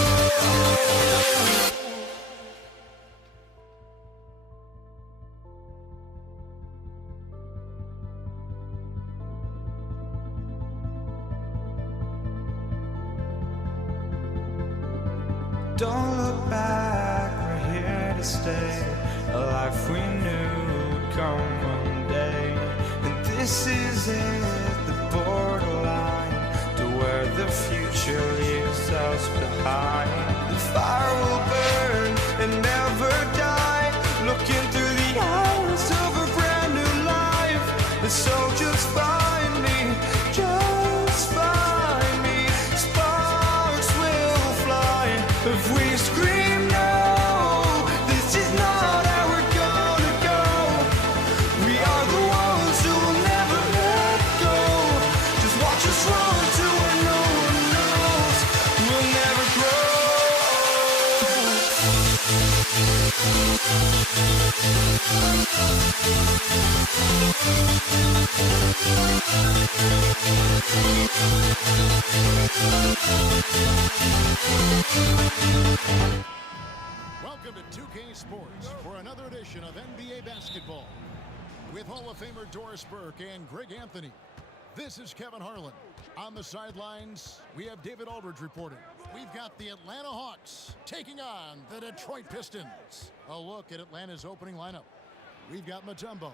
Don't look back, we're here to stay, a life we knew would come one day. And this is it, the borderline to where the future leaves us behind. The fire will burn and never die, looking through the eyes of a brand new life. And so just find me, just find me. Sparks will fly if we scream no. This is not how we're gonna go. We are the ones who will never let go. Just watch us run to where no one knows. We'll never grow. Welcome to 2K Sports for another edition of NBA basketball with Hall of Famer Doris Burke and Greg Anthony. This is Kevin Harlan. On the sidelines, we have David Aldridge reporting. We've got the Atlanta Hawks taking on the Detroit Pistons. A look at Atlanta's opening lineup. We've got Mutombo.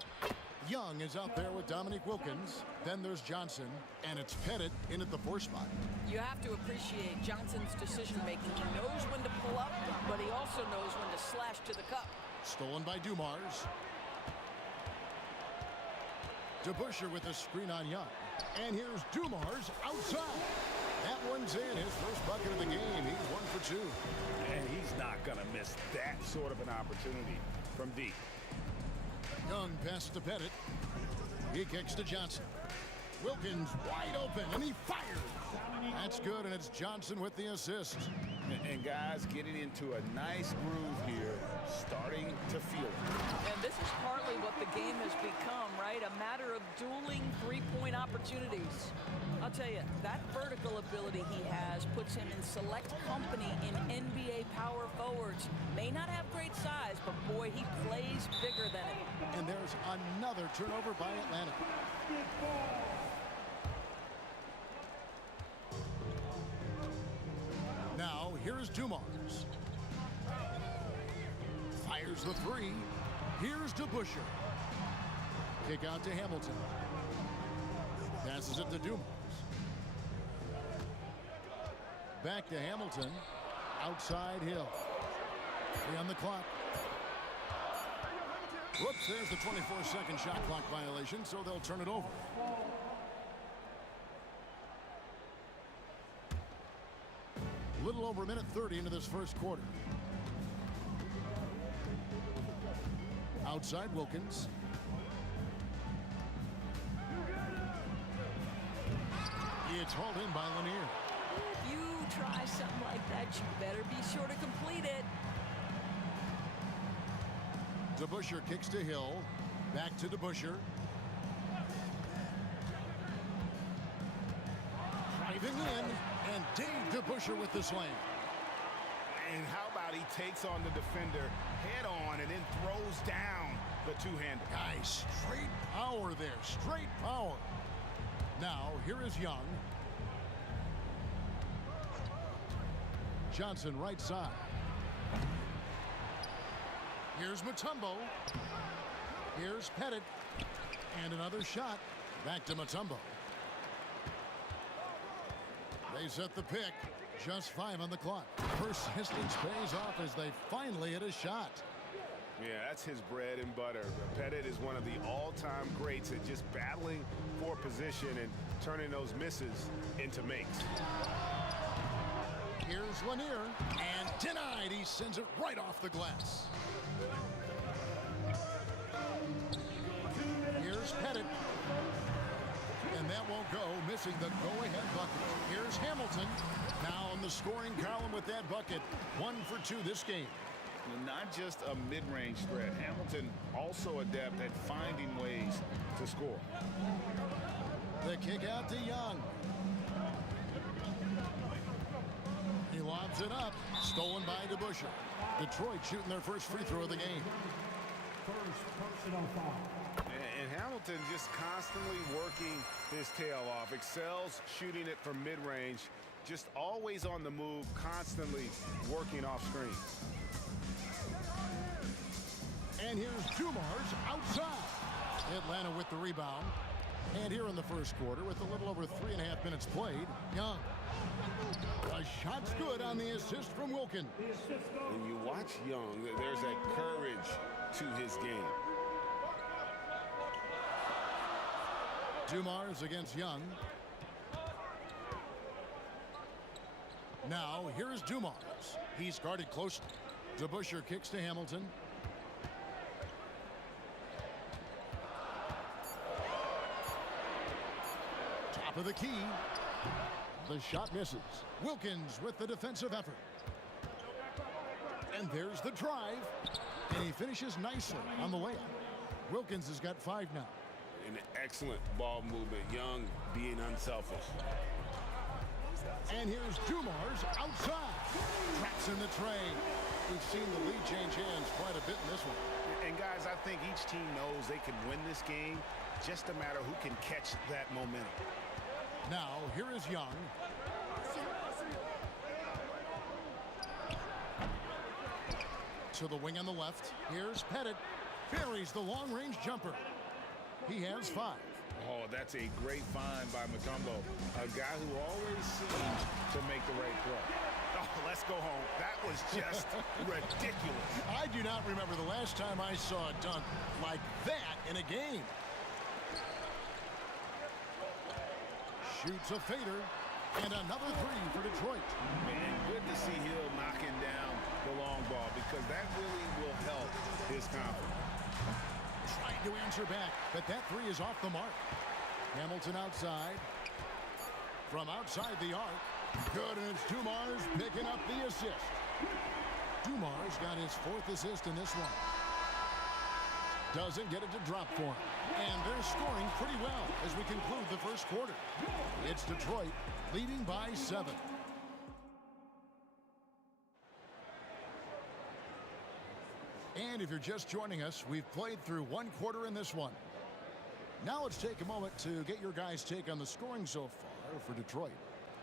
Young is out there with Dominique Wilkins. Then there's Johnson, and it's Pettit in at the 4 spot. You have to appreciate Johnson's decision-making. He knows when to pull up, but he also knows when to slash to the cup. Stolen by Dumars. DeBusschere with a screen on Young. And here's Dumars outside. That one's in, his first bucket of the game. He's 1 for 2. And he's not going to miss that sort of an opportunity from deep. Young passes to Pettit. He kicks to Johnson. Wilkins wide open, and he fires. That's good, and it's Johnson with the assist. And guys getting into a nice groove here, starting to feel it. And this is partly what the game has become, right? A matter of dueling three-point opportunities. I'll tell you, that vertical ability he has puts him in select company in NBA power forwards. May not have great size, but boy, he plays bigger than it. And there's another turnover by Atlanta. Now, here's Dumars. Fires the 3. Here's DeBusschere. Kick out to Hamilton. Passes it to Dumars. Back to Hamilton. Outside Hill. 3 on the clock. Whoops, there's the 24-second shot clock violation, so they'll turn it over. A little over a minute 30 into this first quarter. Outside Wilkins. It's hauled in by Lanier. If you try something like that, you better be sure to complete it. DeBusschere kicks to Hill. Back to DeBusschere. Driving in, and Dave DeBusschere with the slam. And how about out. He takes on the defender head on and then throws down the two-hander. Nice. Straight power there. Straight power. Now, here is Young. Johnson right side. Here's Mutombo. Here's Pettit. And another shot. Back to Mutombo. They set the pick. Just 5 on the clock. Persistence pays off as they finally hit a shot. Yeah, that's his bread and butter. Pettit is one of the all-time greats at just battling for position and turning those misses into makes. Here's Lanier, and denied. He sends it right off the glass. Here's Pettit, and that won't go, missing the go-ahead bucket. Here's Hamilton, now in the scoring column with that bucket. 1 for 2 this game. Not just a mid-range threat. Hamilton also adept at finding ways to score. The kick out to Young. He lobs it up. Stolen by DeBusschere. Detroit shooting their first free throw of the game. First personal foul. And Hamilton just constantly working his tail off. Excels shooting it from mid-range. Just always on the move, constantly working off screen. And here's Dumars outside. Atlanta with the rebound. And here in the first quarter, with a little over 3.5 minutes played, Young. The shot's good on the assist from Wilkins. When you watch Young, there's that courage to his game. Dumars against Young. Now, here is Dumars. He's guarded closely. DeBusschere kicks to Hamilton. Top of the key. The shot misses. Wilkins with the defensive effort. And there's the drive. And he finishes nicely on the layup. Wilkins has got 5 now. An excellent ball movement. Young being unselfish. And here's Dumars outside. Traps in the tray. We've seen the lead change hands quite a bit in this one. And guys, I think each team knows they can win this game. Just a matter who can catch that momentum. Now, here is Young. To the wing on the left. Here's Pettit. Buries the long-range jumper. He has 5. Oh, that's a great find by Mutombo. A guy who always seems to make the right play. Oh, let's go home. That was just ridiculous. I do not remember the last time I saw a dunk like that in a game. Shoots a fader, and another 3 for Detroit. Man, good to see Hill knocking down the long ball because that really will help his confidence. Trying to answer back, but that 3 is off the mark. Hamilton outside. From outside the arc. Good, and it's Dumars picking up the assist. Dumars got his 4th assist in this one. Doesn't get it to drop for him. And they're scoring pretty well as we conclude the first quarter. It's Detroit leading by 7. And if you're just joining us, we've played through 1 quarter in this one. Now let's take a moment to get your guys' take on the scoring so far for Detroit.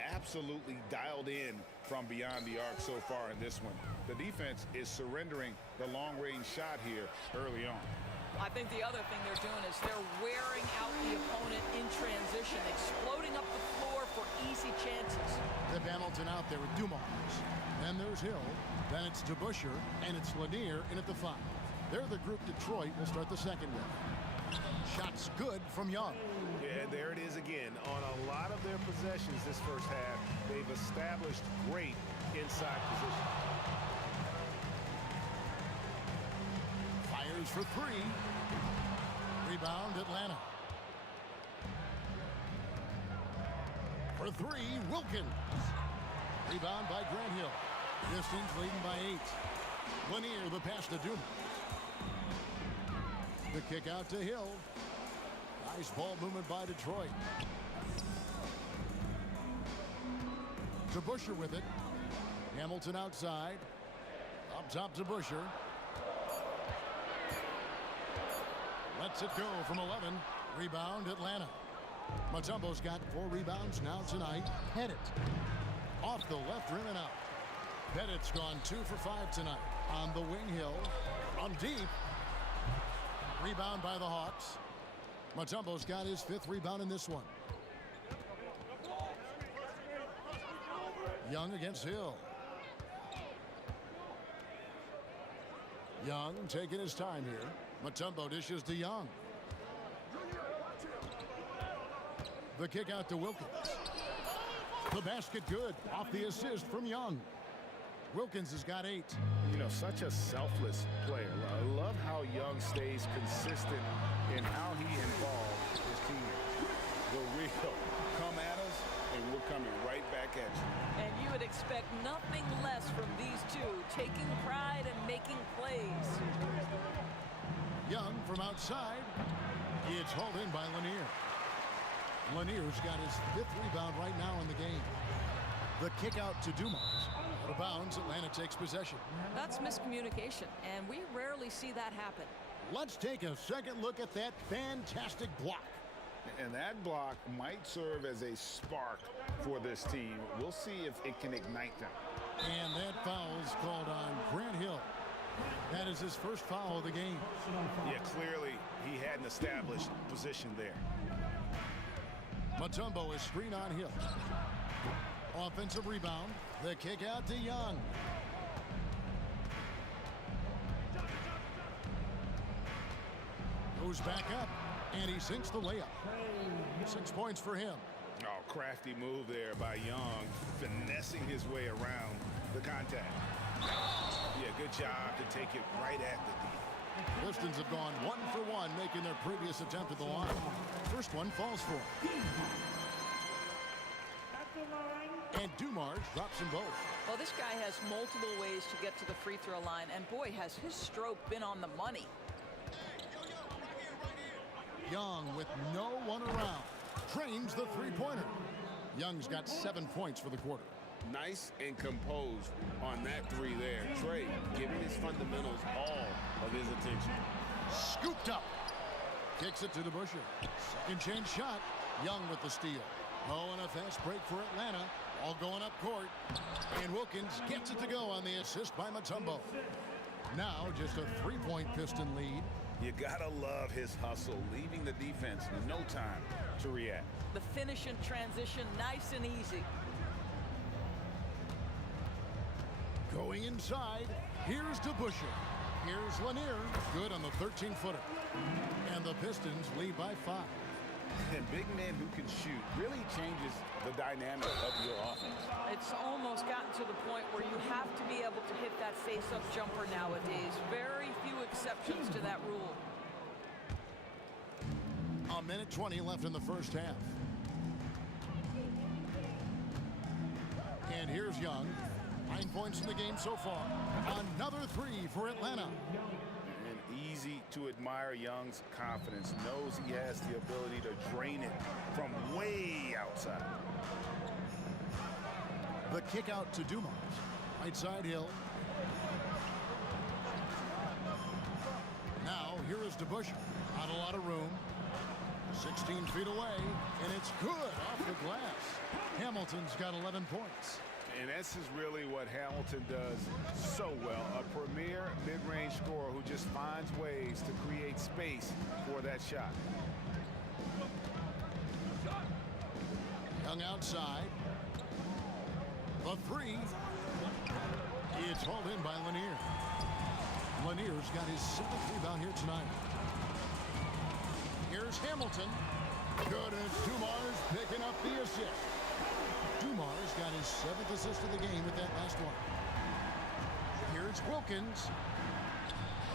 Absolutely dialed in from beyond the arc so far in this one. The defense is surrendering the long-range shot here early on. I think the other thing they're doing is they're wearing out the opponent in transition, exploding up the floor for easy chances. Tip Hamilton out there with Dumars. Then there's Hill. Then it's DeBusschere, and it's Lanier in at the 5. They're the group Detroit will start the second with. Shots good from Young. Yeah, there it is again. On a lot of their possessions this first half, they've established great inside position. Fires for 3. Rebound Atlanta. For 3, Wilkins. Rebound by Grant Hill. Distance leading by 8. Lanier the pass to Dumars. The kick out to Hill. Nice ball movement by Detroit. DeBusschere with it. Hamilton outside. Up top to Busher. Lets it go from 11. Rebound, Atlanta. Mutombo's got 4 rebounds now tonight. Pettit. Off the left rim and out. Pettit's gone 2 for 5 tonight. On the wing hill. On deep. Rebound by the Hawks. Mutombo's got his 5th rebound in this one. Young against Hill. Young taking his time here. Mutombo dishes to Young. The kick out to Wilkins. The basket good. Off the assist from Young. Wilkins has got 8. You know, such a selfless player. I love how Young stays consistent in how he involves his teammates. The real come at us, and we're coming right back at you. And you would expect nothing less from these two, taking pride and making plays. Young from outside. It's hauled in by Lanier. Lanier's got his 5th rebound right now in the game. The kick out to Dumars. Out of bounds, Atlanta takes possession. That's miscommunication, and we rarely see that happen. Let's take a second look at that fantastic block. And that block might serve as a spark for this team. We'll see if it can ignite them. And that foul is called on Grant Hill. That is his first foul of the game. Yeah, clearly he had an established position there. Mutombo is screen on Hill. Offensive rebound. The kick out to Young. Goes back up, and he sinks the layup. 6 points for him. Oh, crafty move there by Young, finessing his way around the contact. Yeah, good job to take it right at the D. Pistons have gone 1 for 1, making their previous attempt at the line. First one falls for him. And Dumars drops them both. Well, this guy has multiple ways to get to the free throw line, and boy, has his stroke been on the money. Young with no one around. Trains the three-pointer. Young's got 7 points for the quarter. Nice and composed on that 3 there. Trey giving his fundamentals all of his attention. Scooped up. Kicks it to the Busher. Second chance shot. Young with the steal. Oh, and a fast break for Atlanta. All going up court. And Wilkins gets it to go on the assist by Mutombo. Now just a 3-point Piston lead. You gotta love his hustle, leaving the defense no time to react. The finish in transition, nice and easy. Going inside, here's DeBuscher. Here's Lanier, good on the 13-footer. And the Pistons lead by 5. And big men who can shoot really changes the dynamic of your offense. It's almost gotten to the point where you have to be able to hit that face-up jumper nowadays. Very few exceptions to that rule. A minute 20 left in the first half. And here's Young. 9 points in the game so far. Another 3 for Atlanta. And easy to admire Young's confidence. Knows he has the ability to drain it from way outside. The kick out to Dumars. Right side Hill. Now here is DeBuscher. Not a lot of room. 16 feet away, and it's good off the glass. Hamilton's got 11 points. And this is really what Hamilton does so well. A premier mid-range scorer who just finds ways to create space for that shot. Young outside. The 3. It's hauled in by Lanier. Lanier's got his 7th rebound here tonight. Here's Hamilton. Good, and it's Dumars picking up the assist. Dumars got his 7th assist of the game with that last one. Here's Wilkins.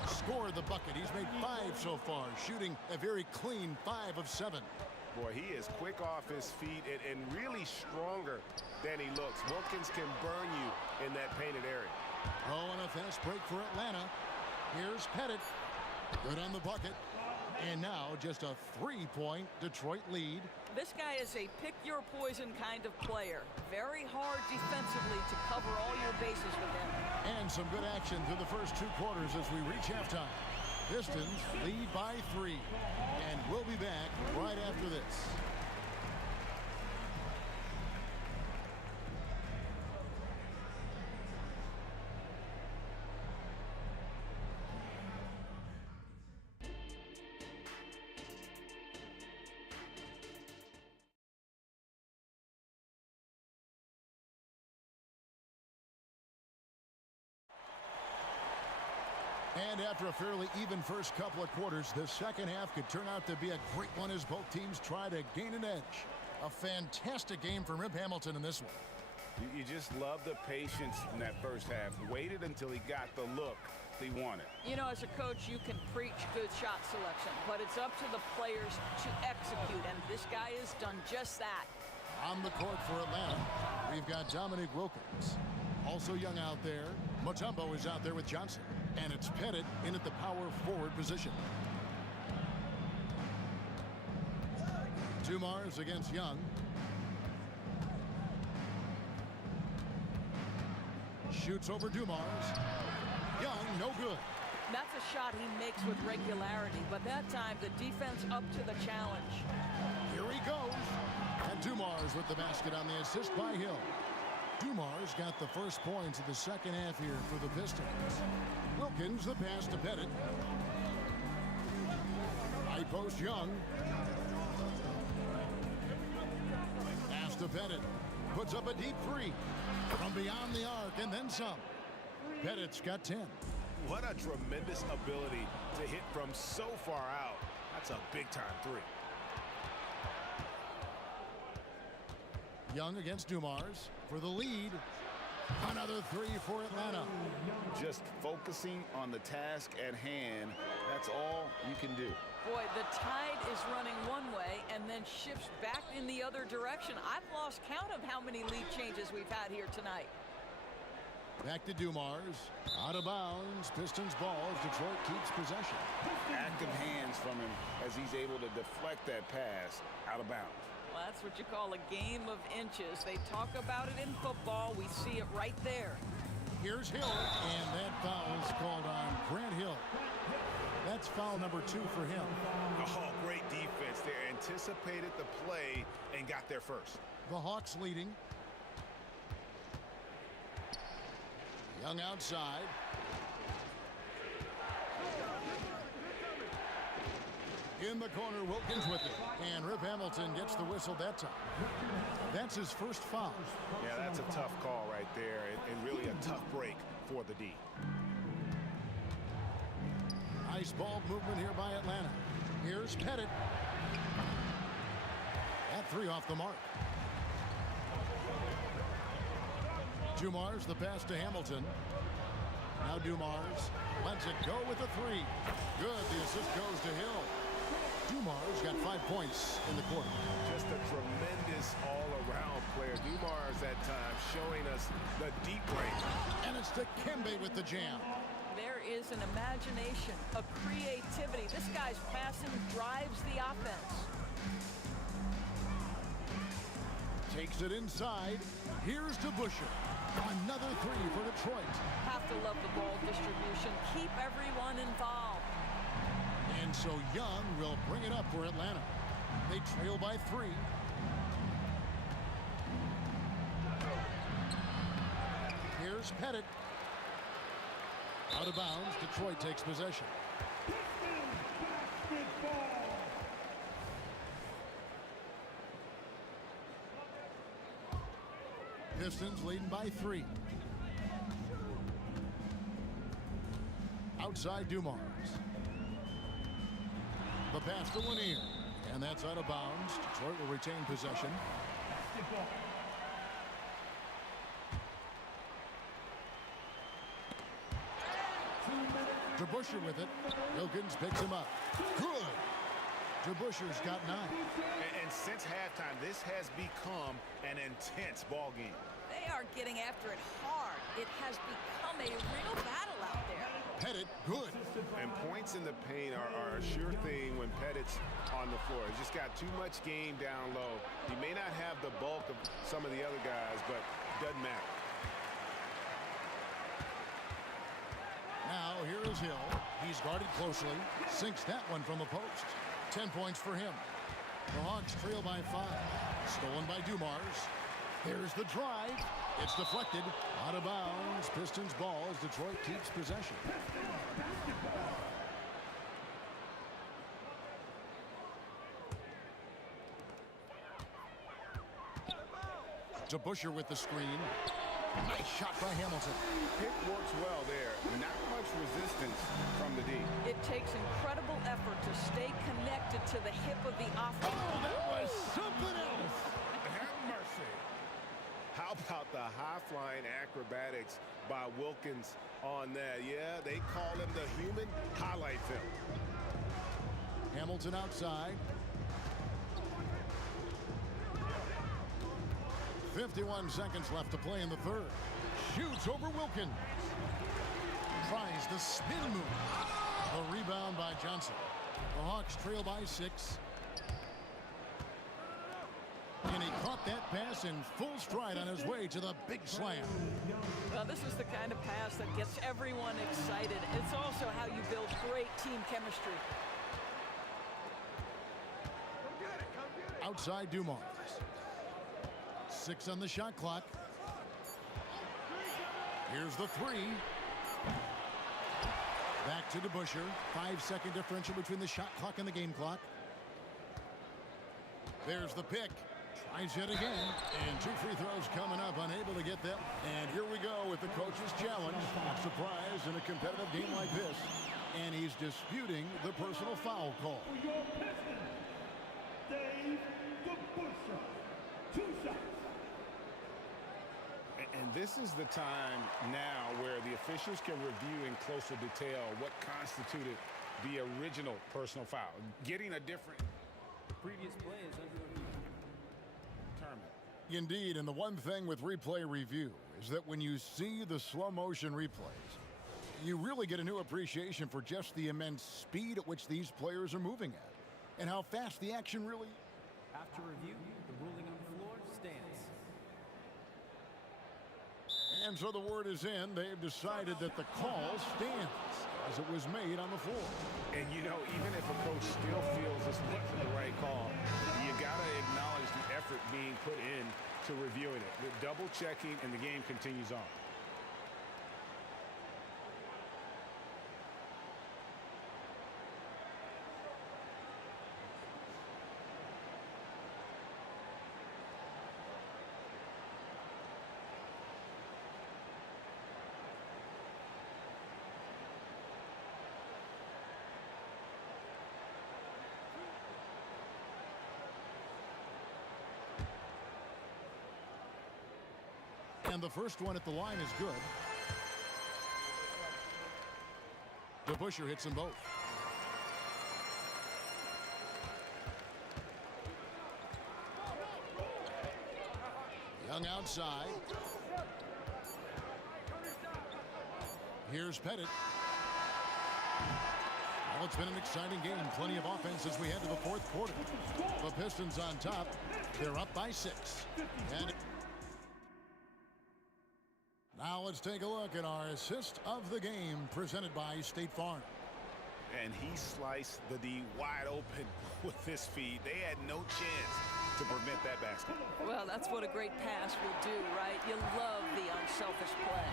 Scored the bucket. He's made 5 so far, shooting a very clean 5 of 7. Boy, he is quick off his feet and really stronger than he looks. Wilkins can burn you in that painted area. Oh, and a fast break for Atlanta. Here's Pettit. Good on the bucket. And now just a 3-point Detroit lead. This guy is a pick-your-poison kind of player. Very hard defensively to cover all your bases with him. And some good action through the first 2 quarters as we reach halftime. Pistons lead by 3. And we'll be back right after this. And after a fairly even first couple of quarters, the second half could turn out to be a great one as both teams try to gain an edge. A fantastic game from Rip Hamilton in this one. You just love the patience in that first half. Waited until he got the look he wanted. You know, as a coach, you can preach good shot selection, but it's up to the players to execute, and this guy has done just that. On the court for Atlanta, we've got Dominique Wilkins. Also young out there, Mutombo is out there with Johnson. And it's Pettit in at the power forward position. Dumars against Young. Shoots over Dumars. Young, no good. That's a shot he makes with regularity, but that time the defense up to the challenge. Here he goes. And Dumars with the basket on the assist by Hill. Dumars got the first points of the second half here for the Pistons. Wilkins, the pass to Pettit. High post Young. Pass to Pettit. Puts up a deep 3 from beyond the arc and then some. Pettit's got 10. What a tremendous ability to hit from so far out. That's a big-time 3. Young against Dumars for the lead. Another 3 for Atlanta. Just focusing on the task at hand. That's all you can do. Boy, the tide is running one way and then shifts back in the other direction. I've lost count of how many lead changes we've had here tonight. Back to Dumars. Out of bounds. Pistons ball as Detroit keeps possession. Active hands from him as he's able to deflect that pass out of bounds. Well, that's what you call a game of inches. They talk about it in football. We see it right there. Here's Hill, and that foul is called on Grant Hill. That's foul number 2 for him. Oh, great defense there. Anticipated the play and got there first. The Hawks leading. Young outside. In the corner, Wilkins with it. And Rip Hamilton gets the whistle that time. That's his first foul. Yeah, that's a tough call right there, and really a tough break for the D. Nice ball movement here by Atlanta. Here's Pettit. That 3 off the mark. Dumars, the pass to Hamilton. Now Dumars lets it go with a 3. Good, the assist goes to Hill. Dumars got 5 points in the quarter. Just a tremendous all-around player. Dumars at times showing us the deep range. And it's Dikembe with the jam. There is an imagination, a creativity. This guy's passing drives the offense. Takes it inside. Here's to Busher. Another 3 for Detroit. Have to love the ball distribution. Keep everyone involved. And so Young will bring it up for Atlanta. They trail by 3. Here's Pettit. Out of bounds, Detroit takes possession. Pistons leading by 3. Outside Dumars. The pass to Lanier. And that's out of bounds. Detroit will retain possession. DeBuscher with it. Wilkins picks him up. Good. DeBuscher's got 9. And since halftime, this has become an intense ball game. They are getting after it hard. It has become a real battle out there. Pettit, good. And points in the paint are a sure thing when Pettit's on the floor. He's just got too much game down low. He may not have the bulk of some of the other guys, but it doesn't matter. Now here is Hill. He's guarded closely. Sinks that one from the post. 10 points for him. The Hawks trail by 5. Stolen by Dumars. There's the drive. It's deflected. Out of bounds. Pistons ball as Detroit keeps possession. DeBusschere with the screen. Nice shot by Hamilton. Pick works well there. Not much resistance from the D. It takes incredible effort to stay connected to the hip of the offense. Oh, that was something else. Have mercy. How about the high-flying acrobatics by Wilkins on that? Yeah, they call him the human highlight film. Hamilton outside. 51 seconds left to play in the third. Shoots over Wilkins. Tries the spin move. The rebound by Johnson. The Hawks trail by 6. And he caught that pass in full stride on his way to the big slam. Well, this is the kind of pass that gets everyone excited. It's also how you build great team chemistry. Outside Dumars. 6 on the shot clock. Here's the 3. Back to DeBusschere. 5-second differential between the shot clock and the game clock. There's the pick. Tries it again. And 2 free throws coming up. Unable to get them. And here we go with the coach's challenge. Not surprised in a competitive game like this. And he's disputing the personal foul call. Dave DeBusschere. 2 shots. And this is the time now where the officials can review in closer detail what constituted the original personal foul. Getting a different... The previous play is under review. Determined. Indeed, and the one thing with replay review is that when you see the slow motion replays, you really get a new appreciation for just the immense speed at which these players are moving at and how fast the action really... After review, the ruling on the floor stands. And so the word is in. They've decided that the call stands as it was made on the floor. And, you know, even if a coach still feels this wasn't the right call, you got to acknowledge the effort being put in to reviewing it. The double checking, and the game continues on. And the first one at the line is good. DeBusschere hits them both. Young outside. Here's Pettit. Well, it's been an exciting game. Plenty of offense as we head to the fourth quarter. The Pistons on top. They're up by 6. And now let's take a look at our assist of the game presented by State Farm. And he sliced the D wide open with his feet. They had no chance to prevent that basket. Well, that's what a great pass will do, right? You love the unselfish play.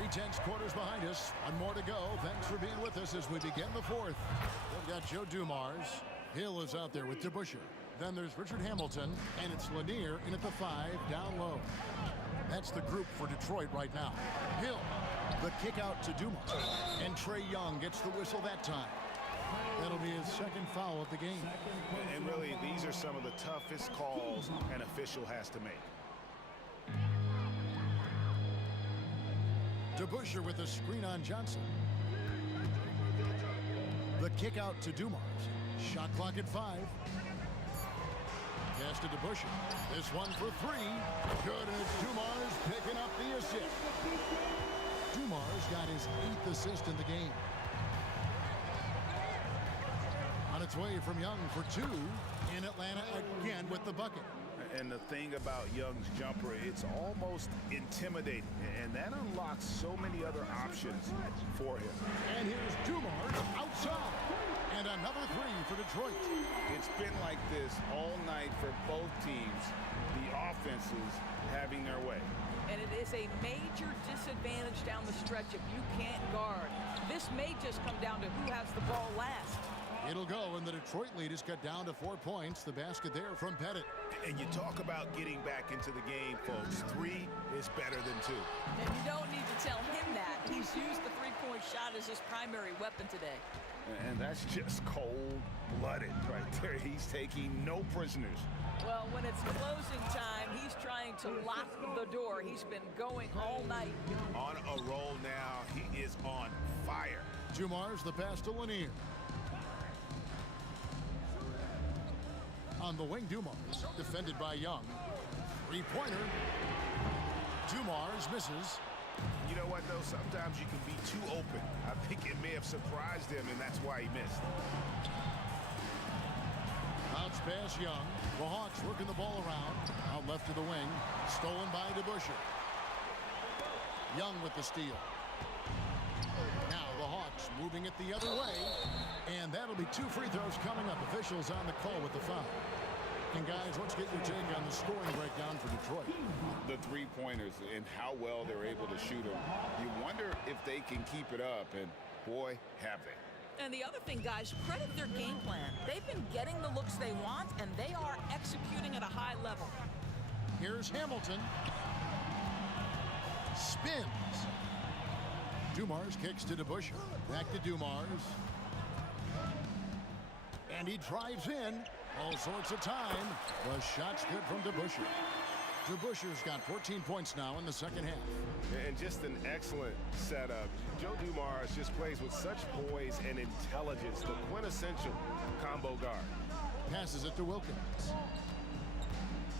3/10 quarters behind us. One more to go. Thanks for being with us as we begin the fourth. We've got Joe Dumars. Hill is out there with DeBusschere. Then there's Richard Hamilton, and it's Lanier in at the 5, down low. That's the group for Detroit right now. Hill, the kick out to Dumars. And Trae Young gets the whistle that time. That'll be his second foul of the game. And really, these are some of the toughest calls an official has to make. DeBusschere with a screen on Johnson. The kick out to Dumars. Shot clock at 5. Pass to DeBusschere. This one for 3. Good, and it's Dumars picking up the assist. Dumars got his 8th assist in the game. On its way from Young for 2, and Atlanta again with the bucket. And the thing about Young's jumper, it's almost intimidating, and that unlocks so many other options for him. And here's Dumars outside, and another 3 for Detroit. It's been like this all night for both teams, the offenses having their way. And it is a major disadvantage down the stretch if you can't guard. This may just come down to who has the ball last. It'll go, and the Detroit lead is cut down to 4 points. The basket there from Pettit. And you talk about getting back into the game, folks. 3 is better than 2. And you don't need to tell him that. He's used the three-point shot as his primary weapon today. And that's just cold-blooded right there. He's taking no prisoners. Well, when it's closing time, he's trying to lock the door. He's been going all night. On a roll now. He is on fire. Dumars, the pass to Lanier. On the wing, Dumars, defended by Young. Three-pointer. Dumars misses. You know what, though? Sometimes you can be too open. I think it may have surprised him, and that's why he missed. Bounce pass Young. The Hawks working the ball around. Out left to the wing. Stolen by DeBusschere. Young with the steal. Now the Hawks moving it the other way. And that'll be 2 free throws coming up. Officials on the call with the foul. And guys, let's get your take on the scoring breakdown for Detroit. The three-pointers and how well they're able to shoot them. You wonder if they can keep it up, and boy, have they. And the other thing, guys, credit their game plan. They've been getting the looks they want, and they are executing at a high level. Here's Hamilton. Spins. Dumars kicks to DeBusschere. Back to Dumars. And he drives in. All sorts of time. The shot's good from DeBusschere. DeBusschere's got 14 points now in the second half. And just an excellent setup. Joe Dumars just plays with such poise and intelligence, the quintessential combo guard. Passes it to Wilkins.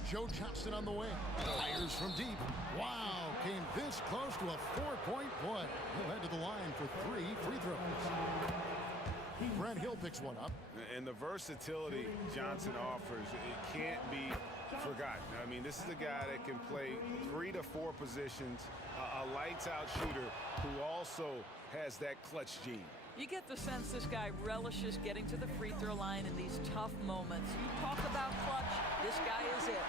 Joe Johnston on the wing. Fires from deep. Wow, came this close to a 4-point play. He'll head to the line for 3 free throws. Brent Hill picks one up. And the versatility Johnson offers, it can't be forgotten. I mean, this is a guy that can play 3 to 4 positions, a lights-out shooter who also has that clutch gene. You get the sense this guy relishes getting to the free throw line in these tough moments. You talk about clutch, this guy is it.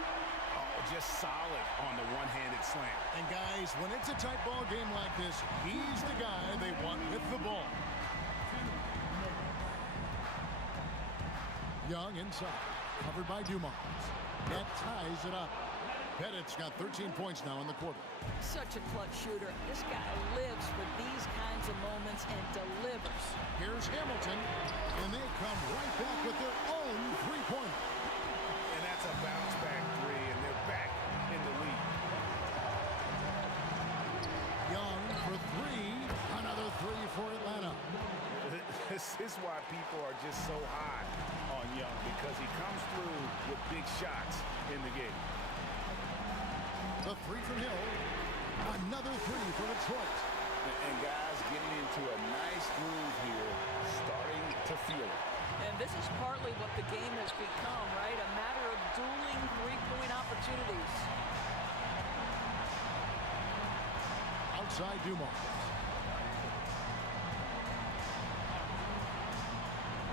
Oh, just solid on the one-handed slam. And guys, when it's a tight ball game like this, he's the guy they want with the ball. Young inside, covered by Dumars. That ties it up. Pettit's got 13 points now in the quarter. Such a clutch shooter. This guy lives for these kinds of moments and delivers. Here's Hamilton, and they come right back with their own three-pointer. And that's a bounce-back 3, and they're back in the lead. Young for 3. Another 3 for Atlanta. This is why people are just so high on Young, because he comes through with big shots in the game. The 3 from Hill. Another 3 for Detroit. And guys getting into a nice groove here, starting to feel it. And this is partly what the game has become, right? A matter of dueling three-point opportunities. Outside Dumars.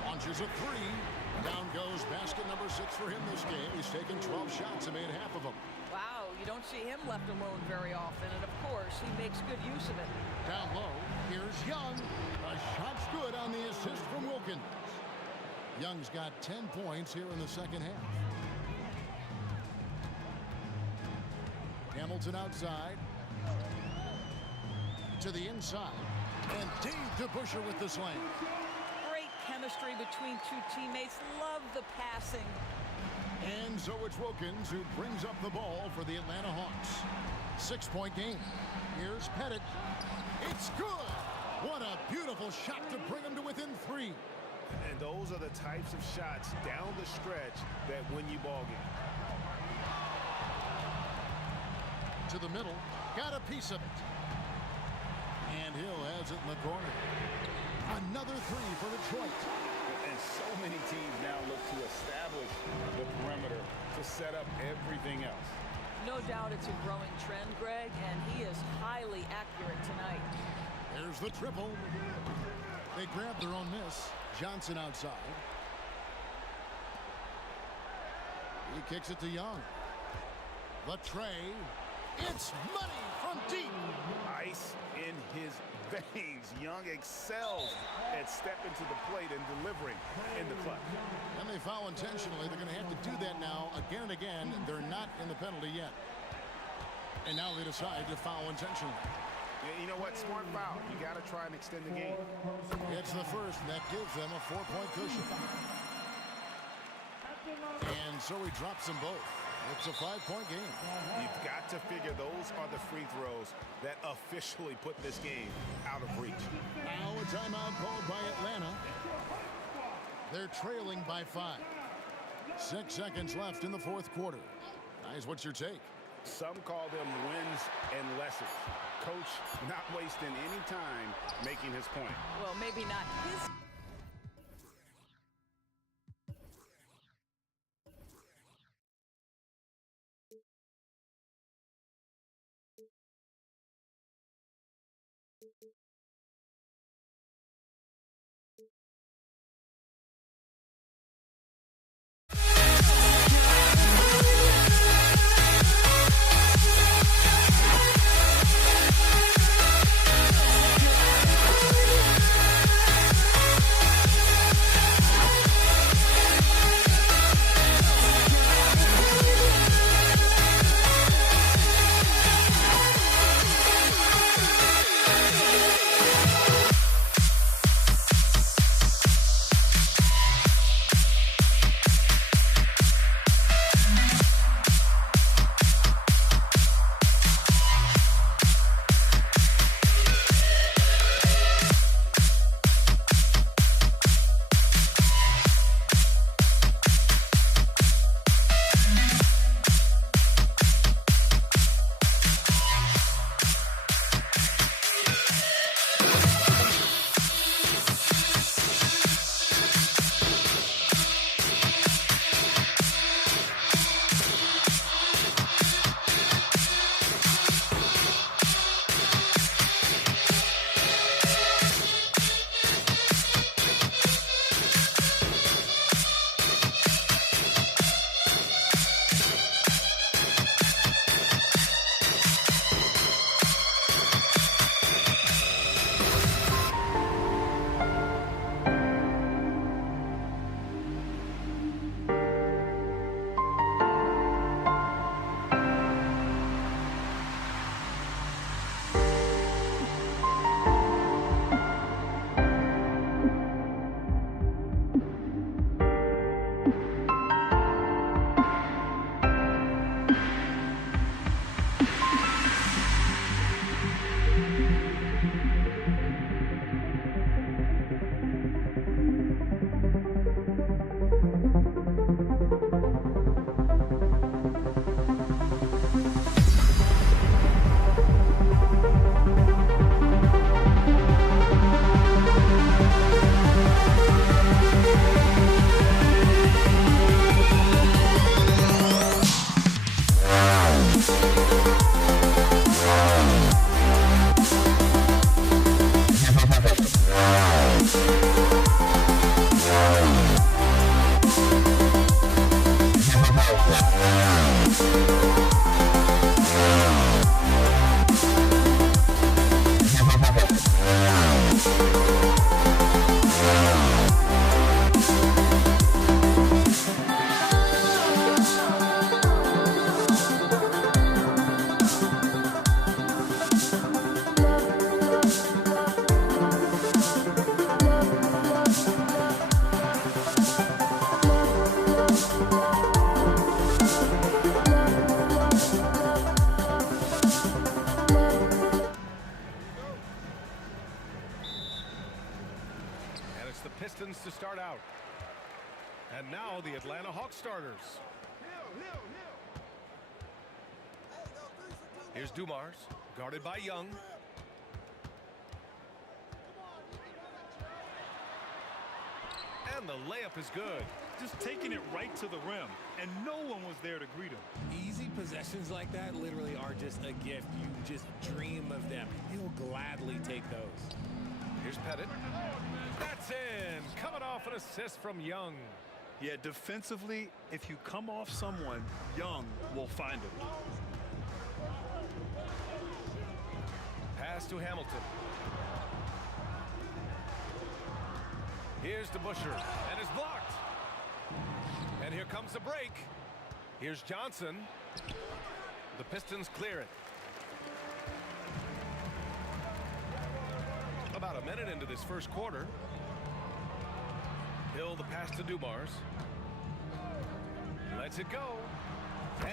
Launches a 3. Down goes basket number 6 for him this game. He's taken 12 shots and made half of them. Wow, you don't see him left alone very often, and of course, he makes good use of it. Down low, here's Young. A shot's good on the assist from Wilkins. Young's got 10 points here in the second half. Hamilton outside. To the inside. And Dave DeBusschere with the slam. Great chemistry between two teammates. Love the passing. And so it's Wilkins who brings up the ball for the Atlanta Hawks. 6-point game. Here's Pettit. It's good. What a beautiful shot to bring him to within 3. And those are the types of shots down the stretch that win you ball game. To the middle. Got a piece of it. And Hill has it in the corner. Another three for Detroit. And so many teams now look to establish the perimeter to set up everything else. No doubt it's a growing trend, Greg, and he is highly accurate tonight. There's the triple. They grab their own miss. Johnson outside. He kicks it to Young. The tray. It's money from deep. Ice in his veins. Young excels at stepping to the plate and delivering in the clutch. And they foul intentionally. They're going to have to do that now again and again. They're not in the penalty yet. And now they decide to foul intentionally. Yeah, you know what? Smart foul. You got to try and extend the game. It's the first, and that gives them a 4-point cushion. And so he drops them both. It's a 5-point game. You've got to figure those are the free throws that officially put this game out of reach. Now a timeout called by Atlanta. They're trailing by 5. 6 seconds left in the fourth quarter. Guys, what's your take? Some call them wins and lessons. Coach not wasting any time making his point. Well, maybe not his. Pistons to start out. And now the Atlanta Hawks starters. Here's Dumars, guarded by Young. And the layup is good. Just taking it right to the rim, and no one was there to greet him. Easy possessions like that literally are just a gift. You just dream of them. He'll gladly take those. Here's Pettit. That's in. Coming off an assist from Young. Yeah, defensively, if you come off someone, Young will find him. Pass to Hamilton. Here's DeBusschere, and is blocked. And here comes the break. Here's Johnson. The Pistons clear it. About a minute into this first quarter. Hill the pass to Dumars. Lets it go.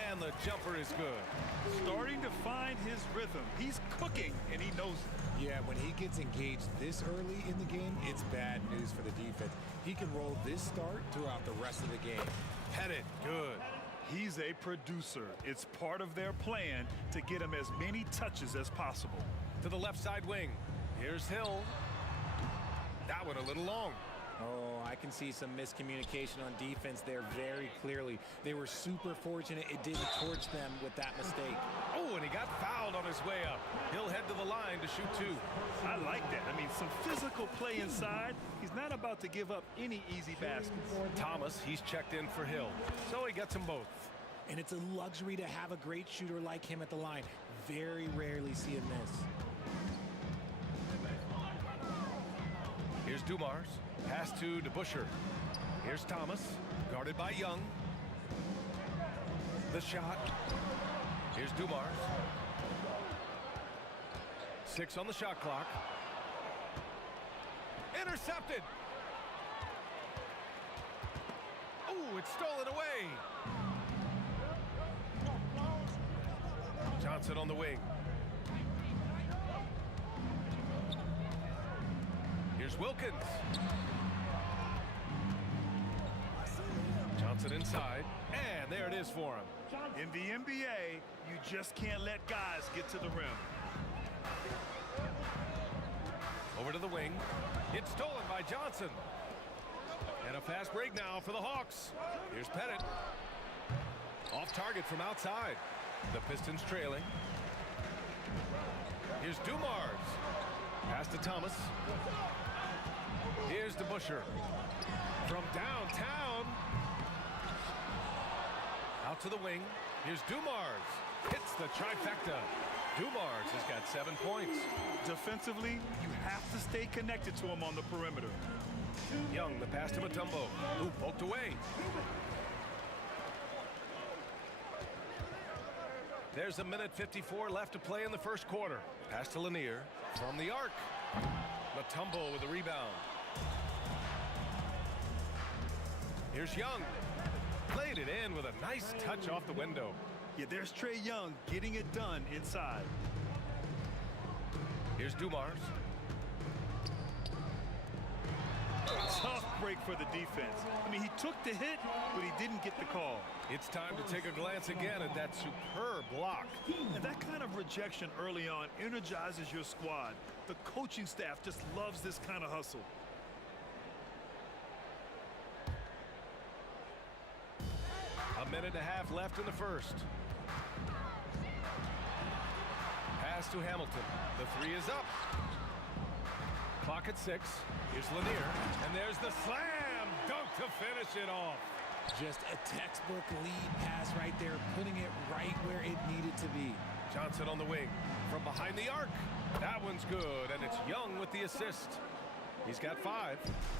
And the jumper is good. Starting to find his rhythm. He's cooking, and he knows it. Yeah, when he gets engaged this early in the game, it's bad news for the defense. He can roll this start throughout the rest of the game. Pettit, good. He's a producer. It's part of their plan to get him as many touches as possible. To the left side wing. Here's Hill. That one a little long. Oh, I can see some miscommunication on defense there very clearly. They were super fortunate it didn't torch them with that mistake. Oh, and he got fouled on his way up. He'll head to the line to shoot two. I like that. I mean, some physical play inside. He's not about to give up any easy baskets. Thomas, he's checked in for Hill, so he gets them both. And it's a luxury to have a great shooter like him at the line. Very rarely see him miss. Here's Dumars. Pass to DeBusschere. Here's Thomas. Guarded by Young. The shot. Here's Dumars. 6 on the shot clock. Intercepted. Oh, it's stolen away. Johnson on the wing. Here's Wilkins. Johnson inside, and there it is for him. In the NBA, you just can't let guys get to the rim. Over to the wing. It's stolen by Johnson. And a fast break now for the Hawks. Here's Pettit. Off target from outside. The Pistons trailing. Here's Dumars. Pass to Thomas. Here's DeBusschere. From downtown. Out to the wing. Here's Dumars. Hits the trifecta. Dumars has got 7 points. Defensively, you have to stay connected to him on the perimeter. Young, the pass to Mutombo, who poked away. There's a minute 54 left to play in the first quarter. Pass to Lanier from the arc. Mutombo with the rebound. Here's Young. Played it in with a nice touch off the window. Yeah, there's Trae Young getting it done inside. Here's Dumars. Tough break for the defense. I mean, he took the hit, but he didn't get the call. It's time to take a glance again at that superb block. And that kind of rejection early on energizes your squad. The coaching staff just loves this kind of hustle. A minute and a half left in the first. Pass to Hamilton. The three is up. Clock at 6. Here's Lanier. And there's the slam dunk to finish it off. Just a textbook lead pass right there, putting it right where it needed to be. Johnson on the wing. From behind the arc. That one's good, and it's Young with the assist. He's got 5.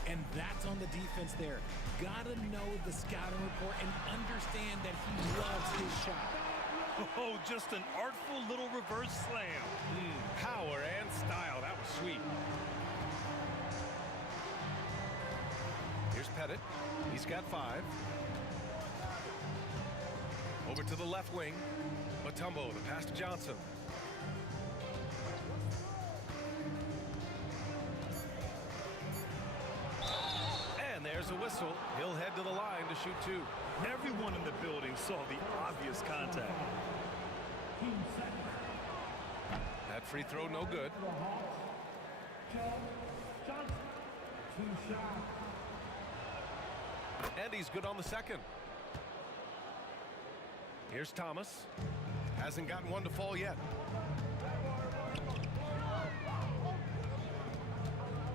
And that's on the defense there. Gotta know the scouting report and understand that he loves his shot. Oh, just an artful little reverse slam. Power and style. That was sweet. Here's Pettit. He's got 5. Over to the left wing. Mutombo, the pass to Johnson. And there's a whistle. He'll head to the line to shoot 2. Everyone in the building saw the obvious contact. That free throw no good. And he's good on the second. Here's Thomas. Hasn't gotten one to fall yet.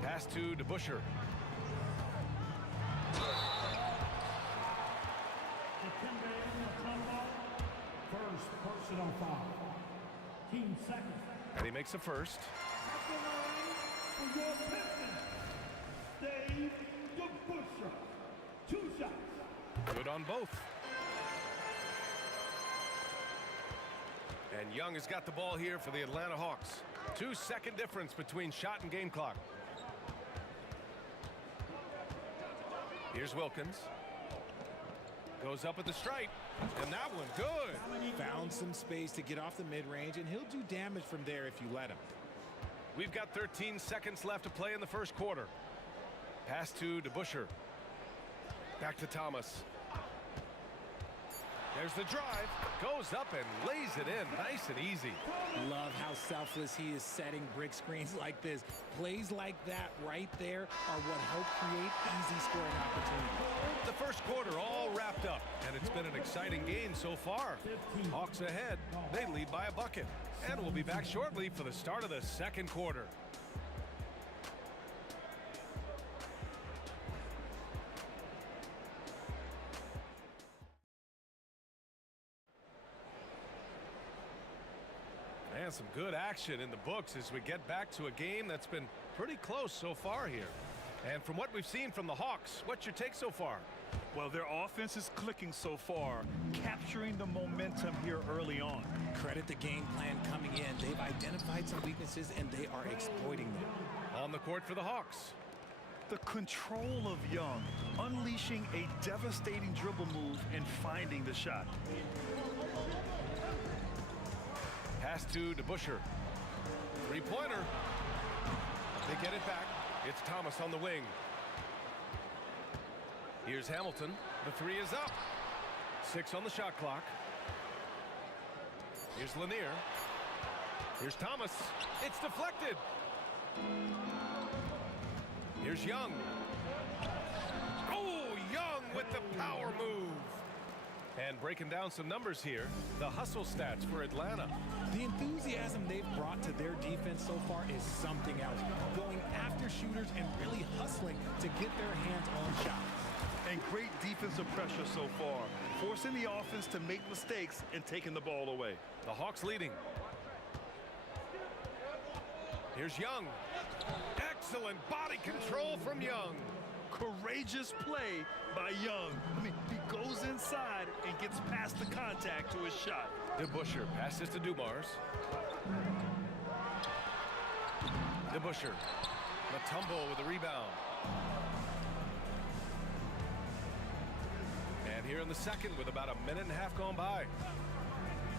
Pass to DeBuscher. First personal foul. Team second. And he makes a first. For your Pistons, Dave DeBuscher. 2 shots. Good on both. And Young has got the ball here for the Atlanta Hawks. 2-second difference between shot and game clock. Here's Wilkins. Goes up at the stripe. And that one good. Found some space to get off the mid-range, and he'll do damage from there if you let him. We've got 13 seconds left to play in the first quarter. Pass to DeBuscher. Back to Thomas. There's the drive. Goes up and lays it in. Nice and easy. Love how selfless he is setting brick screens like this. Plays like that right there are what help create easy scoring opportunities. The first quarter all wrapped up, and it's been an exciting game so far. Hawks ahead. They lead by a bucket. And we'll be back shortly for the start of the second quarter. And some good action in the books as we get back to a game that's been pretty close so far here. And from what we've seen from the Hawks, what's your take so far? Well, their offense is clicking so far, capturing the momentum here early on. Credit the game plan coming in. They've identified some weaknesses, and they are exploiting them. On the court for the Hawks. The control of Young, unleashing a devastating dribble move and finding the shot. Pass to DeBuscher. Three-pointer. They get it back. It's Thomas on the wing. Here's Hamilton. The three is up. 6 on the shot clock. Here's Lanier. Here's Thomas. It's deflected. Here's Young. Oh, Young with the power move. And breaking down some numbers here, the hustle stats for Atlanta. The enthusiasm they've brought to their defense so far is something else. Going after shooters and really hustling to get their hands on shots. And great defensive pressure so far, forcing the offense to make mistakes and taking the ball away. The Hawks leading. Here's Young. Excellent body control from Young. Courageous play by Young. I mean, he goes inside and gets past the contact to his shot. DeBuscher passes to Dumars. DeBuscher. Mutombo with a rebound. And here in the second with about a minute and a half gone by.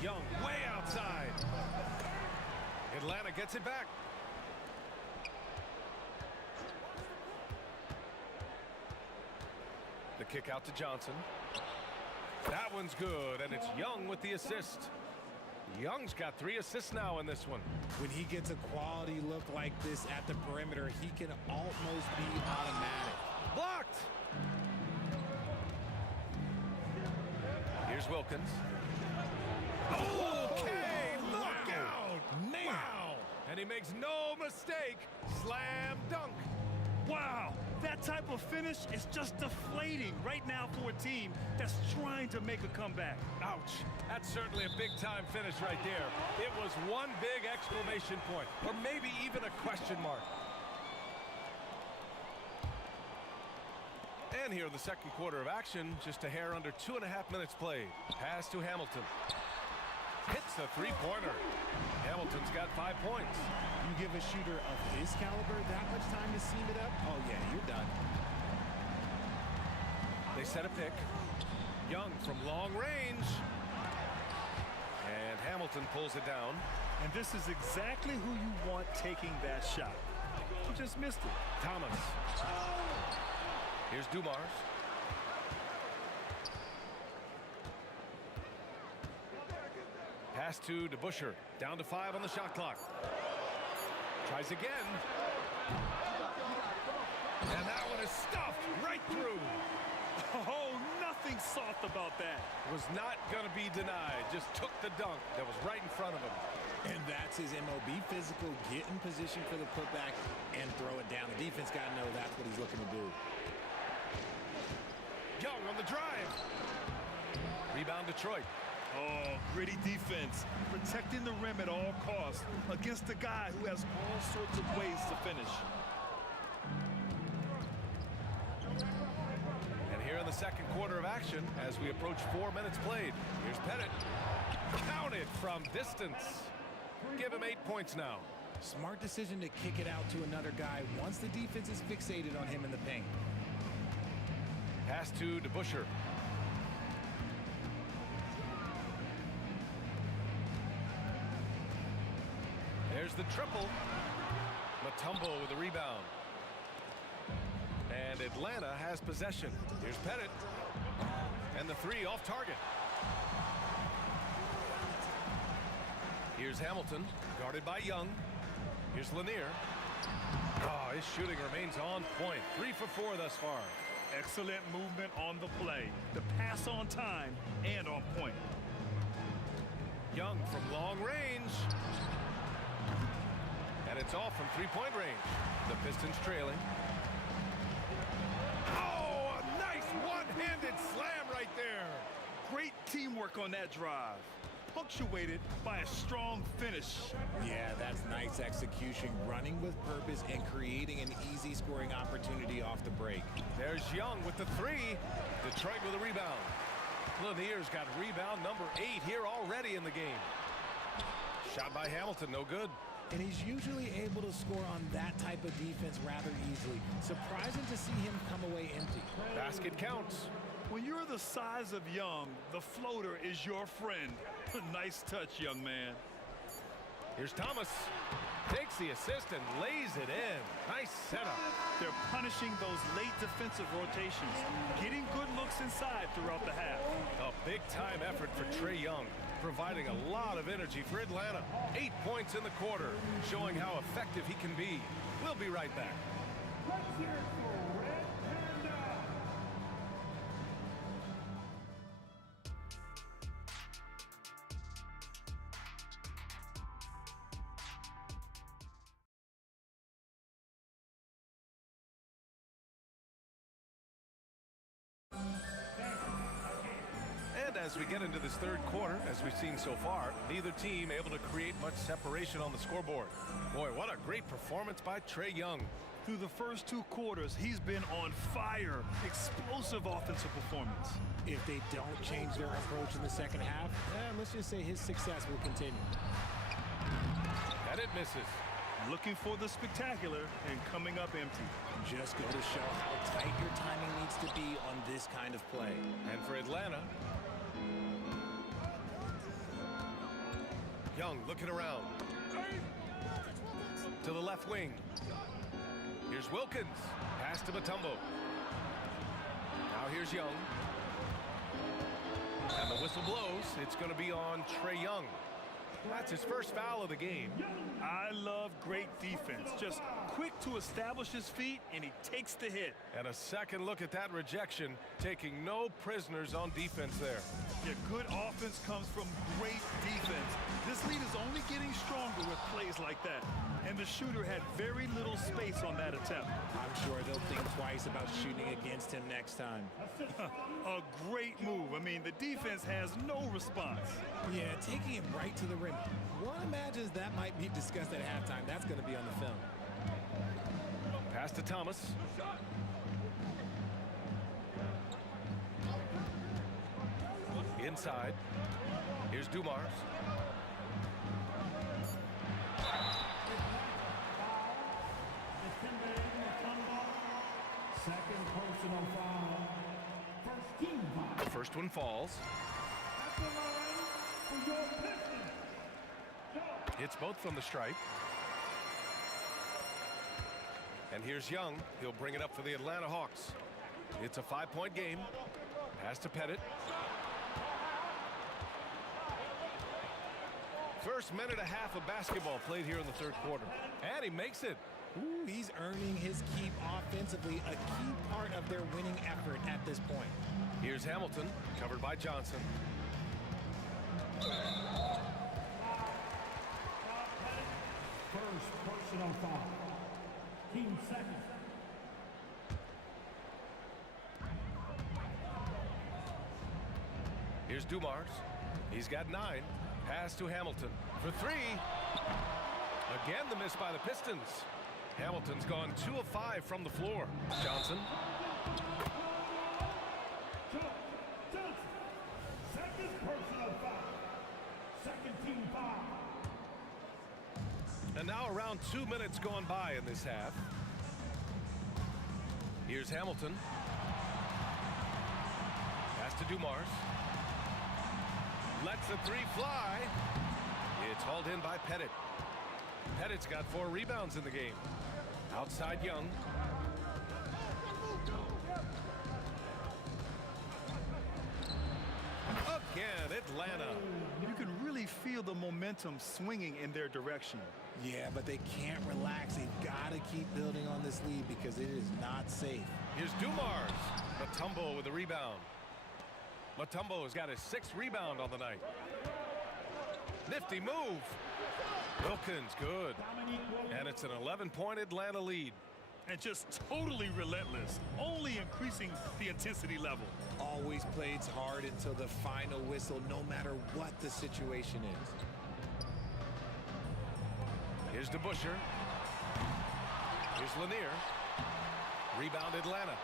Young way outside. Atlanta gets it back. The kick out to Johnson. That one's good, and it's Young with the assist. Young's got 3 assists now in this one. When he gets a quality look like this at the perimeter, he can almost be automatic. Blocked! Here's Wilkins. Okay, look out! Man. Wow! And he makes no mistake. Slam dunk. Wow, that type of finish is just deflating right now for a team that's trying to make a comeback. Ouch. That's certainly a big-time finish right there. It was one big exclamation point, or maybe even a question mark. And here in the second quarter of action, just a hair under 2.5 minutes played. Pass to Hamilton. Hits the three-pointer. Hamilton's got 5 points. You give a shooter of his caliber that much time to seam it up, oh yeah, you're done. They set a pick. Young from long range. And Hamilton pulls it down. And this is exactly who you want taking that shot. He just missed it. Thomas. Here's Dumars. Pass to DeBuscher. Down to 5 on the shot clock. Tries again. And that one is stuffed right through. Oh, nothing soft about that. Was not going to be denied. Just took the dunk that was right in front of him. And that's his MO. Be physical, get in position for the putback, and throw it down. The defense got to know that's what he's looking to do. Young on the drive. Rebound Detroit. Oh, gritty defense. Protecting the rim at all costs against a guy who has all sorts of ways to finish. And here in the second quarter of action, as we approach 4 minutes played, here's Pettit. Counted from distance. Give him 8 points now. Smart decision to kick it out to another guy once the defense is fixated on him in the paint. Pass to DeBuscher. There's the triple. Mutombo with a rebound. And Atlanta has possession. Here's Pettit. And the three off target. Here's Hamilton, guarded by Young. Here's Lanier. Oh, his shooting remains on point. 3 for 4 thus far. Excellent movement on the play. The pass on time and on point. Young from long range. And it's off from three-point range. The Pistons trailing. Oh, a nice one-handed slam right there. Great teamwork on that drive. Punctuated by a strong finish. Yeah, that's nice execution, running with purpose and creating an easy scoring opportunity off the break. There's Young with the three. Detroit with a rebound. Lanier's got rebound number 8 here already in the game. Shot by Hamilton, no good. And he's usually able to score on that type of defense rather easily. Surprising to see him come away empty. Basket counts. When you're the size of Young, the floater is your friend. Nice touch, young man. Here's Thomas. Takes the assist and lays it in. Nice setup. They're punishing those late defensive rotations, getting good looks inside throughout the half. A big-time effort for Trae Young, providing a lot of energy for Atlanta. 8 points in the quarter, showing how effective he can be. We'll be right back. Let's hear it for Red Panda. And as we get into this third quarter, as we've seen so far, neither team able to create much separation on the scoreboard. Boy, what a great performance by Trae Young. Through the first 2 quarters, he's been on fire. Explosive offensive performance. If they don't change their approach in the second half, let's just say his success will continue. And it misses. Looking for the spectacular and coming up empty. Just go to show how tight your timing needs to be on this kind of play. And for Atlanta, Young looking around. To the left wing. Here's Wilkins. Pass to Mutombo. Now here's Young. And the whistle blows. It's going to be on Trae Young. That's his first foul of the game. I love great defense. Just quick to establish his feet, and he takes the hit. And a second look at that rejection, taking no prisoners on defense there. Yeah, good offense comes from great defense. This lead is only getting stronger with plays like that. And the shooter had very little space on that attempt. I'm sure they'll think twice about shooting against him next time. A great move. I mean, the defense has no response. Yeah, taking him right to the rim. One imagines that might be discussed at halftime. That's going to be on the film. Pass to Thomas. Inside. Here's Dumars. Second personal foul. First team foul. The first one falls. Hits both from the stripe. And here's Young. He'll bring it up for the Atlanta Hawks. It's a 5-point game. Pass to Pettit. First minute and a half of basketball played here in the third quarter. And he makes it. Ooh, he's earning his keep offensively, a key part of their winning effort at this point. Here's Hamilton, covered by Johnson. First personal foul. Team second. Here's Dumars. He's got 9. Pass to Hamilton for 3. Again, the miss by the Pistons. Hamilton's gone 2 of 5 from the floor. Johnson. Johnson. Second personal foul. Second team foul. And now around 2 minutes gone by in this half. Here's Hamilton. Pass to Dumars. Lets the 3 fly. It's hauled in by Pettit. Pettit's got 4 rebounds in the game. Outside Young. Again, Atlanta. You can really feel the momentum swinging in their direction. Yeah, but they can't relax. They've got to keep building on this lead because it is not safe. Here's Dumars. Mutombo with a rebound. Mutombo has got his 6th rebound on the night. Nifty move. Wilkins, good. And it's an 11-point Atlanta lead. And just totally relentless, only increasing the intensity level. Always plays hard until the final whistle, no matter what the situation is. Here's DeBuscher. Here's Lanier. Rebound Atlanta.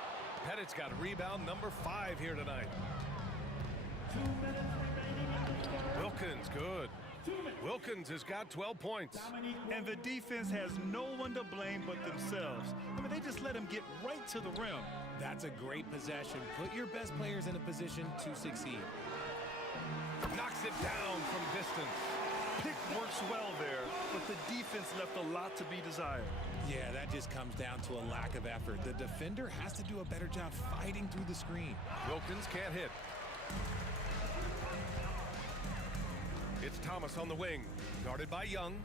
Pettit's got rebound number 5 here tonight. 2 minutes remaining in the third. Wilkins, good. Wilkins has got 12 points. And the defense has no one to blame but themselves. I mean, they just let him get right to the rim. That's a great possession. Put your best players in a position to succeed. Knocks it down from distance. Pick works well there, but the defense left a lot to be desired. Yeah, that just comes down to a lack of effort. The defender has to do a better job fighting through the screen. Wilkins can't hit. It's Thomas on the wing, guarded by Young.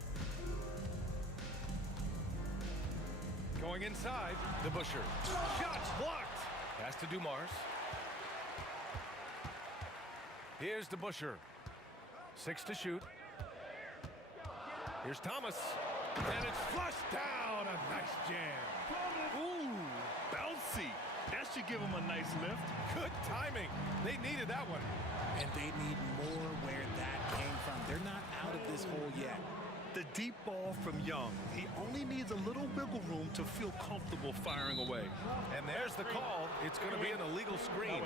Going inside, DeBuscher. Shots blocked. Pass to Dumars. Here's DeBuscher. 6 to shoot. Here's Thomas. And it's flushed down. A nice jam. Ooh, bouncy. That should give him a nice lift. Good timing. They needed that one. And they need more where that came from. They're not out of this hole yet. The deep ball from Young. He only needs a little wiggle room to feel comfortable firing away. And there's the call. It's going to be an illegal screen.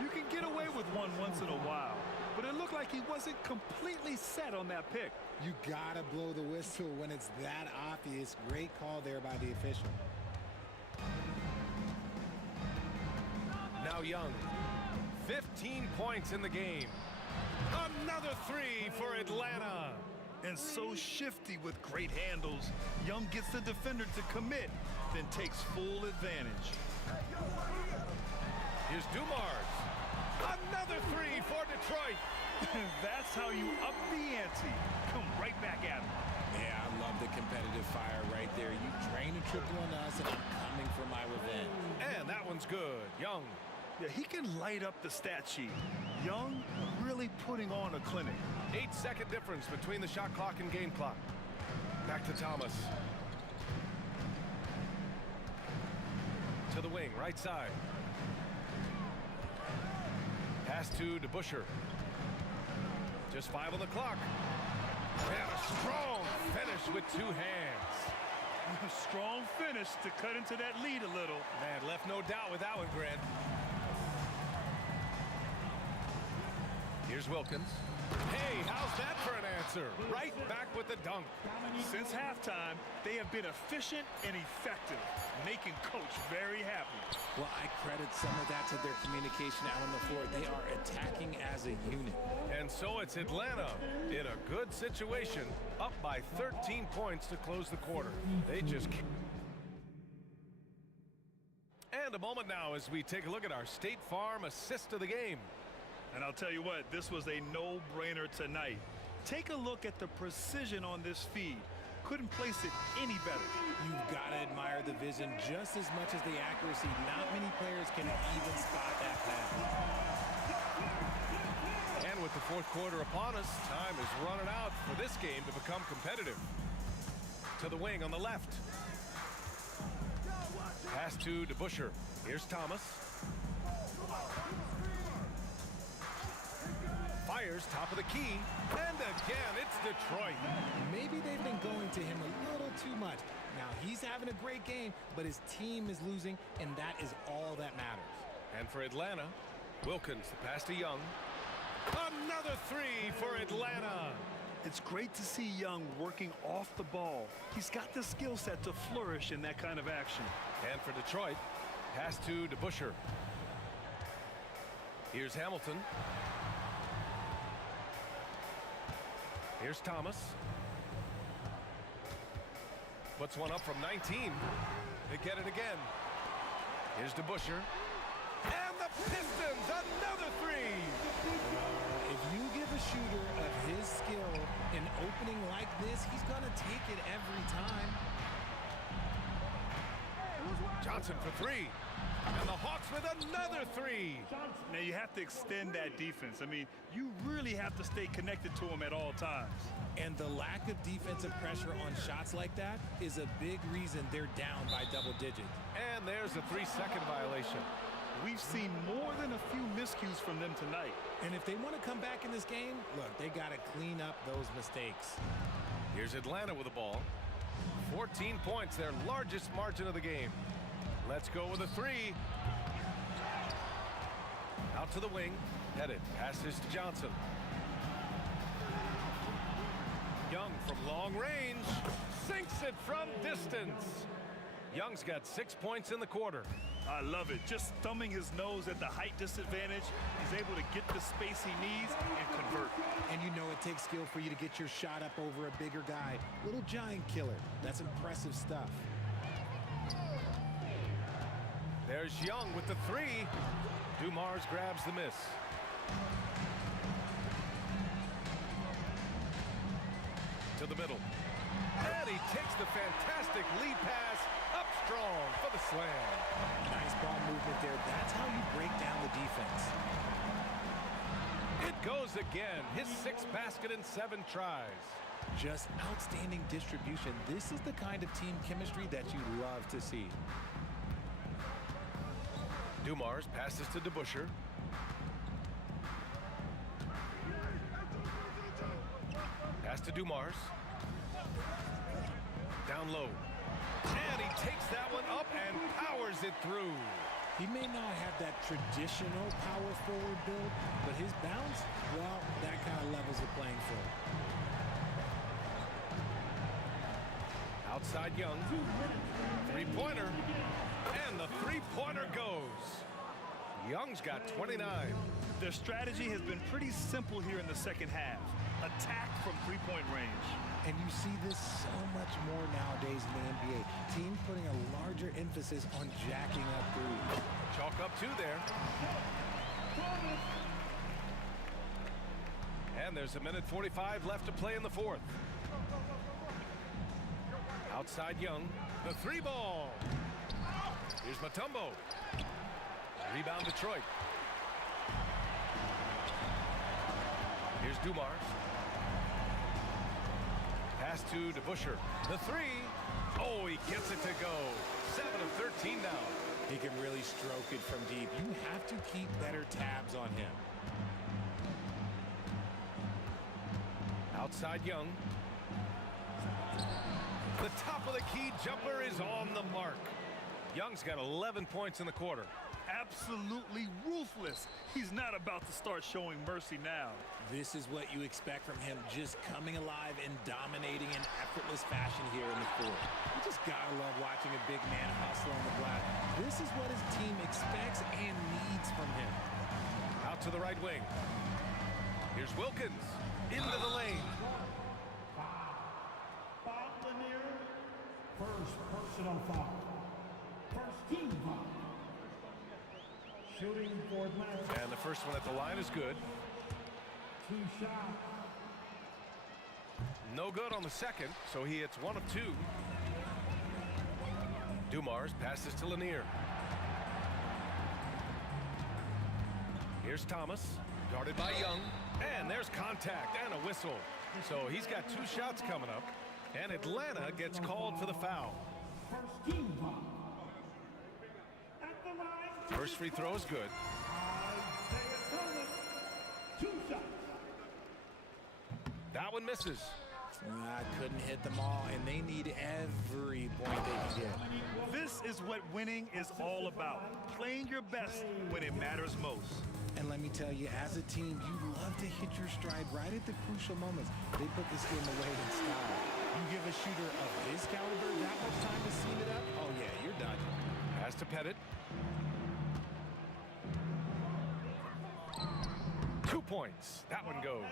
You can get away with one once in a while, but it looked like he wasn't completely set on that pick. You gotta blow the whistle when it's that obvious. Great call there by the official. Now Young. 15 points in the game. Another 3 for Atlanta. And so shifty with great handles. Young gets the defender to commit, then takes full advantage. Here's Dumars. Another 3 for Detroit. That's how you up the ante. Come right back at him. Yeah, I love the competitive fire right there. You drain a triple on us, and I'm coming for my revenge. And that one's good. Young. Yeah, he can light up the stat sheet. Young really putting on a clinic. 8-second difference between the shot clock and game clock. Back to Thomas. To the wing, right side. Pass to DeBuscher. Just 5 on the clock. And a strong finish with 2 hands. Strong finish to cut into that lead a little. Man, left no doubt with that one, Grant. Here's Wilkins. Hey, how's that for an answer? Right back with the dunk. Since halftime, they have been efficient and effective, making Coach very happy. Well, I credit some of that to their communication out on the floor. They are attacking as a unit. And so it's Atlanta in a good situation, up by 13 points to close the quarter. They just can't. And a moment now as we take a look at our State Farm assist of the game. And I'll tell you what, this was a no-brainer tonight. Take a look at the precision on this feed. Couldn't place it any better. You've got to admire the vision just as much as the accuracy. Not many players can even spot that pass. And with the fourth quarter upon us, time is running out for this game to become competitive. To the wing on the left. Pass to DeBusschere. Here's Thomas. Fires top of the key. And again, it's Detroit. Maybe they've been going to him a little too much. Now, he's having a great game, but his team is losing, and that is all that matters. And for Atlanta, Wilkins, the pass to Young. Another three for Atlanta. It's great to see Young working off the ball. He's got the skill set to flourish in that kind of action. And for Detroit, pass to DeBusschere. Here's Hamilton. Here's Thomas. Puts one up from 19. They get it again. Here's DeBusschere. And the Pistons, another three. If you give a shooter of his skill an opening like this, he's going to take it every time. Johnson for three. And the Hawks with another three. Now you have to extend that defense. I mean, you really have to stay connected to him at all times. And the lack of defensive pressure on shots like that is a big reason they're down by double digits. And there's a 3-second violation. We've seen more than a few miscues from them tonight. And if they want to come back in this game, look, they got to clean up those mistakes. Here's Atlanta with the ball. 14 points, their largest margin of the game. Let's go with a three. Out to the wing. Headed. Passes to Johnson. Young from long range. Sinks it from distance. Young's got 6 points in the quarter. I love it. Just thumbing his nose at the height disadvantage. He's able to get the space he needs and convert. And you know it takes skill for you to get your shot up over a bigger guy. Little giant killer. That's impressive stuff. There's Young with the three. Dumars grabs the miss. To the middle. And he takes the fantastic lead pass up strong for the slam. Nice ball movement there. That's how you break down the defense. It goes again. His 6th basket in 7 tries. Just outstanding distribution. This is the kind of team chemistry that you love to see. Dumars passes to DeBusschere. Pass to Dumars. Down low. And he takes that one up and powers it through. He may not have that traditional power forward build, but his bounce, well, that kind of levels the playing field. Outside Young. Three-pointer. And the three-pointer goes. Young's got 29. Their strategy has been pretty simple here in the second half. Attack from three-point range. And you see this so much more nowadays in the NBA. Teams putting a larger emphasis on jacking up threes. Chalk up 2 there. And there's 1:45 left to play in the fourth. Outside Young. The three ball. Here's Mutombo. Rebound Detroit. Here's Dumars. Pass to DeBusschere. The three. Oh, he gets it to go. 7 of 13 now. He can really stroke it from deep. You have to keep better tabs on him. Outside Young. The top of the key jumper is on the mark. Young's got 11 points in the quarter. Absolutely ruthless. He's not about to start showing mercy now. This is what you expect from him, just coming alive and dominating in effortless fashion here in the fourth. You just gotta love watching a big man hustle on the glass. This is what his team expects and needs from him. Out to the right wing. Here's Wilkins into the lane. First personal foul. First team foul. Shooting for Atlanta. And the first one at the line is good. 2 shots. No good on the second, so he hits 1 of 2. Dumars passes to Lanier. Here's Thomas, guarded by Young, and there's contact and a whistle. So he's got 2 shots coming up, and Atlanta gets called for the foul. First free throw is good. That one misses. Couldn't hit them all, and they need every point they can get. This is what winning is all about. Playing your best when it matters most. And let me tell you, as a team, you love to hit your stride right at the crucial moments. They put this game away in style. You give a shooter of his caliber that much time to seam it up, oh yeah, you're done. Pass to Pettit. 2 points. That one goes.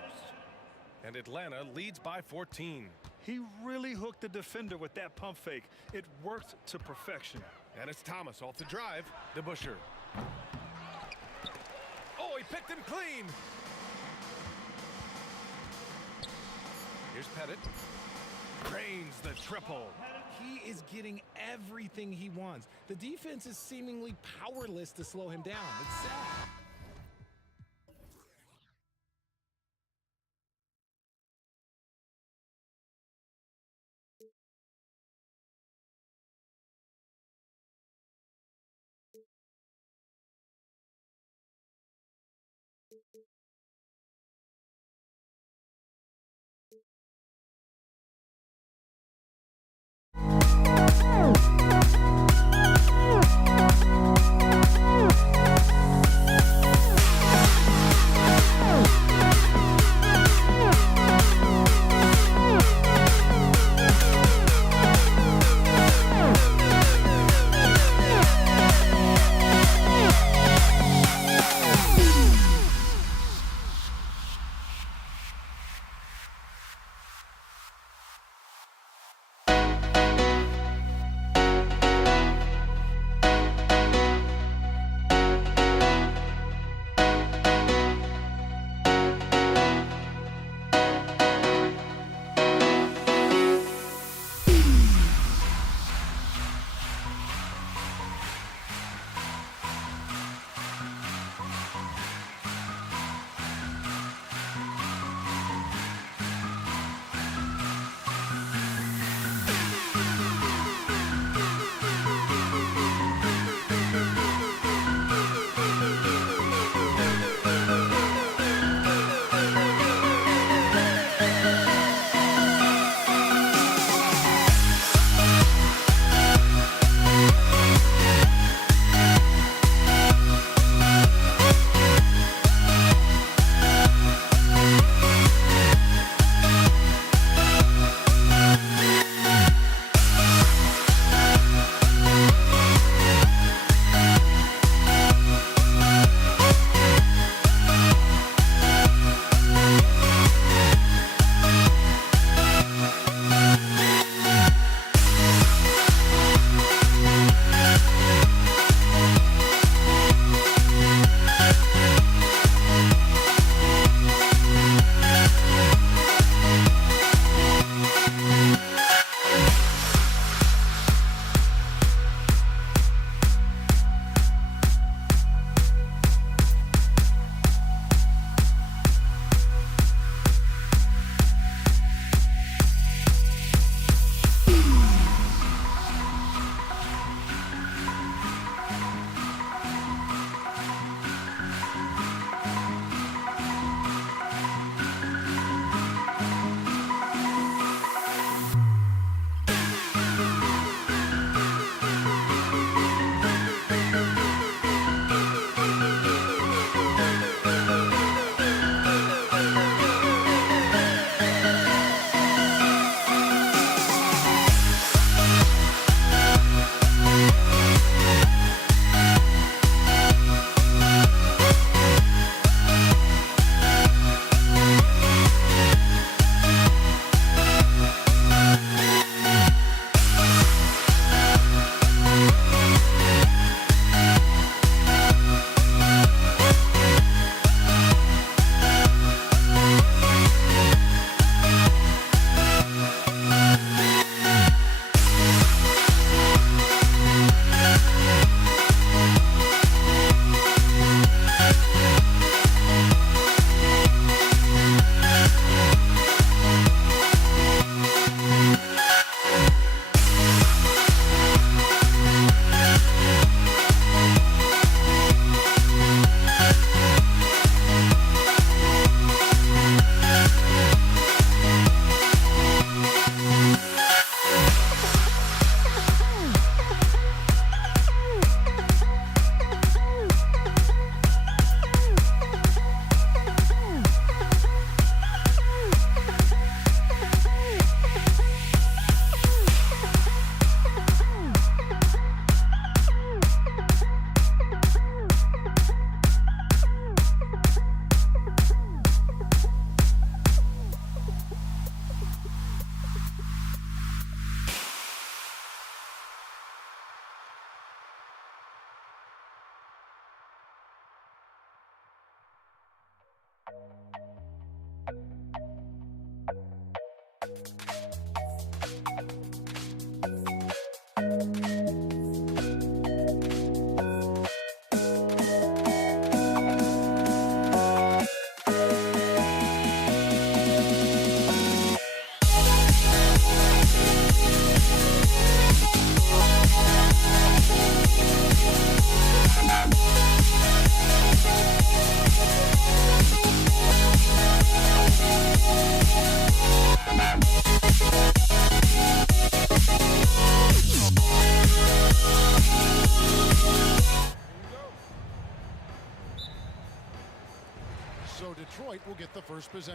And Atlanta leads by 14. He really hooked the defender with that pump fake. It worked to perfection. And it's Thomas off the drive. DeBusschere. Oh, he picked him clean. Here's Pettit. Drains the triple. He is getting everything he wants. The defense is seemingly powerless to slow him down. It's sad.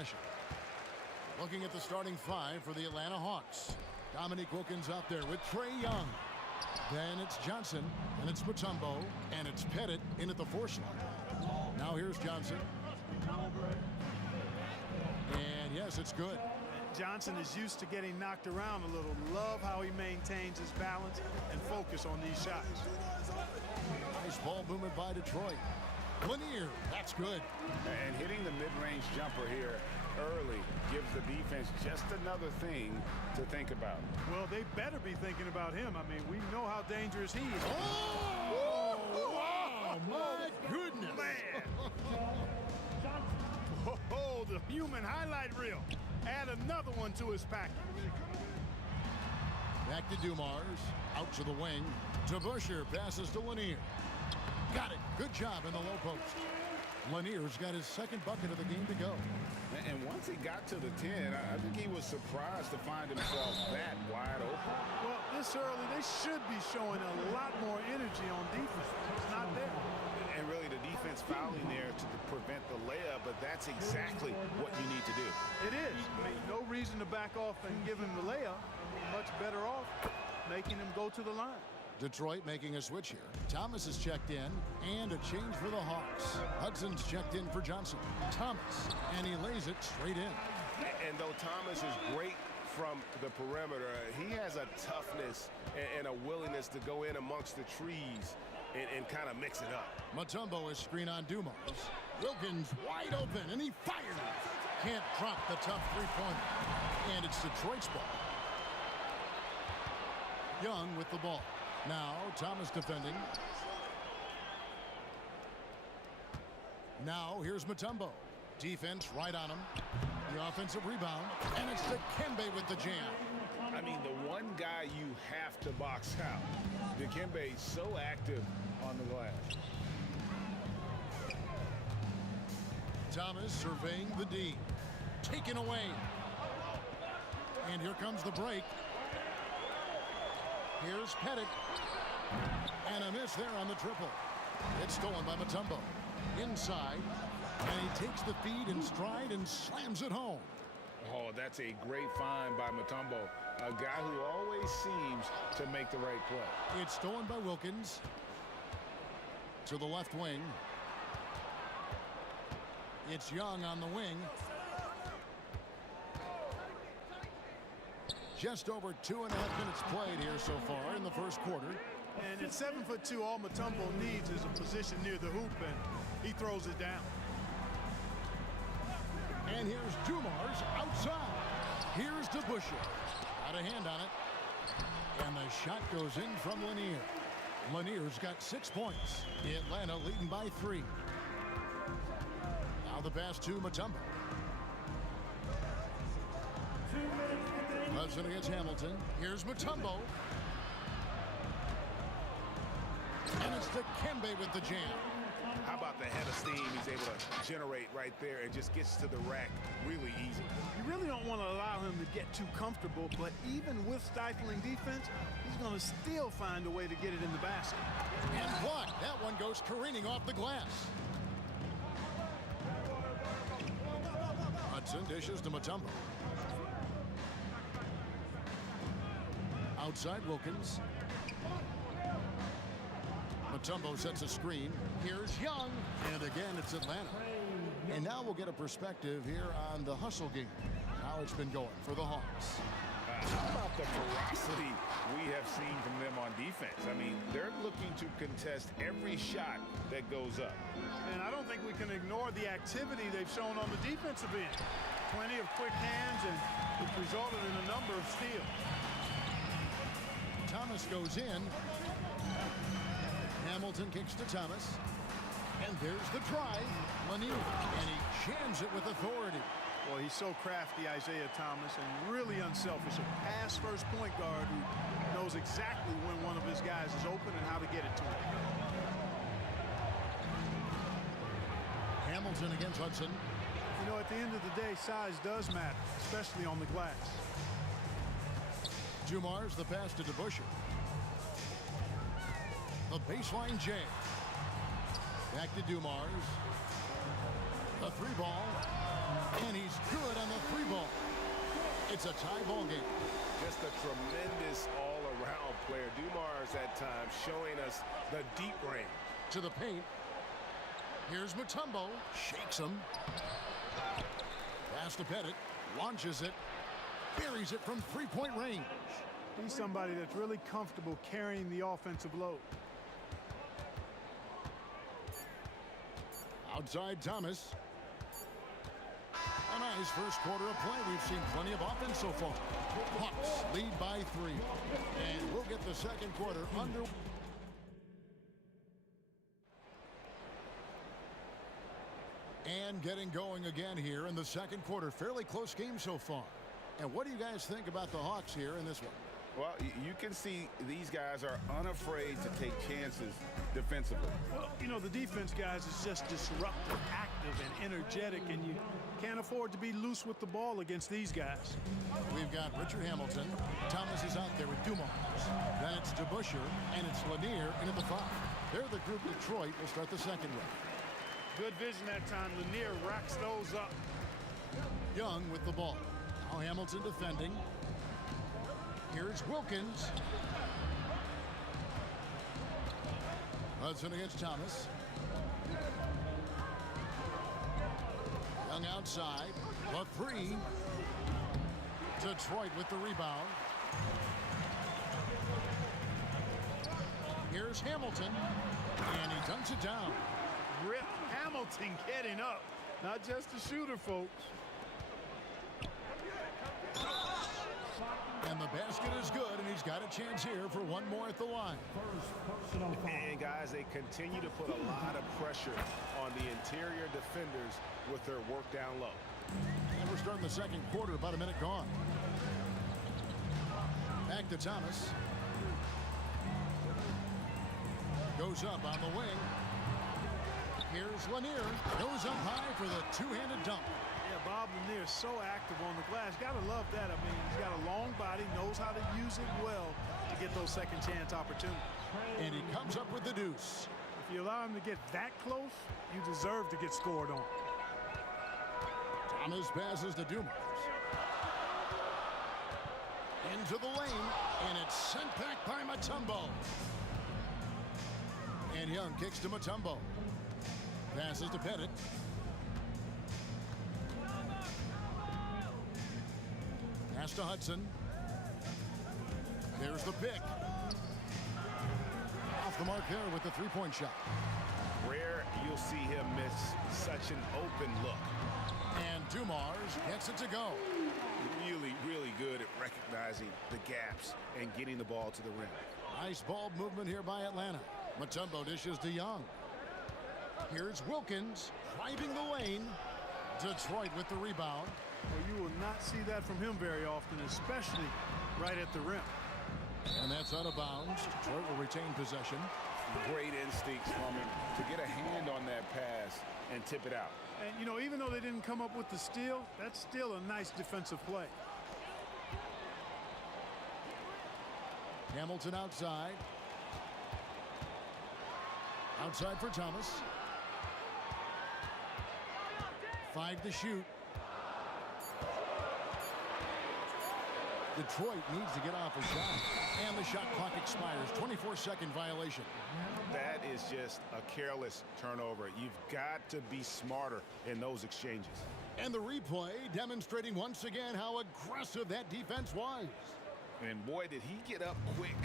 possession. Looking at the starting five for the Atlanta Hawks. Dominique Wilkins out there with Trae Young. Then it's Johnson, and it's Mutombo, and it's Pettit in at the four slot. Now here's Johnson. And yes, it's good. Johnson is used to getting knocked around a little. Love how he maintains his balance and focus on these shots. Nice ball movement by Detroit. Lanier, that's good. And hitting the mid-range jumper here early gives the defense just another thing to think about. Well, they better be thinking about him. I mean, we know how dangerous he is. Oh, my goodness. Man. Oh, the human highlight reel. Add another one to his package. Back to Dumars. Out to the wing. DeBusschere passes to Lanier. Got it. Good job in the low post. Lanier's got his second bucket of the game to go. And once he got to the 10, I think he was surprised to find himself that wide open. Well, this early, they should be showing a lot more energy on defense. It's not there. And really, the defense fouling there to prevent the layup, but that's exactly what you need to do. It is. I mean, no reason to back off and give him the layup. I mean, much better off making him go to the line. Detroit making a switch here. Thomas is checked in, and a change for the Hawks. Hudson's checked in for Johnson. Thomas, and he lays it straight in. And though Thomas is great from the perimeter, he has a toughness and a willingness to go in amongst the trees and kind of mix it up. Mutombo is screen on Dumars. Wilkins wide open, and he fires. Can't drop the tough three-pointer. And it's Detroit's ball. Young with the ball. Now Thomas defending. Now here's Mutombo. Defense right on him. The offensive rebound. And it's Dikembe with the jam. I mean, the one guy you have to box out. Dikembe is so active on the glass. Thomas surveying the D. Taken away. And here comes the break. Here's Pettit. And a miss there on the triple. It's stolen by Mutombo. Inside. And he takes the feed in stride and slams it home. Oh, that's a great find by Mutombo. A guy who always seems to make the right play. It's stolen by Wilkins. To the left wing. It's Young on the wing. Just over 2.5 minutes played here so far in the first quarter. And at 7'2", all Mutombo needs is a position near the hoop, and he throws it down. And here's Dumars outside. Here's DeBusschere. Got a hand on it. And the shot goes in from Lanier. Lanier's got 6 points. Atlanta leading by 3. Now the pass to Mutombo. Hudson against Hamilton. Here's Mutombo. And it's Dikembe with the jam. How about the head of steam he's able to generate right there and just gets to the rack really easy. You really don't want to allow him to get too comfortable, but even with stifling defense, he's going to still find a way to get it in the basket. And blocked. That one goes careening off the glass. Hudson dishes to Mutombo. Outside Wilkins. Mutombo sets a screen. Here's Young. And again, it's Atlanta. And now we'll get a perspective here on the hustle game. How it's been going for the Hawks. How about the ferocity we have seen from them on defense? I mean, they're looking to contest every shot that goes up. And I don't think we can ignore the activity they've shown on the defensive end. Plenty of quick hands, and it's resulted in a number of steals. Thomas goes in. Hamilton kicks to Thomas. And there's the try. Lanier. And he jams it with authority. Well, he's so crafty, Isaiah Thomas, and really unselfish. A pass-first point guard who knows exactly when one of his guys is open and how to get it to him. Hamilton against Hudson. You know, at the end of the day, size does matter, especially on the glass. Dumars the pass to DeBusschere. The baseline J. Back to Dumars. The 3 ball. And he's good on the 3-ball. It's a tie ball game. Just a tremendous all-around player. Dumars at times showing us the deep range. To the paint. Here's Mutombo. Shakes him. Pass to Pettit. Launches it. Buries it from 3-point range. He's somebody that's really comfortable carrying the offensive load. Outside Thomas. A nice first quarter of play. We've seen plenty of offense so far. Hawks lead by 3. And we'll get the second quarter under. And getting going again here in the second quarter. Fairly close game so far. And what do you guys think about the Hawks here in this one? Well, you can see these guys are unafraid to take chances defensively. Well, you know, the defense, guys, is just disruptive, active, and energetic, and you can't afford to be loose with the ball against these guys. We've got Richard Hamilton. Thomas is out there with Dumars. Then it's DeBusschere, and it's Lanier in at the 5. They're the group Detroit will start the second with. Good vision that time. Lanier racks those up. Young with the ball. Now Hamilton defending. Here's Wilkins. Hudson against Thomas. Young outside. The 3. Detroit with the rebound. Here's Hamilton. And he dunks it down. Rip Hamilton getting up. Not just a shooter, folks. And the basket is good, and he's got a chance here for one more at the line. And guys, they continue to put a lot of pressure on the interior defenders with their work down low. And we're starting the second quarter, about a minute gone. Back to Thomas. Goes up on the wing. Here's Lanier. Goes up high for the two-handed dunk. Yeah, Bob Lanier is so active on the glass. Gotta love that. I mean, he's got a long body, knows how to use it well to get those second chance opportunities. And he comes up with the deuce. If you allow him to get that close, you deserve to get scored on. Thomas passes to Dumars. Into the lane, and it's sent back by Mutombo. And Young kicks to Mutombo. Passes to Pettit. Pass to Hudson. There's the pick. Off the mark there with the 3-point shot. Rare you'll see him miss such an open look. And Dumars gets it to go. Really, really good at recognizing the gaps and getting the ball to the rim. Nice ball movement here by Atlanta. Mutombo dishes to Young. Here's Wilkins driving the lane. Detroit with the rebound. Well, you will not see that from him very often, especially right at the rim. And that's out of bounds. Detroit will retain possession. Great instincts from him to get a hand on that pass and tip it out. And, you know, even though they didn't come up with the steal, that's still a nice defensive play. Hamilton outside. Outside for Thomas. 5 to shoot. Detroit needs to get off a shot. And the shot clock expires. 24-second violation. That is just a careless turnover. You've got to be smarter in those exchanges. And the replay demonstrating once again how aggressive that defense was. And boy, did he get up quick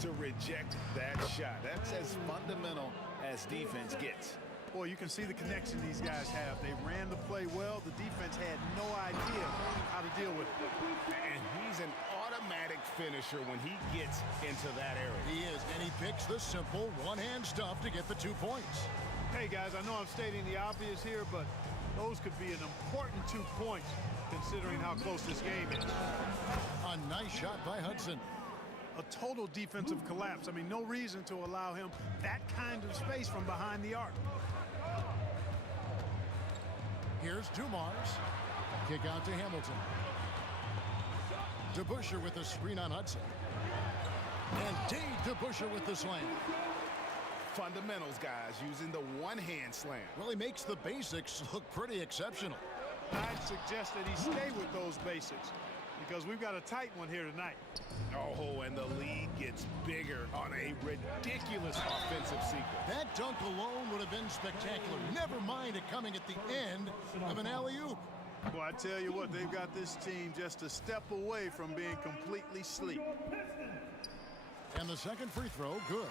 to reject that shot. That's as fundamental as defense gets. Boy, you can see the connection these guys have. They ran the play well. The defense had no idea how to deal with it. And he's an automatic finisher when he gets into that area. He is, and he picks the simple one-hand stuff to get the 2 points. Hey, guys, I know I'm stating the obvious here, but those could be an important 2 points considering how close this game is. A nice shot by Hudson. A total defensive collapse. I mean, no reason to allow him that kind of space from behind the arc. Here's Dumars. Kick out to Hamilton. DeBusschere with the screen on Hudson. And Dave DeBusschere with the slam. Fundamentals, guys, using the one-hand slam. Well, he makes the basics look pretty exceptional. I'd suggest that he stay with those basics because we've got a tight one here tonight. Oh, and the lead gets bigger on a ridiculous offensive sequence. That dunk alone would have been spectacular. Never mind it coming at the end of an alley-oop. Well, I tell you what, they've got this team just a step away from being completely sleep. And the second free throw, good.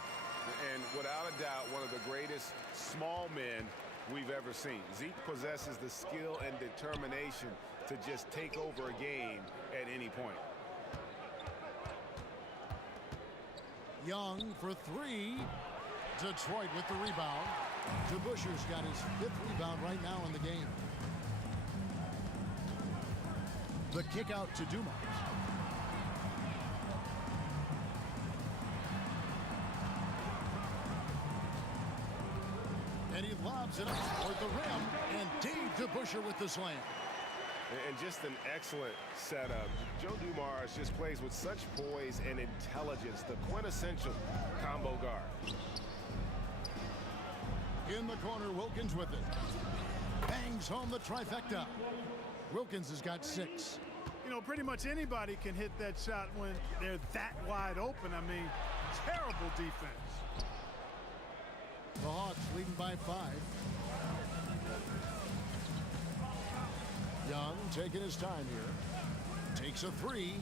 And without a doubt, one of the greatest small men we've ever seen. Zeke possesses the skill and determination to just take over a game at any point. Young for three. Detroit with the rebound. DeBuscher's got his 5th rebound right now in the game. The kick out to Dumas. And he lobs it up toward the rim. And Dave DeBuscher with the slam. And just an excellent setup. Joe Dumars just plays with such poise and intelligence, the quintessential combo guard. In the corner, Wilkins with it. Bangs home the trifecta. Wilkins has got 6. You know, pretty much anybody can hit that shot when they're that wide open. I mean, terrible defense. The Hawks leading by 5. Young taking his time here. Takes a 3.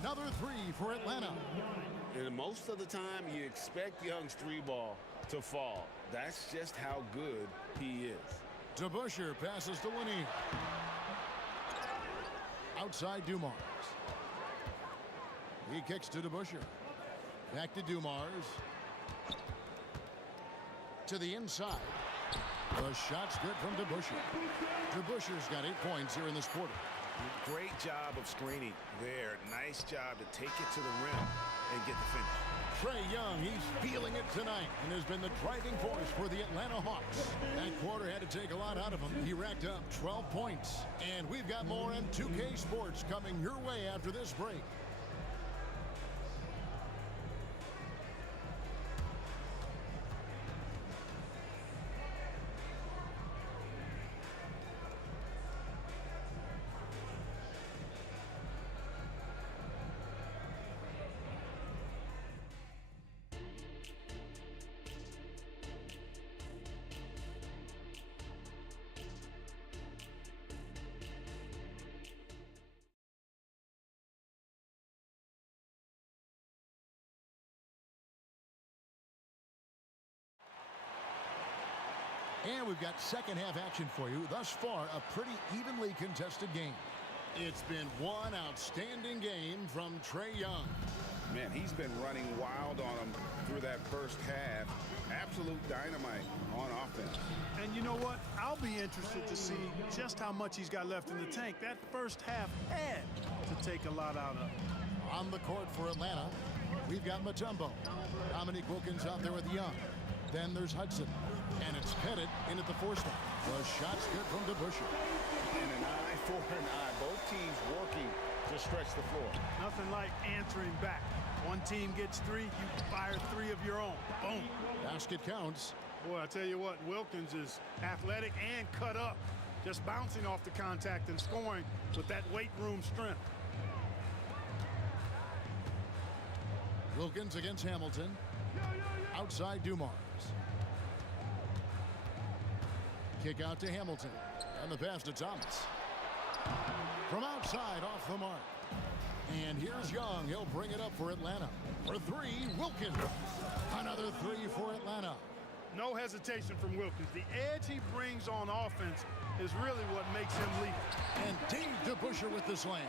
Another 3 for Atlanta. And most of the time, you expect Young's 3 ball to fall. That's just how good he is. DeBuscher passes to Lanier. Outside Dumars. He kicks to DeBuscher. Back to Dumars. To the inside. The shot's good from DeBuscher. DeBuscher's got 8 points here in this quarter. Great job of screening there. Nice job to take it to the rim and get the finish. Trae Young, he's feeling it tonight and has been the driving force for the Atlanta Hawks. That quarter had to take a lot out of him. He racked up 12 points. And we've got more in 2K Sports coming your way after this break. And we've got second half action for you. Thus far, a pretty evenly contested game. It's been one outstanding game from Trae Young. Man, he's been running wild on him through that first half. Absolute dynamite on offense. And you know what? I'll be interested to see just how much he's got left in the tank. That first half had to take a lot out of him. On the court for Atlanta, we've got Mutombo. Dominique Wilkins out there with Young. Then there's Hudson. And it's Pettit in at the 4-stop. The shot's good from DeBuscher. And an eye for an eye. Both teams working to stretch the floor. Nothing like answering back. One team gets 3, you fire 3 of your own. Boom. Basket counts. Boy, I tell you what, Wilkins is athletic and cut up. Just bouncing off the contact and scoring with that weight room strength. Wilkins against Hamilton. Outside Dumars. Kick out to Hamilton. And the pass to Thomas. From outside, off the mark. And here's Young. He'll bring it up for Atlanta. For 3, Wilkins. Another 3 for Atlanta. No hesitation from Wilkins. The edge he brings on offense is really what makes him lethal. And Dave DeBuscher with the slam.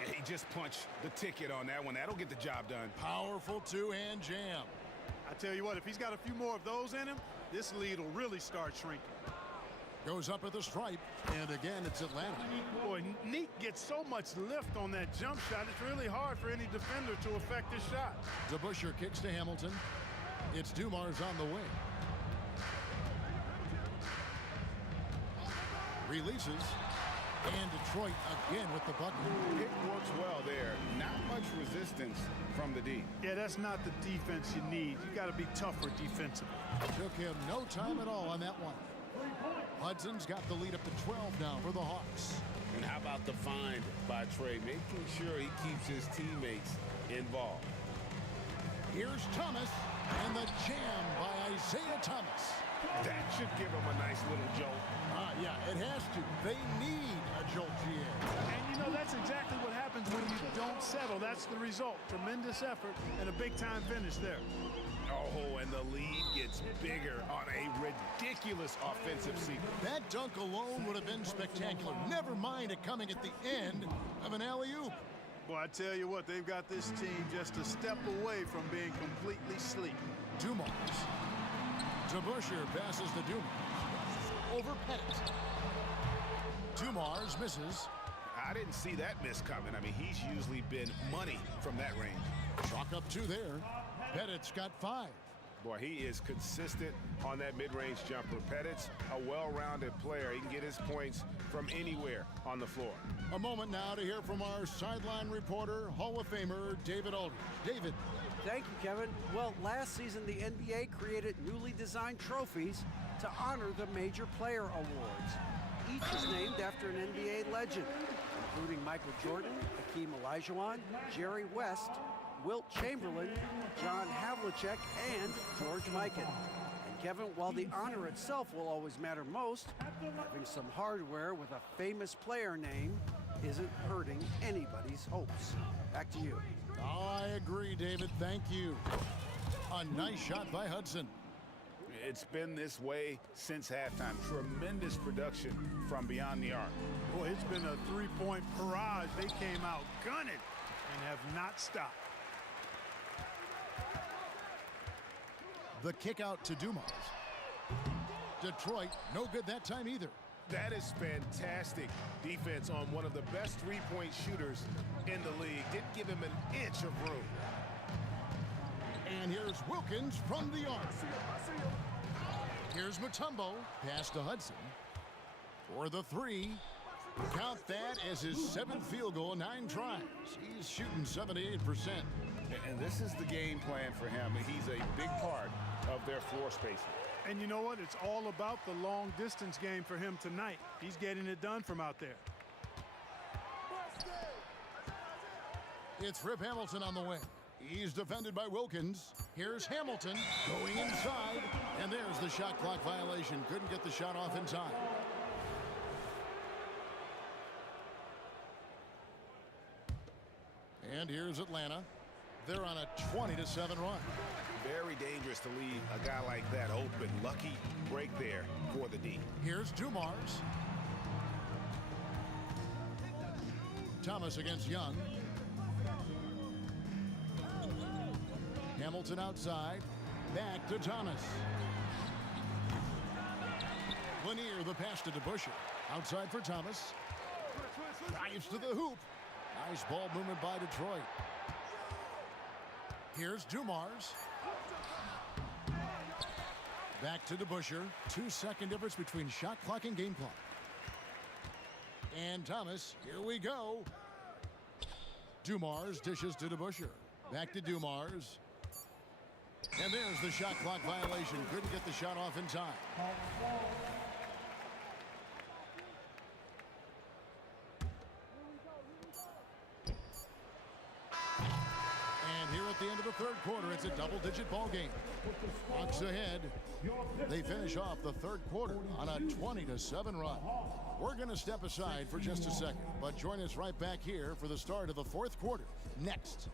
Yeah, he just punched the ticket on that one. That'll get the job done. Powerful 2-hand jam. I tell you what, if he's got a few more of those in him, this lead will really start shrinking. Goes up at the stripe, and again, it's Atlanta. Boy, Neek gets so much lift on that jump shot, it's really hard for any defender to affect his shot. DeBuscher kicks to Hamilton. It's Dumars on the wing. Releases. And Detroit again with the bucket. It works well there. Not much resistance from the D. Yeah, that's not the defense you need. You got to be tougher defensively. Took him no time at all on that one. Hudson's got the lead up to 12 now for the Hawks. And how about the find by Trey, making sure he keeps his teammates involved. Here's Thomas, and the jam by Isaiah Thomas. That should give him a nice little jolt. Yeah, it has to. They need a jolt, GA. And you know, that's exactly what happens when you don't settle. That's the result. Tremendous effort and a big-time finish there. Oh, and the lead gets bigger on a ridiculous offensive sequence. That dunk alone would have been spectacular. Never mind it coming at the end of an alley-oop. Boy, I tell you what, they've got this team just a step away from being completely sleep. Dumars. DeBusschere passes to Dumars. Over Pettit. Dumars misses. I didn't see that miss coming. I mean, he's usually been money from that range. Chalk up 2 there. Pettit's got 5. Boy, he is consistent on that mid-range jumper. Pettit's a well-rounded player. He can get his points from anywhere on the floor. A moment now to hear from our sideline reporter, Hall of Famer David Aldridge. David. Thank you, Kevin. Well, last season, the NBA created newly designed trophies to honor the major player awards. Each is named after an NBA legend, including Michael Jordan, Hakeem Olajuwon, Jerry West, Wilt Chamberlain, John Havlicek, and George Mikan. And Kevin, while the honor itself will always matter most, having some hardware with a famous player name isn't hurting anybody's hopes. Back to you. Oh, I agree, David. Thank you. A nice shot by Hudson. It's been this way since halftime. Tremendous production from beyond the arc. Boy, it's been a three-point barrage. They came out gunning and have not stopped. The kick out to Dumars. Detroit, no good that time either. That is fantastic defense on one of the best three-point shooters in the league. Didn't give him an inch of room. And here's Wilkins from the arc. Here's Mutombo, pass to Hudson. For the 3. Count that as his 7th field goal, 9 tries. He's shooting 78%. And this is the game plan for him. He's a big part of their floor spacing. And you know what? It's all about the long distance game for him tonight. He's getting it done from out there. It's Rip Hamilton on the wing. He's defended by Wilkins. Here's Hamilton going inside. And there's the shot clock violation. Couldn't get the shot off in time. And here's Atlanta. They're on a 20-7 run. Very dangerous to leave a guy like that open. Lucky break there for the D. Here's Dumars. Thomas against Young. Hamilton outside. Back to Thomas. Lanier, the pass to DeBusschere. Outside for Thomas. Drives to the hoop. Nice ball movement by Detroit. Here's Dumars. Back to DeBusschere. 2-second difference between shot clock and game clock. And Thomas, here we go. Dumars dishes to DeBusschere. Back to Dumars. And there's the shot clock violation. Couldn't get the shot off in time. And here at the end of the 3rd quarter, it's a double-digit ball game. Hawks ahead. They finish off the 3rd quarter on a 20-7 run. We're going to step aside for just a second, but join us right back here for the start of the 4th quarter next.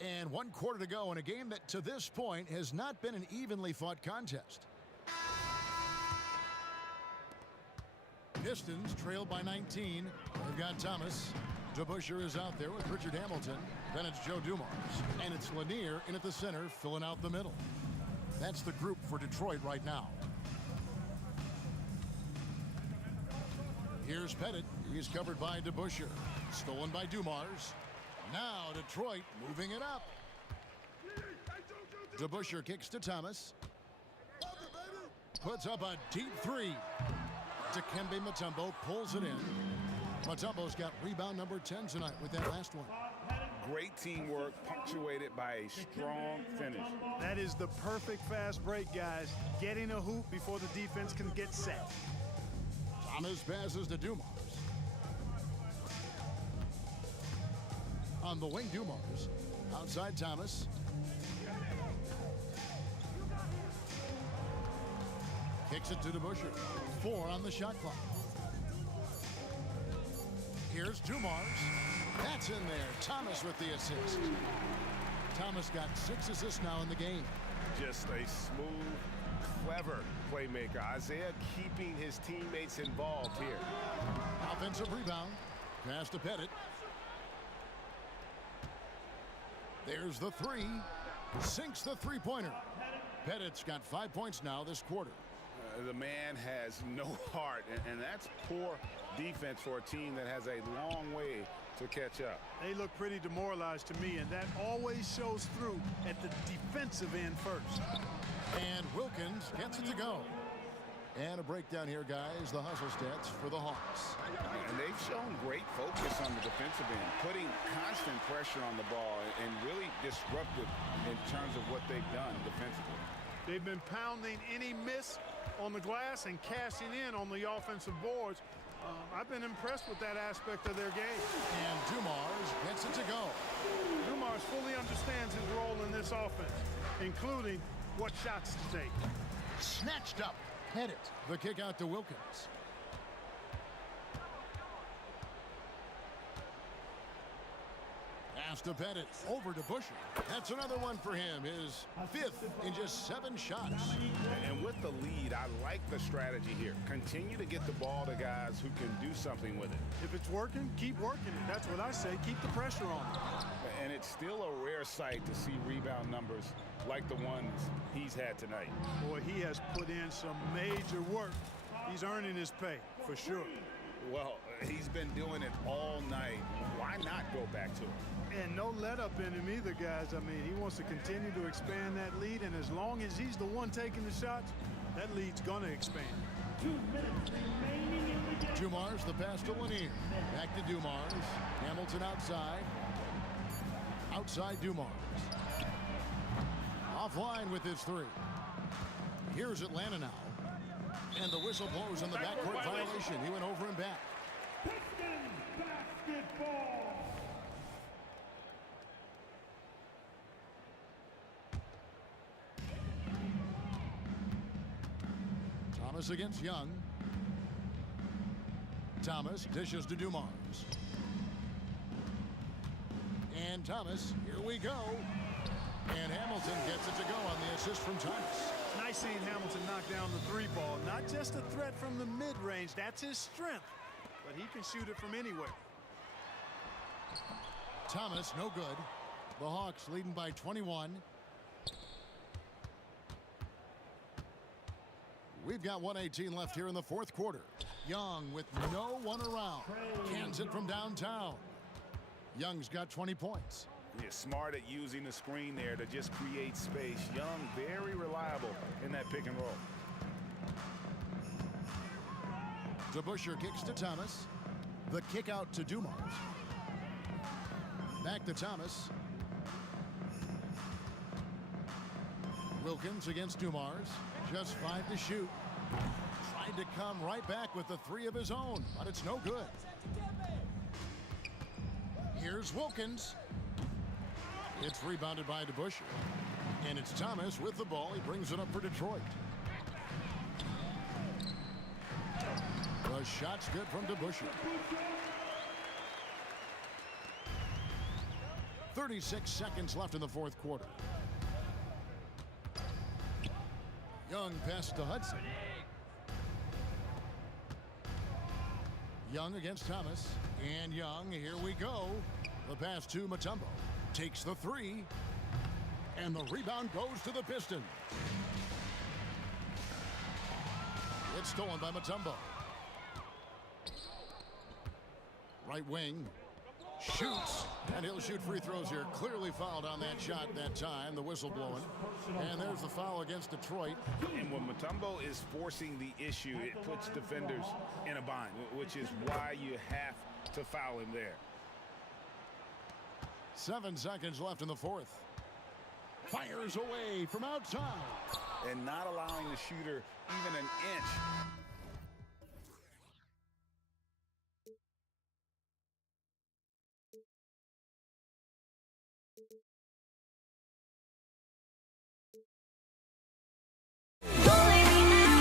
And 1 quarter to go in a game that to this point has not been an evenly fought contest. Pistons trailed by 19. They've got Thomas. DeBusschere is out there with Richard Hamilton. Then it's Joe Dumars. And it's Lanier in at the center, filling out the middle. That's the group for Detroit right now. Here's Pettit. He's covered by DeBusschere. Stolen by Dumars. Now Detroit moving it up. DeBusschere kicks to Thomas. Puts up a deep 3. Dikembe Mutombo pulls it in. Mutombo's got rebound number 10 tonight with that last one. Great teamwork punctuated by a strong finish. That is the perfect fast break, guys. Getting a hoop before the defense can get set. Thomas passes to Dumars. On the wing, Dumars. Outside Thomas. Kicks it to DeBusschere. 4 on the shot clock. Here's Dumars. That's in there. Thomas with the assist. Thomas got 6 assists now in the game. Just a smooth, clever playmaker. Isaiah keeping his teammates involved here. Offensive rebound. Pass to Pettit. There's the 3. Sinks the three-pointer. Pettit's got 5 points now this quarter. The man has no heart, and that's poor defense for a team that has a long way to catch up. They look pretty demoralized to me, and that always shows through at the defensive end first. And Wilkins gets it to go. And a breakdown here, guys. The hustle stats for the Hawks. And they've shown great focus on the defensive end, putting constant pressure on the ball and really disruptive in terms of what they've done defensively. They've been pounding any miss on the glass and cashing in on the offensive boards. I've been impressed with that aspect of their game. And Dumars gets it to go. Dumars fully understands his role in this offense, including what shots to take. Snatched up. Pettit. The kick out to Wilkins. Pass to Pettit. Over to Busher. That's another one for him. His 5th in just 7 shots. And with the lead, I like the strategy here. Continue to get the ball to guys who can do something with it. If it's working, keep working it. That's what I say. Keep the pressure on. And it's still a rare sight to see rebound numbers like the ones he's had tonight. Boy, he has put in some major work. He's earning his pay, for sure. Well, he's been doing it all night. Why not go back to it? And no let up in him either, guys. I mean, he wants to continue to expand that lead, and as long as he's the one taking the shots, that lead's gonna expand. 2 minutes remaining in the game. Dumars, the pass to Lanier. Back to Dumars. Hamilton outside. Outside Dumars. Offline with his 3. Here's Atlanta now. And the whistle blows on the backcourt violation. He went over and back. Pistons basketball. Thomas against Young. Thomas dishes to Dumars. And Thomas, here we go. And Hamilton gets it to go on the assist from Thomas. Nice seeing Hamilton knock down the 3 ball. Not just a threat from the mid-range. That's his strength. But he can shoot it from anywhere. Thomas, no good. The Hawks leading by 21. We've got 1:18 left here in the 4th quarter. Young with no one around. Cans it from downtown. Young's got 20 points. He's smart at using the screen there to just create space. Young, very reliable in that pick and roll. DeBusschere kicks to Thomas. The kick out to Dumars. Back to Thomas. Wilkins against Dumars. Just 5 to shoot. Tried to come right back with the 3 of his own, but it's no good. Here's Wilkins. It's rebounded by DeBusschere. And it's Thomas with the ball. He brings it up for Detroit. The shot's good from DeBusschere. 36 seconds left in the 4th quarter. Young pass to Hudson. Young against Thomas. And Young, here we go. The pass to Mutombo. Takes the 3. And the rebound goes to the Pistons. It's stolen by Mutombo. Right wing. Shoots. And he'll shoot free throws here. Clearly fouled on that shot that time. The whistle blowing. And there's the foul against Detroit. And when Mutombo is forcing the issue, it puts defenders in a bind, which is why you have to foul him there. 7 seconds left in the fourth. Fires away from outside. And not allowing the shooter even an inch